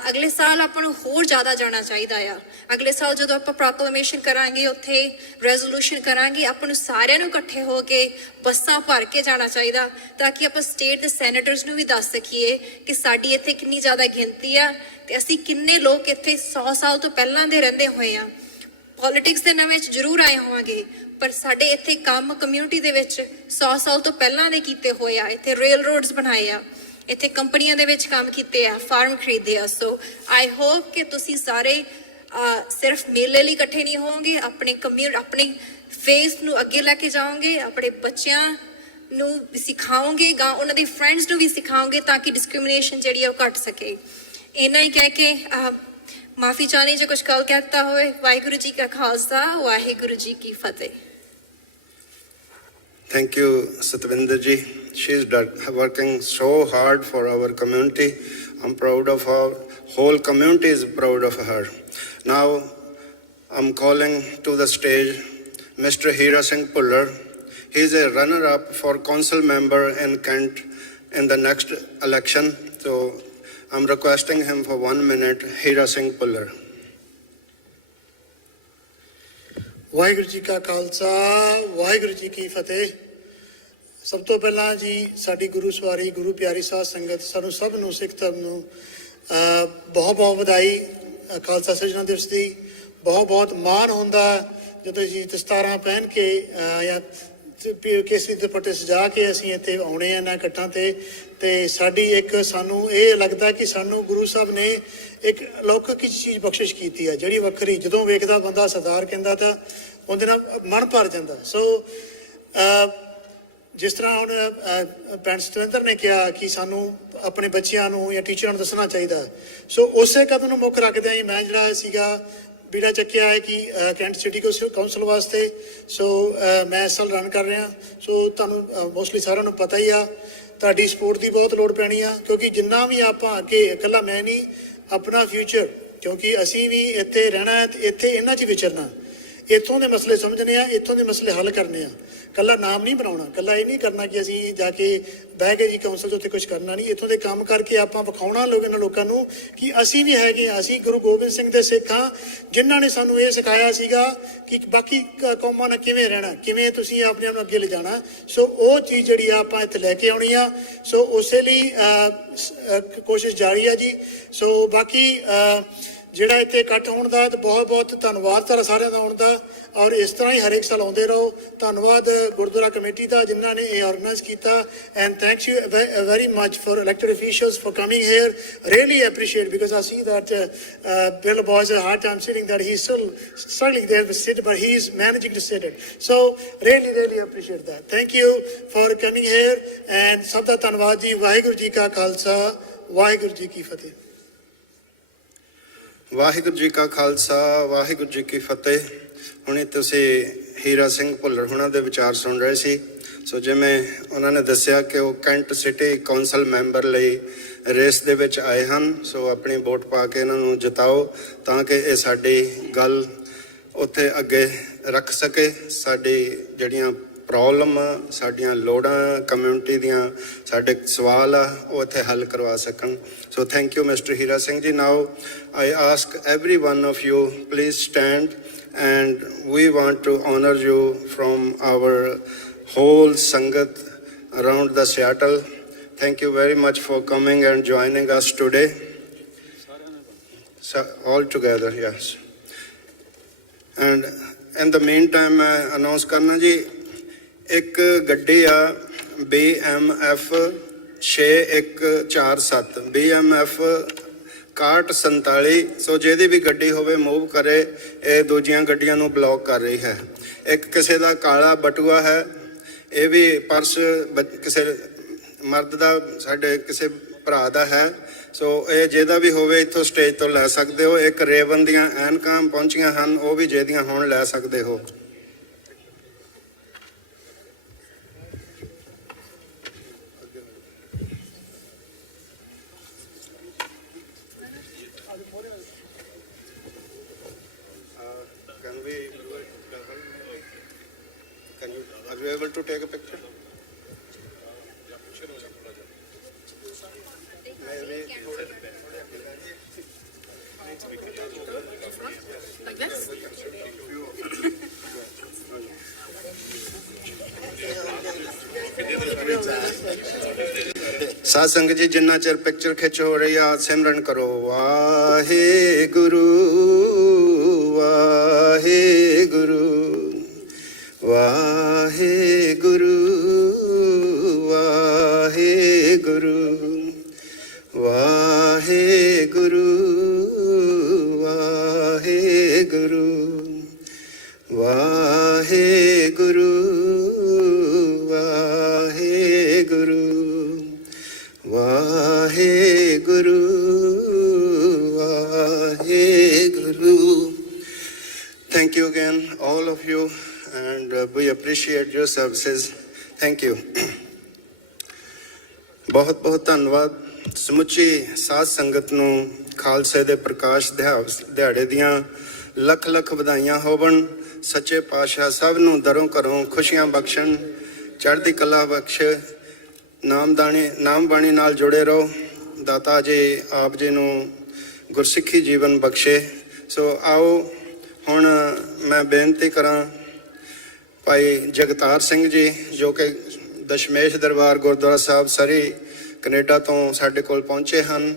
ਅਗਲੇ ਸਾਲ ਆਪਾਂ ਨੂੰ ਹੋਰ ਜ਼ਿਆਦਾ ਜਾਣਾ ਚਾਹੀਦਾ ਆ। ਅਗਲੇ ਸਾਲ ਜਦੋਂ ਆਪਾਂ ਪ੍ਰੋਕਲੇਮੇਸ਼ਨ ਕਰਾਂਗੇ, ਉੱਥੇ ਰੈਜ਼ੋਲੂਸ਼ਨ ਕਰਾਂਗੇ, ਆਪਾਂ ਨੂੰ ਸਾਰਿਆਂ ਨੂੰ ਇਕੱਠੇ ਹੋ ਕੇ ਬੱਸਾਂ ਭਰ ਕੇ ਜਾਣਾ ਚਾਹੀਦਾ ਤਾਂ ਕਿ ਆਪਾਂ ਸਟੇਟ ਦੇ ਸੈਨੇਟਰਸ ਨੂੰ ਵੀ ਦੱਸ ਸਕੀਏ ਕਿ ਸਾਡੀ ਇੱਥੇ ਕਿੰਨੀ ਜ਼ਿਆਦਾ ਗਿਣਤੀ ਆ ਤੇ ਅਸੀਂ ਕਿੰਨੇ ਲੋਕ ਇੱਥੇ 100 ਸਾਲ ਤੋਂ ਪਹਿਲਾਂ ਦੇ ਰਹਿੰਦੇ ਹੋਏ ਆ। ਪੋਲਿਟਿਕਸ ਦੇ ਨਵੇਂ 'ਚ ਜ਼ਰੂਰ ਆਏ ਹੋਵਾਂਗੇ, ਪਰ ਸਾਡੇ ਇੱਥੇ ਕੰਮ ਕਮਿਊਨਿਟੀ ਦੇ ਵਿੱਚ 100 ਸਾਲ ਤੋਂ ਪਹਿਲਾਂ ਦੇ ਕੀਤੇ ਹੋਏ ਆ। ਇੱਥੇ ਰੇਲ ਰੋਡਸ ਬਣਾਏ ਆ, ਇੱਥੇ ਕੰਪਨੀਆਂ ਦੇ ਵਿੱਚ ਕੰਮ ਕੀਤੇ ਆ, ਫਾਰਮ ਖਰੀਦੇ ਆ। ਸੋ ਆਈ ਹੋਪ ਕਿ ਤੁਸੀਂ ਸਾਰੇ ਸਿਰਫ ਮੇਲੇ ਲਈ ਇਕੱਠੇ ਨਹੀਂ ਹੋਵੋਗੇ, ਆਪਣੇ ਫੇਸ ਨੂੰ ਅੱਗੇ ਲੈ ਕੇ ਜਾਓਗੇ, ਆਪਣੇ ਬੱਚਿਆਂ ਨੂੰ ਵੀ ਸਿਖਾਓਗੇ, ਉਹਨਾਂ ਦੀ ਫਰੈਂਡਸ ਨੂੰ ਵੀ ਸਿਖਾਓਗੇ ਤਾਂ ਕਿ ਡਿਸਕ੍ਰਿਮੀਨੇਸ਼ਨ ਜਿਹੜੀ ਆ ਉਹ ਘਟ ਸਕੇ। ਇੰਨਾ ਹੀ ਕਹਿ ਕੇ ਮਾਫੀ ਚਾਹਨੀ ਜੇ ਕੁਝ ਗੱਲ ਕਹਿਤਾ ਹੋਏ। ਵਾਹਿਗੁਰੂ ਜੀ ਕਾ ਖਾਲਸਾ ਵਾਹਿਗੁਰੂ ਜੀ ਕੀ ਫਤਿਹ। Thank you, Satvinder ji. She's working so hard for our community. I'm proud of her. Whole community is proud of her. Now, I'm calling to the stage Mr. Hira Singh Puller. He's a runner-up for council member in Kent in the next election. So, I'm requesting him for 1 minute. Hira Singh Puller. Waheguru ji ਕਾ ਖਾਲਸਾ ਵਾਹਿਗੁਰੂ ਜੀ ਕੀ ਫਤਿਹ। ਸਭ ਤੋਂ ਪਹਿਲਾਂ ਜੀ ਸਾਡੀ ਗੁਰੂ ਸਵਾਰੀ ਗੁਰੂ ਪਿਆਰੀ ਸਾਧ ਸੰਗਤ ਸਾਨੂੰ ਸਭ ਨੂੰ ਸਿੱਖ ਧਰਮ ਨੂੰ ਬਹੁਤ ਬਹੁਤ ਵਧਾਈ ਖਾਲਸਾ ਸਿਰਜਣਾ ਦਿਵਸ ਦੀ। ਬਹੁਤ ਬਹੁਤ ਮਾਣ ਹੁੰਦਾ ਜਦੋਂ ਜੀ ਦਸਤਾਰਾਂ ਪਹਿਨ ਕੇ ਜਾਂ ਕੇਸਰੀ ਦੁਪੱਟੇ ਸਜਾ ਕੇ ਅਸੀਂ ਇੱਥੇ ਆਉਣੇ ਆ ਨਾ ਇਕੱਠਾਂ ਤੇ ਸਾਡੀ ਇੱਕ ਸਾਨੂੰ ਇਹ ਲੱਗਦਾ ਕਿ ਸਾਨੂੰ ਗੁਰੂ ਸਾਹਿਬ ਨੇ ਇੱਕ ਅਲੌਕਿਕ ਚੀਜ਼ ਬਖਸ਼ਿਸ਼ ਕੀਤੀ ਹੈ ਜਿਹੜੀ ਵੱਖਰੀ। ਜਦੋਂ ਵੇਖਦਾ ਬੰਦਾ ਸਰਦਾਰ ਕਹਿੰਦਾ ਤਾਂ ਉਹਦੇ ਨਾਲ ਮਨ ਭਰ ਜਾਂਦਾ। ਸੋ ਜਿਸ ਤਰ੍ਹਾਂ ਹੁਣ ਭੈਣ ਸਤਵਿੰਦਰ ਨੇ ਕਿਹਾ ਕਿ ਸਾਨੂੰ ਆਪਣੇ ਬੱਚਿਆਂ ਨੂੰ ਜਾਂ ਟੀਚਰਾਂ ਨੂੰ ਦੱਸਣਾ ਚਾਹੀਦਾ, ਸੋ ਉਸੇ ਕਦਮ ਨੂੰ ਮੁੱਖ ਰੱਖਦਿਆਂ ਹੀ ਮੈਂ ਜਿਹੜਾ ਸੀਗਾ ਬੀੜਾ ਚੱਕਿਆ ਹੈ ਕਿ ਕੈਂਟ ਸਿਟੀ ਕਾਉਂਸਲ ਵਾਸਤੇ। ਸੋ ਮੈਂ ਇਸ ਸਾਲ ਰਨ ਕਰ ਰਿਹਾ। ਸੋ ਤੁਹਾਨੂੰ ਮੋਸਟਲੀ ਸਾਰਿਆਂ ਨੂੰ ਪਤਾ ਹੀ ਆ ਤੁਹਾਡੀ ਸਪੋਰਟ ਦੀ ਬਹੁਤ ਲੋੜ ਪੈਣੀ ਆ, ਕਿਉਂਕਿ ਜਿੰਨਾ ਵੀ ਆਪਾਂ ਅੱਗੇ, ਇਕੱਲਾ ਮੈਂ ਨਹੀਂ, ਆਪਣਾ ਫਿਊਚਰ, ਕਿਉਂਕਿ ਅਸੀਂ ਵੀ ਇੱਥੇ ਰਹਿਣਾ ਹੈ ਤੇ ਇੱਥੇ ਇਹਨਾਂ 'ਚ ਵਿਚਰਨਾ, ਇੱਥੋਂ ਦੇ ਮਸਲੇ ਸਮਝਣੇ ਆ, ਇੱਥੋਂ ਦੇ ਮਸਲੇ ਹੱਲ ਕਰਨੇ ਆ। ਕੱਲਾ ਨਾਮ ਨਹੀਂ ਬਣਾਉਣਾ, ਕੱਲਾ ਇਹ ਨਹੀਂ ਕਰਨਾ ਕਿ ਅਸੀਂ ਜਾ ਕੇ ਬਹਿ ਕੇ ਜੀ ਕੌਂਸਲ 'ਚ ਉੱਥੇ ਕੁਝ ਕਰਨਾ ਨਹੀਂ। ਇੱਥੋਂ ਦੇ ਕੰਮ ਕਰਕੇ ਆਪਾਂ ਵਿਖਾਉਣਾ ਇਹਨਾਂ ਲੋਕਾਂ ਨੂੰ ਕਿ ਅਸੀਂ ਵੀ ਹੈਗੇ ਹਾਂ, ਅਸੀਂ ਗੁਰੂ ਗੋਬਿੰਦ ਸਿੰਘ ਦੇ ਸਿੱਖ ਹਾਂ, ਜਿਨ੍ਹਾਂ ਨੇ ਸਾਨੂੰ ਇਹ ਸਿਖਾਇਆ ਸੀਗਾ ਕਿ ਬਾਕੀ ਕੌਮਾਂ ਨਾਲ ਕਿਵੇਂ ਰਹਿਣਾ, ਕਿਵੇਂ ਤੁਸੀਂ ਆਪਣੇ ਆਪ ਨੂੰ ਅੱਗੇ ਲਿਜਾਣਾ। ਸੋ ਉਹ ਚੀਜ਼ ਜਿਹੜੀ ਆ ਆਪਾਂ ਇੱਥੇ ਲੈ ਕੇ ਆਉਣੀ ਆ। ਸੋ ਉਸੇ ਲਈ ਕੋਸ਼ਿਸ਼ ਜਾਰੀ ਆ ਜੀ। ਸੋ ਬਾਕੀ ਜਿਹੜਾ ਇੱਥੇ ਇਕੱਠ ਹੋਣ ਦਾ ਤੇ ਬਹੁਤ ਬਹੁਤ ਧੰਨਵਾਦ ਤੁਹਾਡਾ ਸਾਰਿਆਂ ਦਾ ਆਉਣ ਦਾ, ਔਰ ਇਸ ਤਰ੍ਹਾਂ ਹੀ ਹਰੇਕ ਸਾਲ ਆਉਂਦੇ ਰਹੋ। ਧੰਨਵਾਦ ਗੁਰਦੁਆਰਾ ਕਮੇਟੀ ਦਾ ਜਿਨ੍ਹਾਂ ਨੇ ਇਹ ਆਰਗੇਨਾਈਜ਼ ਕੀਤਾ, and thanks you very much for elected officials for coming here. Really appreciate, because I see that Bill Boy has a hard time sitting there. He's still struggling there to sit, but he's managing to sit it. So really appreciate that. Thank you for coming here, and ਸਭ ਦਾ ਧੰਨਵਾਦ ਜੀ। ਵਾਹਿਗੁਰੂ ਜੀ ਕਾ ਖਾਲਸਾ, ਵਾਹਿਗੁਰੂ ਜੀ ਕੀ ਫਤਿਹ। ਵਾਹਿਗੁਰੂ ਜੀ ਕਾ ਖਾਲਸਾ, ਵਾਹਿਗੁਰੂ ਜੀ ਕੀ ਫਤਿਹ। ਹੁਣੇ ਤੁਸੀਂ ਹੀਰਾ ਸਿੰਘ ਭੁੱਲਰ ਹੁਣਾਂ ਦੇ ਵਿਚਾਰ ਸੁਣ ਰਹੇ ਸੀ। ਸੋ ਜਿਵੇਂ ਉਹਨਾਂ ਨੇ ਦੱਸਿਆ ਕਿ ਉਹ ਕੈਂਟ ਸਿਟੀ ਕੌਂਸਲ ਮੈਂਬਰ ਲਈ ਰੇਸ ਦੇ ਵਿੱਚ ਆਏ ਹਨ। ਸੋ ਆਪਣੀ ਵੋਟ ਪਾ ਕੇ ਇਹਨਾਂ ਨੂੰ ਜਿਤਾਓ ਤਾਂ ਕਿ ਇਹ ਸਾਡੀ ਗੱਲ ਉੱਥੇ ਅੱਗੇ ਰੱਖ ਸਕੇ। ਸਾਡੀ ਜਿਹੜੀਆਂ ਪ੍ਰੋਬਲਮ, ਸਾਡੀਆਂ ਲੋੜਾਂ, ਕਮਿਊਨਿਟੀ ਦੀਆਂ ਸਾਡੇ ਸਵਾਲ ਆ, ਉਹ ਇੱਥੇ ਹੱਲ ਕਰਵਾ ਸਕਣ। So thank you mister Hira Singh ji. Now I ask every one of you, please stand, and we want to honor you from our whole Sangat around the Seattle. Thank you very much for coming and joining us today. So, all together, yes. And in the meantime, मैं announce करना जी, एक गड्डी आ BMF 6147 BMF 6147। ਸੋ ਜਿਹਦੀ ਵੀ ਗੱਡੀ ਹੋਵੇ move ਕਰੇ, ਇਹ ਦੂਜੀਆਂ ਗੱਡੀਆਂ ਨੂੰ ਬਲੌਕ ਕਰ ਰਹੀ ਹੈ। ਇੱਕ ਕਿਸੇ ਦਾ ਕਾਲਾ ਬਟੂਆ ਹੈ, ਇਹ ਵੀ ਪਰਸ ਕਿਸੇ ਮਰਦ ਦਾ, ਸਾਡੇ ਕਿਸੇ ਭਰਾ ਦਾ ਹੈ। ਸੋ ਇਹ ਜਿਹਦਾ ਵੀ ਹੋਵੇ ਇੱਥੋਂ ਸਟੇਜ ਤੋਂ ਲੈ ਸਕਦੇ ਹੋ। ਇੱਕ ਰੇਵਨ ਦੀਆਂ ਐਨਕਾਂ ਪਹੁੰਚੀਆਂ ਹਨ, ਉਹ ਵੀ ਜਿਹਦੀਆਂ ਹੋਣ ਲੈ ਸਕਦੇ ਹੋ। Are you able to take a picture? Like this? ਸਾਧ ਸੰਗਤ ਜੀ, ਜਿੰਨਾ ਚਿਰ ਪਿਕਚਰ ਖਿੱਚ ਹੋ ਰਹੀ ਆ, ਸਿਮਰਨ ਕਰੋ Waheguru Waheguru Waheguru Waheguru Waheguru Waheguru Waheguru Waheguru Waheguru Waheguru. Thank you again, all of you, and we appreciate your services. Thank you. ਬਹੁਤ ਬਹੁਤ ਧੰਨਵਾਦ। ਸਮੁੱਚੀ ਸਾਧ ਸੰਗਤ ਨੂੰ ਖਾਲਸੇ ਦੇ ਪ੍ਰਕਾਸ਼ ਦਿਹਾੜੇ ਦੀਆਂ ਲੱਖ ਲੱਖ ਵਧਾਈਆਂ ਹੋਵਣ। ਸੱਚੇ ਪਾਤਸ਼ਾਹ ਸਭ ਨੂੰ ਦਰੋਂ ਘਰੋਂ ਖੁਸ਼ੀਆਂ ਬਖਸ਼ਣ, ਚੜ੍ਹਦੀ ਕਲਾ ਬਖਸ਼, ਨਾਮ ਬਾਣੀ ਨਾਲ ਜੁੜੇ ਰਹੋ। ਦਾਤਾ ਜੀ ਆਪ ਜੀ ਨੂੰ ਗੁਰਸਿੱਖੀ ਜੀਵਨ ਬਖਸ਼ੇ। ਸੋ ਆਓ ਹੁਣ ਮੈਂ ਬੇਨਤੀ ਕਰਾਂ ਭਾਈ ਜਗਤਾਰ ਸਿੰਘ ਜੀ, ਜੋ ਕਿ ਦਸ਼ਮੇਸ਼ ਦਰਬਾਰ ਗੁਰਦੁਆਰਾ ਸਾਹਿਬ ਸਰੀ ਕੈਨੇਡਾ ਤੋਂ ਸਾਡੇ ਕੋਲ ਪਹੁੰਚੇ ਹਨ।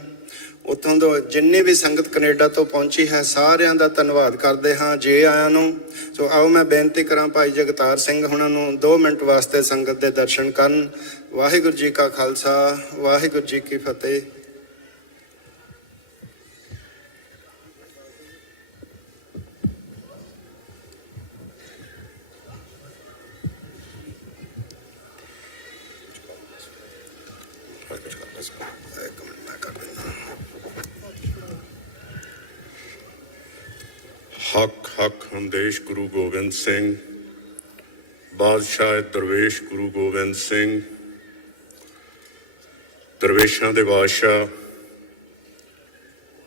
ਉੱਥੋਂ ਤੋਂ ਜਿੰਨੀ ਵੀ ਸੰਗਤ ਕੈਨੇਡਾ ਤੋਂ ਪਹੁੰਚੀ ਹੈ, ਸਾਰਿਆਂ ਦਾ ਧੰਨਵਾਦ ਕਰਦੇ ਹਾਂ ਜੀ ਆਇਆਂ ਨੂੰ। ਸੋ ਆਓ ਮੈਂ ਬੇਨਤੀ ਕਰਾਂ ਭਾਈ ਜਗਤਾਰ ਸਿੰਘ ਹੁਣਾਂ ਨੂੰ 2 ਮਿੰਟ ਵਾਸਤੇ ਸੰਗਤ ਦੇ ਦਰਸ਼ਨ ਕਰਨ। ਵਾਹਿਗੁਰੂ ਜੀ ਕਾ ਖਾਲਸਾ, ਵਾਹਿਗੁਰੂ ਜੀ ਕੀ ਫਤਿਹ। ਹੱਕ ਹੱਕ ਹੁੰਦੇਸ਼ ਗੁਰੂ ਗੋਬਿੰਦ ਸਿੰਘ, ਬਾਦਸ਼ਾਹ ਦਰਵੇਸ਼ ਗੁਰੂ ਗੋਬਿੰਦ ਸਿੰਘ, ਦਰਵੇਸ਼ਾਂ ਦੇ ਬਾਦਸ਼ਾਹ,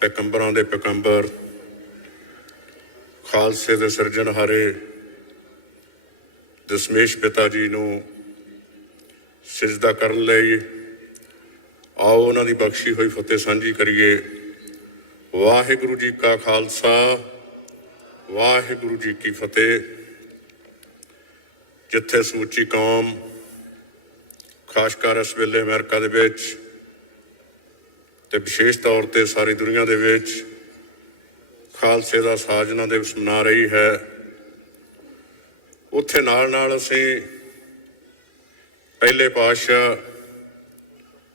ਪੈਗੰਬਰਾਂ ਦੇ ਪੈਗੰਬਰ, ਖਾਲਸੇ ਦੇ ਸਿਰਜਣਹਾਰੇ ਦਸ਼ਮੇਸ਼ ਪਿਤਾ ਜੀ ਨੂੰ ਸਿਜਦਾ ਕਰਨ ਲਈ ਆਓ ਉਹਨਾਂ ਦੀ ਬਖਸ਼ੀ ਹੋਈ ਫਤਿਹ ਸਾਂਝੀ ਕਰੀਏ। ਵਾਹਿਗੁਰੂ ਜੀ ਕਾ ਖਾਲਸਾ, ਵਾਹਿਗੁਰੂ ਜੀ ਕੀ ਫਤਿਹ। ਜਿੱਥੇ ਸਮੁੱਚੀ ਕੌਮ, ਖਾਸ ਕਰ ਇਸ ਵੇਲੇ ਅਮਰੀਕਾ ਦੇ ਵਿੱਚ ਤੇ ਵਿਸ਼ੇਸ਼ ਤੌਰ ਤੇ ਸਾਰੀ ਦੁਨੀਆ ਦੇ ਵਿੱਚ ਖਾਲਸੇ ਦਾ ਸਾਜਨਾ ਦਿਵਸ ਮਨਾ ਰਹੀ ਹੈ, ਉੱਥੇ ਨਾਲ ਨਾਲ ਅਸੀਂ ਪਹਿਲੇ ਪਾਤਸ਼ਾਹ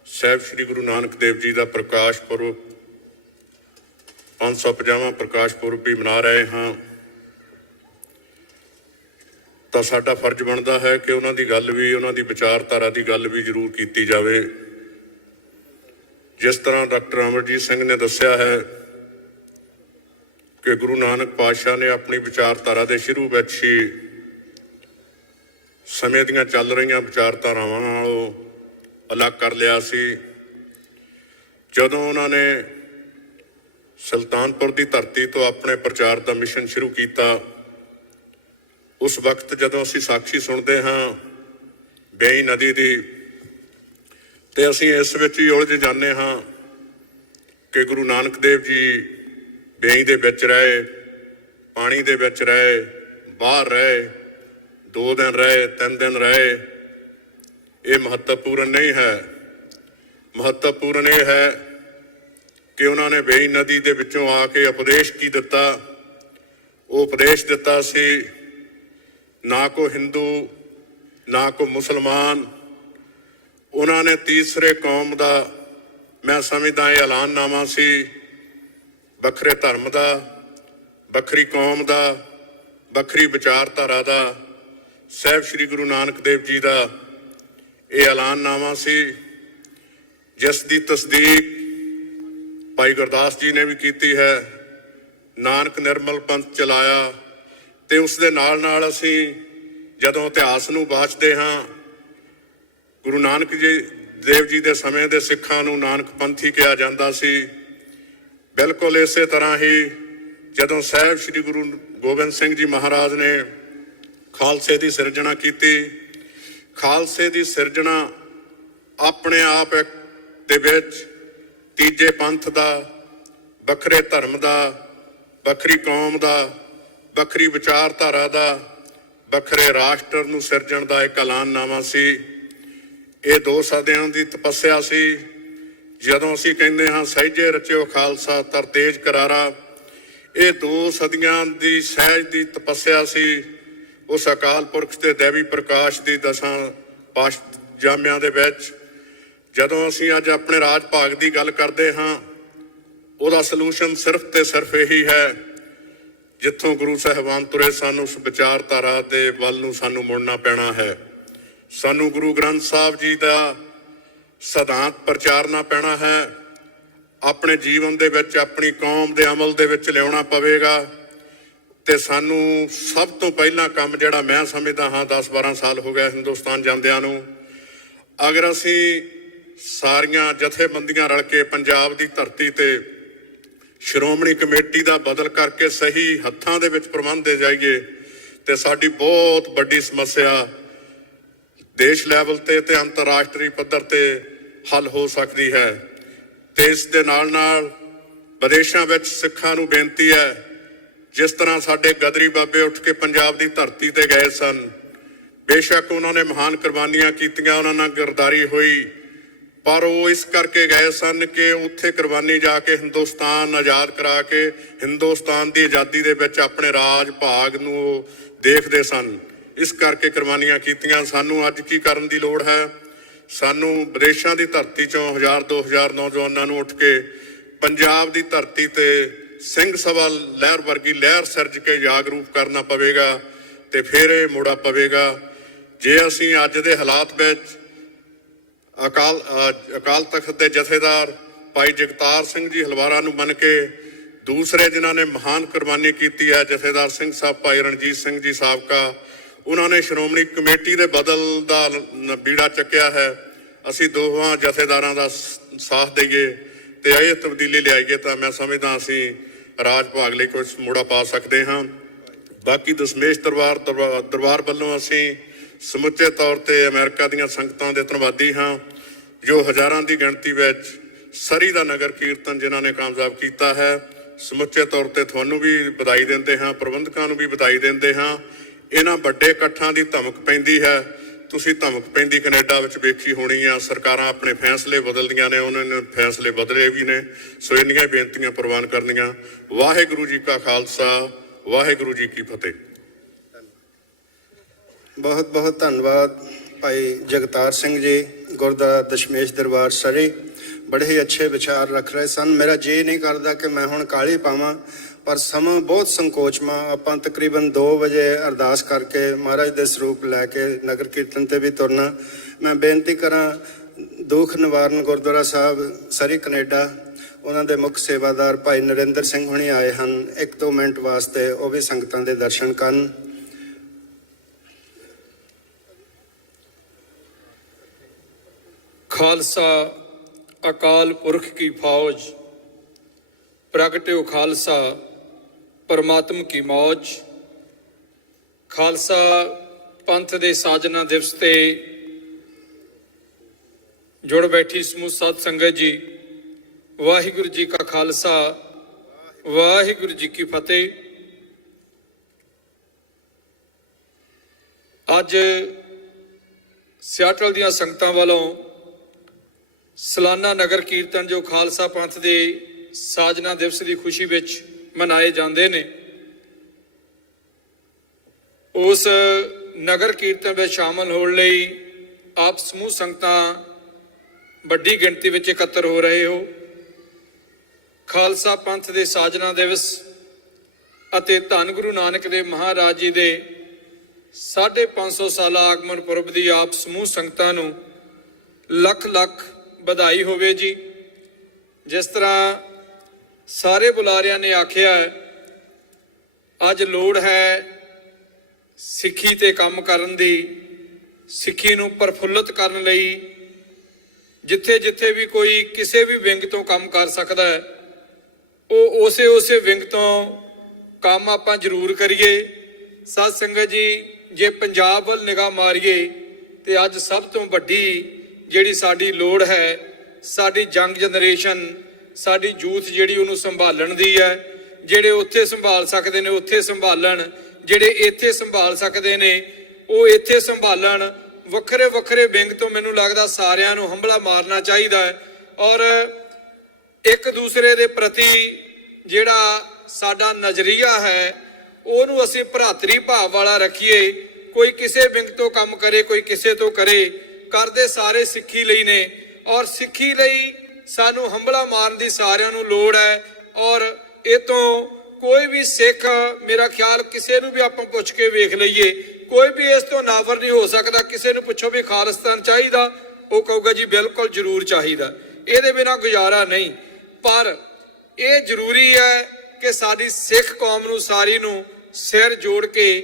ਸਾਹਿਬ ਸ੍ਰੀ ਗੁਰੂ ਨਾਨਕ ਦੇਵ ਜੀ ਦਾ ਪ੍ਰਕਾਸ਼ ਪੁਰਬ 550ਵਾਂ ਪ੍ਰਕਾਸ਼ ਪੁਰਬ ਵੀ ਮਨਾ ਰਹੇ ਹਾਂ। ਤਾਂ ਸਾਡਾ ਫਰਜ਼ ਬਣਦਾ ਹੈ ਕਿ ਉਹਨਾਂ ਦੀ ਗੱਲ ਵੀ, ਉਹਨਾਂ ਦੀ ਵਿਚਾਰਧਾਰਾ ਦੀ ਗੱਲ ਵੀ ਜ਼ਰੂਰ ਕੀਤੀ ਜਾਵੇ। ਜਿਸ ਤਰ੍ਹਾਂ ਡਾਕਟਰ ਅਮਰਜੀਤ ਸਿੰਘ ਨੇ ਦੱਸਿਆ ਹੈ ਕਿ ਗੁਰੂ ਨਾਨਕ ਪਾਤਸ਼ਾਹ ਨੇ ਆਪਣੀ ਵਿਚਾਰਧਾਰਾ ਦੇ ਸ਼ੁਰੂ ਵਿੱਚ ਹੀ ਸਮੇਂ ਦੀਆਂ ਚੱਲ ਰਹੀਆਂ ਵਿਚਾਰਧਾਰਾਵਾਂ ਨਾਲੋਂ ਅਲੱਗ ਕਰ ਲਿਆ ਸੀ। ਜਦੋਂ ਉਹਨਾਂ ਨੇ ਸੁਲਤਾਨਪੁਰ ਦੀ ਧਰਤੀ ਤੋਂ ਆਪਣੇ ਪ੍ਰਚਾਰ ਦਾ ਮਿਸ਼ਨ ਸ਼ੁਰੂ ਕੀਤਾ, ਉਸ ਵਕਤ ਜਦੋਂ ਅਸੀਂ ਸਾਖੀ ਸੁਣਦੇ ਹਾਂ ਬੇਈ ਨਦੀ ਦੀ, ਤੇ ਅਸੀਂ ਇਸ ਵਿੱਚ ਹੀ ਉਲਝ ਜਾਂਦੇ ਹਾਂ ਕਿ ਗੁਰੂ ਨਾਨਕ ਦੇਵ ਜੀ ਬੇਈ ਦੇ ਵਿੱਚ ਰਹੇ, ਪਾਣੀ ਦੇ ਵਿੱਚ ਰਹੇ, ਬਾਹਰ ਰਹੇ, 2 ਦਿਨ ਰਹੇ, 3 ਦਿਨ ਰਹੇ। ਇਹ ਮਹੱਤਵਪੂਰਨ ਨਹੀਂ ਹੈ। ਮਹੱਤਵਪੂਰਨ ਇਹ ਹੈ ਕਿ ਉਹਨਾਂ ਨੇ ਬੇਈ ਨਦੀ ਦੇ ਵਿੱਚੋਂ ਆ ਕੇ ਉਪਦੇਸ਼ ਕੀ ਦਿੱਤਾ। ਉਹ ਉਪਦੇਸ਼ ਦਿੱਤਾ ਸੀ, ਨਾ ਕੋ ਹਿੰਦੂ ਨਾ ਕੋ ਮੁਸਲਮਾਨ। ਉਹਨਾਂ ਨੇ ਤੀਸਰੇ ਕੌਮ ਦਾ, ਮੈਂ ਸਮਝਦਾ ਇਹ ਐਲਾਨਨਾਮਾ ਸੀ, ਵੱਖਰੇ ਧਰਮ ਦਾ, ਵੱਖਰੀ ਕੌਮ ਦਾ, ਵੱਖਰੀ ਵਿਚਾਰਧਾਰਾ ਦਾ, ਸਾਹਿਬ ਸ੍ਰੀ ਗੁਰੂ ਨਾਨਕ ਦੇਵ ਜੀ ਦਾ ਇਹ ਐਲਾਨਨਾਮਾ ਸੀ, ਜਿਸ ਦੀ ਤਸਦੀਕ ਭਾਈ ਗੁਰਦਾਸ ਜੀ ਨੇ ਵੀ ਕੀਤੀ ਹੈ। ਨਾਨਕ ਨਿਰਮਲ ਪੰਥ ਚਲਾਇਆ। ਤੇ ਉਸ ਦੇ ਨਾਲ ਨਾਲ ਅਸੀਂ ਜਦੋਂ ਇਤਿਹਾਸ ਨੂੰ ਬਾਚਦੇ ਹਾਂ, ਗੁਰੂ ਨਾਨਕ ਦੇਵ ਜੀ ਦੇ ਸਮੇਂ ਦੇ ਸਿੱਖਾਂ ਨੂੰ ਨਾਨਕ ਪੰਥੀ ਕਿਹਾ ਜਾਂਦਾ ਸੀ। ਬਿਲਕੁਲ ਇਸੇ ਤਰ੍ਹਾਂ ਹੀ ਜਦੋਂ ਸਾਹਿਬ ਸ੍ਰੀ ਗੁਰੂ ਗੋਬਿੰਦ ਸਿੰਘ ਜੀ ਮਹਾਰਾਜ ਨੇ ਖਾਲਸੇ ਦੀ ਸਿਰਜਣਾ ਕੀਤੀ, ਖਾਲਸੇ ਦੀ ਸਿਰਜਣਾ ਆਪਣੇ ਆਪ ਦੇ ਵਿੱਚ ਤੀਜੇ ਪੰਥ ਦਾ, ਵੱਖਰੇ ਧਰਮ ਦਾ, ਵੱਖਰੀ ਕੌਮ ਦਾ, ਵੱਖਰੀ ਵਿਚਾਰਧਾਰਾ ਦਾ, ਵੱਖਰੇ ਰਾਸ਼ਟਰ ਨੂੰ ਸਿਰਜਣ ਦਾ ਇੱਕ ਐਲਾਨਨਾਮਾ ਸੀ। ਇਹ 2 ਸਦੀਆਂ ਦੀ ਤਪੱਸਿਆ ਸੀ। ਜਦੋਂ ਅਸੀਂ ਕਹਿੰਦੇ ਹਾਂ ਸਹਿਜੇ ਰਚਿਓ ਖਾਲਸਾ ਤਰ ਤੇਜ ਕਰਾਰਾ, ਇਹ 2 ਸਦੀਆਂ ਦੀ ਸਹਿਜ ਦੀ ਤਪੱਸਿਆ ਸੀ। ਉਸ ਅਕਾਲ ਪੁਰਖ ਤੇ ਦੇਵੀ ਪ੍ਰਕਾਸ਼ ਦੀ 10 ਪਾਤਸ਼ਾਹੀਆਂ ਦੇ ਵਿੱਚ ਜਦੋਂ ਅਸੀਂ ਅੱਜ ਆਪਣੇ ਰਾਜ ਭਾਗ ਦੀ ਗੱਲ ਕਰਦੇ ਹਾਂ, ਉਹਦਾ ਸਲੂਸ਼ਨ ਸਿਰਫ ਤੇ ਸਿਰਫ ਇਹੀ ਹੈ, ਜਿੱਥੋਂ ਗੁਰੂ ਸਾਹਿਬਾਨ ਤੁਰੇ ਸਨ ਉਸ ਵਿਚਾਰਧਾਰਾ ਦੇ ਵੱਲ ਨੂੰ ਸਾਨੂੰ ਮੁੜਨਾ ਪੈਣਾ ਹੈ। ਸਾਨੂੰ ਗੁਰੂ ਗ੍ਰੰਥ ਸਾਹਿਬ ਜੀ ਦਾ ਸਿਧਾਂਤ ਪ੍ਰਚਾਰਨਾ ਪੈਣਾ ਹੈ, ਆਪਣੇ ਜੀਵਨ ਦੇ ਵਿੱਚ, ਆਪਣੀ ਕੌਮ ਦੇ ਅਮਲ ਦੇ ਵਿੱਚ ਲਿਆਉਣਾ ਪਵੇਗਾ। ਤੇ ਸਾਨੂੰ ਸਭ ਤੋਂ ਪਹਿਲਾਂ ਕੰਮ ਜਿਹੜਾ ਮੈਂ ਸਮਝਦਾ ਹਾਂ, 10-12 ਸਾਲ ਹੋ ਗਏ ਹਿੰਦੁਸਤਾਨ ਜਾਂਦਿਆਂ ਨੂੰ, ਅਗਰ ਅਸੀਂ ਸਾਰੀਆਂ ਜਥੇਬੰਦੀਆਂ ਰਲ ਕੇ ਪੰਜਾਬ ਦੀ ਧਰਤੀ ਤੇ ਸ਼੍ਰੋਮਣੀ ਕਮੇਟੀ ਦਾ ਬਦਲ ਕਰਕੇ ਸਹੀ ਹੱਥਾਂ ਦੇ ਵਿੱਚ ਪ੍ਰਬੰਧਦੇ ਜਾਈਏ, ਤੇ ਸਾਡੀ ਬਹੁਤ ਵੱਡੀ ਸਮੱਸਿਆ ਦੇਸ਼ ਲੈਵਲ ਤੇ ਅੰਤਰਰਾਸ਼ਟਰੀ ਪੱਧਰ ਤੇ ਹੱਲ ਹੋ ਸਕਦੀ ਹੈ। ਤੇ ਇਸ ਦੇ ਨਾਲ ਨਾਲ ਵਿਦੇਸ਼ਾਂ ਵਿੱਚ ਸਿੱਖਾਂ ਨੂੰ ਬੇਨਤੀ ਹੈ, ਜਿਸ ਤਰ੍ਹਾਂ ਸਾਡੇ ਗਦਰੀ ਬਾਬੇ ਉੱਠ ਕੇ ਪੰਜਾਬ ਦੀ ਧਰਤੀ ਤੇ ਗਏ ਸਨ, ਬੇਸ਼ੱਕ ਉਹਨਾਂ ਨੇ ਮਹਾਨ ਕੁਰਬਾਨੀਆਂ ਕੀਤੀਆਂ, ਉਹਨਾਂ ਨਾਲ ਗਿਰਦਾਰੀ ਹੋਈ, ਪਰ ਉਹ ਇਸ ਕਰਕੇ ਗਏ ਸਨ ਕਿ ਉੱਥੇ ਕੁਰਬਾਨੀ ਜਾ ਕੇ ਹਿੰਦੁਸਤਾਨ ਆਜ਼ਾਦ ਕਰਾ ਕੇ ਹਿੰਦੁਸਤਾਨ ਦੀ ਆਜ਼ਾਦੀ ਦੇ ਵਿੱਚ ਆਪਣੇ ਰਾਜ ਭਾਗ ਨੂੰ ਉਹ ਦੇਖਦੇ ਸਨ। ਇਸ ਕਰਕੇ ਕੁਰਬਾਨੀਆਂ ਕੀਤੀਆਂ। ਸਾਨੂੰ ਅੱਜ ਕੀ ਕਰਨ ਦੀ ਲੋੜ ਹੈ? ਸਾਨੂੰ ਵਿਦੇਸ਼ਾਂ ਦੀ ਧਰਤੀ ਚੋਂ 1000-2000 ਨੌਜਵਾਨਾਂ ਨੂੰ ਉੱਠ ਕੇ ਪੰਜਾਬ ਦੀ ਧਰਤੀ ਤੇ ਸਿੰਘ ਸਭਾ ਲਹਿਰ ਵਰਗੀ ਲਹਿਰ ਸਿਰਜ ਕੇ ਜਾਗਰੂਕ ਕਰਨਾ ਪਵੇਗਾ, ਤੇ ਫਿਰ ਇਹ ਮੋੜਾ ਪਵੇਗਾ। ਜੇ ਅਸੀਂ ਅੱਜ ਦੇ ਹਾਲਾਤ ਵਿੱਚ ਅਕਾਲ ਤਖਤ ਦੇ ਜਥੇਦਾਰ ਭਾਈ ਜਗਤਾਰ ਸਿੰਘ ਜੀ ਹਲਵਾਰਾ ਨੂੰ ਮੰਨ ਕੇ, ਦੂਸਰੇ ਜਿਨ੍ਹਾਂ ਨੇ ਮਹਾਨ ਕੁਰਬਾਨੀ ਕੀਤੀ ਹੈ, ਜਥੇਦਾਰ ਸਿੰਘ ਸਾਹਿਬ ਭਾਈ ਰਣਜੀਤ ਸਿੰਘ ਜੀ ਸਾਬਕਾ, ਉਹਨਾਂ ਨੇ ਸ਼੍ਰੋਮਣੀ ਕਮੇਟੀ ਦੇ ਬਦਲ ਦਾ ਬੀੜਾ ਚੱਕਿਆ ਹੈ। ਅਸੀਂ ਦੋਵਾਂ ਜਥੇਦਾਰਾਂ ਦਾ ਸਾਥ ਦਈਏ ਤੇ ਇਹ ਤਬਦੀਲੀ ਲਿਆਈਏ ਤਾਂ ਮੈਂ ਸਮਝਦਾ ਅਸੀਂ ਰਾਜ ਭਾਗ ਲਈ ਕੁਝ ਮੋੜਾ ਪਾ ਸਕਦੇ ਹਾਂ। ਬਾਕੀ ਦਸ਼ਮੇਸ਼ ਦਰਬਾਰ ਵੱਲੋਂ ਅਸੀਂ ਸਮੁੱਚੇ ਤੌਰ ਤੇ ਅਮਰੀਕਾ ਦੀਆਂ ਸੰਗਤਾਂ ਦੇ ਧੰਨਵਾਦੀ ਹਾਂ ਜੋ ਹਜ਼ਾਰਾਂ ਦੀ ਗਿਣਤੀ ਵਿੱਚ ਸਰੀ ਦਾ ਨਗਰ ਕੀਰਤਨ ਜਿਨ੍ਹਾਂ ਨੇ ਕਾਮਯਾਬ ਕੀਤਾ ਹੈ। ਸਮੁੱਚੇ ਤੌਰ ਤੇ ਤੁਹਾਨੂੰ ਵੀ ਵਧਾਈ ਦਿੰਦੇ ਹਾਂ, ਪ੍ਰਬੰਧਕਾਂ ਨੂੰ ਵੀ ਵਧਾਈ ਦਿੰਦੇ ਹਾਂ। ਇਹਨਾਂ ਵੱਡੇ ਇਕੱਠਾਂ ਦੀ ਧਮਕ ਪੈਂਦੀ ਹੈ, ਤੁਸੀਂ ਧਮਕ ਪੈਂਦੀ ਕੈਨੇਡਾ ਵਿੱਚ ਵੇਖੀ ਹੋਣੀ ਆ। ਸਰਕਾਰਾਂ ਆਪਣੇ ਫੈਸਲੇ ਬਦਲਦੀਆਂ ਨੇ, ਉਹਨਾਂ ਨੇ ਫੈਸਲੇ ਬਦਲੇ ਵੀ ਨੇ। ਸੋ ਇੰਨੀਆਂ ਬੇਨਤੀਆਂ ਪ੍ਰਵਾਨ ਕਰਨੀਆਂ। ਵਾਹਿਗੁਰੂ ਜੀ ਕਾ ਖਾਲਸਾ, ਵਾਹਿਗੁਰੂ ਜੀ ਕੀ ਫਤਿਹ। ਬਹੁਤ ਬਹੁਤ ਧੰਨਵਾਦ ਭਾਈ ਜਗਤਾਰ ਸਿੰਘ ਜੀ, ਗੁਰਦੁਆਰਾ ਦਸ਼ਮੇਸ਼ ਦਰਬਾਰ ਸਰੀ। ਬੜੇ ਹੀ ਅੱਛੇ ਵਿਚਾਰ ਰੱਖ ਰਹੇ ਸਨ। ਮੇਰਾ ਜੀ ਨਹੀਂ ਕਰਦਾ ਕਿ ਮੈਂ ਹੁਣ ਕਾਹਲੀ ਪਾਵਾਂ, ਪਰ ਸਮਾਂ ਬਹੁਤ ਸੰਕੋਚਮਾ। ਆਪਾਂ ਤਕਰੀਬਨ 2 ਵਜੇ ਅਰਦਾਸ ਕਰਕੇ ਮਹਾਰਾਜ ਦੇ ਸਰੂਪ ਲੈ ਕੇ ਨਗਰ ਕੀਰਤਨ ਤੇ ਵੀ ਤੁਰਨਾ। ਮੈਂ ਬੇਨਤੀ ਕਰਾਂ ਦੁੱਖ ਨਿਵਾਰਨ ਗੁਰਦੁਆਰਾ ਸਾਹਿਬ ਸਰੀ ਕੈਨੇਡਾ, ਉਹਨਾਂ ਦੇ ਮੁੱਖ ਸੇਵਾਦਾਰ ਭਾਈ ਨਰਿੰਦਰ ਸਿੰਘ ਹੁਣੀ ਆਏ ਹਨ 1-2 ਮਿੰਟ ਵਾਸਤੇ, ਉਹ ਵੀ ਸੰਗਤਾਂ ਦੇ ਦਰਸ਼ਨ ਕਰਨ। ਖਾਲਸਾ ਅਕਾਲ ਪੁਰਖ ਕੀ ਫੌਜ, ਪ੍ਰਗਟਿਓ ਖਾਲਸਾ ਪਰਮਾਤਮ ਕੀ ਮੌਜ। ਖਾਲਸਾ ਪੰਥ ਦੇ ਸਾਜਨਾ ਦਿਵਸ ਤੇ ਜੁੜ ਬੈਠੀ ਸਮੂਹ ਸਾਧ ਸੰਗਤ ਜੀ, ਵਾਹਿਗੁਰੂ ਜੀ ਕਾ ਖਾਲਸਾ, ਵਾਹਿਗੁਰੂ ਜੀ ਕੀ ਫਤਿਹ। ਅੱਜ ਸਿਆਟਲ ਦੀਆਂ ਸੰਗਤਾਂ ਵੱਲੋਂ ਸਾਲਾਨਾ ਨਗਰ ਕੀਰਤਨ ਜੋ ਖਾਲਸਾ ਪੰਥ ਦੇ ਸਾਜਨਾ ਦਿਵਸ ਦੀ ਖੁਸ਼ੀ ਵਿੱਚ ਮਨਾਏ ਜਾਂਦੇ ਨੇ, ਉਸ ਨਗਰ ਕੀਰਤਨ ਵਿੱਚ ਸ਼ਾਮਲ ਹੋਣ ਲਈ ਆਪ ਸਮੂਹ ਸੰਗਤਾਂ ਵੱਡੀ ਗਿਣਤੀ ਵਿੱਚ ਇਕੱਤਰ ਹੋ ਰਹੇ ਹੋ। ਖਾਲਸਾ ਪੰਥ ਦੇ ਸਾਜਨਾ ਦਿਵਸ ਅਤੇ ਧੰਨ ਗੁਰੂ ਨਾਨਕ ਦੇਵ ਮਹਾਰਾਜ ਜੀ ਦੇ 550 ਸਾਲਾ ਆਗਮਨ ਪੁਰਬ ਦੀ ਆਪ ਸਮੂਹ ਸੰਗਤਾਂ ਨੂੰ ਲੱਖ ਲੱਖ ਵਧਾਈ ਹੋਵੇ ਜੀ। ਜਿਸ ਤਰ੍ਹਾਂ ਸਾਰੇ ਬੁਲਾਰਿਆਂ ਨੇ ਆਖਿਆ, ਅੱਜ ਲੋੜ ਹੈ ਸਿੱਖੀ ਤੇ ਕੰਮ ਕਰਨ ਦੀ, ਸਿੱਖੀ ਨੂੰ ਪ੍ਰਫੁੱਲਤ ਕਰਨ ਲਈ ਜਿੱਥੇ ਜਿੱਥੇ ਵੀ ਕੋਈ ਕਿਸੇ ਵੀ ਵਿੰਗ ਤੋਂ ਕੰਮ ਕਰ ਸਕਦਾ ਹੈ, ਉਹ ਉਸੇ ਵਿੰਗ ਤੋਂ ਕੰਮ ਆਪਾਂ ਜ਼ਰੂਰ ਕਰੀਏ। ਸਾਧ ਸੰਗਤ ਜੀ, ਜੇ ਪੰਜਾਬ ਵੱਲ ਨਿਗਾਹ ਮਾਰੀਏ ਤੇ ਅੱਜ ਸਭ ਤੋਂ ਵੱਡੀ ਜਿਹੜੀ ਸਾਡੀ ਲੋੜ ਹੈ, ਸਾਡੀ ਯੰਗ ਜਨਰੇਸ਼ਨ, ਸਾਡੀ ਯੂਥ ਜਿਹੜੀ ਉਹਨੂੰ ਸੰਭਾਲਣ ਦੀ ਹੈ। ਜਿਹੜੇ ਉੱਥੇ ਸੰਭਾਲ ਸਕਦੇ ਨੇ ਉੱਥੇ ਸੰਭਾਲਣ, ਜਿਹੜੇ ਇੱਥੇ ਸੰਭਾਲ ਸਕਦੇ ਨੇ ਉਹ ਇੱਥੇ ਸੰਭਾਲਣ। ਵੱਖਰੇ ਵੱਖਰੇ ਵਿੰਗ ਤੋਂ ਮੈਨੂੰ ਲੱਗਦਾ ਸਾਰਿਆਂ ਨੂੰ ਹੰਭਲਾ ਮਾਰਨਾ ਚਾਹੀਦਾ ਹੈ, ਔਰ ਇੱਕ ਦੂਸਰੇ ਦੇ ਪ੍ਰਤੀ ਜਿਹੜਾ ਸਾਡਾ ਨਜ਼ਰੀਆ ਹੈ ਉਹਨੂੰ ਅਸੀਂ ਭਰਾਤਰੀ ਭਾਵ ਵਾਲਾ ਰੱਖੀਏ। ਕੋਈ ਕਿਸੇ ਵਿੰਗ ਤੋਂ ਕੰਮ ਕਰੇ, ਕੋਈ ਕਿਸੇ ਤੋਂ ਕਰੇ, ਕਰਦੇ ਸਾਰੇ ਸਿੱਖੀ ਲਈ ਨੇ, ਔਰ ਸਿੱਖੀ ਲਈ ਸਾਨੂੰ ਹੰਭਲਾ ਮਾਰਨ ਦੀ ਸਾਰਿਆਂ ਨੂੰ ਲੋੜ ਹੈ। ਔਰ ਇਹ ਤੋਂ ਕੋਈ ਵੀ ਸਿੱਖ, ਮੇਰਾ ਖਿਆਲ ਕਿਸੇ ਨੂੰ ਵੀ ਆਪਾਂ ਪੁੱਛ ਕੇ ਵੇਖ ਲਈਏ, ਕੋਈ ਵੀ ਇਸ ਤੋਂ ਨਾਵਰ ਨਹੀਂ ਹੋ ਸਕਦਾ। ਕਿਸੇ ਨੂੰ ਪੁੱਛੋ ਵੀ ਖਾਲਿਸਤਾਨ ਚਾਹੀਦਾ, ਉਹ ਕਹੂਗਾ ਜੀ ਬਿਲਕੁਲ ਜ਼ਰੂਰ ਚਾਹੀਦਾ, ਇਹਦੇ ਬਿਨਾਂ ਗੁਜ਼ਾਰਾ ਨਹੀਂ। ਪਰ ਇਹ ਜ਼ਰੂਰੀ ਹੈ ਕਿ ਸਾਡੀ ਸਿੱਖ ਕੌਮ ਨੂੰ ਸਾਰੀ ਨੂੰ ਸਿਰ ਜੋੜ ਕੇ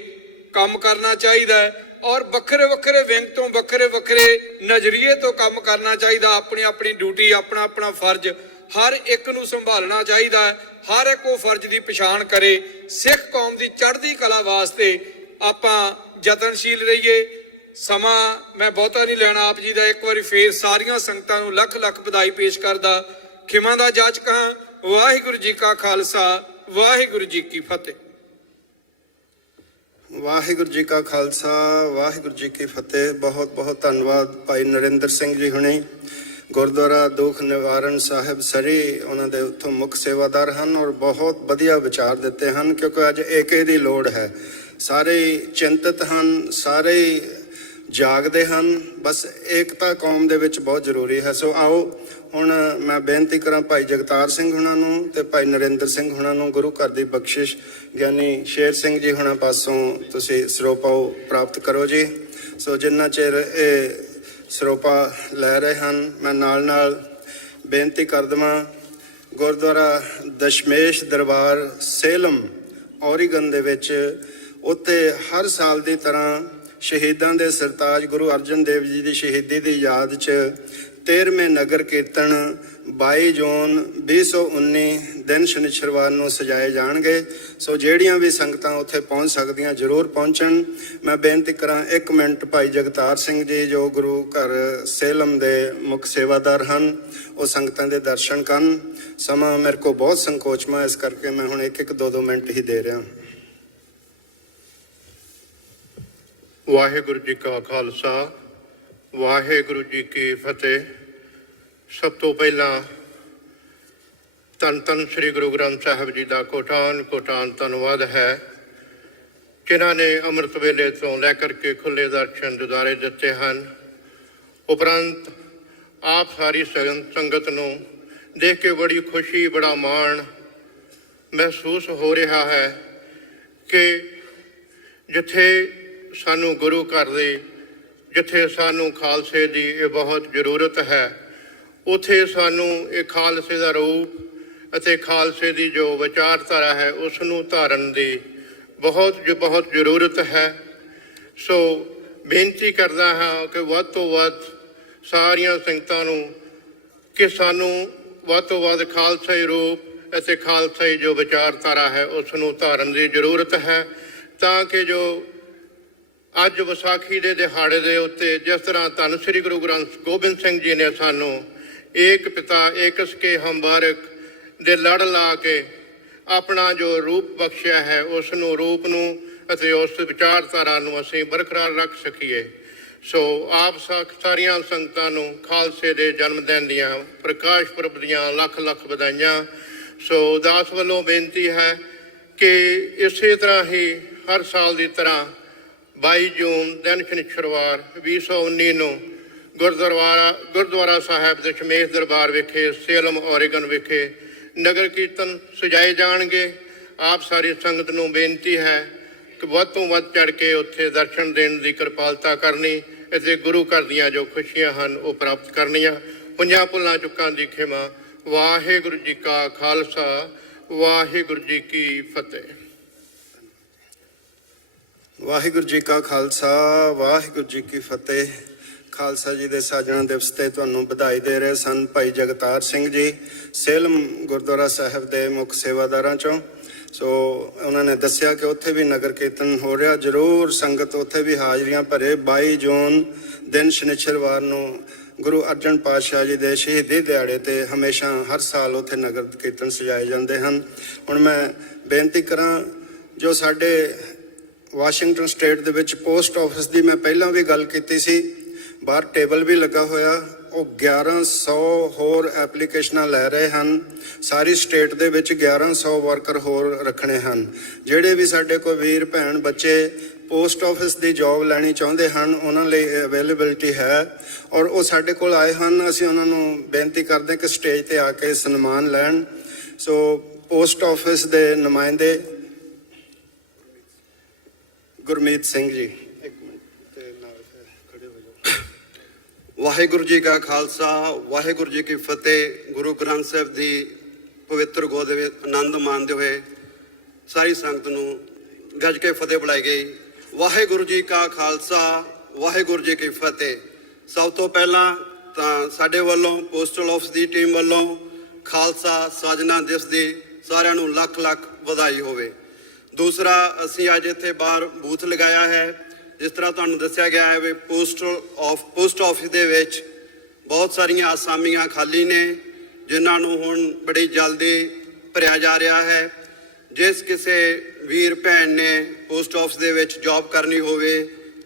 ਕੰਮ ਕਰਨਾ ਚਾਹੀਦਾ ਹੈ, ਔਰ ਵੱਖਰੇ ਵੱਖਰੇ ਵਿੰਗ ਤੋਂ ਵੱਖਰੇ ਵੱਖਰੇ ਨਜ਼ਰੀਏ ਤੋਂ ਕੰਮ ਕਰਨਾ ਚਾਹੀਦਾ। ਆਪਣੀ ਆਪਣੀ ਡਿਊਟੀ, ਆਪਣਾ ਆਪਣਾ ਫਰਜ਼ ਹਰ ਇੱਕ ਨੂੰ ਸੰਭਾਲਣਾ ਚਾਹੀਦਾ ਹੈ। ਹਰ ਇੱਕ ਉਹ ਫਰਜ਼ ਦੀ ਪਛਾਣ ਕਰੇ। ਸਿੱਖ ਕੌਮ ਦੀ ਚੜ੍ਹਦੀ ਕਲਾ ਵਾਸਤੇ ਆਪਾਂ ਯਤਨਸ਼ੀਲ ਰਹੀਏ। ਸਮਾਂ ਮੈਂ ਬਹੁਤਾ ਨਹੀਂ ਲੈਣਾ ਆਪ ਜੀ ਦਾ। ਇੱਕ ਵਾਰੀ ਫੇਰ ਸਾਰੀਆਂ ਸੰਗਤਾਂ ਨੂੰ ਲੱਖ ਲੱਖ ਵਧਾਈ ਪੇਸ਼ ਕਰਦਾ, ਖਿਮਾ ਦਾ ਜਾਚਕ ਹਾਂ। ਵਾਹਿਗੁਰੂ ਜੀ ਕਾ ਖਾਲਸਾ, ਵਾਹਿਗੁਰੂ ਜੀ ਕੀ ਫਤਿਹ। ਵਾਹਿਗੁਰੂ ਜੀ ਕਾ ਖਾਲਸਾ, ਵਾਹਿਗੁਰੂ ਜੀ ਕੀ ਫਤਿਹ। ਬਹੁਤ ਬਹੁਤ ਧੰਨਵਾਦ ਭਾਈ ਨਰਿੰਦਰ ਸਿੰਘ ਜੀ ਹੁਣੇ, ਗੁਰਦੁਆਰਾ ਦੁੱਖ ਨਿਵਾਰਨ ਸਾਹਿਬ ਸਰੀ, ਉਹਨਾਂ ਦੇ ਉੱਥੋਂ ਮੁੱਖ ਸੇਵਾਦਾਰ ਹਨ, ਔਰ ਬਹੁਤ ਵਧੀਆ ਵਿਚਾਰ ਦਿੱਤੇ ਹਨ। ਕਿਉਂਕਿ ਅੱਜ ਏਕੇ ਦੀ ਲੋੜ ਹੈ। ਸਾਰੇ ਚਿੰਤਤ ਹਨ, ਸਾਰੇ ਜਾਗਦੇ ਹਨ। ਬਸ ਏਕਤਾ ਕੌਮ ਦੇ ਵਿੱਚ ਬਹੁਤ ਜ਼ਰੂਰੀ ਹੈ। ਸੋ ਆਓ ਹੁਣ ਮੈਂ ਬੇਨਤੀ ਕਰਾਂ ਭਾਈ ਜਗਤਾਰ ਸਿੰਘ ਹੁਣਾਂ ਨੂੰ ਤੇ ਭਾਈ ਨਰਿੰਦਰ ਸਿੰਘ ਹੁਣਾਂ ਨੂੰ ਗੁਰੂ ਘਰ ਦੀ ਬਖਸ਼ਿਸ਼ ਗਿਆਨੀ ਸ਼ੇਰ ਸਿੰਘ ਜੀ ਹੁਣਾਂ ਪਾਸੋਂ ਤੁਸੀਂ ਸਰੋਪਾ ਪ੍ਰਾਪਤ ਕਰੋ ਜੀ। ਸੋ ਜਿੰਨਾ ਚਿਰ ਇਹ ਸਰੋਪਾ ਲੈ ਰਹੇ ਹਨ, ਮੈਂ ਨਾਲ ਨਾਲ ਬੇਨਤੀ ਕਰ ਦੇਵਾਂ, ਗੁਰਦੁਆਰਾ ਦਸ਼ਮੇਸ਼ ਦਰਬਾਰ ਸੇਲਮ, ਔਰੀਗਨ ਦੇ ਵਿੱਚ, ਉੱਤੇ ਹਰ ਸਾਲ ਦੀ ਤਰ੍ਹਾਂ ਸ਼ਹੀਦਾਂ ਦੇ ਸਰਤਾਜ ਗੁਰੂ ਅਰਜਨ ਦੇਵ ਜੀ ਦੀ ਸ਼ਹੀਦੀ ਦੀ ਯਾਦ 'ਚ 13ਵੇਂ ਨਗਰ ਕੀਰਤਨ 22 ਜੂਨ 2019 ਦਿਨ ਸ਼ਨੀਚਰਵਾਰ ਨੂੰ ਸਜਾਏ ਜਾਣਗੇ। ਸੋ ਜਿਹੜੀਆਂ ਵੀ ਸੰਗਤਾਂ ਉੱਥੇ ਪਹੁੰਚ ਸਕਦੀਆਂ ਜ਼ਰੂਰ ਪਹੁੰਚਣ। ਮੈਂ ਬੇਨਤੀ ਕਰਾਂ 1 ਮਿੰਟ, ਭਾਈ ਜਗਤਾਰ ਸਿੰਘ ਜੀ ਜੋ ਗੁਰੂ ਘਰ ਸੇਲਮ ਦੇ ਮੁੱਖ ਸੇਵਾਦਾਰ ਹਨ, ਉਹ ਸੰਗਤਾਂ ਦੇ ਦਰਸ਼ਨ ਕਰਨ। ਸਮਾਂ ਮੇਰੇ ਕੋਲ ਬਹੁਤ ਸੰਕੋਚਮਾ, ਇਸ ਕਰਕੇ ਮੈਂ ਹੁਣ 1-1 2-2 ਮਿੰਟ ਹੀ ਦੇ ਰਿਹਾ। ਵਾਹਿਗੁਰੂ ਜੀ ਕਾ ਖਾਲਸਾ, ਵਾਹਿਗੁਰੂ ਜੀ ਕੀ ਫਤਿਹ। ਸਭ ਤੋਂ ਪਹਿਲਾਂ ਧੰਨ ਧੰਨ ਸ੍ਰੀ ਗੁਰੂ ਗ੍ਰੰਥ ਸਾਹਿਬ ਜੀ ਦਾ ਕੋਟਾਨ ਕੋਟਾਨ ਧੰਨਵਾਦ ਹੈ, ਜਿਨ੍ਹਾਂ ਨੇ ਅੰਮ੍ਰਿਤ ਵੇਲੇ ਤੋਂ ਲੈ ਕਰਕੇ ਖੁੱਲੇ ਦਰਸ਼ਨ ਦਿਦਾਰੇ ਦਿੱਤੇ ਹਨ। ਉਪਰੰਤ ਆਪ ਸਾਰੀ ਸੰਗਤ ਨੂੰ ਦੇਖ ਕੇ ਬੜੀ ਖੁਸ਼ੀ, ਬੜਾ ਮਾਣ ਮਹਿਸੂਸ ਹੋ ਰਿਹਾ ਹੈ ਕਿ ਜਿੱਥੇ ਸਾਨੂੰ ਗੁਰੂ ਘਰ ਦੀ, ਜਿੱਥੇ ਸਾਨੂੰ ਖਾਲਸੇ ਦੀ ਇਹ ਬਹੁਤ ਜ਼ਰੂਰਤ ਹੈ, ਉੱਥੇ ਸਾਨੂੰ ਇਹ ਖਾਲਸੇ ਦਾ ਰੂਪ ਅਤੇ ਖਾਲਸੇ ਦੀ ਜੋ ਵਿਚਾਰਧਾਰਾ ਹੈ ਉਸ ਨੂੰ ਧਾਰਨ ਦੀ ਬਹੁਤ ਜ਼ਰੂਰਤ ਹੈ। ਸੋ ਬੇਨਤੀ ਕਰਦਾ ਹਾਂ ਕਿ ਵੱਧ ਤੋਂ ਵੱਧ ਸਾਰੀਆਂ ਸੰਗਤਾਂ ਨੂੰ ਕਿ ਸਾਨੂੰ ਵੱਧ ਤੋਂ ਵੱਧ ਖਾਲਸਾਈ ਰੂਪ ਅਤੇ ਖਾਲਸਾਈ ਜੋ ਵਿਚਾਰਧਾਰਾ ਹੈ ਉਸ ਨੂੰ ਧਾਰਨ ਦੀ ਜ਼ਰੂਰਤ ਹੈ, ਤਾਂ ਕਿ ਜੋ ਅੱਜ ਵਿਸਾਖੀ ਦੇ ਦਿਹਾੜੇ ਦੇ ਉੱਤੇ ਜਿਸ ਤਰ੍ਹਾਂ ਧੰਨ ਸ੍ਰੀ ਗੁਰੂ ਗ੍ਰੰਥ ਗੋਬਿੰਦ ਸਿੰਘ ਜੀ ਨੇ ਸਾਨੂੰ ਏਕ ਪਿਤਾ ਏਕਸ ਕੇ ਹਮ ਬਾਰਕ ਦੇ ਲੜ ਲਾ ਕੇ ਆਪਣਾ ਜੋ ਰੂਪ ਬਖਸ਼ਿਆ ਹੈ, ਉਸ ਨੂੰ ਰੂਪ ਨੂੰ ਅਤੇ ਉਸ ਵਿਚਾਰਧਾਰਾ ਨੂੰ ਅਸੀਂ ਬਰਕਰਾਰ ਰੱਖ ਸਕੀਏ। ਸੋ ਆਪ ਸਾਰੀਆਂ ਸੰਗਤਾਂ ਨੂੰ ਖਾਲਸੇ ਦੇ ਜਨਮ ਦਿਨ ਦੀਆਂ, ਪ੍ਰਕਾਸ਼ ਪੁਰਬ ਦੀਆਂ ਲੱਖ ਲੱਖ ਵਧਾਈਆਂ। ਸੋ ਦਾਸ ਵੱਲੋਂ ਬੇਨਤੀ ਹੈ ਕਿ ਇਸੇ ਤਰ੍ਹਾਂ ਹੀ ਹਰ ਸਾਲ ਦੀ ਤਰ੍ਹਾਂ 22 ਜੂਨ ਦਿਨ ਸ਼ਨੀਚਰਵਾਰ 2019 ਨੂੰ ਗੁਰਦੁਆਰਾ ਸਾਹਿਬ ਦਸ਼ਮੇਸ਼ ਦਰਬਾਰ ਵਿਖੇ ਸੇਲਮ ਓਰੇਗਨ ਵਿਖੇ ਨਗਰ ਕੀਰਤਨ ਸਜਾਏ ਜਾਣਗੇ। ਆਪ ਸਾਰੀ ਸੰਗਤ ਨੂੰ ਬੇਨਤੀ ਹੈ ਕਿ ਵੱਧ ਤੋਂ ਵੱਧ ਚੜ੍ਹ ਕੇ ਉੱਥੇ ਦਰਸ਼ਨ ਦੇਣ ਦੀ ਕਿਰਪਾਲਤਾ ਕਰਨੀ ਅਤੇ ਗੁਰੂ ਘਰ ਦੀਆਂ ਜੋ ਖੁਸ਼ੀਆਂ ਹਨ ਉਹ ਪ੍ਰਾਪਤ ਕਰਨੀਆਂ। ਪੰਜਾਂ ਭੁੱਲਾਂ ਚੁੱਕਾਂ ਦੀ ਖਿਮਾ। ਵਾਹਿਗੁਰੂ ਜੀ ਕਾ ਖਾਲਸਾ, ਵਾਹਿਗੁਰੂ ਜੀ ਕੀ ਫਤਿਹ। ਵਾਹਿਗੁਰੂ ਜੀ ਕਾ ਖਾਲਸਾ, ਵਾਹਿਗੁਰੂ ਜੀ ਕੀ ਫਤਿਹ। ਖਾਲਸਾ ਜੀ ਦੇ ਸਾਜਣਾ ਦਿਵਸ ਤੇ ਤੁਹਾਨੂੰ ਵਧਾਈ ਦੇ ਰਹੇ ਸਨ ਭਾਈ ਜਗਤਾਰ ਸਿੰਘ ਜੀ, ਸੇਲਮ ਗੁਰਦੁਆਰਾ ਸਾਹਿਬ ਦੇ ਮੁੱਖ ਸੇਵਾਦਾਰਾਂ ਚੋਂ। ਸੋ ਉਹਨਾਂ ਨੇ ਦੱਸਿਆ ਕਿ ਉੱਥੇ ਵੀ ਨਗਰ ਕੀਰਤਨ ਹੋ ਰਿਹਾ, ਜ਼ਰੂਰ ਸੰਗਤ ਉੱਥੇ ਵੀ ਹਾਜ਼ਰੀਆਂ ਭਰੇ। 22 ਜੂਨ ਦਿਨ ਸ਼ਨੀਚਰਵਾਰ ਨੂੰ ਗੁਰੂ ਅਰਜਨ ਪਾਤਸ਼ਾਹ ਜੀ ਦੇ ਸ਼ਹੀਦੀ ਦਿਹਾੜੇ ਤੇ ਹਮੇਸ਼ਾ ਹਰ ਸਾਲ ਉੱਥੇ ਨਗਰ ਕੀਰਤਨ ਸਜਾਏ ਜਾਂਦੇ ਹਨ। ਹੁਣ ਮੈਂ ਬੇਨਤੀ ਕਰਾਂ, ਜੋ ਸਾਡੇ ਵਾਸ਼ਿੰਗਟਨ ਸਟੇਟ ਦੇ ਵਿੱਚ ਪੋਸਟ ਆਫਿਸ ਦੀ ਮੈਂ ਪਹਿਲਾਂ ਵੀ ਗੱਲ ਕੀਤੀ ਸੀ, ਬਾਹਰ ਟੇਬਲ ਵੀ ਲੱਗਾ ਹੋਇਆ, ਉਹ 1100 ਹੋਰ ਐਪਲੀਕੇਸ਼ਨਾਂ ਲੈ ਰਹੇ ਹਨ। ਸਾਰੀ ਸਟੇਟ ਦੇ ਵਿੱਚ 1100 ਵਰਕਰ ਹੋਰ ਰੱਖਣੇ ਹਨ। ਜਿਹੜੇ ਵੀ ਸਾਡੇ ਕੋਲ ਵੀਰ ਭੈਣ ਬੱਚੇ ਪੋਸਟ ਆਫਿਸ ਦੀ ਜੌਬ ਲੈਣੀ ਚਾਹੁੰਦੇ ਹਨ, ਉਹਨਾਂ ਲਈ ਅਵੇਲੇਬਿਲਟੀ ਹੈ ਔਰ ਉਹ ਸਾਡੇ ਕੋਲ ਆਏ ਹਨ। ਅਸੀਂ ਉਹਨਾਂ ਨੂੰ ਬੇਨਤੀ ਕਰਦੇ ਕਿ ਸਟੇਜ ਤੇ ਆ ਕੇ ਸਨਮਾਨ ਲੈਣ। ਸੋ ਪੋਸਟ ਆਫਿਸ ਦੇ ਨੁਮਾਇੰਦੇ ਗੁਰਮੀਤ ਸਿੰਘ ਜੀ, ਵਾਹਿਗੁਰੂ ਜੀ ਕਾ ਖਾਲਸਾ, ਵਾਹਿਗੁਰੂ ਜੀ ਕੀ ਫਤਿਹ। ਗੁਰੂ ਗ੍ਰੰਥ ਸਾਹਿਬ ਦੀ ਪਵਿੱਤਰ ਗੋਦ ਦੇ ਵਿੱਚ ਆਨੰਦ ਮਾਣਦੇ ਹੋਏ ਸਾਰੀ ਸੰਗਤ ਨੂੰ ਗੱਜ ਕੇ ਫਤਿਹ ਬੁਲਾਈ ਗਈ। ਵਾਹਿਗੁਰੂ ਜੀ ਕਾ ਖਾਲਸਾ, ਵਾਹਿਗੁਰੂ ਜੀ ਕੀ ਫਤਿਹ। ਸਭ ਤੋਂ ਪਹਿਲਾਂ ਤਾਂ ਸਾਡੇ ਵੱਲੋਂ ਪੋਸਟਲ ਆਫਿਸ ਦੀ ਟੀਮ ਵੱਲੋਂ ਖਾਲਸਾ ਸਾਜਨਾ ਦਿਵਸ ਦੀ ਸਾਰਿਆਂ ਨੂੰ ਲੱਖ ਲੱਖ ਵਧਾਈ ਹੋਵੇ। ਦੂਸਰਾ, ਅਸੀਂ ਅੱਜ ਇੱਥੇ ਬਾਹਰ ਬੂਥ ਲਗਾਇਆ ਹੈ। ਜਿਸ ਤਰ੍ਹਾਂ ਤੁਹਾਨੂੰ ਦੱਸਿਆ ਗਿਆ ਹੈ ਵੀ ਪੋਸਟ ਆਫਿਸ ਦੇ ਵਿੱਚ ਬਹੁਤ ਸਾਰੀਆਂ ਆਸਾਮੀਆਂ ਖਾਲੀ ਨੇ, ਜਿਨ੍ਹਾਂ ਨੂੰ ਹੁਣ ਬੜੀ ਜਲਦੀ ਭਰਿਆ ਜਾ ਰਿਹਾ ਹੈ। ਜਿਸ ਕਿਸੇ ਵੀਰ ਭੈਣ ਨੇ ਪੋਸਟ ਆਫਿਸ ਦੇ ਵਿੱਚ ਜੌਬ ਕਰਨੀ ਹੋਵੇ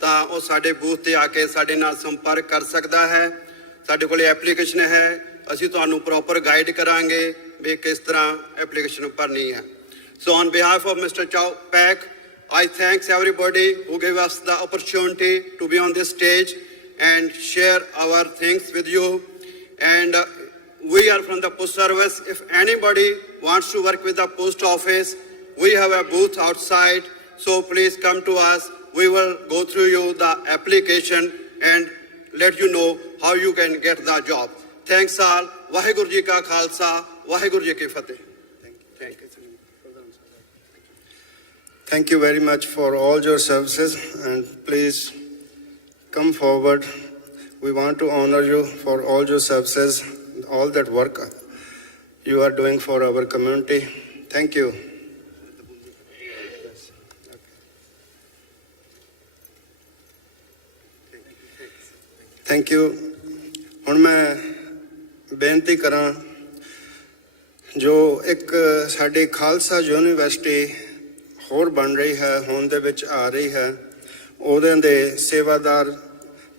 ਤਾਂ ਉਹ ਸਾਡੇ ਬੂਥ ਤੇ ਆ ਕੇ ਸਾਡੇ ਨਾਲ ਸੰਪਰਕ ਕਰ ਸਕਦਾ ਹੈ। ਸਾਡੇ ਕੋਲ ਐਪਲੀਕੇਸ਼ਨ ਹੈ, ਅਸੀਂ ਤੁਹਾਨੂੰ ਪ੍ਰੋਪਰ ਗਾਈਡ ਕਰਾਂਗੇ ਵੀ ਕਿਸ ਤਰ੍ਹਾਂ ਐਪਲੀਕੇਸ਼ਨ ਭਰਨੀ ਹੈ। So on behalf of Mr. Chow Pak, I thank everybody who gave us the opportunity to be on this stage and share our things with you. And we are from the post service. If anybody wants to work with the post office, we have a booth outside. So please come to us. We will go through you the application and let you know how you can get the job. Thanks all. Vaheguru Ji Ka Khalsa, Vaheguru Ji Ki Fateh. Thank you. Thank you very much for all your services, and please come forward. We want to honor you for all your services, all that work you are doing for our community. Thank you. Thank you. ਹੁਣ ਮੈਂ ਬੇਨਤੀ ਕਰਾਂ ਜੋ ਇੱਕ ਸਾਡੀ Khalsa university ਹੋਰ ਬਣ ਰਹੀ ਹੈ, ਹੋਂਦ ਦੇ ਵਿੱਚ ਆ ਰਹੀ ਹੈ, ਉਹਦੇ ਦੇ ਸੇਵਾਦਾਰ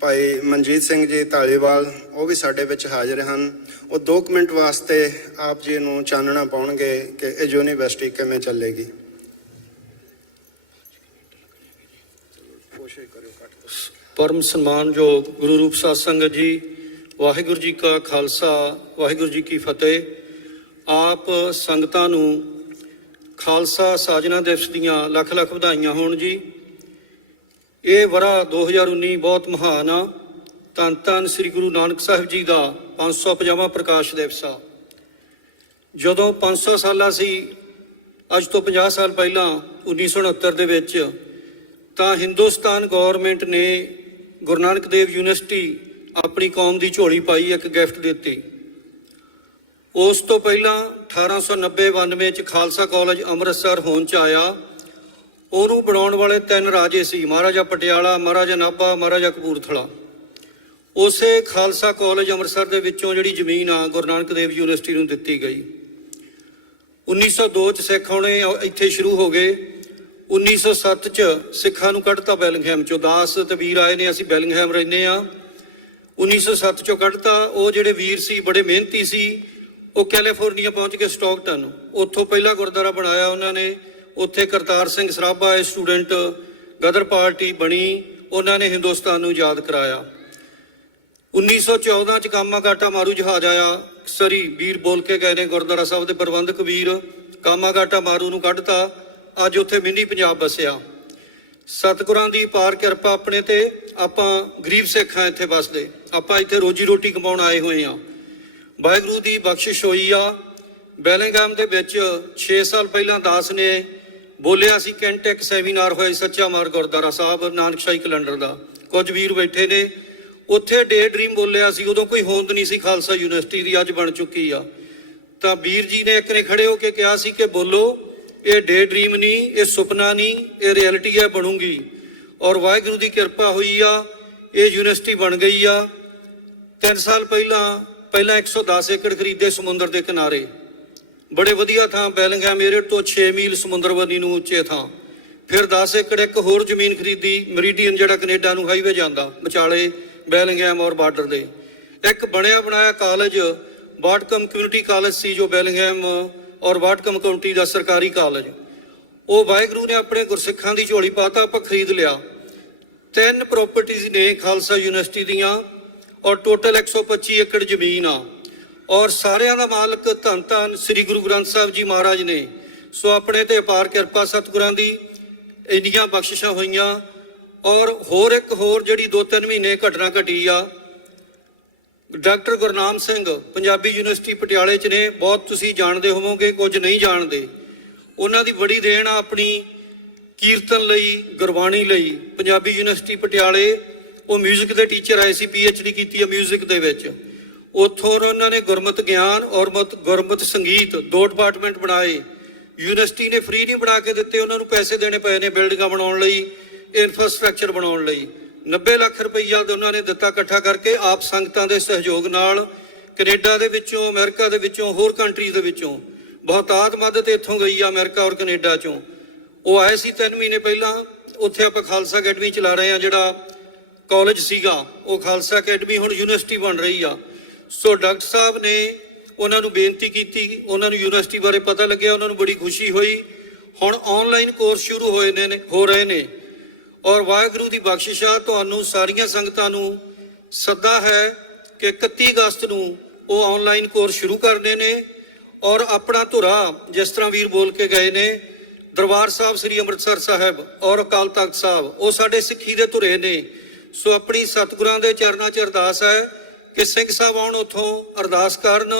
ਭਾਈ ਮਨਜੀਤ ਸਿੰਘ ਜੀ ਢਾਲੀਵਾਲ ਉਹ ਵੀ ਸਾਡੇ ਵਿੱਚ ਹਾਜ਼ਰ ਹਨ। ਉਹ 2 ਮਿੰਟ ਵਾਸਤੇ ਆਪ ਜੀ ਨੂੰ ਚਾਨਣਾ ਪਾਉਣਗੇ ਕਿ ਇਹ ਯੂਨੀਵਰਸਿਟੀ ਕਿਵੇਂ ਚੱਲੇਗੀ। ਪਰਮ ਸਨਮਾਨਯੋਗ ਗੁਰੂ ਰੂਪ ਸਾਧ ਸੰਗਤ ਜੀ, ਵਾਹਿਗੁਰੂ ਜੀ ਕਾ ਖਾਲਸਾ, ਵਾਹਿਗੁਰੂ ਜੀ ਕੀ ਫਤਿਹ। ਆਪ ਸੰਗਤਾਂ ਨੂੰ ਖਾਲਸਾ ਸਾਜਨਾ ਦਿਵਸ ਦੀਆਂ ਲੱਖ ਲੱਖ ਵਧਾਈਆਂ ਹੋਣ ਜੀ। ਇਹ ਵਰ੍ਹਾ 2019 ਬਹੁਤ ਮਹਾਨ ਆ। ਧੰਨ ਧੰਨ ਸ੍ਰੀ ਗੁਰੂ ਨਾਨਕ ਸਾਹਿਬ ਜੀ ਦਾ 550ਵਾਂ ਪ੍ਰਕਾਸ਼ ਦਿਵਸ ਆ। ਜਦੋਂ 500 ਸਾਲਾ ਸੀ, ਅੱਜ ਤੋਂ 50 ਸਾਲ ਪਹਿਲਾਂ 1969 ਦੇ ਵਿੱਚ, ਤਾਂ ਹਿੰਦੁਸਤਾਨ ਗੌਰਮੈਂਟ ਨੇ ਗੁਰੂ ਨਾਨਕ ਦੇਵ ਯੂਨੀਵਰਸਿਟੀ ਆਪਣੀ ਕੌਮ ਦੀ ਝੋਲੀ ਪਾਈ, ਇੱਕ ਗਿਫਟ ਦਿੱਤੀ। ਉਸ ਤੋਂ ਪਹਿਲਾਂ 1890-92 ਚ ਖਾਲਸਾ ਕਾਲਜ ਅੰਮ੍ਰਿਤਸਰ ਹੋਂਦ ਚ ਆਇਆ। ਉਹਨੂੰ ਬਣਾਉਣ ਵਾਲੇ 3 ਰਾਜੇ ਸੀ, ਮਹਾਰਾਜਾ ਪਟਿਆਲਾ, ਮਹਾਰਾਜਾ ਨਾਭਾ, ਮਹਾਰਾਜਾ ਕਪੂਰਥਲਾ। ਉਸੇ ਖਾਲਸਾ ਕਾਲਜ ਅੰਮ੍ਰਿਤਸਰ ਦੇ ਵਿੱਚੋਂ ਜਿਹੜੀ ਜ਼ਮੀਨ ਆ ਗੁਰੂ ਨਾਨਕ ਦੇਵ ਯੂਨੀਵਰਸਿਟੀ ਨੂੰ ਦਿੱਤੀ ਗਈ। 1902 ਚ ਸਿੱਖ ਆਉਣੇ ਇੱਥੇ ਸ਼ੁਰੂ ਹੋ ਗਏ। 1907 ਚ ਸਿੱਖਾਂ ਨੂੰ ਕੱਢਤਾ ਬੈਲਿੰਗਹੈਮ ਚੋਂ। ਦਾਸ ਤੇ ਵੀਰ ਆਏ ਨੇ, ਅਸੀਂ ਬੈਲਿੰਗਹੈਮ ਰਹਿੰਦੇ ਆ। 1907 ਚੋਂ ਕੱਢਤਾ। ਉਹ ਜਿਹੜੇ ਵੀਰ ਸੀ ਬੜੇ ਮਿਹਨਤੀ ਸੀ, ਉਹ ਕੈਲੀਫੋਰਨੀਆ ਪਹੁੰਚ ਕੇ ਸਟਾਕਟਨ, ਉੱਥੋਂ ਪਹਿਲਾ ਗੁਰਦੁਆਰਾ ਬਣਾਇਆ ਉਹਨਾਂ ਨੇ। ਉੱਥੇ ਕਰਤਾਰ ਸਿੰਘ ਸਰਾਭਾ ਸਟੂਡੈਂਟ ਗਦਰ ਪਾਰਟੀ ਬਣੀ, ਉਹਨਾਂ ਨੇ ਹਿੰਦੁਸਤਾਨ ਨੂੰ ਆਜ਼ਾਦ ਕਰਾਇਆ। 1914 ਚ ਕਾਮਾਗਾਟਾ ਮਾਰੂ ਜਹਾਜ਼ ਆਇਆ। ਸਰੀ ਵੀਰ ਬੋਲ ਕੇ ਗਏ ਨੇ, ਗੁਰਦੁਆਰਾ ਸਾਹਿਬ ਦੇ ਪ੍ਰਬੰਧਕ ਵੀਰ। ਕਾਮਾਗਾਟਾ ਮਾਰੂ ਨੂੰ ਕੱਢਤਾ, ਅੱਜ ਉੱਥੇ ਮਿੰਨੀ ਪੰਜਾਬ ਵਸਿਆ। ਸਤਿਗੁਰਾਂ ਦੀ ਅਪਾਰ ਕਿਰਪਾ ਆਪਣੇ ਤੇ। ਆਪਾਂ ਗਰੀਬ ਸਿੱਖ ਹਾਂ ਇੱਥੇ ਵਸਦੇ, ਆਪਾਂ ਇੱਥੇ ਰੋਜੀ ਰੋਟੀ ਕਮਾਉਣ ਆਏ ਹੋਏ ਹਾਂ। ਵਾਹਿਗੁਰੂ ਦੀ ਬਖਸ਼ਿਸ਼ ਹੋਈ ਆ। ਬੈਲਿੰਗਹੈਮ ਦੇ ਵਿੱਚ 6 ਸਾਲ ਪਹਿਲਾਂ ਦਾਸ ਨੇ ਬੋਲਿਆ ਸੀ, ਕੈਂਟੈਕ ਸੈਮੀਨਾਰ ਹੋਇਆ ਸੱਚਾ ਮਾਰਗ ਗੁਰਦੁਆਰਾ ਸਾਹਿਬ ਨਾਨਕਸ਼ਾਹੀ ਕੈਲੰਡਰ ਦਾ। ਕੁਝ ਵੀਰ ਬੈਠੇ ਨੇ ਉੱਥੇ। ਡੇ ਡ੍ਰੀਮ ਬੋਲਿਆ ਸੀ, ਉਦੋਂ ਕੋਈ ਹੋਂਦ ਨਹੀਂ ਸੀ ਖਾਲਸਾ ਯੂਨੀਵਰਸਿਟੀ ਦੀ, ਅੱਜ ਬਣ ਚੁੱਕੀ ਆ। ਤਾਂ ਵੀਰ ਜੀ ਨੇ ਇੱਕ ਨੇ ਖੜੇ ਹੋ ਕੇ ਕਿਹਾ ਸੀ ਕਿ ਬੋਲੋ, ਇਹ ਡੇ ਡ੍ਰੀਮ ਨਹੀਂ, ਇਹ ਸੁਪਨਾ ਨਹੀਂ, ਇਹ ਰਿਐਲਿਟੀ ਹੈ, ਬਣੂਗੀ। ਔਰ ਵਾਹਿਗੁਰੂ ਦੀ ਕਿਰਪਾ ਹੋਈ ਆ, ਇਹ ਯੂਨੀਵਰਸਿਟੀ ਬਣ ਗਈ ਆ। 3 ਸਾਲ ਪਹਿਲਾਂ 110 ਏਕੜ ਖਰੀਦੇ ਸਮੁੰਦਰ ਦੇ ਕਿਨਾਰੇ, ਬੜੇ ਵਧੀਆ ਥਾਂ। ਬੈਲਿੰਗਹੈਮ ਏਅਰ ਤੋਂ 6 ਮੀਲ ਸਮੁੰਦਰ ਵਰਨੀ ਨੂੰ ਉੱਚੇ ਥਾਂ। ਫਿਰ 10 ਏਕੜ ਇੱਕ ਹੋਰ ਜ਼ਮੀਨ ਖਰੀਦੀ, ਮੈਰੀਡੀਅਨ ਜਿਹੜਾ ਕੈਨੇਡਾ ਨੂੰ ਹਾਈਵੇ ਜਾਂਦਾ, ਵਿਚਾਲੇ ਬੈਲਿੰਗਹੈਮ ਔਰ ਬਾਰਡਰ ਦੇ। ਇੱਕ ਬਣਿਆ ਬਣਾਇਆ ਕਾਲਜ ਵਾਟਕਮ ਕਮਿਊਨਿਟੀ ਕਾਲਜ ਸੀ, ਜੋ ਬੈਲਿੰਗਹੈਮ ਔਰ ਵਾਟਕਮ ਕਾਉਂਟੀ ਦਾ ਸਰਕਾਰੀ ਕਾਲਜ। ਉਹ ਵਾਹਿਗੁਰੂ ਨੇ ਆਪਣੇ ਗੁਰਸਿੱਖਾਂ ਦੀ ਝੋਲੀ ਪਾਤਾ, ਆਪਾਂ ਖਰੀਦ ਲਿਆ। 3 ਪ੍ਰਾਪਰਟੀਜ਼ ਨੇ ਖਾਲਸਾ ਯੂਨੀਵਰਸਿਟੀ ਦੀਆਂ, ਔਰ ਟੋਟਲ 125 ਏਕੜ ਜ਼ਮੀਨ ਆ। ਔਰ ਸਾਰਿਆਂ ਦਾ ਮਾਲਕ ਧੰਨ ਧੰਨ ਸ੍ਰੀ ਗੁਰੂ ਗ੍ਰੰਥ ਸਾਹਿਬ ਜੀ ਮਹਾਰਾਜ ਨੇ। ਸੋ ਆਪਣੇ ਤੇ ਅਪਾਰ ਕਿਰਪਾ ਸਤਿਗੁਰਾਂ ਦੀ, ਇੰਨੀਆਂ ਬਖਸ਼ਿਸ਼ਾਂ ਹੋਈਆਂ। ਔਰ ਹੋਰ ਜਿਹੜੀ 2-3 ਮਹੀਨੇ ਘਟਨਾ ਘਟੀ ਆ, ਡਾਕਟਰ ਗੁਰਨਾਮ ਸਿੰਘ ਪੰਜਾਬੀ ਯੂਨੀਵਰਸਿਟੀ ਪਟਿਆਲੇ 'ਚ ਨੇ। ਬਹੁਤ ਤੁਸੀਂ ਜਾਣਦੇ ਹੋਵੋਗੇ, ਕੁਝ ਨਹੀਂ ਜਾਣਦੇ। ਉਹਨਾਂ ਦੀ ਬੜੀ ਦੇਣ ਆ ਆਪਣੀ ਕੀਰਤਨ ਲਈ, ਗੁਰਬਾਣੀ ਲਈ। ਪੰਜਾਬੀ ਯੂਨੀਵਰਸਿਟੀ ਪਟਿਆਲੇ ਉਹ ਮਿਊਜ਼ਿਕ ਦੇ ਟੀਚਰ ਆਏ ਸੀ, PhD ਕੀਤੀ ਹੈ ਮਿਊਜ਼ਿਕ ਦੇ ਵਿੱਚ। ਉੱਥੋਂ ਉਹਨਾਂ ਨੇ ਗੁਰਮਤਿ ਗਿਆਨ ਔਰ ਗੁਰਮਤਿ ਸੰਗੀਤ 2 ਡਿਪਾਰਟਮੈਂਟ ਬਣਾਏ। ਯੂਨੀਵਰਸਿਟੀ ਨੇ ਫ੍ਰੀ ਨਹੀਂ ਬਣਾ ਕੇ ਦਿੱਤੇ, ਉਹਨਾਂ ਨੂੰ ਪੈਸੇ ਦੇਣੇ ਪਏ ਨੇ ਬਿਲਡਿੰਗਾਂ ਬਣਾਉਣ ਲਈ, ਇਨਫਰਾਸਟ੍ਰਕਚਰ ਬਣਾਉਣ ਲਈ। 90 ਲੱਖ ਰੁਪਈਆ ਉਹਨਾਂ ਨੇ ਦਿੱਤਾ ਇਕੱਠਾ ਕਰਕੇ, ਆਪ ਸੰਗਤਾਂ ਦੇ ਸਹਿਯੋਗ ਨਾਲ। ਕੈਨੇਡਾ ਦੇ ਵਿੱਚੋਂ, ਅਮਰੀਕਾ ਦੇ ਵਿੱਚੋਂ, ਹੋਰ ਕੰਟਰੀਜ਼ ਦੇ ਵਿੱਚੋਂ ਬਹੁਤਾਤ ਮਦਦ ਇੱਥੋਂ ਗਈ ਆ, ਅਮਰੀਕਾ ਔਰ ਕੈਨੇਡਾ ਚੋਂ। ਉਹ ਆਏ ਸੀ 3 ਮਹੀਨੇ ਪਹਿਲਾਂ। ਉੱਥੇ ਆਪਾਂ ਖਾਲਸਾ ਅਕੈਡਮੀ ਚਲਾ ਰਹੇ ਹਾਂ। ਜਿਹੜਾ ਕਾਲਜ ਸੀਗਾ ਉਹ ਖਾਲਸਾ ਅਕੈਡਮੀ ਹੁਣ ਯੂਨੀਵਰਸਿਟੀ ਬਣ ਰਹੀ ਆ। ਸੋ ਡਾਕਟਰ ਸਾਹਿਬ ਨੇ ਉਹਨਾਂ ਨੂੰ ਬੇਨਤੀ ਕੀਤੀ, ਉਹਨਾਂ ਨੂੰ ਯੂਨੀਵਰਸਿਟੀ ਬਾਰੇ ਪਤਾ ਲੱਗਿਆ, ਉਹਨਾਂ ਨੂੰ ਬੜੀ ਖੁਸ਼ੀ ਹੋਈ। ਹੁਣ ਆਨਲਾਈਨ ਕੋਰਸ ਸ਼ੁਰੂ ਹੋ ਰਹੇ ਨੇ। ਔਰ ਵਾਹਿਗੁਰੂ ਦੀ ਬਖਸ਼ਿਸ਼ ਆ, ਤੁਹਾਨੂੰ ਸਾਰੀਆਂ ਸੰਗਤਾਂ ਨੂੰ ਸੱਦਾ ਹੈ ਕਿ 31 ਅਗਸਤ ਨੂੰ ਉਹ ਆਨਲਾਈਨ ਕੋਰਸ ਸ਼ੁਰੂ ਕਰਨੇ ਨੇ। ਔਰ ਆਪਣਾ ਧੁਰਾ, ਜਿਸ ਤਰ੍ਹਾਂ ਵੀਰ ਬੋਲ ਕੇ ਗਏ ਨੇ, ਦਰਬਾਰ ਸਾਹਿਬ ਸ੍ਰੀ ਅੰਮ੍ਰਿਤਸਰ ਸਾਹਿਬ ਔਰ ਅਕਾਲ ਤਖਤ ਸਾਹਿਬ, ਉਹ ਸਾਡੇ ਸਿੱਖੀ ਦੇ ਧੁਰੇ ਨੇ। ਸੋ ਆਪਣੀ ਸਤਿਗੁਰਾਂ ਦੇ ਚਰਨਾਂ 'ਚ ਅਰਦਾਸ ਹੈ ਕਿ ਸਿੰਘ ਸਾਹਿਬ ਆਉਣ, ਉੱਥੋਂ ਅਰਦਾਸ ਕਰਨ।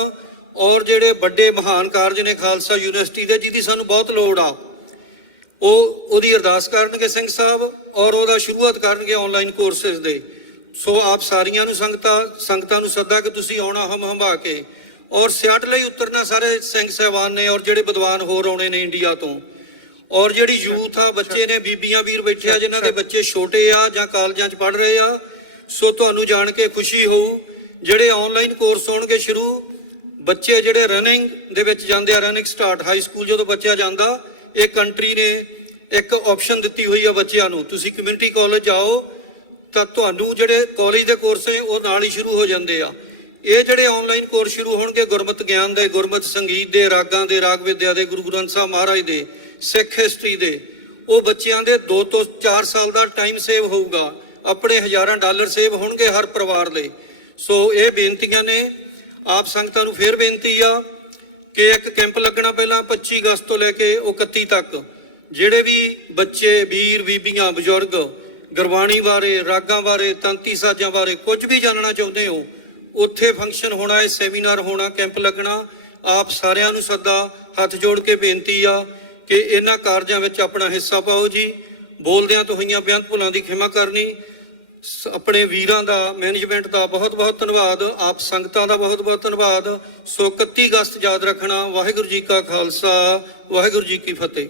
ਔਰ ਜਿਹੜੇ ਵੱਡੇ ਮਹਾਨ ਕਾਰਜ ਨੇ ਖਾਲਸਾ ਯੂਨੀਵਰਸਿਟੀ ਦੇ, ਜਿਹਦੀ ਸਾਨੂੰ ਬਹੁਤ ਲੋੜ ਆ, ਉਹਦੀ ਅਰਦਾਸ ਕਰਨਗੇ ਸਿੰਘ ਸਾਹਿਬ, ਔਰ ਉਹਦਾ ਸ਼ੁਰੂਆਤ ਕਰਨਗੇ ਆਨਲਾਈਨ ਕੋਰਸਿਸ ਦੇ। ਸੋ ਆਪ ਸਾਰੀਆਂ ਨੂੰ ਸੰਗਤਾਂ ਨੂੰ ਸੱਦਾ ਕਿ ਤੁਸੀਂ ਆਉਣਾ ਹੰਭਾ ਕੇ, ਔਰ ਸਿਆਟ ਲਈ ਉਤਰਨਾ ਸਾਰੇ ਸਿੰਘ ਸਾਹਿਬਾਨ ਨੇ, ਔਰ ਜਿਹੜੇ ਵਿਦਵਾਨ ਹੋਰ ਆਉਣੇ ਨੇ ਇੰਡੀਆ ਤੋਂ, ਔਰ ਜਿਹੜੀ ਯੂਥ ਆ, ਬੱਚੇ ਨੇ, ਬੀਬੀਆਂ ਵੀਰ ਬੈਠੇ ਆ ਜਿਨ੍ਹਾਂ ਦੇ ਬੱਚੇ ਛੋਟੇ ਆ ਜਾਂ ਕਾਲਜਾਂ 'ਚ ਪੜ੍ਹ ਰਹੇ ਆ। ਸੋ ਤੁਹਾਨੂੰ ਜਾਣ ਕੇ ਖੁਸ਼ੀ ਹੋਊ ਜਿਹੜੇ ਆਨਲਾਈਨ ਕੋਰਸ ਹੋਣਗੇ ਸ਼ੁਰੂ, ਬੱਚੇ ਜਿਹੜੇ ਰਨਿੰਗ ਦੇ ਵਿੱਚ ਜਾਂਦੇ ਆ, ਰਨਿੰਗ ਸਟਾਰਟ ਹਾਈ ਸਕੂਲ ਜਦੋਂ ਬੱਚਾ ਜਾਂਦਾ, ਇਹ ਕੰਟਰੀ ਨੇ ਇੱਕ ਆਪਸ਼ਨ ਦਿੱਤੀ ਹੋਈ ਆ ਬੱਚਿਆਂ ਨੂੰ, ਤੁਸੀਂ ਕਮਿਊਨਿਟੀ ਕਾਲਜ ਜਾਓ ਤਾਂ ਤੁਹਾਨੂੰ ਜਿਹੜੇ ਕਾਲਜ ਦੇ ਕੋਰਸ ਨੇ ਉਹ ਨਾਲ ਹੀ ਸ਼ੁਰੂ ਹੋ ਜਾਂਦੇ ਆ। ਇਹ ਜਿਹੜੇ ਆਨਲਾਈਨ ਕੋਰਸ ਸ਼ੁਰੂ ਹੋਣਗੇ ਗੁਰਮਤਿ ਗਿਆਨ ਦੇ, ਗੁਰਮਤਿ ਸੰਗੀਤ ਦੇ, ਰਾਗਾਂ ਦੇ, ਰਾਗ ਵਿਦਿਆ ਦੇ, ਗੁਰੂ ਗ੍ਰੰਥ ਸਾਹਿਬ ਮਹਾਰਾਜ ਦੇ, ਸਿੱਖ ਹਿਸਟਰੀ ਦੇ, ਉਹ ਬੱਚਿਆਂ ਦੇ 2 ਤੋਂ 4 ਸਾਲ ਦਾ ਟਾਈਮ ਸੇਵ ਹੋਊਗਾ, ਆਪਣੇ ਹਜ਼ਾਰਾਂ ਡਾਲਰ ਸੇਵ ਹੋਣਗੇ ਹਰ ਪਰਿਵਾਰ ਲਈ। ਸੋ ਇਹ ਬੇਨਤੀਆਂ ਨੇ ਆਪ ਸੰਗਤਾਂ ਨੂੰ, ਫੇਰ ਬੇਨਤੀ ਆ ਕਿ ਇੱਕ ਕੈਂਪ ਲੱਗਣਾ ਪਹਿਲਾਂ 25 ਅਗਸਤ ਤੋਂ ਲੈ ਕੇ 31 ਤੱਕ। ਜਿਹੜੇ ਵੀ ਬੱਚੇ, ਵੀਰ, ਬੀਬੀਆਂ, ਬਜ਼ੁਰਗ ਗੁਰਬਾਣੀ ਬਾਰੇ, ਰਾਗਾਂ ਬਾਰੇ, ਤੰਤੀ ਸਾਜ਼ਾਂ ਬਾਰੇ ਕੁਝ ਵੀ ਜਾਣਨਾ ਚਾਹੁੰਦੇ ਹੋ, ਉੱਥੇ ਫੰਕਸ਼ਨ ਹੋਣਾ ਹੈ, ਸੈਮੀਨਾਰ ਹੋਣਾ, ਕੈਂਪ ਲੱਗਣਾ। ਆਪ ਸਾਰਿਆਂ ਨੂੰ ਸੱਦਾ, ਹੱਥ ਜੋੜ ਕੇ ਬੇਨਤੀ ਆ ਕਿ ਇਹਨਾਂ ਕਾਰਜਾਂ ਵਿੱਚ ਆਪਣਾ ਹਿੱਸਾ ਪਾਓ ਜੀ। ਬੋਲਦਿਆਂ ਤੋਂ ਹੋਈਆਂ ਬੇਅੰਤ ਭੁੱਲਾਂ ਦੀ ਖਿਮਾ ਕਰਨੀ। ਆਪਣੇ ਵੀਰਾਂ ਦਾ, ਮੈਨੇਜਮੈਂਟ ਦਾ ਬਹੁਤ ਬਹੁਤ ਧੰਨਵਾਦ, ਆਪ ਸੰਗਤਾਂ ਦਾ ਬਹੁਤ ਬਹੁਤ ਧੰਨਵਾਦ। ਸੋ 31 ਅਗਸਤ ਯਾਦ ਰੱਖਣਾ। ਵਾਹਿਗੁਰੂ ਜੀ ਕਾ ਖਾਲਸਾ, ਵਾਹਿਗੁਰੂ ਜੀ ਕੀ ਫਤਿਹ।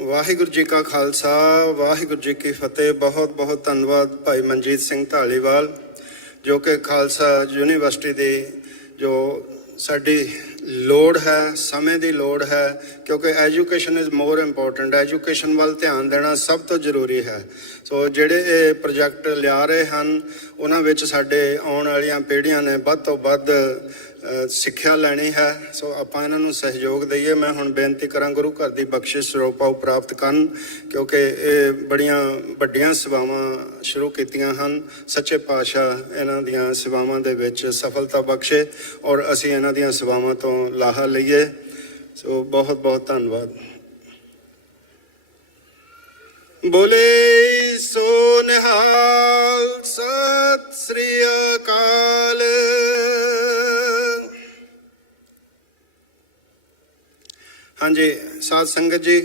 ਵਾਹਿਗੁਰੂ ਜੀ ਕਾ ਖਾਲਸਾ, ਵਾਹਿਗੁਰੂ ਜੀ ਕੀ ਫਤਿਹ। ਬਹੁਤ ਬਹੁਤ ਧੰਨਵਾਦ ਭਾਈ ਮਨਜੀਤ ਸਿੰਘ ਢਾਲੀਵਾਲ, ਜੋ ਕਿ ਖਾਲਸਾ ਯੂਨੀਵਰਸਿਟੀ ਦੀ ਜੋ ਸਾਡੀ ਲੋੜ ਹੈ, ਸਮੇਂ ਦੀ ਲੋੜ ਹੈ, ਕਿਉਂਕਿ education is more important. Education ਵੱਲ ਧਿਆਨ ਦੇਣਾ ਸਭ ਤੋਂ ਜ਼ਰੂਰੀ ਹੈ। ਸੋ ਜਿਹੜੇ ਇਹ ਪ੍ਰੋਜੈਕਟ ਲਿਆ ਰਹੇ ਹਨ, ਉਹਨਾਂ ਵਿੱਚ ਸਾਡੇ ਆਉਣ ਵਾਲੀਆਂ ਪੀੜ੍ਹੀਆਂ ਨੇ ਵੱਧ ਤੋਂ ਵੱਧ ਸਿੱਖਿਆ ਲੈਣੀ ਹੈ। ਸੋ ਆਪਾਂ ਇਹਨਾਂ ਨੂੰ ਸਹਿਯੋਗ ਦਈਏ। ਮੈਂ ਹੁਣ ਬੇਨਤੀ ਕਰਾਂ ਗੁਰੂ ਘਰ ਦੀ ਬਖਸ਼ਿਸ਼ ਸਰੋਪਾਉ ਪ੍ਰਾਪਤ ਕਰਨ, ਕਿਉਂਕਿ ਇਹ ਬੜੀਆਂ ਵੱਡੀਆਂ ਸੇਵਾਵਾਂ ਸ਼ੁਰੂ ਕੀਤੀਆਂ ਹਨ। ਸੱਚੇ ਪਾਤਸ਼ਾਹ ਇਹਨਾਂ ਦੀਆਂ ਸੇਵਾਵਾਂ ਦੇ ਵਿੱਚ ਸਫਲਤਾ ਬਖਸ਼ੇ ਔਰ ਅਸੀਂ ਇਹਨਾਂ ਦੀਆਂ ਸੇਵਾਵਾਂ ਤੋਂ ਲਾਹਾ ਲਈਏ। ਸੋ ਬਹੁਤ ਬਹੁਤ ਧੰਨਵਾਦ। ਬੋਲੇ ਸੋ ਨਿਹਾਲ, ਸਤਿ ਸ੍ਰੀ ਅਕਾਲ। ਹਾਂਜੀ ਸਾਧ ਸੰਗਤ ਜੀ,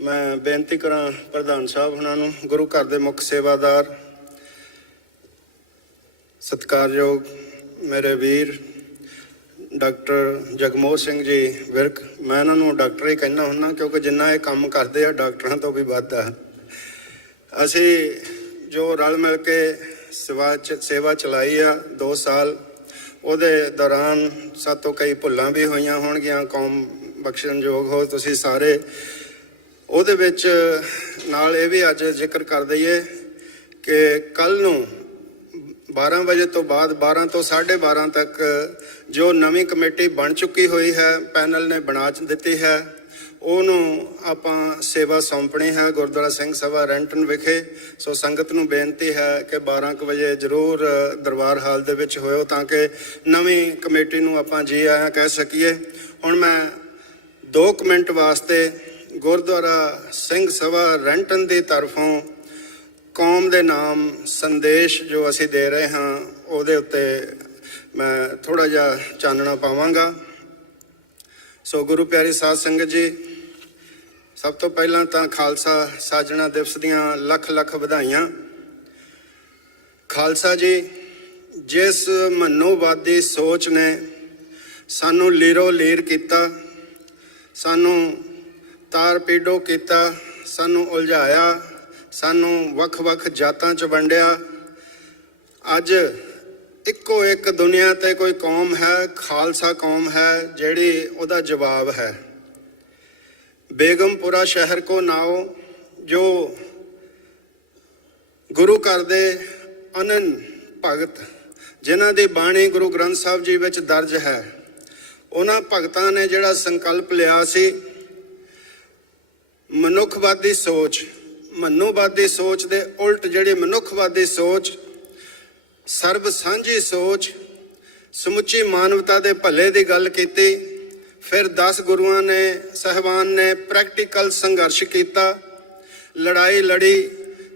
ਮੈਂ ਬੇਨਤੀ ਕਰਾਂ ਪ੍ਰਧਾਨ ਸਾਹਿਬ ਉਹਨਾਂ ਨੂੰ, ਗੁਰੂ ਘਰ ਦੇ ਮੁੱਖ ਸੇਵਾਦਾਰ, ਸਤਿਕਾਰਯੋਗ ਮੇਰੇ ਵੀਰ ਡਾਕਟਰ ਜਗਮੋਹਨ ਸਿੰਘ ਜੀ ਵਿਰਕ, ਮੈਂ ਇਹਨਾਂ ਨੂੰ ਡਾਕਟਰ ਹੀ ਕਹਿੰਦਾ ਹੁੰਦਾ ਕਿਉਂਕਿ ਜਿੰਨਾ ਇਹ ਕੰਮ ਕਰਦੇ ਆ ਡਾਕਟਰਾਂ ਤੋਂ ਵੀ ਵੱਧ ਆ। ਅਸੀਂ ਜੋ ਰਲ ਮਿਲ ਕੇ ਸੇਵਾ ਚਲਾਈ ਆ 2 ਸਾਲ, ਉਹਦੇ ਦੌਰਾਨ ਸਾਤੋਂ ਕਈ ਭੁੱਲਾਂ ਵੀ ਹੋਈਆਂ ਹੋਣਗੀਆਂ, ਕੌਮ ਬਖਸ਼ਣਯੋਗ ਹੋ ਤੁਸੀਂ ਸਾਰੇ। ਉਹਦੇ ਵਿੱਚ ਨਾਲ ਇਹ ਵੀ ਅੱਜ ਜ਼ਿਕਰ ਕਰ ਦਈਏ ਕਿ ਕੱਲ ਨੂੰ 12 ਵਜੇ ਤੋਂ ਬਾਅਦ 12 ਤੋਂ 12:30 ਤੱਕ ਜੋ ਨਵੀਂ ਕਮੇਟੀ ਬਣ ਚੁੱਕੀ ਹੋਈ ਹੈ, ਪੈਨਲ ਨੇ ਬਣਾ ਦਿੱਤੀ ਹੈ, ਉਹਨੂੰ ਆਪਾਂ ਸੇਵਾ ਸੌਂਪਣੀ ਹੈ ਗੁਰਦੁਆਰਾ ਸਿੰਘ ਸਭਾ ਰੈਂਟਨ ਵਿਖੇ। ਸੋ ਸੰਗਤ ਨੂੰ ਬੇਨਤੀ ਹੈ ਕਿ 12 ਵਜੇ ਜ਼ਰੂਰ ਦਰਬਾਰ ਹਾਲ ਦੇ ਵਿੱਚ ਹੋਇਓ ਤਾਂ ਕਿ ਨਵੀਂ ਕਮੇਟੀ ਨੂੰ ਆਪਾਂ ਜੀ ਆਇਆਂ ਕਹਿ ਸਕੀਏ। ਹੁਣ ਮੈਂ 2 ਮਿੰਟ ਵਾਸਤੇ ਗੁਰਦੁਆਰਾ ਸਿੰਘ ਸਭਾ ਰੈਂਟਨ ਦੀ ਤਰਫੋਂ ਕੌਮ ਦੇ ਨਾਮ ਸੰਦੇਸ਼ ਜੋ ਅਸੀਂ ਦੇ ਰਹੇ ਹਾਂ ਉਹਦੇ ਉੱਤੇ ਮੈਂ ਥੋੜ੍ਹਾ ਜਿਹਾ ਚਾਨਣਾ ਪਾਵਾਂਗਾ। ਸੋ ਗੁਰੂ ਪਿਆਰੀ ਸਾਧ ਸੰਗਤ ਜੀ, ਸਭ ਤੋਂ ਪਹਿਲਾਂ ਤਾਂ ਖਾਲਸਾ ਸਾਜਣਾ ਦਿਵਸ ਦੀਆਂ ਲੱਖ ਲੱਖ ਵਧਾਈਆਂ। ਖਾਲਸਾ ਜੀ, ਜਿਸ ਮਨੋਵਾਦੀ ਸੋਚ ਨੇ ਸਾਨੂੰ ਲੀਰੋ ਲੀਰ ਕੀਤਾ, ਸਾਨੂੰ ਤਾਰ ਪੀਡੋ ਕੀਤਾ, ਸਾਨੂੰ ਉਲਝਾਇਆ, ਸਾਨੂੰ ਵੱਖ-ਵੱਖ ਜਾਤਾਂ 'ਚ ਵੰਡਿਆ, ਅੱਜ ਇੱਕੋ ਇੱਕ ਦੁਨੀਆ ਤੇ ਕੋਈ ਕੌਮ ਹੈ, ਖਾਲਸਾ ਕੌਮ ਹੈ, ਜਿਹੜੀ ਉਹਦਾ ਜਵਾਬ ਹੈ। ਬੇਗਮਪੁਰਾ ਸ਼ਹਿਰ ਕੋ ਨਾਓ, ਜੋ ਗੁਰੂ ਘਰ ਦੇ ਅਨੰਨ ਭਗਤ ਜਿਨ੍ਹਾਂ ਦੀ ਬਾਣੀ ਗੁਰੂ ਗ੍ਰੰਥ ਸਾਹਿਬ ਜੀ ਵਿੱਚ ਦਰਜ ਹੈ, ਉਹਨਾਂ ਭਗਤਾਂ ਨੇ ਜਿਹੜਾ ਸੰਕਲਪ ਲਿਆ ਸੀ, ਮਨੁੱਖਵਾਦੀ ਸੋਚ, ਮਨੋਵਾਦੀ ਸੋਚ ਦੇ ਉਲਟ ਜਿਹੜੀ ਮਨੁੱਖਵਾਦੀ ਸੋਚ, ਸਰਬ ਸਾਂਝੀ ਸੋਚ, ਸਮੁੱਚੀ ਮਾਨਵਤਾ ਦੇ ਭਲੇ ਦੀ ਗੱਲ ਕੀਤੀ। ਫਿਰ 10 ਗੁਰੂਆਂ ਨੇ ਸਾਹਿਬਾਨ ਨੇ ਪ੍ਰੈਕਟੀਕਲ ਸੰਘਰਸ਼ ਕੀਤਾ, ਲੜਾਈ ਲੜੀ,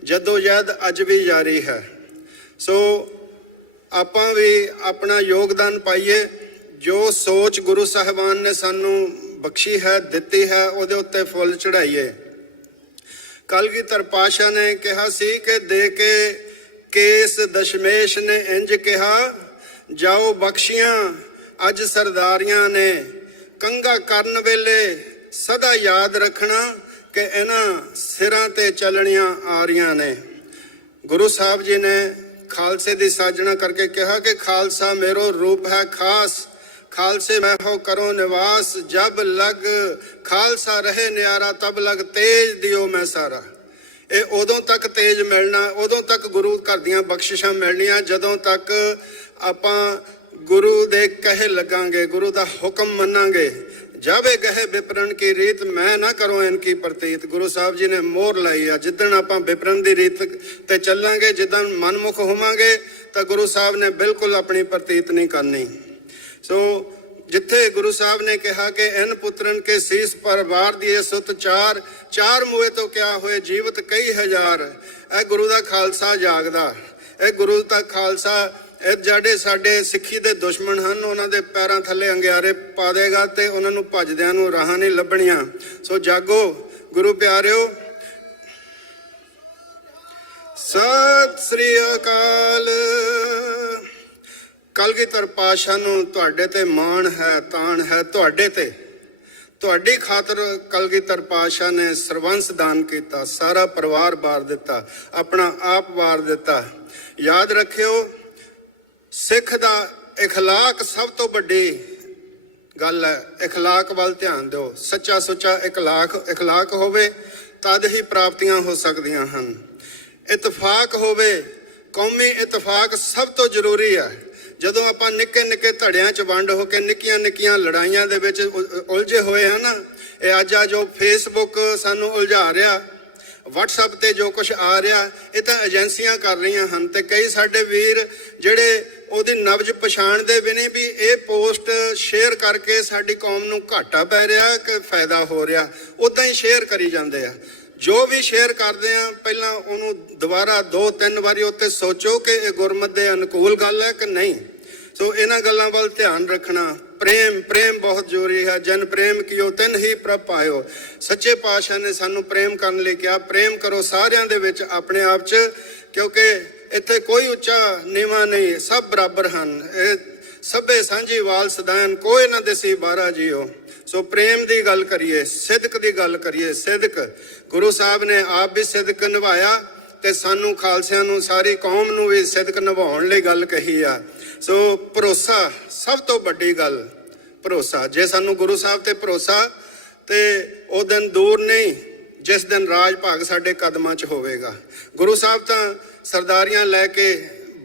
ਜਦੋਜਹਿਦ ਅੱਜ ਵੀ ਜਾਰੀ ਹੈ। ਸੋ ਆਪਾਂ ਵੀ ਆਪਣਾ ਯੋਗਦਾਨ ਪਾਈਏ। ਜੋ ਸੋਚ ਗੁਰੂ ਸਾਹਿਬਾਨ ਨੇ ਸਾਨੂੰ ਬਖਸ਼ੀ ਹੈ, ਦਿੱਤੀ ਹੈ, ਉਹਦੇ ਉੱਤੇ ਫੁੱਲ ਚੜਾਈਏ। ਕਲਗੀਧਰ ਪਾਸ਼ਾ ਨੇ ਕਿਹਾ ਸੀ ਕਿ ਦੇ ਕੇ ਕੇਸ ਦਸ਼ਮੇਸ਼ ਨੇ ਇੰਜ ਕਿਹਾ, ਜਾਓ ਬਖਸ਼ੀਆਂ ਅੱਜ ਸਰਦਾਰੀਆਂ ਨੇ, ਕੰਗਾ ਕਰਨ ਵੇਲੇ ਸਦਾ ਯਾਦ ਰੱਖਣਾ ਕਿ ਇਹਨਾਂ ਸਿਰਾਂ ਤੇ ਚੱਲਣੀਆਂ ਆ ਰਹੀਆਂ ਨੇ। ਗੁਰੂ ਸਾਹਿਬ ਜੀ ਨੇ ਖਾਲਸੇ ਦੀ ਸਾਜਣਾ ਕਰਕੇ ਕਿਹਾ ਕਿ ਖਾਲਸਾ ਮੇਰੋ ਰੂਪ ਹੈ ਖਾਸ, ਖਾਲਸੇ ਮੈਂ ਹੋ ਕਰੋ ਨਿਵਾਸ, ਜਬ ਲਗ ਖਾਲਸਾ ਰਹੇ ਨਿਆਰਾ ਤਬ ਲਗ ਤੇਜ ਦਿਓ ਮੈਂ ਸਾਰਾ। ਇਹ ਉਦੋਂ ਤੱਕ ਤੇਜ ਮਿਲਣਾ, ਉਦੋਂ ਤੱਕ ਗੁਰੂ ਘਰ ਦੀਆਂ ਬਖਸ਼ਿਸ਼ਾਂ ਮਿਲਣੀਆਂ ਜਦੋਂ ਤੱਕ ਆਪਾਂ ਗੁਰੂ ਦੇ ਕਹੇ ਲੱਗਾਂਗੇ, ਗੁਰੂ ਦਾ ਹੁਕਮ ਮੰਨਾਂਗੇ। ਜਾਵੇ ਗਏ ਵਿਪਰਨ ਕੀ ਰੀਤ ਮੈਂ ਨਾ ਕਰੋ ਇਨਕੀ ਪ੍ਰਤੀਤ। ਗੁਰੂ ਸਾਹਿਬ ਜੀ ਨੇ ਮੋਹਰ ਲਾਈ ਆ, ਜਿੱਦਣ ਆਪਾਂ ਵਿਪਰਨ ਦੀ ਰੀਤ ਤੇ ਚੱਲਾਂਗੇ, ਜਿੱਦਣ ਮਨਮੁਖ ਹੋਵਾਂਗੇ ਤਾਂ ਗੁਰੂ ਸਾਹਿਬ ਨੇ ਬਿਲਕੁਲ ਆਪਣੀ ਪ੍ਰਤੀਤ ਨਹੀਂ ਕਰਨੀ। ਸੋ ਜਿੱਥੇ ਗੁਰੂ ਸਾਹਿਬ ਨੇ ਕਿਹਾ ਕਿ ਇਨ ਪੁੱਤਰਨ ਕੇ ਸੀਸ ਪਰ ਵਾਰ ਦੀਏ ਸੁਤ ਚਾਰ, ਚਾਰ ਮੂਏ ਤੋਂ ਕਿਆ ਹੋਏ ਜੀਵਤ ਕਈ ਹਜ਼ਾਰ। ਇਹ ਗੁਰੂ ਦਾ ਖਾਲਸਾ ਜਾਗਦਾ, ਇਹ ਗੁਰੂ ਦਾ ਖਾਲਸਾ ਇਹ ਜਿਹੜੇ ਸਾਡੇ ਸਿੱਖੀ ਦੇ ਦੁਸ਼ਮਣ ਹਨ ਉਹਨਾਂ ਦੇ ਪੈਰਾਂ ਥੱਲੇ ਅੰਗਿਆਰੇ ਪਾ ਦੇਗਾ ਤੇ ਉਹਨਾਂ ਨੂੰ ਭੱਜਦਿਆਂ ਨੂੰ ਰਾਹਾਂ ਨਹੀਂ ਲੱਭਣੀਆਂ। ਸੋ ਜਾਗੋ ਗੁਰੂ ਪਿਆਰਿਓ। ਸਤਿ ਸ੍ਰੀ ਅਕਾਲ। ਕਲਗੀਧਰ ਪਾਤਸ਼ਾਹ ਨੂੰ ਤੁਹਾਡੇ ਤੇ ਮਾਣ ਹੈ, ਤਾਣ ਹੈ ਤੁਹਾਡੇ ਤੇ। ਤੁਹਾਡੀ ਖਾਤਰ ਕਲਗੀਧਰ ਪਾਤਸ਼ਾਹ ਨੇ ਸਰਵੰਸ ਦਾਨ ਕੀਤਾ, ਸਾਰਾ ਪਰਿਵਾਰ ਵਾਰ ਦਿੱਤਾ, ਆਪਣਾ ਆਪ ਵਾਰ ਦਿੱਤਾ। ਯਾਦ ਰੱਖਿਓ ਸਿੱਖ ਦਾ ਇਖਲਾਕ ਸਭ ਤੋਂ ਵੱਡੀ ਗੱਲ ਹੈ। ਇਖਲਾਕ ਵੱਲ ਧਿਆਨ ਦਿਓ। ਸੱਚਾ ਸੁੱਚਾ ਇਖਲਾਕ ਹੋਵੇ ਤਦ ਹੀ ਪ੍ਰਾਪਤੀਆਂ ਹੋ ਸਕਦੀਆਂ ਹਨ। ਇਤਫਾਕ ਹੋਵੇ, ਕੌਮੀ ਇਤਫਾਕ ਸਭ ਤੋਂ ਜ਼ਰੂਰੀ ਹੈ। ਜਦੋਂ ਆਪਾਂ ਨਿੱਕੇ ਨਿੱਕੇ ਧੜਿਆਂ 'ਚ ਵੰਡ ਹੋ ਕੇ ਨਿੱਕੀਆਂ ਨਿੱਕੀਆਂ ਲੜਾਈਆਂ ਦੇ ਵਿੱਚ ਉਲਝੇ ਹੋਏ ਹਨ ਨਾ, ਇਹ ਅੱਜ ਜੋ ਫੇਸਬੁੱਕ ਸਾਨੂੰ ਉਲਝਾ ਰਿਹਾ, WhatsApp ਤੇ ਜੋ ਕੁਝ ਆ ਰਿਹਾ, ਇਹ ਤਾਂ ਏਜੰਸੀਆਂ ਕਰ ਰਹੀਆਂ ਹਨ। ਤੇ ਕਈ ਸਾਡੇ ਵੀਰ ਜਿਹੜੇ ਉਹਦੀ ਨਬਜ਼ ਪਛਾਣਦੇ ਵੀ ਨਹੀਂ ਵੀ ਇਹ ਪੋਸਟ ਸ਼ੇਅਰ ਕਰਕੇ ਸਾਡੀ ਕੌਮ ਨੂੰ ਘਾਟਾ ਪੈ ਰਿਹਾ ਕਿ ਫਾਇਦਾ ਹੋ ਰਿਹਾ, ਉਦਾਂ ਹੀ ਸ਼ੇਅਰ ਕਰੀ ਜਾਂਦੇ ਆ। ਜੋ ਵੀ ਸ਼ੇਅਰ ਕਰਦੇ ਆ ਪਹਿਲਾਂ ਉਹਨੂੰ ਦੁਬਾਰਾ 2-3 ਵਾਰੀ ਉੱਤੇ ਸੋਚੋ ਕਿ ਇਹ ਗੁਰਮਤਿ ਦੇ ਅਨੁਕੂਲ ਗੱਲ ਹੈ ਕਿ ਨਹੀਂ। ਸੋ ਇਹਨਾਂ ਗੱਲਾਂ ਵੱਲ ਧਿਆਨ ਰੱਖਣਾ। ਪ੍ਰੇਮ ਬਹੁਤ ਜ਼ਰੂਰੀ ਹੈ। ਜਨ ਪ੍ਰੇਮ ਕੀਓ ਤਿਨ ਹੀ ਪ੍ਰਭ ਪਾਇਓ। ਸੱਚੇ ਪਾਤਸ਼ਾਹ ਨੇ ਸਾਨੂੰ ਪ੍ਰੇਮ ਕਰਨ ਲਈ ਕਿਹਾ, ਪ੍ਰੇਮ ਕਰੋ ਸਾਰਿਆਂ ਦੇ ਵਿੱਚ ਆਪਣੇ ਆਪ 'ਚ, ਕਿਉਂਕਿ ਇੱਥੇ ਕੋਈ ਉੱਚਾ ਨੀਵਾਂ ਨਹੀਂ, ਸਭ ਬਰਾਬਰ ਹਨ। ਇਹ ਸਭੇ ਸਾਂਝੀ ਵਾਲ ਸਦਾਨ, ਕੋਈ ਨਾ ਦੇਸੀ ਬਾਰਾ ਜੀਓ। ਸੋ ਪ੍ਰੇਮ ਦੀ ਗੱਲ ਕਰੀਏ, ਸਿਦਕ ਦੀ ਗੱਲ ਕਰੀਏ। ਸਿਦਕ ਗੁਰੂ ਸਾਹਿਬ ਨੇ ਆਪ ਵੀ ਸਿਦਕ ਨਿਭਾਇਆ ਤੇ ਸਾਨੂੰ ਖਾਲਸਿਆਂ ਨੂੰ, ਸਾਰੀ ਕੌਮ ਨੂੰ ਵੀ ਸਿਦਕ ਨਿਭਾਉਣ ਲਈ ਗੱਲ ਕਹੀ ਆ। ਸੋ ਭਰੋਸਾ ਸਭ ਤੋਂ ਵੱਡੀ ਗੱਲ, ਭਰੋਸਾ। ਜੇ ਸਾਨੂੰ ਗੁਰੂ ਸਾਹਿਬ ਤੇ ਭਰੋਸਾ ਤੇ ਉਹ ਦਿਨ ਦੂਰ ਨਹੀਂ ਜਿਸ ਦਿਨ ਰਾਜ ਭਾਗ ਸਾਡੇ ਕਦਮਾਂ 'ਚ ਹੋਵੇਗਾ। ਗੁਰੂ ਸਾਹਿਬ ਤਾਂ ਸਰਦਾਰੀਆਂ ਲੈ ਕੇ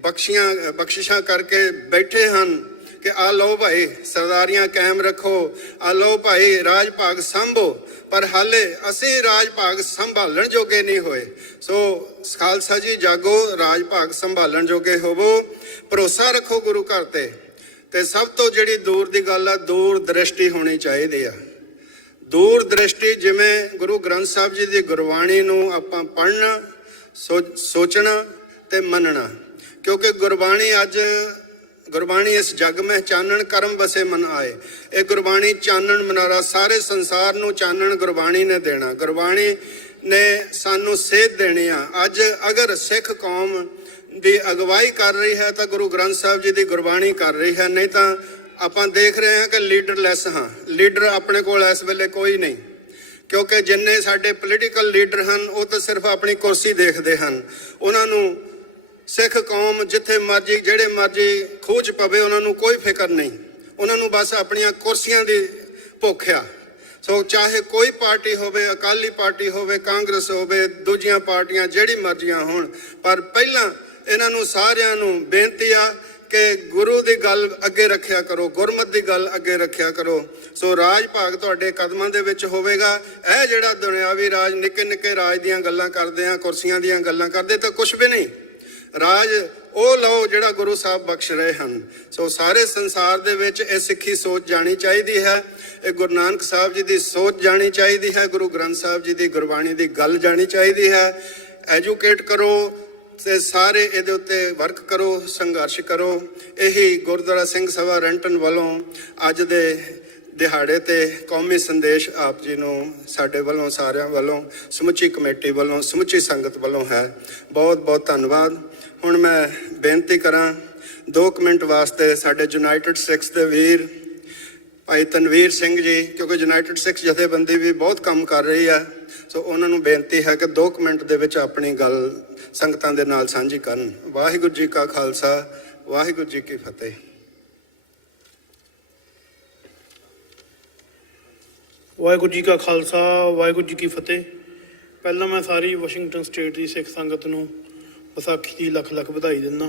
ਬਖਸ਼ਿਸ਼ਾਂ ਕਰਕੇ ਬੈਠੇ ਹਨ ਕਿ ਆ ਲਓ ਭਾਈ ਸਰਦਾਰੀਆਂ ਕਾਇਮ ਰੱਖੋ, ਆ ਲਓ ਭਾਈ ਰਾਜ ਭਾਗ ਸੰਭੋ। ਪਰ ਹਾਲੇ ਅਸੀਂ ਰਾਜ ਭਾਗ ਸੰਭਾਲਣ ਜੋਗੇ ਨਹੀਂ ਹੋਏ। ਸੋ ਖਾਲਸਾ ਜੀ ਜਾਗੋ, ਰਾਜ ਭਾਗ ਸੰਭਾਲਣ ਜੋਗੇ ਹੋਵੋ। ਭਰੋਸਾ ਰੱਖੋ ਗੁਰੂ ਘਰ ਤੇ ਸਭ ਤੋਂ ਜਿਹੜੀ ਦੂਰ ਦੀ ਗੱਲ ਆ, ਦੂਰ ਦ੍ਰਿਸ਼ਟੀ ਹੋਣੀ ਚਾਹੀਦੀ ਆ। ਦੂਰ ਦ੍ਰਿਸ਼ਟੀ, ਜਿਵੇਂ ਗੁਰੂ ਗ੍ਰੰਥ ਸਾਹਿਬ ਜੀ ਦੀ ਗੁਰਬਾਣੀ ਨੂੰ ਆਪਾਂ ਪੜ੍ਹਨਾ, ਸੋਚਣਾ ਤੇ ਮੰਨਣਾ। ਕਿਉਂਕਿ ਗੁਰਬਾਣੀ ਇਸ ਜਗ ਮਹਿ ਚਾਨਣ ਕਰਮ ਵਸੇ ਮਨ ਆਏ। ਇਹ ਗੁਰਬਾਣੀ ਚਾਨਣ ਮਨਾਰਾ, ਸਾਰੇ ਸੰਸਾਰ ਨੂੰ ਚਾਨਣ ਗੁਰਬਾਣੀ ਨੇ ਦੇਣਾ। ਗੁਰਬਾਣੀ ਨੇ ਸਾਨੂੰ ਸੇਧ ਦੇਣੀ ਆ। ਅੱਜ ਅਗਰ ਸਿੱਖ ਕੌਮ ਦੀ ਅਗਵਾਈ ਕਰ ਰਹੀ ਹੈ ਤਾਂ ਗੁਰੂ ਗ੍ਰੰਥ ਸਾਹਿਬ ਜੀ ਦੀ ਗੁਰਬਾਣੀ ਕਰ ਰਹੀ ਹੈ। ਨਹੀਂ ਤਾਂ ਆਪਾਂ ਦੇਖ ਰਹੇ ਹਾਂ ਕਿ ਲੀਡਰਲੈਸ ਹਾਂ। ਲੀਡਰ ਆਪਣੇ ਕੋਲ ਇਸ ਵੇਲੇ ਕੋਈ ਨਹੀਂ, ਕਿਉਂਕਿ ਜਿੰਨੇ ਸਾਡੇ ਪੋਲੀਟੀਕਲ ਲੀਡਰ ਹਨ ਉਹ ਤਾਂ ਸਿਰਫ ਆਪਣੀ ਕੁਰਸੀ ਦੇਖਦੇ ਹਨ। ਉਹਨਾਂ ਨੂੰ ਸਿੱਖ ਕੌਮ ਜਿੱਥੇ ਮਰਜੀ, ਜਿਹੜੇ ਮਰਜੀ ਖੂਹ 'ਚ ਪਵੇ, ਉਹਨਾਂ ਨੂੰ ਕੋਈ ਫਿਕਰ ਨਹੀਂ। ਉਹਨਾਂ ਨੂੰ ਬਸ ਆਪਣੀਆਂ ਕੁਰਸੀਆਂ ਦੀ ਭੁੱਖ ਆ। ਸੋ ਚਾਹੇ ਕੋਈ ਪਾਰਟੀ ਹੋਵੇ, ਅਕਾਲੀ ਪਾਰਟੀ ਹੋਵੇ, ਕਾਂਗਰਸ ਹੋਵੇ, ਦੂਜੀਆਂ ਪਾਰਟੀਆਂ ਜਿਹੜੀ ਮਰਜ਼ੀਆਂ ਹੋਣ, ਪਰ ਪਹਿਲਾਂ ਇਹਨਾਂ ਨੂੰ ਸਾਰਿਆਂ ਨੂੰ ਬੇਨਤੀ ਆ ਕਿ ਗੁਰੂ ਦੀ ਗੱਲ ਅੱਗੇ ਰੱਖਿਆ ਕਰੋ, ਗੁਰਮਤਿ ਦੀ ਗੱਲ ਅੱਗੇ ਰੱਖਿਆ ਕਰੋ। ਸੋ ਰਾਜ ਭਾਗ ਤੁਹਾਡੇ ਕਦਮਾਂ ਦੇ ਵਿੱਚ ਹੋਵੇਗਾ। ਇਹ ਜਿਹੜਾ ਦੁਨਿਆਵੀ ਰਾਜ, ਨਿੱਕੇ ਨਿੱਕੇ ਰਾਜ ਦੀਆਂ ਗੱਲਾਂ ਕਰਦੇ ਆ, ਕੁਰਸੀਆਂ ਦੀਆਂ ਗੱਲਾਂ ਕਰਦੇ, ਤਾਂ ਕੁਛ ਵੀ ਨਹੀਂ। ਰਾਜ ਉਹ ਲਓ ਜਿਹੜਾ ਗੁਰੂ ਸਾਹਿਬ ਬਖਸ਼ ਰਹੇ ਹਨ। ਸੋ ਸਾਰੇ ਸੰਸਾਰ ਦੇ ਵਿੱਚ ਇਹ ਸਿੱਖੀ ਸੋਚ ਜਾਣੀ ਚਾਹੀਦੀ ਹੈ। ਇਹ ਗੁਰੂ ਨਾਨਕ ਸਾਹਿਬ ਜੀ ਦੀ ਸੋਚ ਜਾਣੀ ਚਾਹੀਦੀ ਹੈ। ਗੁਰੂ ਗ੍ਰੰਥ ਸਾਹਿਬ ਜੀ ਦੀ ਗੁਰਬਾਣੀ ਦੀ ਗੱਲ ਜਾਣੀ ਚਾਹੀਦੀ ਹੈ। ਐਜੂਕੇਟ ਕਰੋ ਤੇ ਸਾਰੇ ਇਹਦੇ ਉੱਤੇ ਵਰਕ ਕਰੋ, ਸੰਘਰਸ਼ ਕਰੋ। ਇਹੀ ਗੁਰਦੁਆਰਾ ਸਿੰਘ ਸਭਾ ਰੈਂਟਨ ਵੱਲੋਂ ਅੱਜ ਦੇ ਦਿਹਾੜੇ ਤੇ ਕੌਮੀ ਸੰਦੇਸ਼ ਆਪ ਜੀ ਨੂੰ ਸਾਡੇ ਵੱਲੋਂ, ਸਾਰਿਆਂ ਵੱਲੋਂ, ਸਮੁੱਚੀ ਕਮੇਟੀ ਵੱਲੋਂ, ਸਮੁੱਚੀ ਸੰਗਤ ਵੱਲੋਂ ਹੈ। ਬਹੁਤ ਬਹੁਤ ਧੰਨਵਾਦ। ਹੁਣ ਮੈਂ ਬੇਨਤੀ ਕਰਾਂ 2 ਮਿੰਟ ਵਾਸਤੇ ਸਾਡੇ ਯੂਨਾਈਟਿਡ ਸਿੱਖਸ ਦੇ ਵੀਰ ਭਾਈ ਤਨਵੀਰ ਸਿੰਘ ਜੀ, ਕਿਉਂਕਿ ਯੂਨਾਈਟਿਡ ਸਿੱਖ ਜਥੇਬੰਦੀ ਵੀ ਬਹੁਤ ਕੰਮ ਕਰ ਰਹੀ ਹੈ, ਸੋ ਉਹਨਾਂ ਨੂੰ ਬੇਨਤੀ ਹੈ ਕਿ 2 ਮਿੰਟ ਦੇ ਵਿੱਚ ਆਪਣੀ ਗੱਲ ਸੰਗਤਾਂ ਦੇ ਨਾਲ ਸਾਂਝੀ ਕਰਨ। ਵਾਹਿਗੁਰੂ ਜੀ ਕਾ ਖਾਲਸਾ, ਵਾਹਿਗੁਰੂ ਜੀ ਕੀ ਫਤਿਹ। ਵਾਹਿਗੁਰੂ ਜੀ ਕਾ ਖਾਲਸਾ, ਵਾਹਿਗੁਰੂ ਜੀ ਕੀ ਫਤਿਹ। ਪਹਿਲਾਂ ਮੈਂ ਸਾਰੀ ਵਾਸ਼ਿੰਗਟਨ ਸਟੇਟ ਦੀ ਸਿੱਖ ਸੰਗਤ ਨੂੰ ਵਿਸਾਖੀ ਦੀ ਲੱਖ ਲੱਖ ਵਧਾਈ ਦਿੰਦਾ,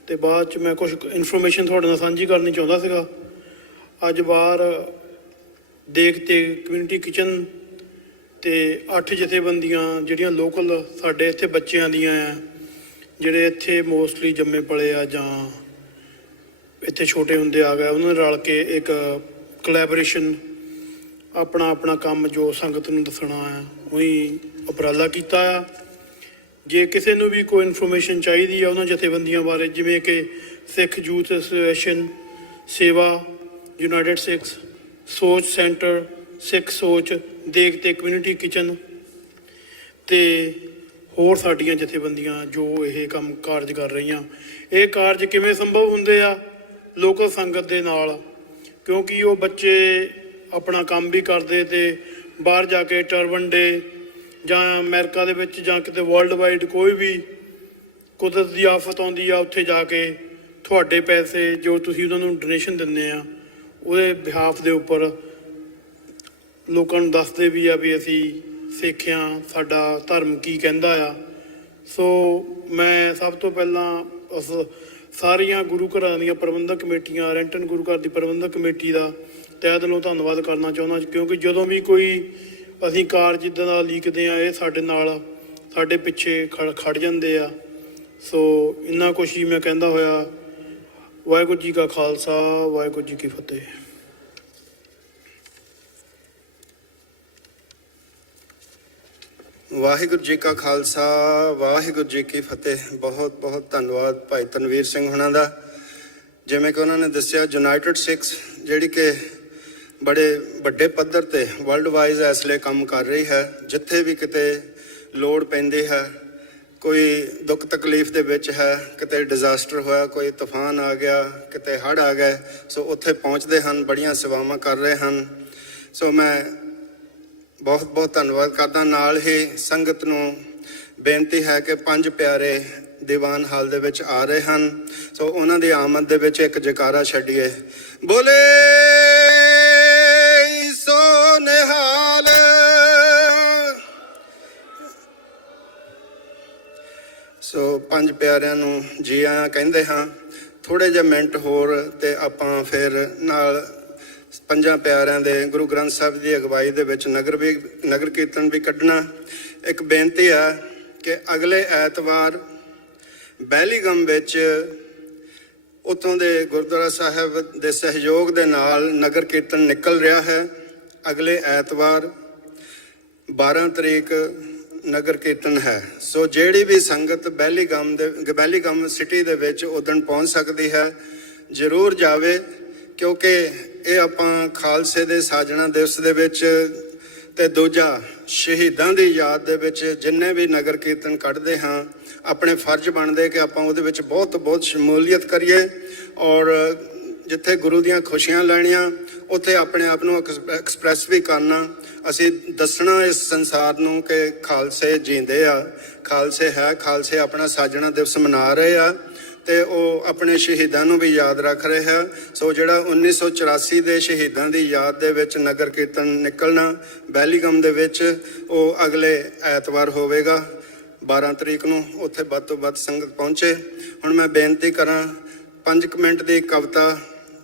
ਅਤੇ ਬਾਅਦ 'ਚ ਮੈਂ ਕੁਝ ਇਨਫੋਰਮੇਸ਼ਨ ਤੁਹਾਡੇ ਨਾਲ ਸਾਂਝੀ ਕਰਨੀ ਚਾਹੁੰਦਾ ਸੀਗਾ। ਅੱਜ ਬਾਹਰ ਦੇਗ ਤੇ ਕਮਿਊਨਿਟੀ ਕਿਚਨ ਤੇ 8 ਜਥੇਬੰਦੀਆਂ ਜਿਹੜੀਆਂ ਲੋਕਲ ਸਾਡੇ ਇੱਥੇ ਬੱਚਿਆਂ ਦੀਆਂ ਆ, ਜਿਹੜੇ ਇੱਥੇ ਮੋਸਟਲੀ ਜੰਮੇ ਪਲੇ ਆ ਜਾਂ ਇੱਥੇ ਛੋਟੇ ਹੁੰਦੇ ਆ ਗਏ, ਉਹਨਾਂ ਨੇ ਰਲ ਕੇ ਇੱਕ ਕੋਲੈਬੋਰੇਸ਼ਨ ਆਪਣਾ ਕੰਮ ਜੋ ਸੰਗਤ ਨੂੰ ਦੱਸਣਾ ਆ, ਉਹੀ ਉਪਰਾਲਾ ਕੀਤਾ ਆ। ਜੇ ਕਿਸੇ ਨੂੰ ਵੀ ਕੋਈ ਇਨਫੋਰਮੇਸ਼ਨ ਚਾਹੀਦੀ ਆ ਉਹਨਾਂ ਜਥੇਬੰਦੀਆਂ ਬਾਰੇ, ਜਿਵੇਂ ਕਿ ਸਿੱਖ ਯੂਥ ਐਸੋਸੀਏਸ਼ਨ, ਸੇਵਾ, ਯੂਨਾਈਟਿਡ ਸਿੱਖਸ, ਸੋਚ ਸੈਂਟਰ, ਸਿੱਖ ਸੋਚ, ਦੇਗ ਤੇ ਕਮਿਊਨਿਟੀ ਕਿਚਨ ਤੇ ਹੋਰ ਸਾਡੀਆਂ ਜਥੇਬੰਦੀਆਂ ਜੋ ਇਹ ਕੰਮ ਕਾਰਜ ਕਰ ਰਹੀਆਂ। ਇਹ ਕਾਰਜ ਕਿਵੇਂ ਸੰਭਵ ਹੁੰਦੇ ਆ? ਲੋਕਲ ਸੰਗਤ ਦੇ ਨਾਲ, ਕਿਉਂਕਿ ਉਹ ਬੱਚੇ ਆਪਣਾ ਕੰਮ ਵੀ ਕਰਦੇ ਤੇ ਬਾਹਰ ਜਾ ਕੇ ਟਰਬਨ ਡੇ ਜਾਂ ਅਮਰੀਕਾ ਦੇ ਵਿੱਚ ਜਾਂ ਕਿਤੇ ਵਰਲਡ ਵਾਈਡ ਕੋਈ ਵੀ ਕੁਦਰਤ ਦੀ ਆਫਤ ਆਉਂਦੀ ਆ, ਉੱਥੇ ਜਾ ਕੇ ਤੁਹਾਡੇ ਪੈਸੇ ਜੋ ਤੁਸੀਂ ਉਹਨਾਂ ਨੂੰ ਡੋਨੇਸ਼ਨ ਦਿੰਦੇ ਆ, ਉਹਦੇ ਬਿਹਾਫ ਦੇ ਉੱਪਰ ਲੋਕਾਂ ਨੂੰ ਦੱਸਦੇ ਵੀ ਆ ਵੀ ਅਸੀਂ ਸਿੱਖ ਹਾਂ, ਸਾਡਾ ਧਰਮ ਕੀ ਕਹਿੰਦਾ ਆ। ਸੋ ਮੈਂ ਸਭ ਤੋਂ ਪਹਿਲਾਂ ਸਾਰੀਆਂ ਗੁਰੂ ਘਰਾਂ ਦੀਆਂ ਪ੍ਰਬੰਧਕ ਕਮੇਟੀਆਂ, ਰੈਂਟਨ ਗੁਰੂ ਘਰ ਦੀ ਪ੍ਰਬੰਧਕ ਕਮੇਟੀ ਦਾ ਤਹਿ ਦਿਲੋਂ ਧੰਨਵਾਦ ਕਰਨਾ ਚਾਹੁੰਦਾ, ਕਿਉਂਕਿ ਜਦੋਂ ਵੀ ਕੋਈ ਅਸੀਂ ਕਾਰਜ ਇੱਦਾਂ ਦਾ ਲੀਕਦੇ ਹਾਂ, ਇਹ ਸਾਡੇ ਨਾਲ ਸਾਡੇ ਪਿੱਛੇ ਖੜ ਜਾਂਦੇ ਆ। ਸੋ ਇੰਨਾ ਕੁਛ ਹੀ ਮੈਂ ਕਹਿੰਦਾ ਹੋਇਆ, ਵਾਹਿਗੁਰੂ ਜੀ ਕਾ ਖਾਲਸਾ, ਵਾਹਿਗੁਰੂ ਜੀ ਕੀ ਫਤਿਹ। ਵਾਹਿਗੁਰੂ ਜੀ ਕਾ ਖਾਲਸਾ, ਵਾਹਿਗੁਰੂ ਜੀ ਕੀ ਫਤਿਹ। ਬਹੁਤ ਬਹੁਤ ਧੰਨਵਾਦ ਭਾਈ ਤਨਵੀਰ ਸਿੰਘ ਹੁਣਾਂ ਦਾ। ਜਿਵੇਂ ਕਿ ਉਹਨਾਂ ਨੇ ਦੱਸਿਆ, ਯੂਨਾਈਟਿਡ ਸਿੱਖਸ ਜਿਹੜੀ ਕਿ ਬੜੇ ਵੱਡੇ ਪੱਧਰ ਤੇ ਵਰਲਡ ਵਾਈਜ਼ ਇਸ ਲਈ ਕੰਮ ਕਰ ਰਹੀ ਹੈ। ਜਿੱਥੇ ਵੀ ਕਿਤੇ ਲੋੜ ਪੈਂਦੀ ਹੈ, ਕੋਈ ਦੁੱਖ ਤਕਲੀਫ ਦੇ ਵਿੱਚ ਹੈ, ਕਿਤੇ ਡਿਜ਼ਾਸਟਰ ਹੋਇਆ, ਕੋਈ ਤੂਫਾਨ ਆ ਗਿਆ, ਕਿਤੇ ਹੜ੍ਹ ਆ ਗਏ, ਸੋ ਉੱਥੇ ਪਹੁੰਚਦੇ ਹਨ, ਬੜੀਆਂ ਸੇਵਾਵਾਂ ਕਰ ਰਹੇ ਹਨ। ਸੋ ਮੈਂ ਬਹੁਤ ਬਹੁਤ ਧੰਨਵਾਦ ਕਰਦਾ। ਨਾਲ ਹੀ ਸੰਗਤ ਨੂੰ ਬੇਨਤੀ ਹੈ ਕਿ 5 ਪਿਆਰੇ ਦੀਵਾਨ ਹਾਲ ਦੇ ਵਿੱਚ ਆ ਰਹੇ ਹਨ, ਸੋ ਉਹਨਾਂ ਦੀ ਆਮਦ ਦੇ ਵਿੱਚ ਇੱਕ ਜੈਕਾਰਾ ਛੱਡੀਏ। ਬੋਲੇ ਸੋ ਨਿਹਾਲ। ਸੋ 5 ਪਿਆਰਿਆਂ ਨੂੰ ਜੀ ਆਇਆਂ ਕਹਿੰਦੇ ਹਾਂ। ਥੋੜ੍ਹੇ ਜਿਹੇ ਮਿੰਟ ਹੋਰ ਤੇ ਆਪਾਂ ਫਿਰ ਨਾਲ 5 ਪਿਆਰਿਆਂ ਦੇ ਗੁਰੂ ਗ੍ਰੰਥ ਸਾਹਿਬ ਦੀ ਅਗਵਾਈ ਦੇ ਵਿੱਚ ਨਗਰ ਕੀਰਤਨ ਵੀ ਕੱਢਣਾ। ਇੱਕ ਬੇਨਤੀ ਹੈ ਕਿ ਅਗਲੇ ਐਤਵਾਰ ਬਹਿਲੀਗਮ ਵਿੱਚ ਉੱਥੋਂ ਦੇ ਗੁਰਦੁਆਰਾ ਸਾਹਿਬ ਦੇ ਸਹਿਯੋਗ ਦੇ ਨਾਲ ਨਗਰ ਕੀਰਤਨ ਨਿਕਲ ਰਿਹਾ ਹੈ। ਅਗਲੇ ਐਤਵਾਰ 12 ਤਰੀਕ ਨਗਰ ਕੀਰਤਨ ਹੈ। ਸੋ ਜਿਹੜੀ ਵੀ ਸੰਗਤ ਬਹਿਲੀਗਮ ਸਿਟੀ ਦੇ ਵਿੱਚ ਉਦਣ ਪਹੁੰਚ ਸਕਦੀ ਹੈ, ਜ਼ਰੂਰ ਜਾਵੇ, ਕਿਉਂਕਿ ਇਹ ਆਪਾਂ ਖਾਲਸੇ ਦੇ ਸਾਜਣਾ ਦਿਵਸ ਦੇ ਵਿੱਚ ਤੇ ਦੂਜਾ ਸ਼ਹੀਦਾਂ ਦੀ ਯਾਦ ਦੇ ਵਿੱਚ ਜਿੰਨੇ ਵੀ ਨਗਰ ਕੀਰਤਨ ਕੱਢਦੇ ਹਾਂ, ਆਪਣੇ ਫਰਜ਼ ਬਣਦੇ ਕਿ ਆਪਾਂ ਉਹਦੇ ਵਿੱਚ ਬਹੁਤ ਸ਼ਮੂਲੀਅਤ ਕਰੀਏ, ਔਰ ਜਿੱਥੇ ਗੁਰੂ ਦੀਆਂ ਖੁਸ਼ੀਆਂ ਲੈਣੀਆਂ ਉੱਥੇ ਆਪਣੇ ਆਪ ਨੂੰ ਐਕਸਪ੍ਰੈਸ ਵੀ ਕਰਨਾ। ਅਸੀਂ ਦੱਸਣਾ ਇਸ ਸੰਸਾਰ ਨੂੰ ਕਿ ਖਾਲਸੇ ਜੀਂਦੇ ਆ, ਖਾਲਸੇ ਹੈ, ਖਾਲਸੇ ਆਪਣਾ ਸਾਜਣਾ ਦਿਵਸ ਮਨਾ ਰਹੇ ਆ ਤੇ ਉਹ ਆਪਣੇ ਸ਼ਹੀਦਾਂ ਨੂੰ ਵੀ ਯਾਦ ਰੱਖ ਰਹੇ ਹੈ। ਸੋ ਜਿਹੜਾ 1984 ਦੇ ਸ਼ਹੀਦਾਂ ਦੀ ਯਾਦ ਦੇ ਵਿੱਚ ਨਗਰ ਕੀਰਤਨ ਨਿਕਲਣਾ ਬਹਿਲੀਗਮ ਦੇ ਵਿੱਚ, ਉਹ ਅਗਲੇ ਐਤਵਾਰ ਹੋਵੇਗਾ 12 ਤਰੀਕ ਨੂੰ। ਉੱਥੇ ਵੱਧ ਤੋਂ ਵੱਧ ਸੰਗਤ ਪਹੁੰਚੇ। ਹੁਣ ਮੈਂ ਬੇਨਤੀ ਕਰਾਂ 5 ਮਿੰਟ ਦੀ ਕਵਿਤਾ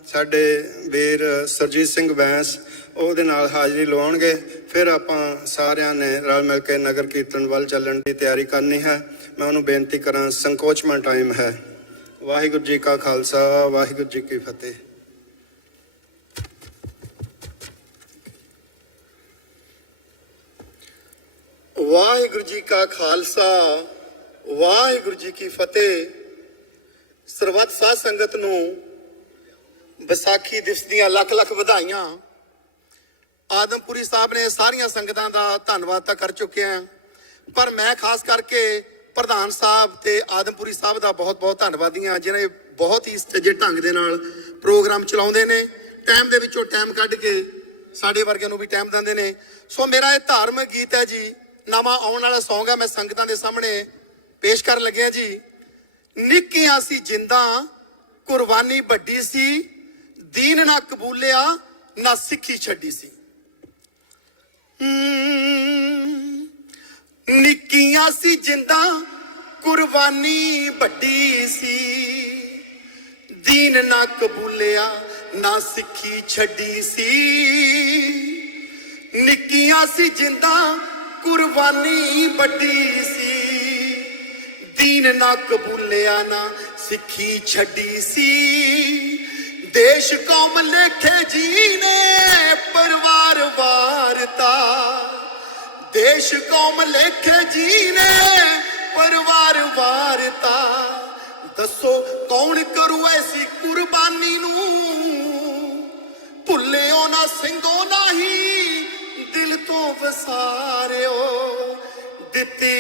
ਸਾਡੇ ਵੀਰ ਸਰਜੀਤ ਸਿੰਘ ਬੈਂਸ ਉਹਦੇ ਨਾਲ ਹਾਜ਼ਰੀ ਲਵਾਉਣਗੇ। ਫਿਰ ਆਪਾਂ ਸਾਰਿਆਂ ਨੇ ਰਲ ਮਿਲ ਕੇ ਨਗਰ ਕੀਰਤਨ ਵੱਲ ਚੱਲਣ ਦੀ ਤਿਆਰੀ ਕਰਨੀ ਹੈ। ਮੈਂ ਉਹਨੂੰ ਬੇਨਤੀ ਕਰਾਂ, ਸੰਕੋਚਮਾ ਟਾਈਮ ਹੈ। ਵਾਹਿਗੁਰੂ ਜੀ ਕਾ ਖਾਲਸਾ, ਵਾਹਿਗੁਰੂ ਜੀ ਕੀ ਫਤਿਹ। ਵਾਹਿਗੁਰੂ ਜੀ ਕਾ ਖਾਲਸਾ, ਵਾਹਿਗੁਰੂ ਜੀ ਕੀ ਫਤਿਹ। ਸਰਬੱਤ ਸਾਧ ਸੰਗਤ ਨੂੰ ਵਿਸਾਖੀ ਦਿਵਸ ਦੀਆਂ ਲੱਖ ਲੱਖ ਵਧਾਈਆਂ। ਆਦਮਪੁਰੀ ਸਾਹਿਬ ਨੇ ਸਾਰੀਆਂ ਸੰਗਤਾਂ ਦਾ ਧੰਨਵਾਦ ਤਾਂ ਕਰ ਚੁੱਕੇ ਹਾਂ, ਪਰ ਮੈਂ ਖਾਸ ਕਰਕੇ ਪ੍ਰਧਾਨ ਸਾਹਿਬ ਤੇ ਆਦਮਪੁਰੀ ਸਾਹਿਬ ਦਾ ਬਹੁਤ ਬਹੁਤ ਧੰਨਵਾਦੀ ਹਾਂ, ਜਿਹਨੇ ਬਹੁਤ ਹੀ ਸੱਜੇ ਢੰਗ ਦੇ ਨਾਲ ਪ੍ਰੋਗਰਾਮ ਚਲਾਉਂਦੇ ਨੇ, ਟਾਈਮ ਦੇ ਵਿੱਚੋਂ ਟਾਈਮ ਕੱਢ ਕੇ ਸਾਡੇ ਵਰਗਿਆਂ ਨੂੰ ਵੀ ਟਾਈਮ ਦਿੰਦੇ ਨੇ। ਸੋ ਮੇਰਾ ਇਹ ਧਾਰਮਿਕ ਗੀਤ ਹੈ ਜੀ, ਨਵਾਂ ਆਉਣ ਵਾਲਾ ਸੌਂਗ ਹੈ, ਮੈਂ ਸੰਗਤਾਂ ਦੇ ਸਾਹਮਣੇ ਪੇਸ਼ ਕਰਨ ਲੱਗਿਆ ਜੀ। ਨਿੱਕੀਆਂ ਸੀ ਜਿੰਦਾਂ ਕੁਰਬਾਨੀ ਵੱਡੀ ਸੀ, ਦੀਨ ਨਾ ਕਬੂਲਿਆ ਨਾ ਸਿੱਖੀ ਛੱਡੀ ਸੀ। ਨਿੱਕੀਆਂ ਸੀ ਜਿੰਦਾਂ ਕੁਰਬਾਨੀ ਵੱਡੀ ਸੀ, ਦੀਨ ਨਾ ਕਬੂਲਿਆ ਨਾ ਸਿੱਖੀ ਛੱਡੀ ਸੀ। ਨਿੱਕੀਆਂ ਸੀ ਜਿੰਦਾਂ ਕੁਰਬਾਨੀ ਵੱਡੀ ਸੀ, ਦੀਨ ਨਾ ਕਬੂਲਿਆ ਨਾ ਸਿੱਖੀ ਛੱਡੀ ਸੀ। ਦੇਸ਼ ਕੌਮ ਲੇਖੇ ਜੀ ਨੇ ਪਰਿਵਾਰ ਵਾਰਤਾ, ਦੇਸ਼ ਕੌਮ ਲੇਖੇ ਜੀ ਨੇ ਪਰਿਵਾਰ ਵਾਰਤਾ। ਦੱਸੋ ਕੌਣ ਕਰੂ ਐਸੀ ਕੁਰਬਾਨੀ ਨੂੰ, ਭੁੱਲਿਓ ਨਾ ਸਿੰਘੋ ਨਹੀਂ ਦਿਲ ਤੋਂ ਵਸਾਰਿਓ। ਦਿੱਤੀ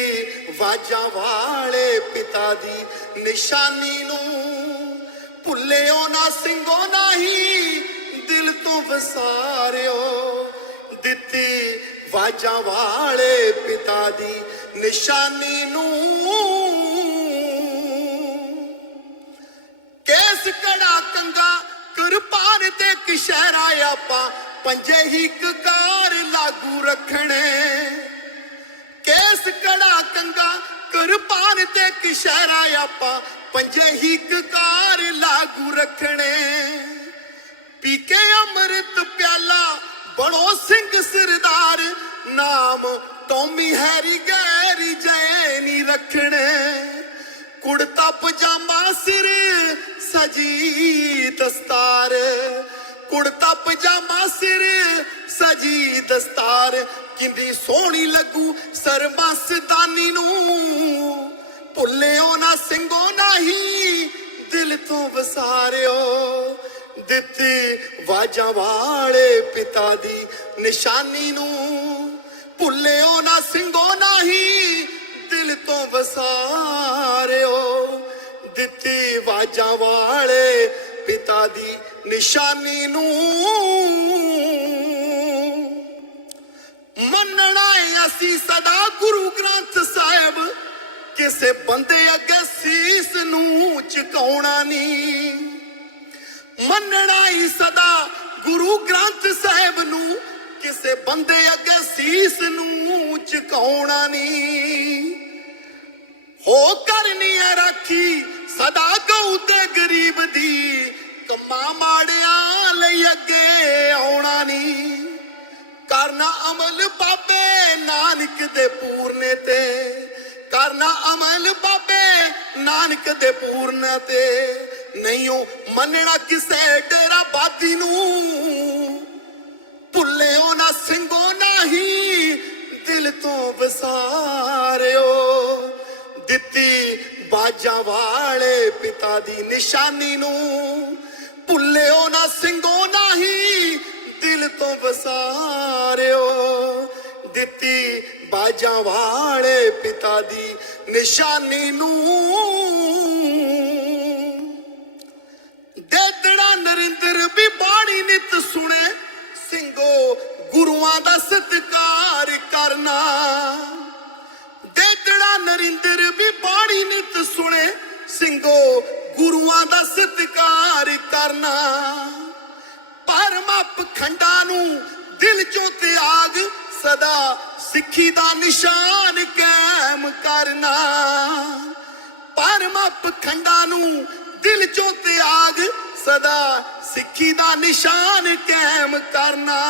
ਵਾਜਾਂ ਵਾਲੇ ਪਿਤਾ ਦੀ ਨਿਸ਼ਾਨੀ ਨੂੰ, ਭੁੱਲਿਓ ਨਾ ਸਿੰਘੋ ਨਹੀਂ ਦਿਲ ਤੋਂ ਵਸਾਰਿਓ। ਦਿੱਤੀ ਵਾਜਾਂ ਵਾਲੇ ਪਿਤਾ ਦੀ ਨਿਸ਼ਾਨੀ ਨੂੰ। ਕੇਸ ਕੜਾ ਕੰਗਾ ਕਿਰਪਾਨ ਤੇ ਕਿਸ਼ਹਿਰਾ ਆਪਾਂ ਪੰਜੇ ਹੀ ਕਕਾਰ ਲਾਗੂ ਰੱਖਣੇ। ਕੇਸ ਕੜਾ ਕੰਗਾ ਕਿਰਪਾਨ ਤੇ ਕਿਸ਼ਹਿਰਾ ਆਪਾਂ ਪੰਜੇ ਹੀ ਕਕਾਰ ਲਾਗੂ ਰੱਖਣੇ। ਪੀ ਕੇ ਅੰਮ੍ਰਿਤ ਪਿਆਲਾ ਬਣੋ ਸਿੰਘ ਸਰਦਾਰ, ਨਾਮ ਟੌਮੀ ਹੈਰੀ ਗੈਰੀ ਜੈ ਨੀ ਰੱਖਣੇ। ਕੁੜਤਾ ਪਜਾਮਾ ਸਿਰ ਸਜੀ ਦਸਤਾਰ, ਕੁੜਤਾ ਪਜਾਮਾ ਸਿਰ ਸਜੀ ਦਸਤਾਰ। ਕਿੰਦੀ ਸੋਹਣੀ ਲੱਗੂ ਸਰਬੰਸਦਾਨੀ ਨੂੰ, ਭੁੱਲਿਓ ਨਾ ਸਿੰਘੋ ਨਹੀਂ ਦਿਲ ਤੋਂ ਵਸਾਰਿਓ। ਦਿੱਤੀ ਵਾਜਾਂ ਵਾਲੇ ਪਿਤਾ ਦੀ ਨਿਸ਼ਾਨੀ ਨੂੰ, ਭੁੱਲਿਓ ਨਾ ਸਿੰਘੋ ਨਹੀਂ ਦਿਲ ਤੋਂ ਵਸਾਰਿਓ। ਦਿੱਤੀ ਵਾਜਾਂ ਵਾਲੇ ਪਿਤਾ ਦੀ ਨਿਸ਼ਾਨੀ ਨੂੰ। ਮੰਨਣਾ ਅਸੀਂ ਸਦਾ ਗੁਰੂ ਗ੍ਰੰਥ ਸਾਹਿਬ, ਕਿਸੇ ਬੰਦੇ ਅੱਗੇ ਸੀਸ ਨੂੰ ਝੁਕਾਉਣਾ ਨਹੀਂ। ਮੰਨਣਾ ਹੀ ਸਦਾ ਗੁਰੂ ਗ੍ਰੰਥ ਸਾਹਿਬ ਨੂੰ, ਕਿਸੇ ਬੰਦੇ ਅੱਗੇ ਸੀਸ ਨੂੰ ਝੁਕਾਉਣਾ ਨਹੀਂ। ਹੋ ਕਰਨੀ ਹੈ ਰਾਖੀ ਸਦਾ ਗਊ ਤੇ ਗਰੀਬ ਦੀ, ਕੰਮਾਂ ਮਾੜਿਆਂ ਲਈ ਅੱਗੇ ਆਉਣਾ ਨਹੀਂ। ਕਰਨਾ ਅਮਲ ਬਾਬੇ ਨਾਨਕ ਦੇ ਪੂਰਨੇ ਤੇ, ਕਰਨਾ ਅਮਲ ਬਾਬੇ ਨਾਨਕ ਦੇ ਪੂਰਨੇ ਤੇ। ਨਹੀਂ ਉਹ ਮੰਨਣਾ ਕਿਸੇ ਡੇਰਾ ਬਾਦੀ ਨੂੰ, ਭੁੱਲਿਓ ਨਾ ਸਿੰਘੋ ਨਹੀਂ ਦਿਲ ਤੋਂ ਵਸਾਰਿਓ। ਦਿੱਤੀ ਬਾਜਾਂ ਵਾਲੇ ਪਿਤਾ ਦੀ ਨਿਸ਼ਾਨੀ ਨੂੰ, ਭੁੱਲਿਓ ਨਾ ਸਿੰਘੋ ਨਹੀਂ ਦਿਲ ਤੋਂ ਵਸਾਰਿਓ। ਦਿੱਤੀ ਬਾਜਾਂ ਵਾਲੇ ਪਿਤਾ ਦੀ ਨਿਸ਼ਾਨੀ ਨੂੰ। ਦੇਦੜਾ ਨਰਿੰਦਰ ਵੀ ਬਾਣੀ ਨਿਤ ਸੁਣੇ, ਸਿੰਘੋ ਗੁਰੂਆਂ ਦਾ ਸਤਿਕਾਰ ਕਰਨਾ। ਦੇਦੜਾ ਨਰਿੰਦਰ ਵੀ ਬਾਣੀ ਨਿਤ ਸੁਣੇ, ਸਿੰਘੋ ਗੁਰੂਆਂ ਦਾ ਸਤਿਕਾਰ ਕਰਨਾ। ਭਰਮ ਪਖੰਡਾਂ ਨੂੰ ਦਿਲ ਚੋਂ ਤਿਆਗ, ਸਦਾ ਸਿੱਖੀ ਦਾ ਨਿਸ਼ਾਨ ਕਾਇਮ ਕਰਨਾ। ਭਰਮ ਪਖੰਡਾਂ ਨੂੰ ਦਿਲ ਚੋਂ ਤਿਆਗ, ਸਦਾ ਸਿੱਖੀ ਦਾ ਨਿਸ਼ਾਨ ਕਾਇਮ ਕਰਨਾ।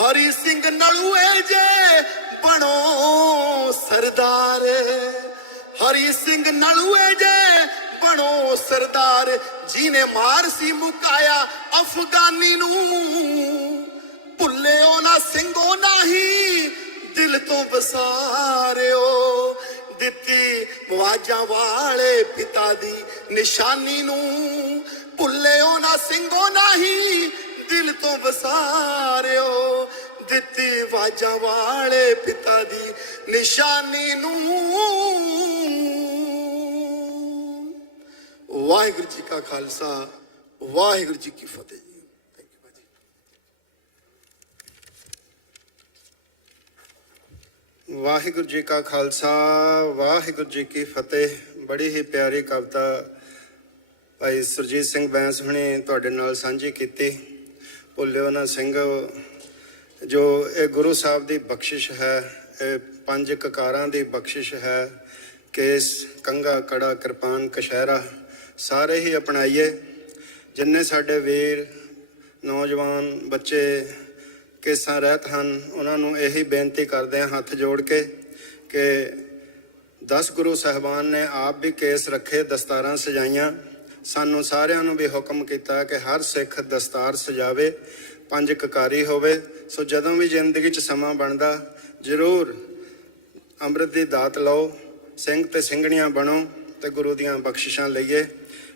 ਹਰੀ ਸਿੰਘ ਨਲੂਏ ਜੇ ਬਣੋ ਸਰਦਾਰ, ਹਰੀ ਸਿੰਘ ਨਲੂਏ ਜੇ ਬਣੋ ਸਰਦਾਰ। ਜਿਹਨੇ ਮਾਰ ਸੀ ਮੁਕਾਇਆ ਅਫਗਾਨੀ ਨੂੰ, ਭੁੱਲਿਓ ਨਾ ਸਿੰਘੋ ਨਹੀਂ ਦਿਲ ਤੋਂ ਵਸਾਰਿਓ। ਦਿੱਤੀ ਵਾਜਾਂ ਵਾਲੇ ਪਿਤਾ ਦੀ ਨਿਸ਼ਾਨੀ ਨੂੰ, ਭੁੱਲਿਓ ਨਾ ਸਿੰਘੋ ਨਹੀਂ ਦਿਲ ਤੋਂ ਵਸਾਰਿਓ ਦਿੱਤੀ ਵਾਜਾਂ ਵਾਲੇ ਪਿਤਾ ਦੀ ਨਿਸ਼ਾਨੀ ਨੂੰ। ਵਾਹਿਗੁਰੂ ਜੀ ਕਾ ਖਾਲਸਾ ਵਾਹਿਗੁਰੂ ਜੀ ਕੀ ਫਤਿਹ ਜੀ। ਵਾਹਿਗੁਰੂ ਜੀ ਕਾ ਖਾਲਸਾ ਵਾਹਿਗੁਰੂ ਜੀ ਕੀ ਫਤਿਹ। ਬੜੀ ਹੀ ਪਿਆਰੀ ਕਵਿਤਾ ਭਾਈ ਸੁਰਜੀਤ ਸਿੰਘ ਬੈਂਸ ਹੁਣੇ ਤੁਹਾਡੇ ਨਾਲ ਸਾਂਝੀ ਕੀਤੀ। ਭੁੱਲਿਓ ਨਾ ਸਿੰਘ, ਜੋ ਇਹ ਗੁਰੂ ਸਾਹਿਬ ਦੀ ਬਖਸ਼ਿਸ਼ ਹੈ, ਇਹ 5 ਕਕਾਰਾਂ ਦੀ ਬਖਸ਼ਿਸ਼ ਹੈ। ਕੇਸ, ਕੰਘਾ, ਕੜਾ, ਕਿਰਪਾਨ, ਕਛਹਿਰਾ ਸਾਰੇ ਹੀ ਅਪਣਾਈਏ। ਜਿੰਨੇ ਸਾਡੇ ਵੀਰ ਨੌਜਵਾਨ ਬੱਚੇ ਕੇਸਾਂ ਰਹਿਤ ਹਨ, ਉਹਨਾਂ ਨੂੰ ਇਹੀ ਬੇਨਤੀ ਕਰਦੇ ਹਾਂ ਹੱਥ ਜੋੜ ਕੇ ਕਿ 10 ਗੁਰੂ ਸਾਹਿਬਾਨ ਨੇ ਆਪ ਵੀ ਕੇਸ ਰੱਖੇ, ਦਸਤਾਰਾਂ ਸਜਾਈਆਂ। ਸਾਨੂੰ ਸਾਰਿਆਂ ਨੂੰ ਵੀ ਹੁਕਮ ਕੀਤਾ ਕਿ ਹਰ ਸਿੱਖ ਦਸਤਾਰ ਸਜਾਵੇ, 5 ਕਕਾਰੀ ਹੋਵੇ। ਸੋ ਜਦੋਂ ਵੀ ਜ਼ਿੰਦਗੀ 'ਚ ਸਮਾਂ ਬਣਦਾ ਜ਼ਰੂਰ ਅੰਮ੍ਰਿਤ ਦੀ ਦਾਤ ਲਓ, ਸਿੰਘ ਤੇ ਸਿੰਘਣੀਆਂ ਬਣੋ ਤੇ ਗੁਰੂ ਦੀਆਂ ਬਖਸ਼ਿਸ਼ਾਂ ਲਈਏ।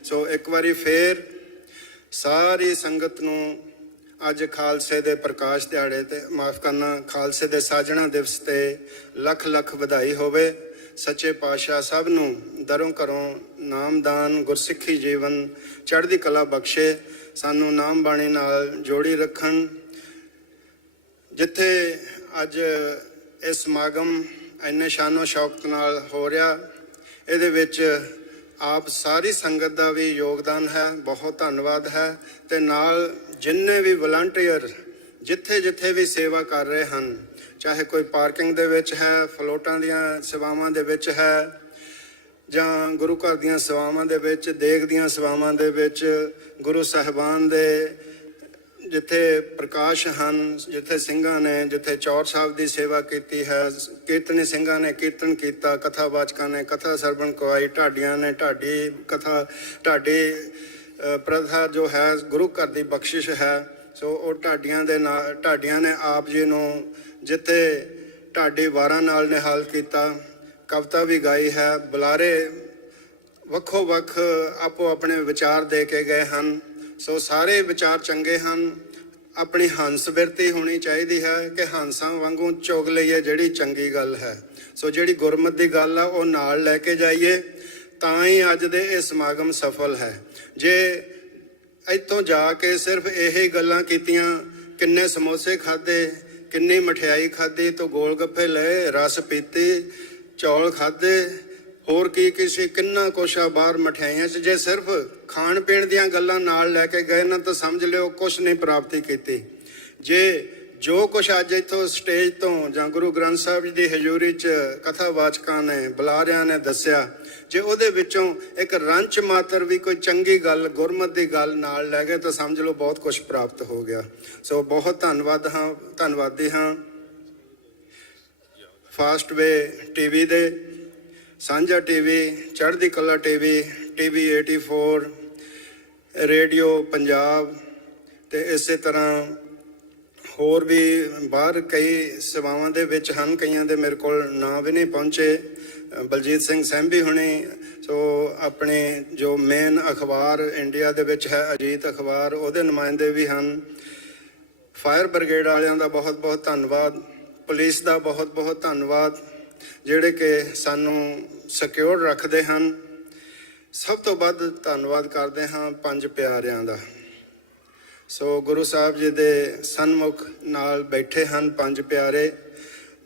ਸੋ ਇੱਕ ਵਾਰੀ ਫੇਰ ਸਾਰੀ ਸੰਗਤ ਨੂੰ ਅੱਜ ਖਾਲਸੇ ਦੇ ਪ੍ਰਕਾਸ਼ ਦਿਹਾੜੇ ਤੇ ਮਾਫ ਕਰਨਾ ਖਾਲਸੇ ਦੇ ਸਾਜਣਾ ਦਿਵਸ ਤੇ ਲੱਖ ਲੱਖ ਵਧਾਈ ਹੋਵੇ। ਸੱਚੇ ਪਾਤਸ਼ਾਹ ਸਭ ਨੂੰ ਦਰੋਂ ਘਰੋਂ ਨਾਮਦਾਨ, ਗੁਰਸਿੱਖੀ ਜੀਵਨ, ਚੜ੍ਹਦੀ ਕਲਾ ਬਖਸ਼ੇ। ਸਾਨੂੰ ਨਾਮ ਬਾਣੀ ਨਾਲ ਜੋੜੀ ਰੱਖਣ। ਜਿੱਥੇ ਅੱਜ ਇਹ ਸਮਾਗਮ ਇੰਨੇ ਸ਼ਾਨੋ ਸ਼ੌਕਤ ਨਾਲ ਹੋ ਰਿਹਾ, ਇਹਦੇ ਵਿੱਚ ਆਪ ਸਾਰੀ ਸੰਗਤ ਦਾ ਵੀ ਯੋਗਦਾਨ ਹੈ, ਬਹੁਤ ਧੰਨਵਾਦ ਹੈ। ਤੇ ਨਾਲ ਜਿੰਨੇ ਵੀ ਵਲੰਟੀਅਰ ਜਿੱਥੇ ਜਿੱਥੇ ਵੀ ਸੇਵਾ ਕਰ ਰਹੇ ਹਨ, ਚਾਹੇ ਕੋਈ ਪਾਰਕਿੰਗ ਦੇ ਵਿੱਚ ਹੈ, ਫਲੋਟਾਂ ਦੀਆਂ ਸੇਵਾਵਾਂ ਦੇ ਵਿੱਚ ਹੈ, ਜਾਂ ਗੁਰੂ ਘਰ ਦੀਆਂ ਸੇਵਾਵਾਂ ਦੇ ਵਿੱਚ, ਦੇਗ ਦੀਆਂ ਸੇਵਾਵਾਂ ਦੇ ਵਿੱਚ, ਗੁਰੂ ਸਾਹਿਬਾਨ ਦੇ ਜਿੱਥੇ ਪ੍ਰਕਾਸ਼ ਹਨ, ਜਿੱਥੇ ਸਿੰਘਾਂ ਨੇ, ਜਿੱਥੇ ਚੌਰ ਸਾਹਿਬ ਦੀ ਸੇਵਾ ਕੀਤੀ ਹੈ, ਕੀਰਤਨੀ ਸਿੰਘਾਂ ਨੇ ਕੀਰਤਨ ਕੀਤਾ, ਕਥਾਵਾਚਕਾਂ ਨੇ ਕਥਾ ਸਰਵਣ ਕਰਵਾਈ, ਢਾਡੀਆਂ ਨੇ ਢਾਡੀ ਕਥਾ, ਢਾਡੀ ਪ੍ਰਥਾ ਜੋ ਹੈ ਗੁਰੂ ਘਰ ਦੀ ਬਖਸ਼ਿਸ਼ ਹੈ। ਸੋ ਉਹ ਢਾਡੀਆਂ ਦੇ ਨਾਲ, ਢਾਡੀਆਂ ਨੇ ਆਪ ਜੀ ਨੂੰ ਜਿੱਥੇ ਢਾਡੀ ਵਾਰਾਂ ਨਾਲ ਨਿਹਾਲ ਕੀਤਾ, ਕਵਿਤਾ ਵੀ ਗਾਈ ਹੈ, ਬੁਲਾਰੇ ਵੱਖੋ ਵੱਖ ਆਪੋ ਆਪਣੇ ਵਿਚਾਰ ਦੇ ਕੇ ਗਏ ਹਨ। ਸੋ ਸਾਰੇ ਵਿਚਾਰ ਚੰਗੇ ਹਨ। ਆਪਣੀ ਹੰਸ ਬਿਰਤੀ ਹੋਣੀ ਚਾਹੀਦੀ ਹੈ ਕਿ ਹੰਸਾਂ ਵਾਂਗੂ ਚੁਗ ਲਈਏ ਜਿਹੜੀ ਚੰਗੀ ਗੱਲ ਹੈ। ਸੋ ਜਿਹੜੀ ਗੁਰਮਤ ਦੀ ਗੱਲ ਆ ਉਹ ਨਾਲ ਲੈ ਕੇ ਜਾਈਏ, ਤਾਂ ਹੀ ਅੱਜ ਦੇ ਇਹ ਸਮਾਗਮ ਸਫਲ ਹੈ। ਜੇ ਇੱਥੋਂ ਜਾ ਕੇ ਸਿਰਫ ਇਹੀ ਗੱਲਾਂ ਕੀਤੀਆਂ, ਕਿੰਨੇ ਸਮੋਸੇ ਖਾਦੇ, ਕਿੰਨੀ ਮਠਿਆਈ ਖਾਦੀ, ਤੋਂ ਗੋਲ ਗੱਪੇ ਲਏ, ਰਸ ਪੀਤੀ, ਚੌਲ ਖਾਦੇ, ਹੋਰ ਕੀ ਕਿਸੇ ਕਿੰਨਾ ਕੁਛ ਆ ਬਾਹਰ ਮਠਿਆਈਆਂ 'ਚ। ਜੇ ਸਿਰਫ ਖਾਣ ਪੀਣ ਦੀਆਂ ਗੱਲਾਂ ਨਾਲ ਲੈ ਕੇ ਗਏ ਨਾ ਤਾਂ ਸਮਝ ਲਿਓ ਕੁਛ ਨਹੀਂ ਪ੍ਰਾਪਤੀ ਕੀਤੀ। ਜੇ ਜੋ ਕੁਛ ਅੱਜ ਇੱਥੋਂ ਸਟੇਜ ਤੋਂ ਜਾਂ ਗੁਰੂ ਗ੍ਰੰਥ ਸਾਹਿਬ ਜੀ ਦੀ ਹਜ਼ੂਰੀ 'ਚ ਕਥਾਵਾਚਕਾਂ ਨੇ, ਬੁਲਾਰਿਆਂ ਨੇ ਦੱਸਿਆ, ਜੇ ਉਹਦੇ ਵਿੱਚੋਂ ਇੱਕ ਰੰਚ ਮਾਤਰ ਵੀ ਕੋਈ ਚੰਗੀ ਗੱਲ, ਗੁਰਮਤ ਦੀ ਗੱਲ ਨਾਲ ਲੈ ਗਏ ਤਾਂ ਸਮਝ ਲਓ ਬਹੁਤ ਕੁਛ ਪ੍ਰਾਪਤ ਹੋ ਗਿਆ। ਸੋ ਬਹੁਤ ਧੰਨਵਾਦੀ ਹਾਂ ਫਾਸਟ ਵੇ ਟੀਵੀ ਦੇ, ਸਾਂਝਾ ਟੀਵੀ, ਚੜ੍ਹਦੀ ਕਲਾ ਟੀਵੀ, TV 84, ਰੇਡੀਓ ਪੰਜਾਬ ਤੇ ਇਸੇ ਤਰ੍ਹਾਂ ਹੋਰ ਵੀ ਬਾਹਰ ਕਈ ਸੇਵਾਵਾਂ ਦੇ ਵਿੱਚ ਹਨ। ਕਈਆਂ ਦੇ ਮੇਰੇ ਕੋਲ ਨਾਂ ਵੀ ਨਹੀਂ ਪਹੁੰਚੇ। ਬਲਜੀਤ ਸਿੰਘ ਸੈਂਭੀ ਹੁਣੀ, ਸੋ ਆਪਣੇ ਜੋ ਮੇਨ ਅਖਬਾਰ ਇੰਡੀਆ ਦੇ ਵਿੱਚ ਹੈ ਅਜੀਤ ਅਖਬਾਰ, ਉਹਦੇ ਨੁਮਾਇੰਦੇ ਵੀ ਹਨ। ਫਾਇਰ ਬ੍ਰਿਗੇਡ ਵਾਲਿਆਂ ਦਾ ਬਹੁਤ ਬਹੁਤ ਧੰਨਵਾਦ। ਪੁਲਿਸ ਦਾ ਬਹੁਤ ਬਹੁਤ ਧੰਨਵਾਦ, ਜਿਹੜੇ ਕਿ ਸਾਨੂੰ ਸਿਕਿਉਰ ਰੱਖਦੇ ਹਨ। ਸਭ ਤੋਂ ਵੱਧ ਧੰਨਵਾਦ ਕਰਦੇ ਹਾਂ 5 ਪਿਆਰਿਆਂ ਦਾ। ਸੋ ਗੁਰੂ ਸਾਹਿਬ ਜੀ ਦੇ ਸਨਮੁਖ ਨਾਲ ਬੈਠੇ ਹਨ 5 ਪਿਆਰੇ।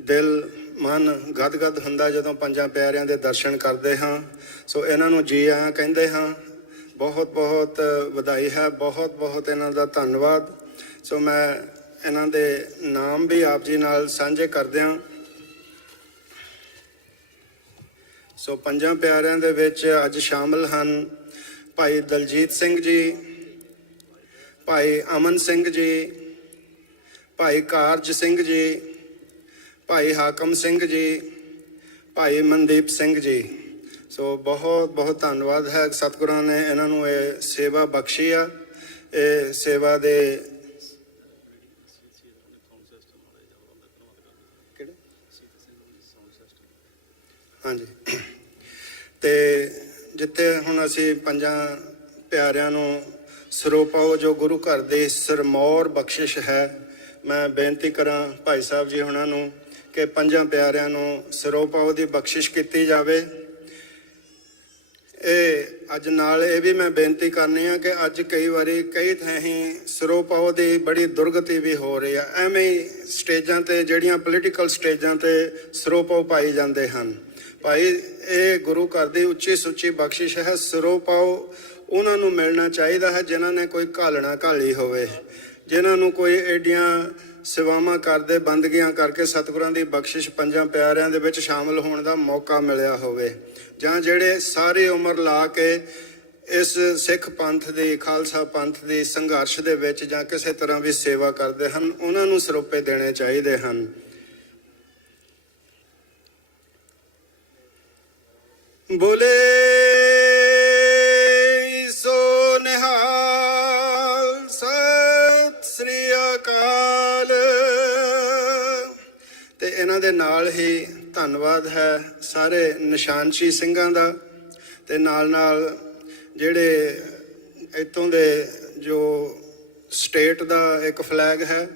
ਦਿਲ ਮਨ ਗਦ-ਗਦ ਹੁੰਦਾ ਜਦੋਂ 5 ਪਿਆਰਿਆਂ ਦੇ ਦਰਸ਼ਨ ਕਰਦੇ ਹਾਂ। ਸੋ ਇਹਨਾਂ ਨੂੰ ਜੀ ਆਇਆਂ ਕਹਿੰਦੇ ਹਾਂ। ਬਹੁਤ ਬਹੁਤ ਵਧਾਈ ਹੈ, ਬਹੁਤ ਬਹੁਤ ਇਹਨਾਂ ਦਾ ਧੰਨਵਾਦ। ਸੋ ਮੈਂ ਇਹਨਾਂ ਦੇ ਨਾਮ ਵੀ ਆਪ ਜੀ ਨਾਲ ਸਾਂਝੇ ਕਰਦਿਆਂ। ਸੋ 5 ਪਿਆਰਿਆਂ ਦੇ ਵਿੱਚ ਅੱਜ ਸ਼ਾਮਲ ਹਨ ਭਾਈ ਦਲਜੀਤ ਸਿੰਘ ਜੀ, ਭਾਈ ਅਮਨ ਸਿੰਘ ਜੀ, ਭਾਈ ਕਾਰਜ ਸਿੰਘ ਜੀ, ਭਾਈ ਹਾਕਮ ਸਿੰਘ ਜੀ, ਭਾਈ ਮਨਦੀਪ ਸਿੰਘ ਜੀ। ਸੋ ਬਹੁਤ ਬਹੁਤ ਧੰਨਵਾਦ ਹੈ। ਸਤਿਗੁਰਾਂ ਨੇ ਇਹਨਾਂ ਨੂੰ ਇਹ ਸੇਵਾ ਬਖਸ਼ੀ ਆ। ਇਹ ਸੇਵਾ ਦੇ ਹਾਂਜੀ, ਤੇ ਜਿੱਥੇ ਹੁਣ ਅਸੀਂ 5 ਪਿਆਰਿਆਂ ਨੂੰ ਸਰੋਪਾਓ ਜੋ ਗੁਰੂ ਘਰ ਦੀ ਸਿਰਮੌਰ ਬਖਸ਼ਿਸ਼ ਹੈ। ਮੈਂ ਬੇਨਤੀ ਕਰਾਂ ਭਾਈ ਸਾਹਿਬ ਜੀ ਹੁਣਾਂ ਨੂੰ ਕਿ ਪੰਜਾਂ ਪਿਆਰਿਆਂ ਨੂੰ ਸਰੋਪਾਓ ਦੀ ਬਖਸ਼ਿਸ਼ ਕੀਤੀ ਜਾਵੇ। ਇਹ ਅੱਜ ਨਾਲ ਇਹ ਵੀ ਮੈਂ ਬੇਨਤੀ ਕਰਨੀ ਆ ਕਿ ਅੱਜ ਕਈ ਵਾਰੀ ਕਈ ਥਾਈਂ ਸਰੋਪਾਓ ਦੀ ਬੜੀ ਦੁਰਗਤੀ ਵੀ ਹੋ ਰਹੀ ਆ। ਐਵੇਂ ਹੀ ਸਟੇਜਾਂ ਤੇ ਜਿਹੜੀਆਂ ਪੋਲੀਟੀਕਲ ਸਟੇਜਾਂ ਤੇ ਸਰੋਪਾਓ ਪਾਈ ਜਾਂਦੇ ਹਨ। ਭਾਈ ਇਹ ਗੁਰੂ ਘਰ ਦੀ ਉੱਚੀ ਸੁੱਚੀ ਬਖਸ਼ਿਸ਼ ਹੈ। ਸਰੋਪਾਓ ਉਹਨਾਂ ਨੂੰ ਮਿਲਣਾ ਚਾਹੀਦਾ ਹੈ ਜਿਨ੍ਹਾਂ ਨੇ ਕੋਈ ਘਾਲਣਾ ਘਾਲੀ ਹੋਵੇ, ਜਿਨ੍ਹਾਂ ਨੂੰ ਕੋਈ ਏਡੀਆਂ ਸੇਵਾਵਾਂ ਕਰਦੇ ਬੰਦਗੀਆਂ ਕਰਕੇ ਸਤਿਗੁਰਾਂ ਦੀ ਬਖਸ਼ਿਸ਼ ਪੰਜਾਂ ਪਿਆਰਿਆਂ ਦੇ ਵਿੱਚ ਸ਼ਾਮਲ ਹੋਣ ਦਾ ਮੌਕਾ ਮਿਲਿਆ ਹੋਵੇ, ਜਾਂ ਜਿਹੜੇ ਸਾਰੀ ਉਮਰ ਲਾ ਕੇ ਇਸ ਸਿੱਖ ਪੰਥ ਦੀ ਖਾਲਸਾ ਪੰਥ ਦੀ ਸੰਘਰਸ਼ ਦੇ ਵਿੱਚ ਜਾਂ ਕਿਸੇ ਤਰ੍ਹਾਂ ਵੀ ਸੇਵਾ ਕਰਦੇ ਹਨ, ਉਹਨਾਂ ਨੂੰ ਸਰੋਪੇ ਦੇਣੇ ਚਾਹੀਦੇ ਹਨ। ਬੋਲੇ ਸੋ ਨਿਹਾਲ, ਸਤਿ ਸ੍ਰੀ ਅਕਾਲ। ਤੇ ਇਹਨਾਂ ਦੇ ਨਾਲ ਹੀ ਧੰਨਵਾਦ ਹੈ ਸਾਰੇ ਨਿਸ਼ਾਨਸ਼ੀ ਸਿੰਘਾਂ ਦਾ, ਤੇ ਨਾਲ ਜਿਹੜੇ ਇੱਥੋਂ ਦੇ ਜੋ ਸਟੇਟ ਦਾ ਇੱਕ ਫਲੈਗ ਹੈ,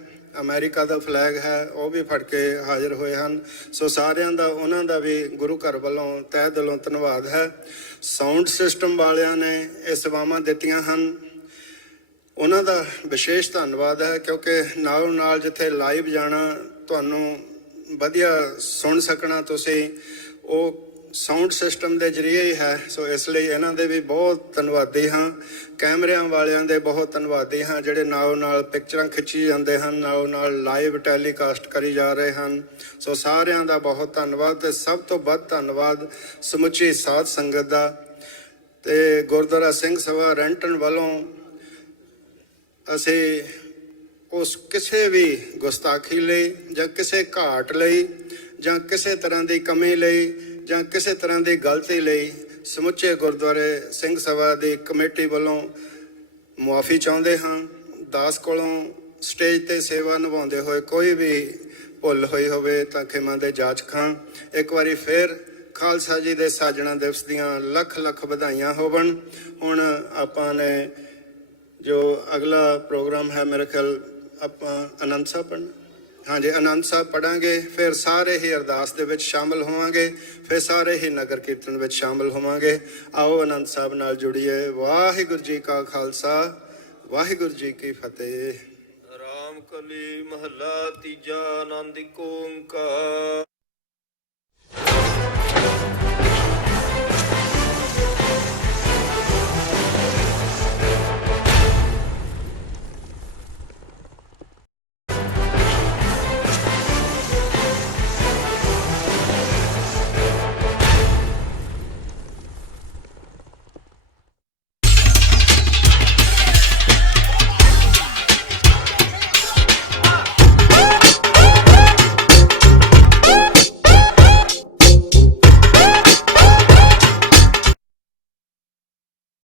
ਅਮਰੀਕਾ ਦਾ ਫਲੈਗ ਹੈ, ਉਹ ਵੀ ਫੜ ਕੇ ਹਾਜ਼ਰ ਹੋਏ ਹਨ। ਸੋ ਸਾਰਿਆਂ ਦਾ ਉਹਨਾਂ ਦਾ ਵੀ ਗੁਰੂ ਘਰ ਵੱਲੋਂ ਤਹਿ ਦਿਲੋਂ ਧੰਨਵਾਦ ਹੈ। ਸਾਊਂਡ ਸਿਸਟਮ ਵਾਲਿਆਂ ਨੇ ਇਹ ਸੇਵਾਵਾਂ ਦਿੱਤੀਆਂ ਹਨ, ਉਹਨਾਂ ਦਾ ਵਿਸ਼ੇਸ਼ ਧੰਨਵਾਦ ਹੈ, ਕਿਉਂਕਿ ਨਾਲੋਂ ਨਾਲ ਜਿੱਥੇ ਲਾਈਵ ਜਾਣਾ ਤੁਹਾਨੂੰ ਵਧੀਆ ਸੁਣ ਸਕਣਾ ਤੁਸੀਂ, ਉਹ ਸਾਊਂਡ ਸਿਸਟਮ ਦੇ ਜ਼ਰੀਏ ਹੀ ਹੈ। ਸੋ ਇਸ ਲਈ ਇਹਨਾਂ ਦੇ ਵੀ ਬਹੁਤ ਧੰਨਵਾਦੀ ਹਾਂ। ਕੈਮਰਿਆਂ ਵਾਲਿਆਂ ਦੇ ਬਹੁਤ ਧੰਨਵਾਦੀ ਹਾਂ ਜਿਹੜੇ ਨਾਲ ਪਿਕਚਰਾਂ ਖਿੱਚੀ ਜਾਂਦੇ ਹਨ, ਨਾਲ ਲਾਈਵ ਟੈਲੀਕਾਸਟ ਕਰੀ ਜਾ ਰਹੇ ਹਨ। ਸੋ ਸਾਰਿਆਂ ਦਾ ਬਹੁਤ ਧੰਨਵਾਦ। ਤੇ ਸਭ ਤੋਂ ਵੱਧ ਧੰਨਵਾਦ ਸਮੁੱਚੀ ਸਾਧ ਸੰਗਤ ਦਾ ਤੇ ਗੁਰਦੁਆਰਾ ਸਿੰਘ ਸਭਾ ਰੈਂਟਨ ਵੱਲੋਂ। ਅਸੀਂ ਉਸ ਕਿਸੇ ਵੀ ਗੁਸਤਾਖੀ ਲਈ ਜਾਂ ਕਿਸੇ ਘਾਟ ਲਈ ਜਾਂ ਕਿਸੇ ਤਰ੍ਹਾਂ ਦੀ ਕਮੀ ਲਈ ਜਾਂ ਕਿਸੇ ਤਰ੍ਹਾਂ ਦੀ ਗਲਤੀ ਲਈ ਸਮੁੱਚੇ ਗੁਰਦੁਆਰੇ ਸਿੰਘ ਸਭਾ ਦੀ ਕਮੇਟੀ ਵੱਲੋਂ ਮੁਆਫੀ ਚਾਹੁੰਦੇ ਹਾਂ। ਦਾਸ ਕੋਲੋਂ ਸਟੇਜ ਤੇ ਸੇਵਾ ਨਿਭਾਉਂਦੇ ਹੋਏ ਕੋਈ ਵੀ ਭੁੱਲ ਹੋਈ ਹੋਵੇ ਤਾਂ ਖਿਮਾ ਦੇ ਜਾਚਕਾਂ। ਇੱਕ ਵਾਰੀ ਫਿਰ ਖਾਲਸਾ ਜੀ ਦੇ ਸਾਜਣਾ ਦਿਵਸ ਦੀਆਂ ਲੱਖ ਲੱਖ ਵਧਾਈਆਂ ਹੋਵਣ। ਹੁਣ ਆਪਾਂ ਨੇ ਜੋ ਅਗਲਾ ਪ੍ਰੋਗਰਾਮ ਹੈ, ਮੇਰੇ ਖਿਆਲ ਆਪਾਂ ਆਨੰਦ ਸਾਹਿਬ ਪੜ੍ਹਨਾ, ਹਾਂਜੀ ਆਨੰਦ ਸਾਹਿਬ ਪੜਾਂਗੇ, ਫਿਰ ਸਾਰੇ ਹੀ ਅਰਦਾਸ ਦੇ ਵਿੱਚ ਸ਼ਾਮਲ ਹੋਵਾਂਗੇ, ਫਿਰ ਸਾਰੇ ਹੀ ਨਗਰ ਕੀਰਤਨ ਵਿੱਚ ਸ਼ਾਮਲ ਹੋਵਾਂਗੇ। ਆਓ ਆਨੰਦ ਸਾਹਿਬ ਨਾਲ ਜੁੜੀਏ। ਵਾਹਿਗੁਰੂ ਜੀ ਕਾ ਖਾਲਸਾ, ਵਾਹਿਗੁਰੂ ਜੀ ਕੀ ਫਤਿਹ। ਰਾਮ ਕਲੀ ਮਹੱਲਾ ਤੀਜਾ, ਆਨੰਦ ਏਕ ਓੰਕਾਰ।